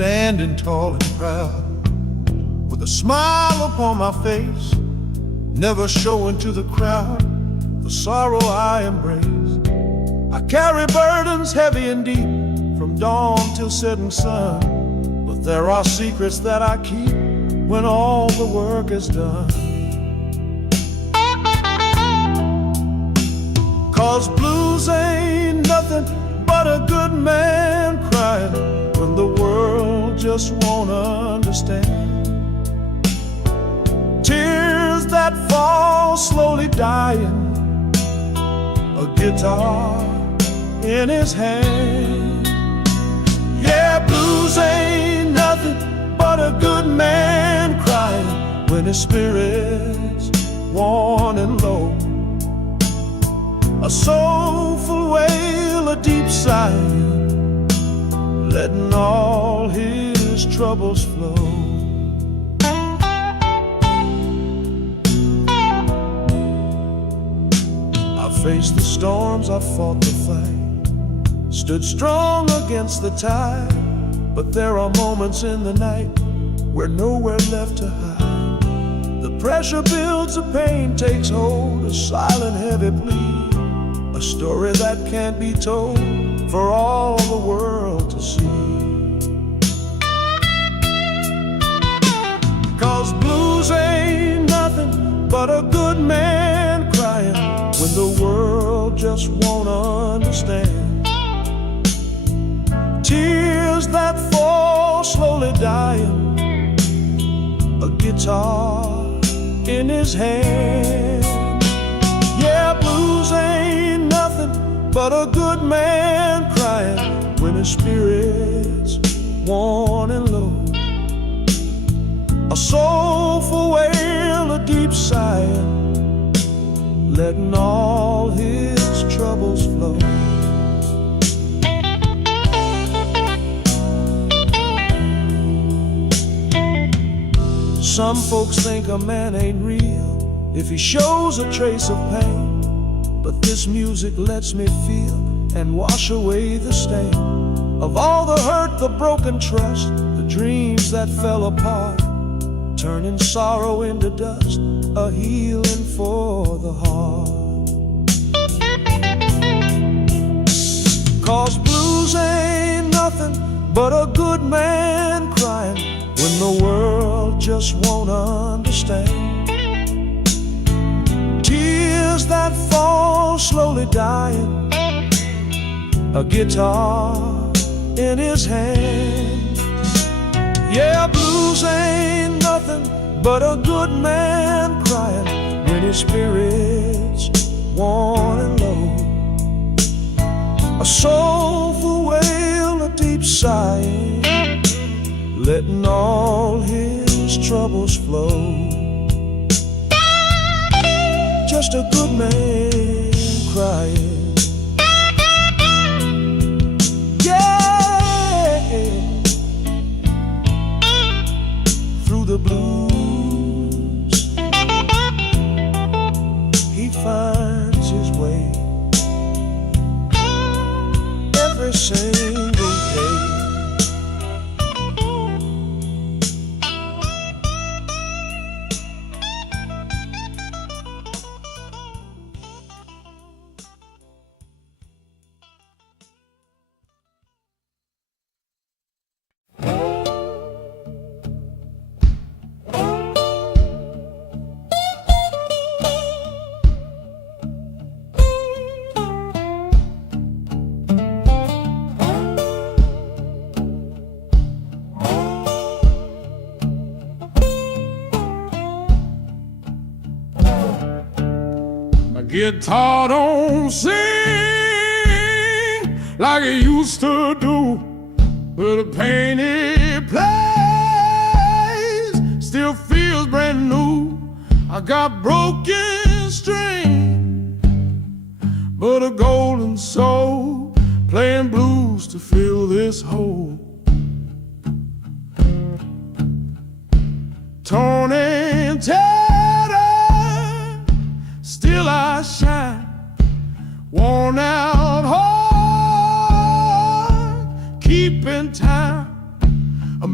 standing tall and proud, with a smile upon my face, never showing to the crowd the sorrow I embrace. I carry burdens heavy and deep, from dawn till setting sun, but there are secrets that I keep when all the work is done. 'Cause blues ain't nothing but a good man crying when the world just won't understand. Tears that fall slowly dying, a guitar in his hand. Yeah, blues ain't nothing but a good man crying when his spirit's worn and low. A soulful wail, a deep sigh, letting all his troubles flow. I faced the storms, I fought the fight, stood strong against the tide, but there are moments in the night where nowhere left to hide. The pressure builds, the pain takes hold, a silent heavy plea, a story that can't be told for all the world to see. 'Cause blues ain't nothing but a good man crying when the world just won't understand. Tears that fall slowly dying, a guitar in his hand. Yeah, blues ain't nothing but a good man crying when his spirit's worn and low. A soulful wail, a deep sigh, letting all his troubles flow. Some folks think a man ain't real if he shows a trace of pain, but this music lets me feel and wash away the stain of all the hurt, the broken trust, the dreams that fell apart, turning sorrow into dust, a healing for the heart. 'Cause blues ain't nothing but a good man crying when the world just won't understand. Tears that fall slowly dying, a guitar in his hand. Yeah, blues ain't nothing but a good man crying when his spirit's worn and low. A soulful wail, a deep sigh, letting all his troubles flow. Just a good man crying. Yeah, through the blues he finds his way every single day. Guitar don't sing like it used to do, but the pain it plays still feels brand new. I got broken string, but a golden soul playing blues to fill this hole. Torn and tattered, still I shine, worn out heart, keeping time.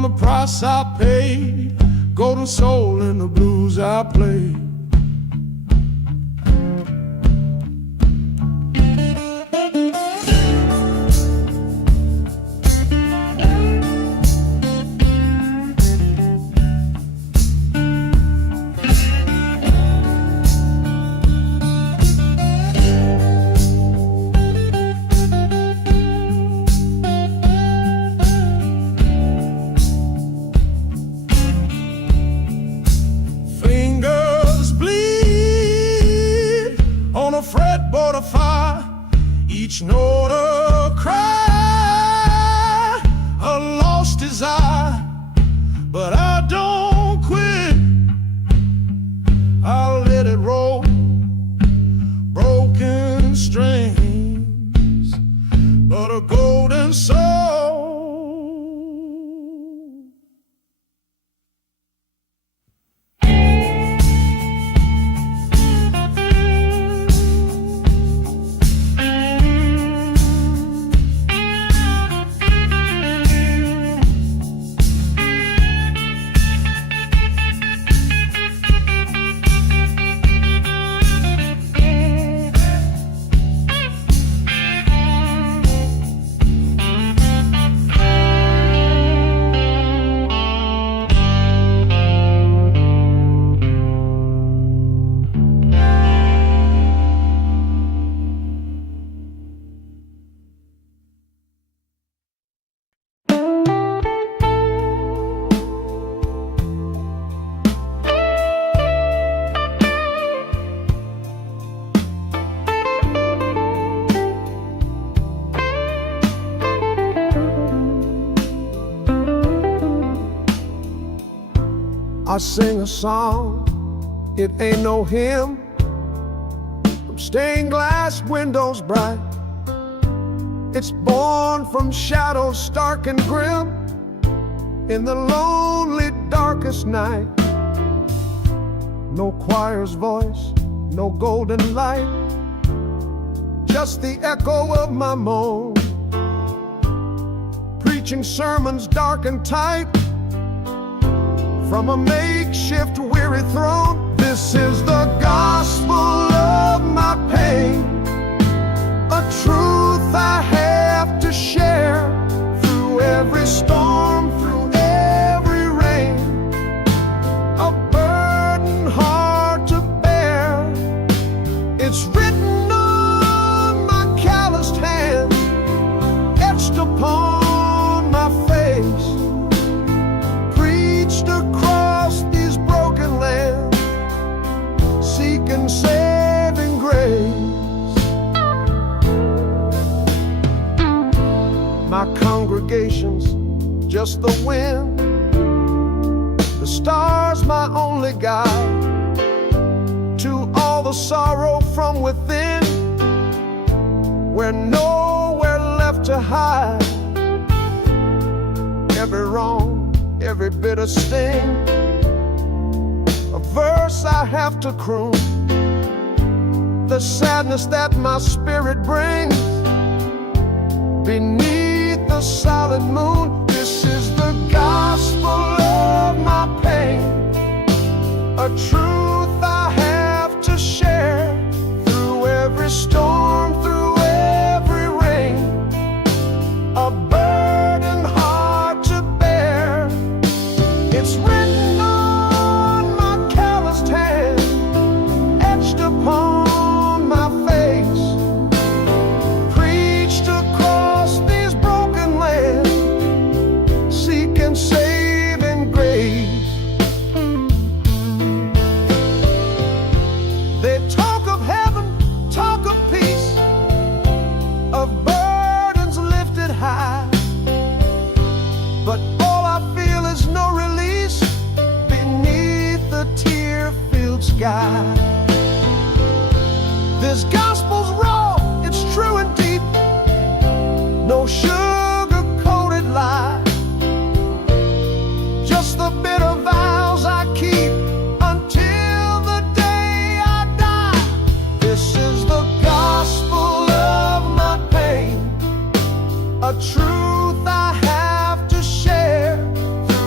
from the price I paid, golden soul in the blues I play. Fretboard of fire, each note a cry, a lost desire. But I don't quit, I'll let it roll. Broken strings, but a golden soul. I sing a song, it ain't no hymn, from stained glass windows bright. It's born from shadows stark and grim, in the lonely darkest night. No choir's voice, no golden light, just the echo of my moan, preaching sermons dark and tight, from a makeshift weary throne. This is the gospel of my pain, a truth I have to share, through every storm, through every rain, a burden hard to bear. It's written on my calloused hands, etched upon my face, across these broken lands, seeking saving grace. My congregation's just the wind, the stars my only guide, to all the sorrow from within, we're nowhere left to hide. Every wrong, every bitter sting, a verse I have to croon, the sadness that my spirit brings beneath the solid moon. This is the gospel of my pain, a truth I have to share, through every storm, through every rain, a burden hard to bear. It's written on my calloused hand, etched upon my face, preached across these broken lands, seeking saving grace. They talk of heaven, talk of peace, of burdens lifted high, but all I feel is no release beneath the tear-filled sky. This gospel's raw, it's true and deep, no sugar-coated lie, just the bitter vows I keep until the day I die. This is the gospel of my pain, a truth I have to share,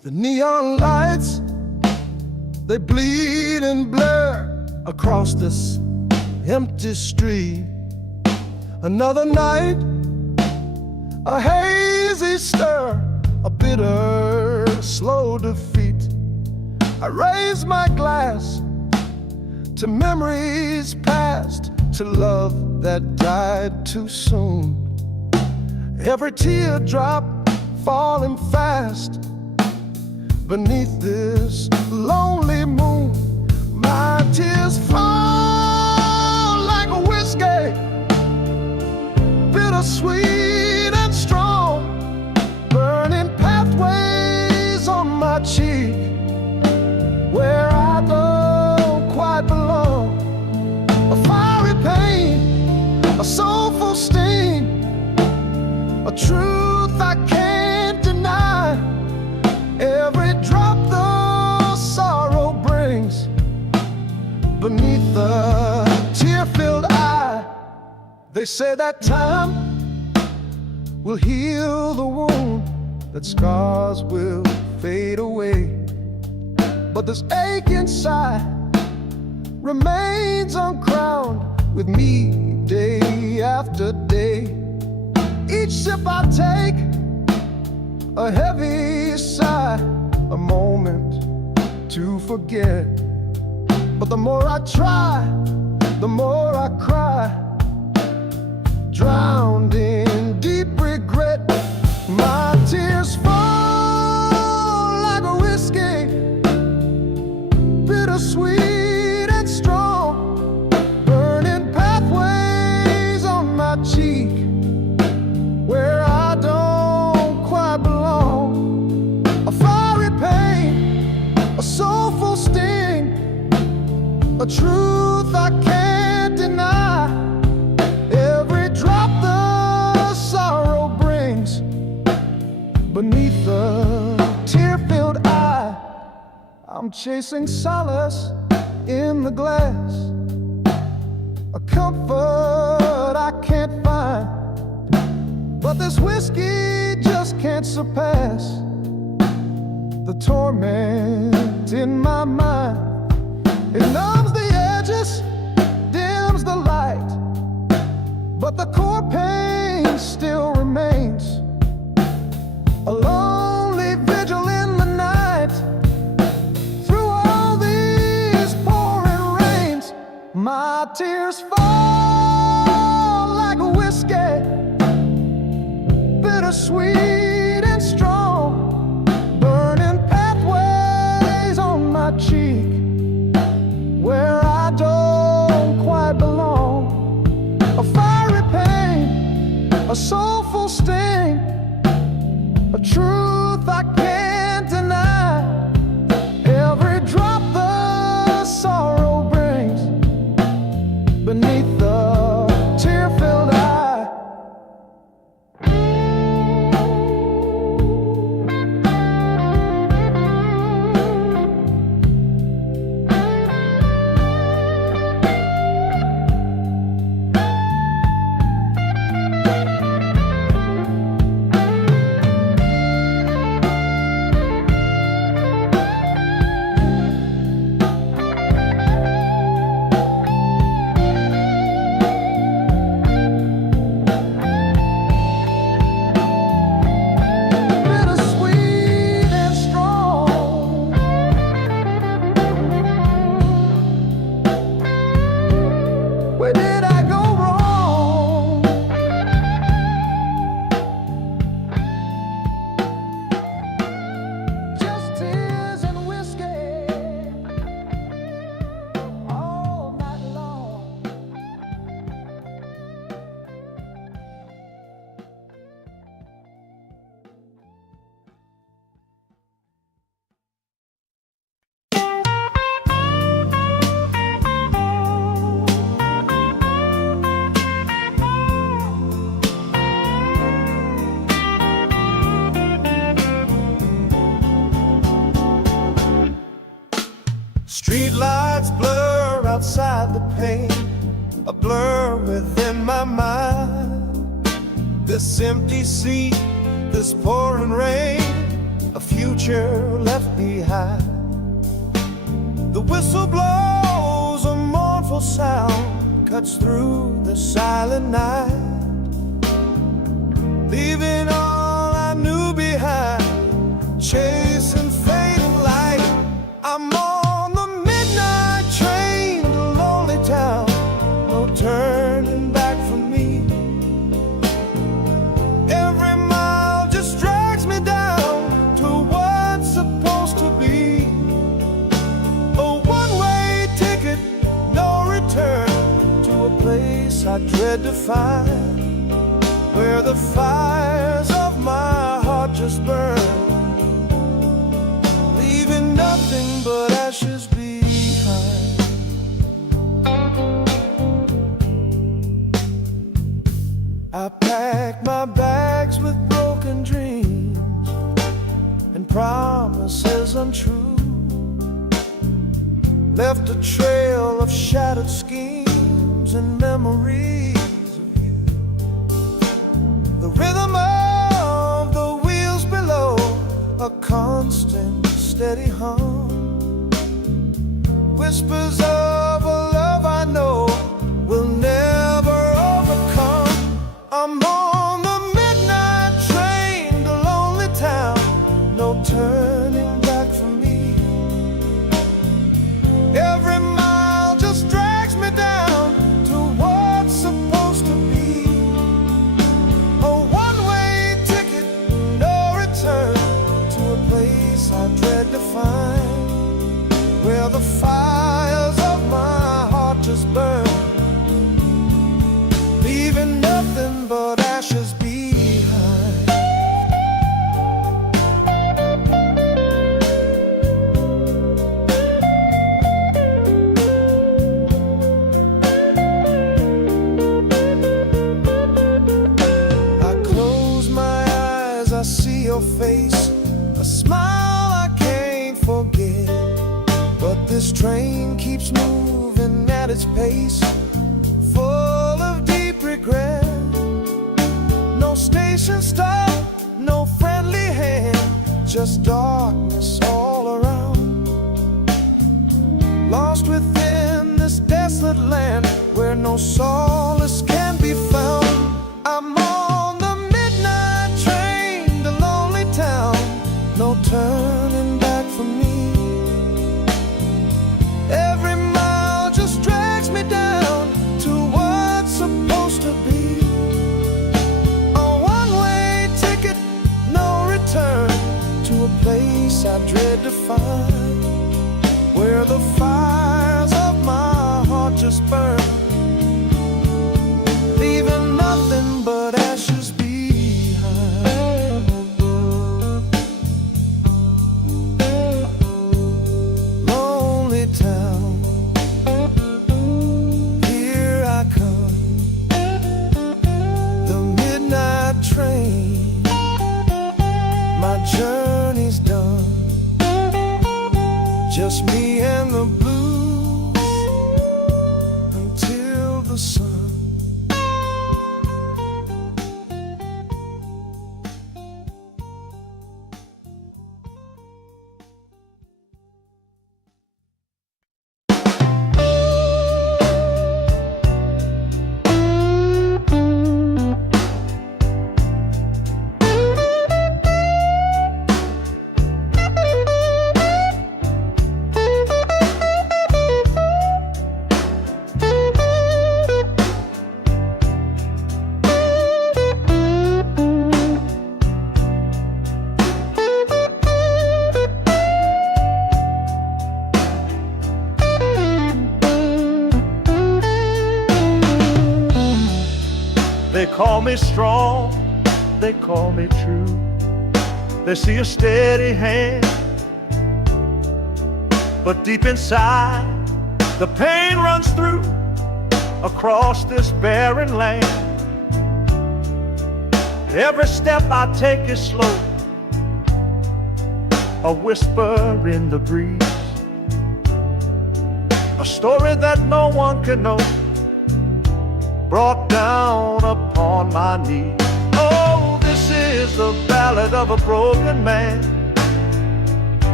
The neon lights, they bleed and blur across this empty street. Another night, a hazy stir, a bitter, slow defeat. I raise my glass to memories past, to love that died too soon. Every teardrop falling fast beneath this lonely moon. My tears fall like a whiskey, bittersweet and strong, burning pathways on my cheek where I don't quite belong. A fiery pain, a soulful sting, a truth I can't deny. Every drop the sorrow brings beneath the tear-filled eye. They say that time will heal the wound, that scars will fade away, but this ache inside remains uncrowned with me day after day. Each sip I take, a heavy sigh, a moment to forget. But the more I try, the more I cry, drowned in deep regret. My tears fall like a whiskey, bittersweet and strong, burning pathways on my cheek where I don't quite belong. A fiery pain, a soulful sting, a truth I can't deny. Every drop the sorrow brings beneath the tear-filled eye. I'm chasing solace in the glass, a comfort I can't find, but this whiskey just can't surpass the torment in my mind. It numbs the edges, dims the light, but the core pain still remains. A lonely vigil in the night, through all these pouring rains. My tears fall like a whiskey, bittersweet and strong, burning pathways on my cheek where I don't quite belong. A fiery pain, a soulful sting, a truth I can't deny. Every drop the sorrow brings beneath the tear-filled eye. Where did I go wrong? Just tears and whiskey all night long. Street lights blur outside the pane, a blur within my mind. This empty seat, this pouring rain, a few future left behind. The whistle blows, a mournful sound cuts through the silent night, leaving all I knew behind, chasing fading light. I'm on the midnight train to lonely town, no turning back for me. Every mile just drags me down to what's supposed to be. A one-way ticket, no return, to a place I dread to find, where the fires of my heart just burn, leaving nothing but ashes behind. I packed my bags with broken dreams and promises untrue, left a trail of shattered schemes and memories of you. The rhythm of the wheels below, a constant steady hum, whispers of a love I know will never overcome. I'm on the midnight train to lonely town, no turning back for me. Every mile just drags me down to what's supposed to be. A one-way ticket, no return, to a place I dread to find, where the fires of my heart just burn, leaving nothing but ashes behind. I close my eyes, I see your face, a smile I can't forget. But this train keeps moving at its pace, full of deep regret. No station stop, no friendly hand, just darkness all around. Lost within this desolate land, where no solace can be found. I'm on the midnight train to lonely town, no turning back for me. Every mile just drags me down to what's supposed to be. A one-way ticket, no return, to a place I dread to find, where the fires of my heart just burn, leaving nothing but ashes behind. Lonely town, here I come, the midnight train, my journey's done, just me and the blues until the sun. They call me strong, they call me true. They see a steady hand, but deep inside the pain runs through across this barren land. Every step I take is slow, a whisper in the breeze, a story that no one can know, brought down upon my knees. Oh, this is the ballad of a broken man,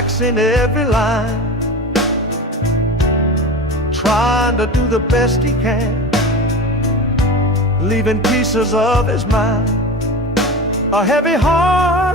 cracks in every line, trying to do the best he can, leaving pieces of his mind, a heavy heart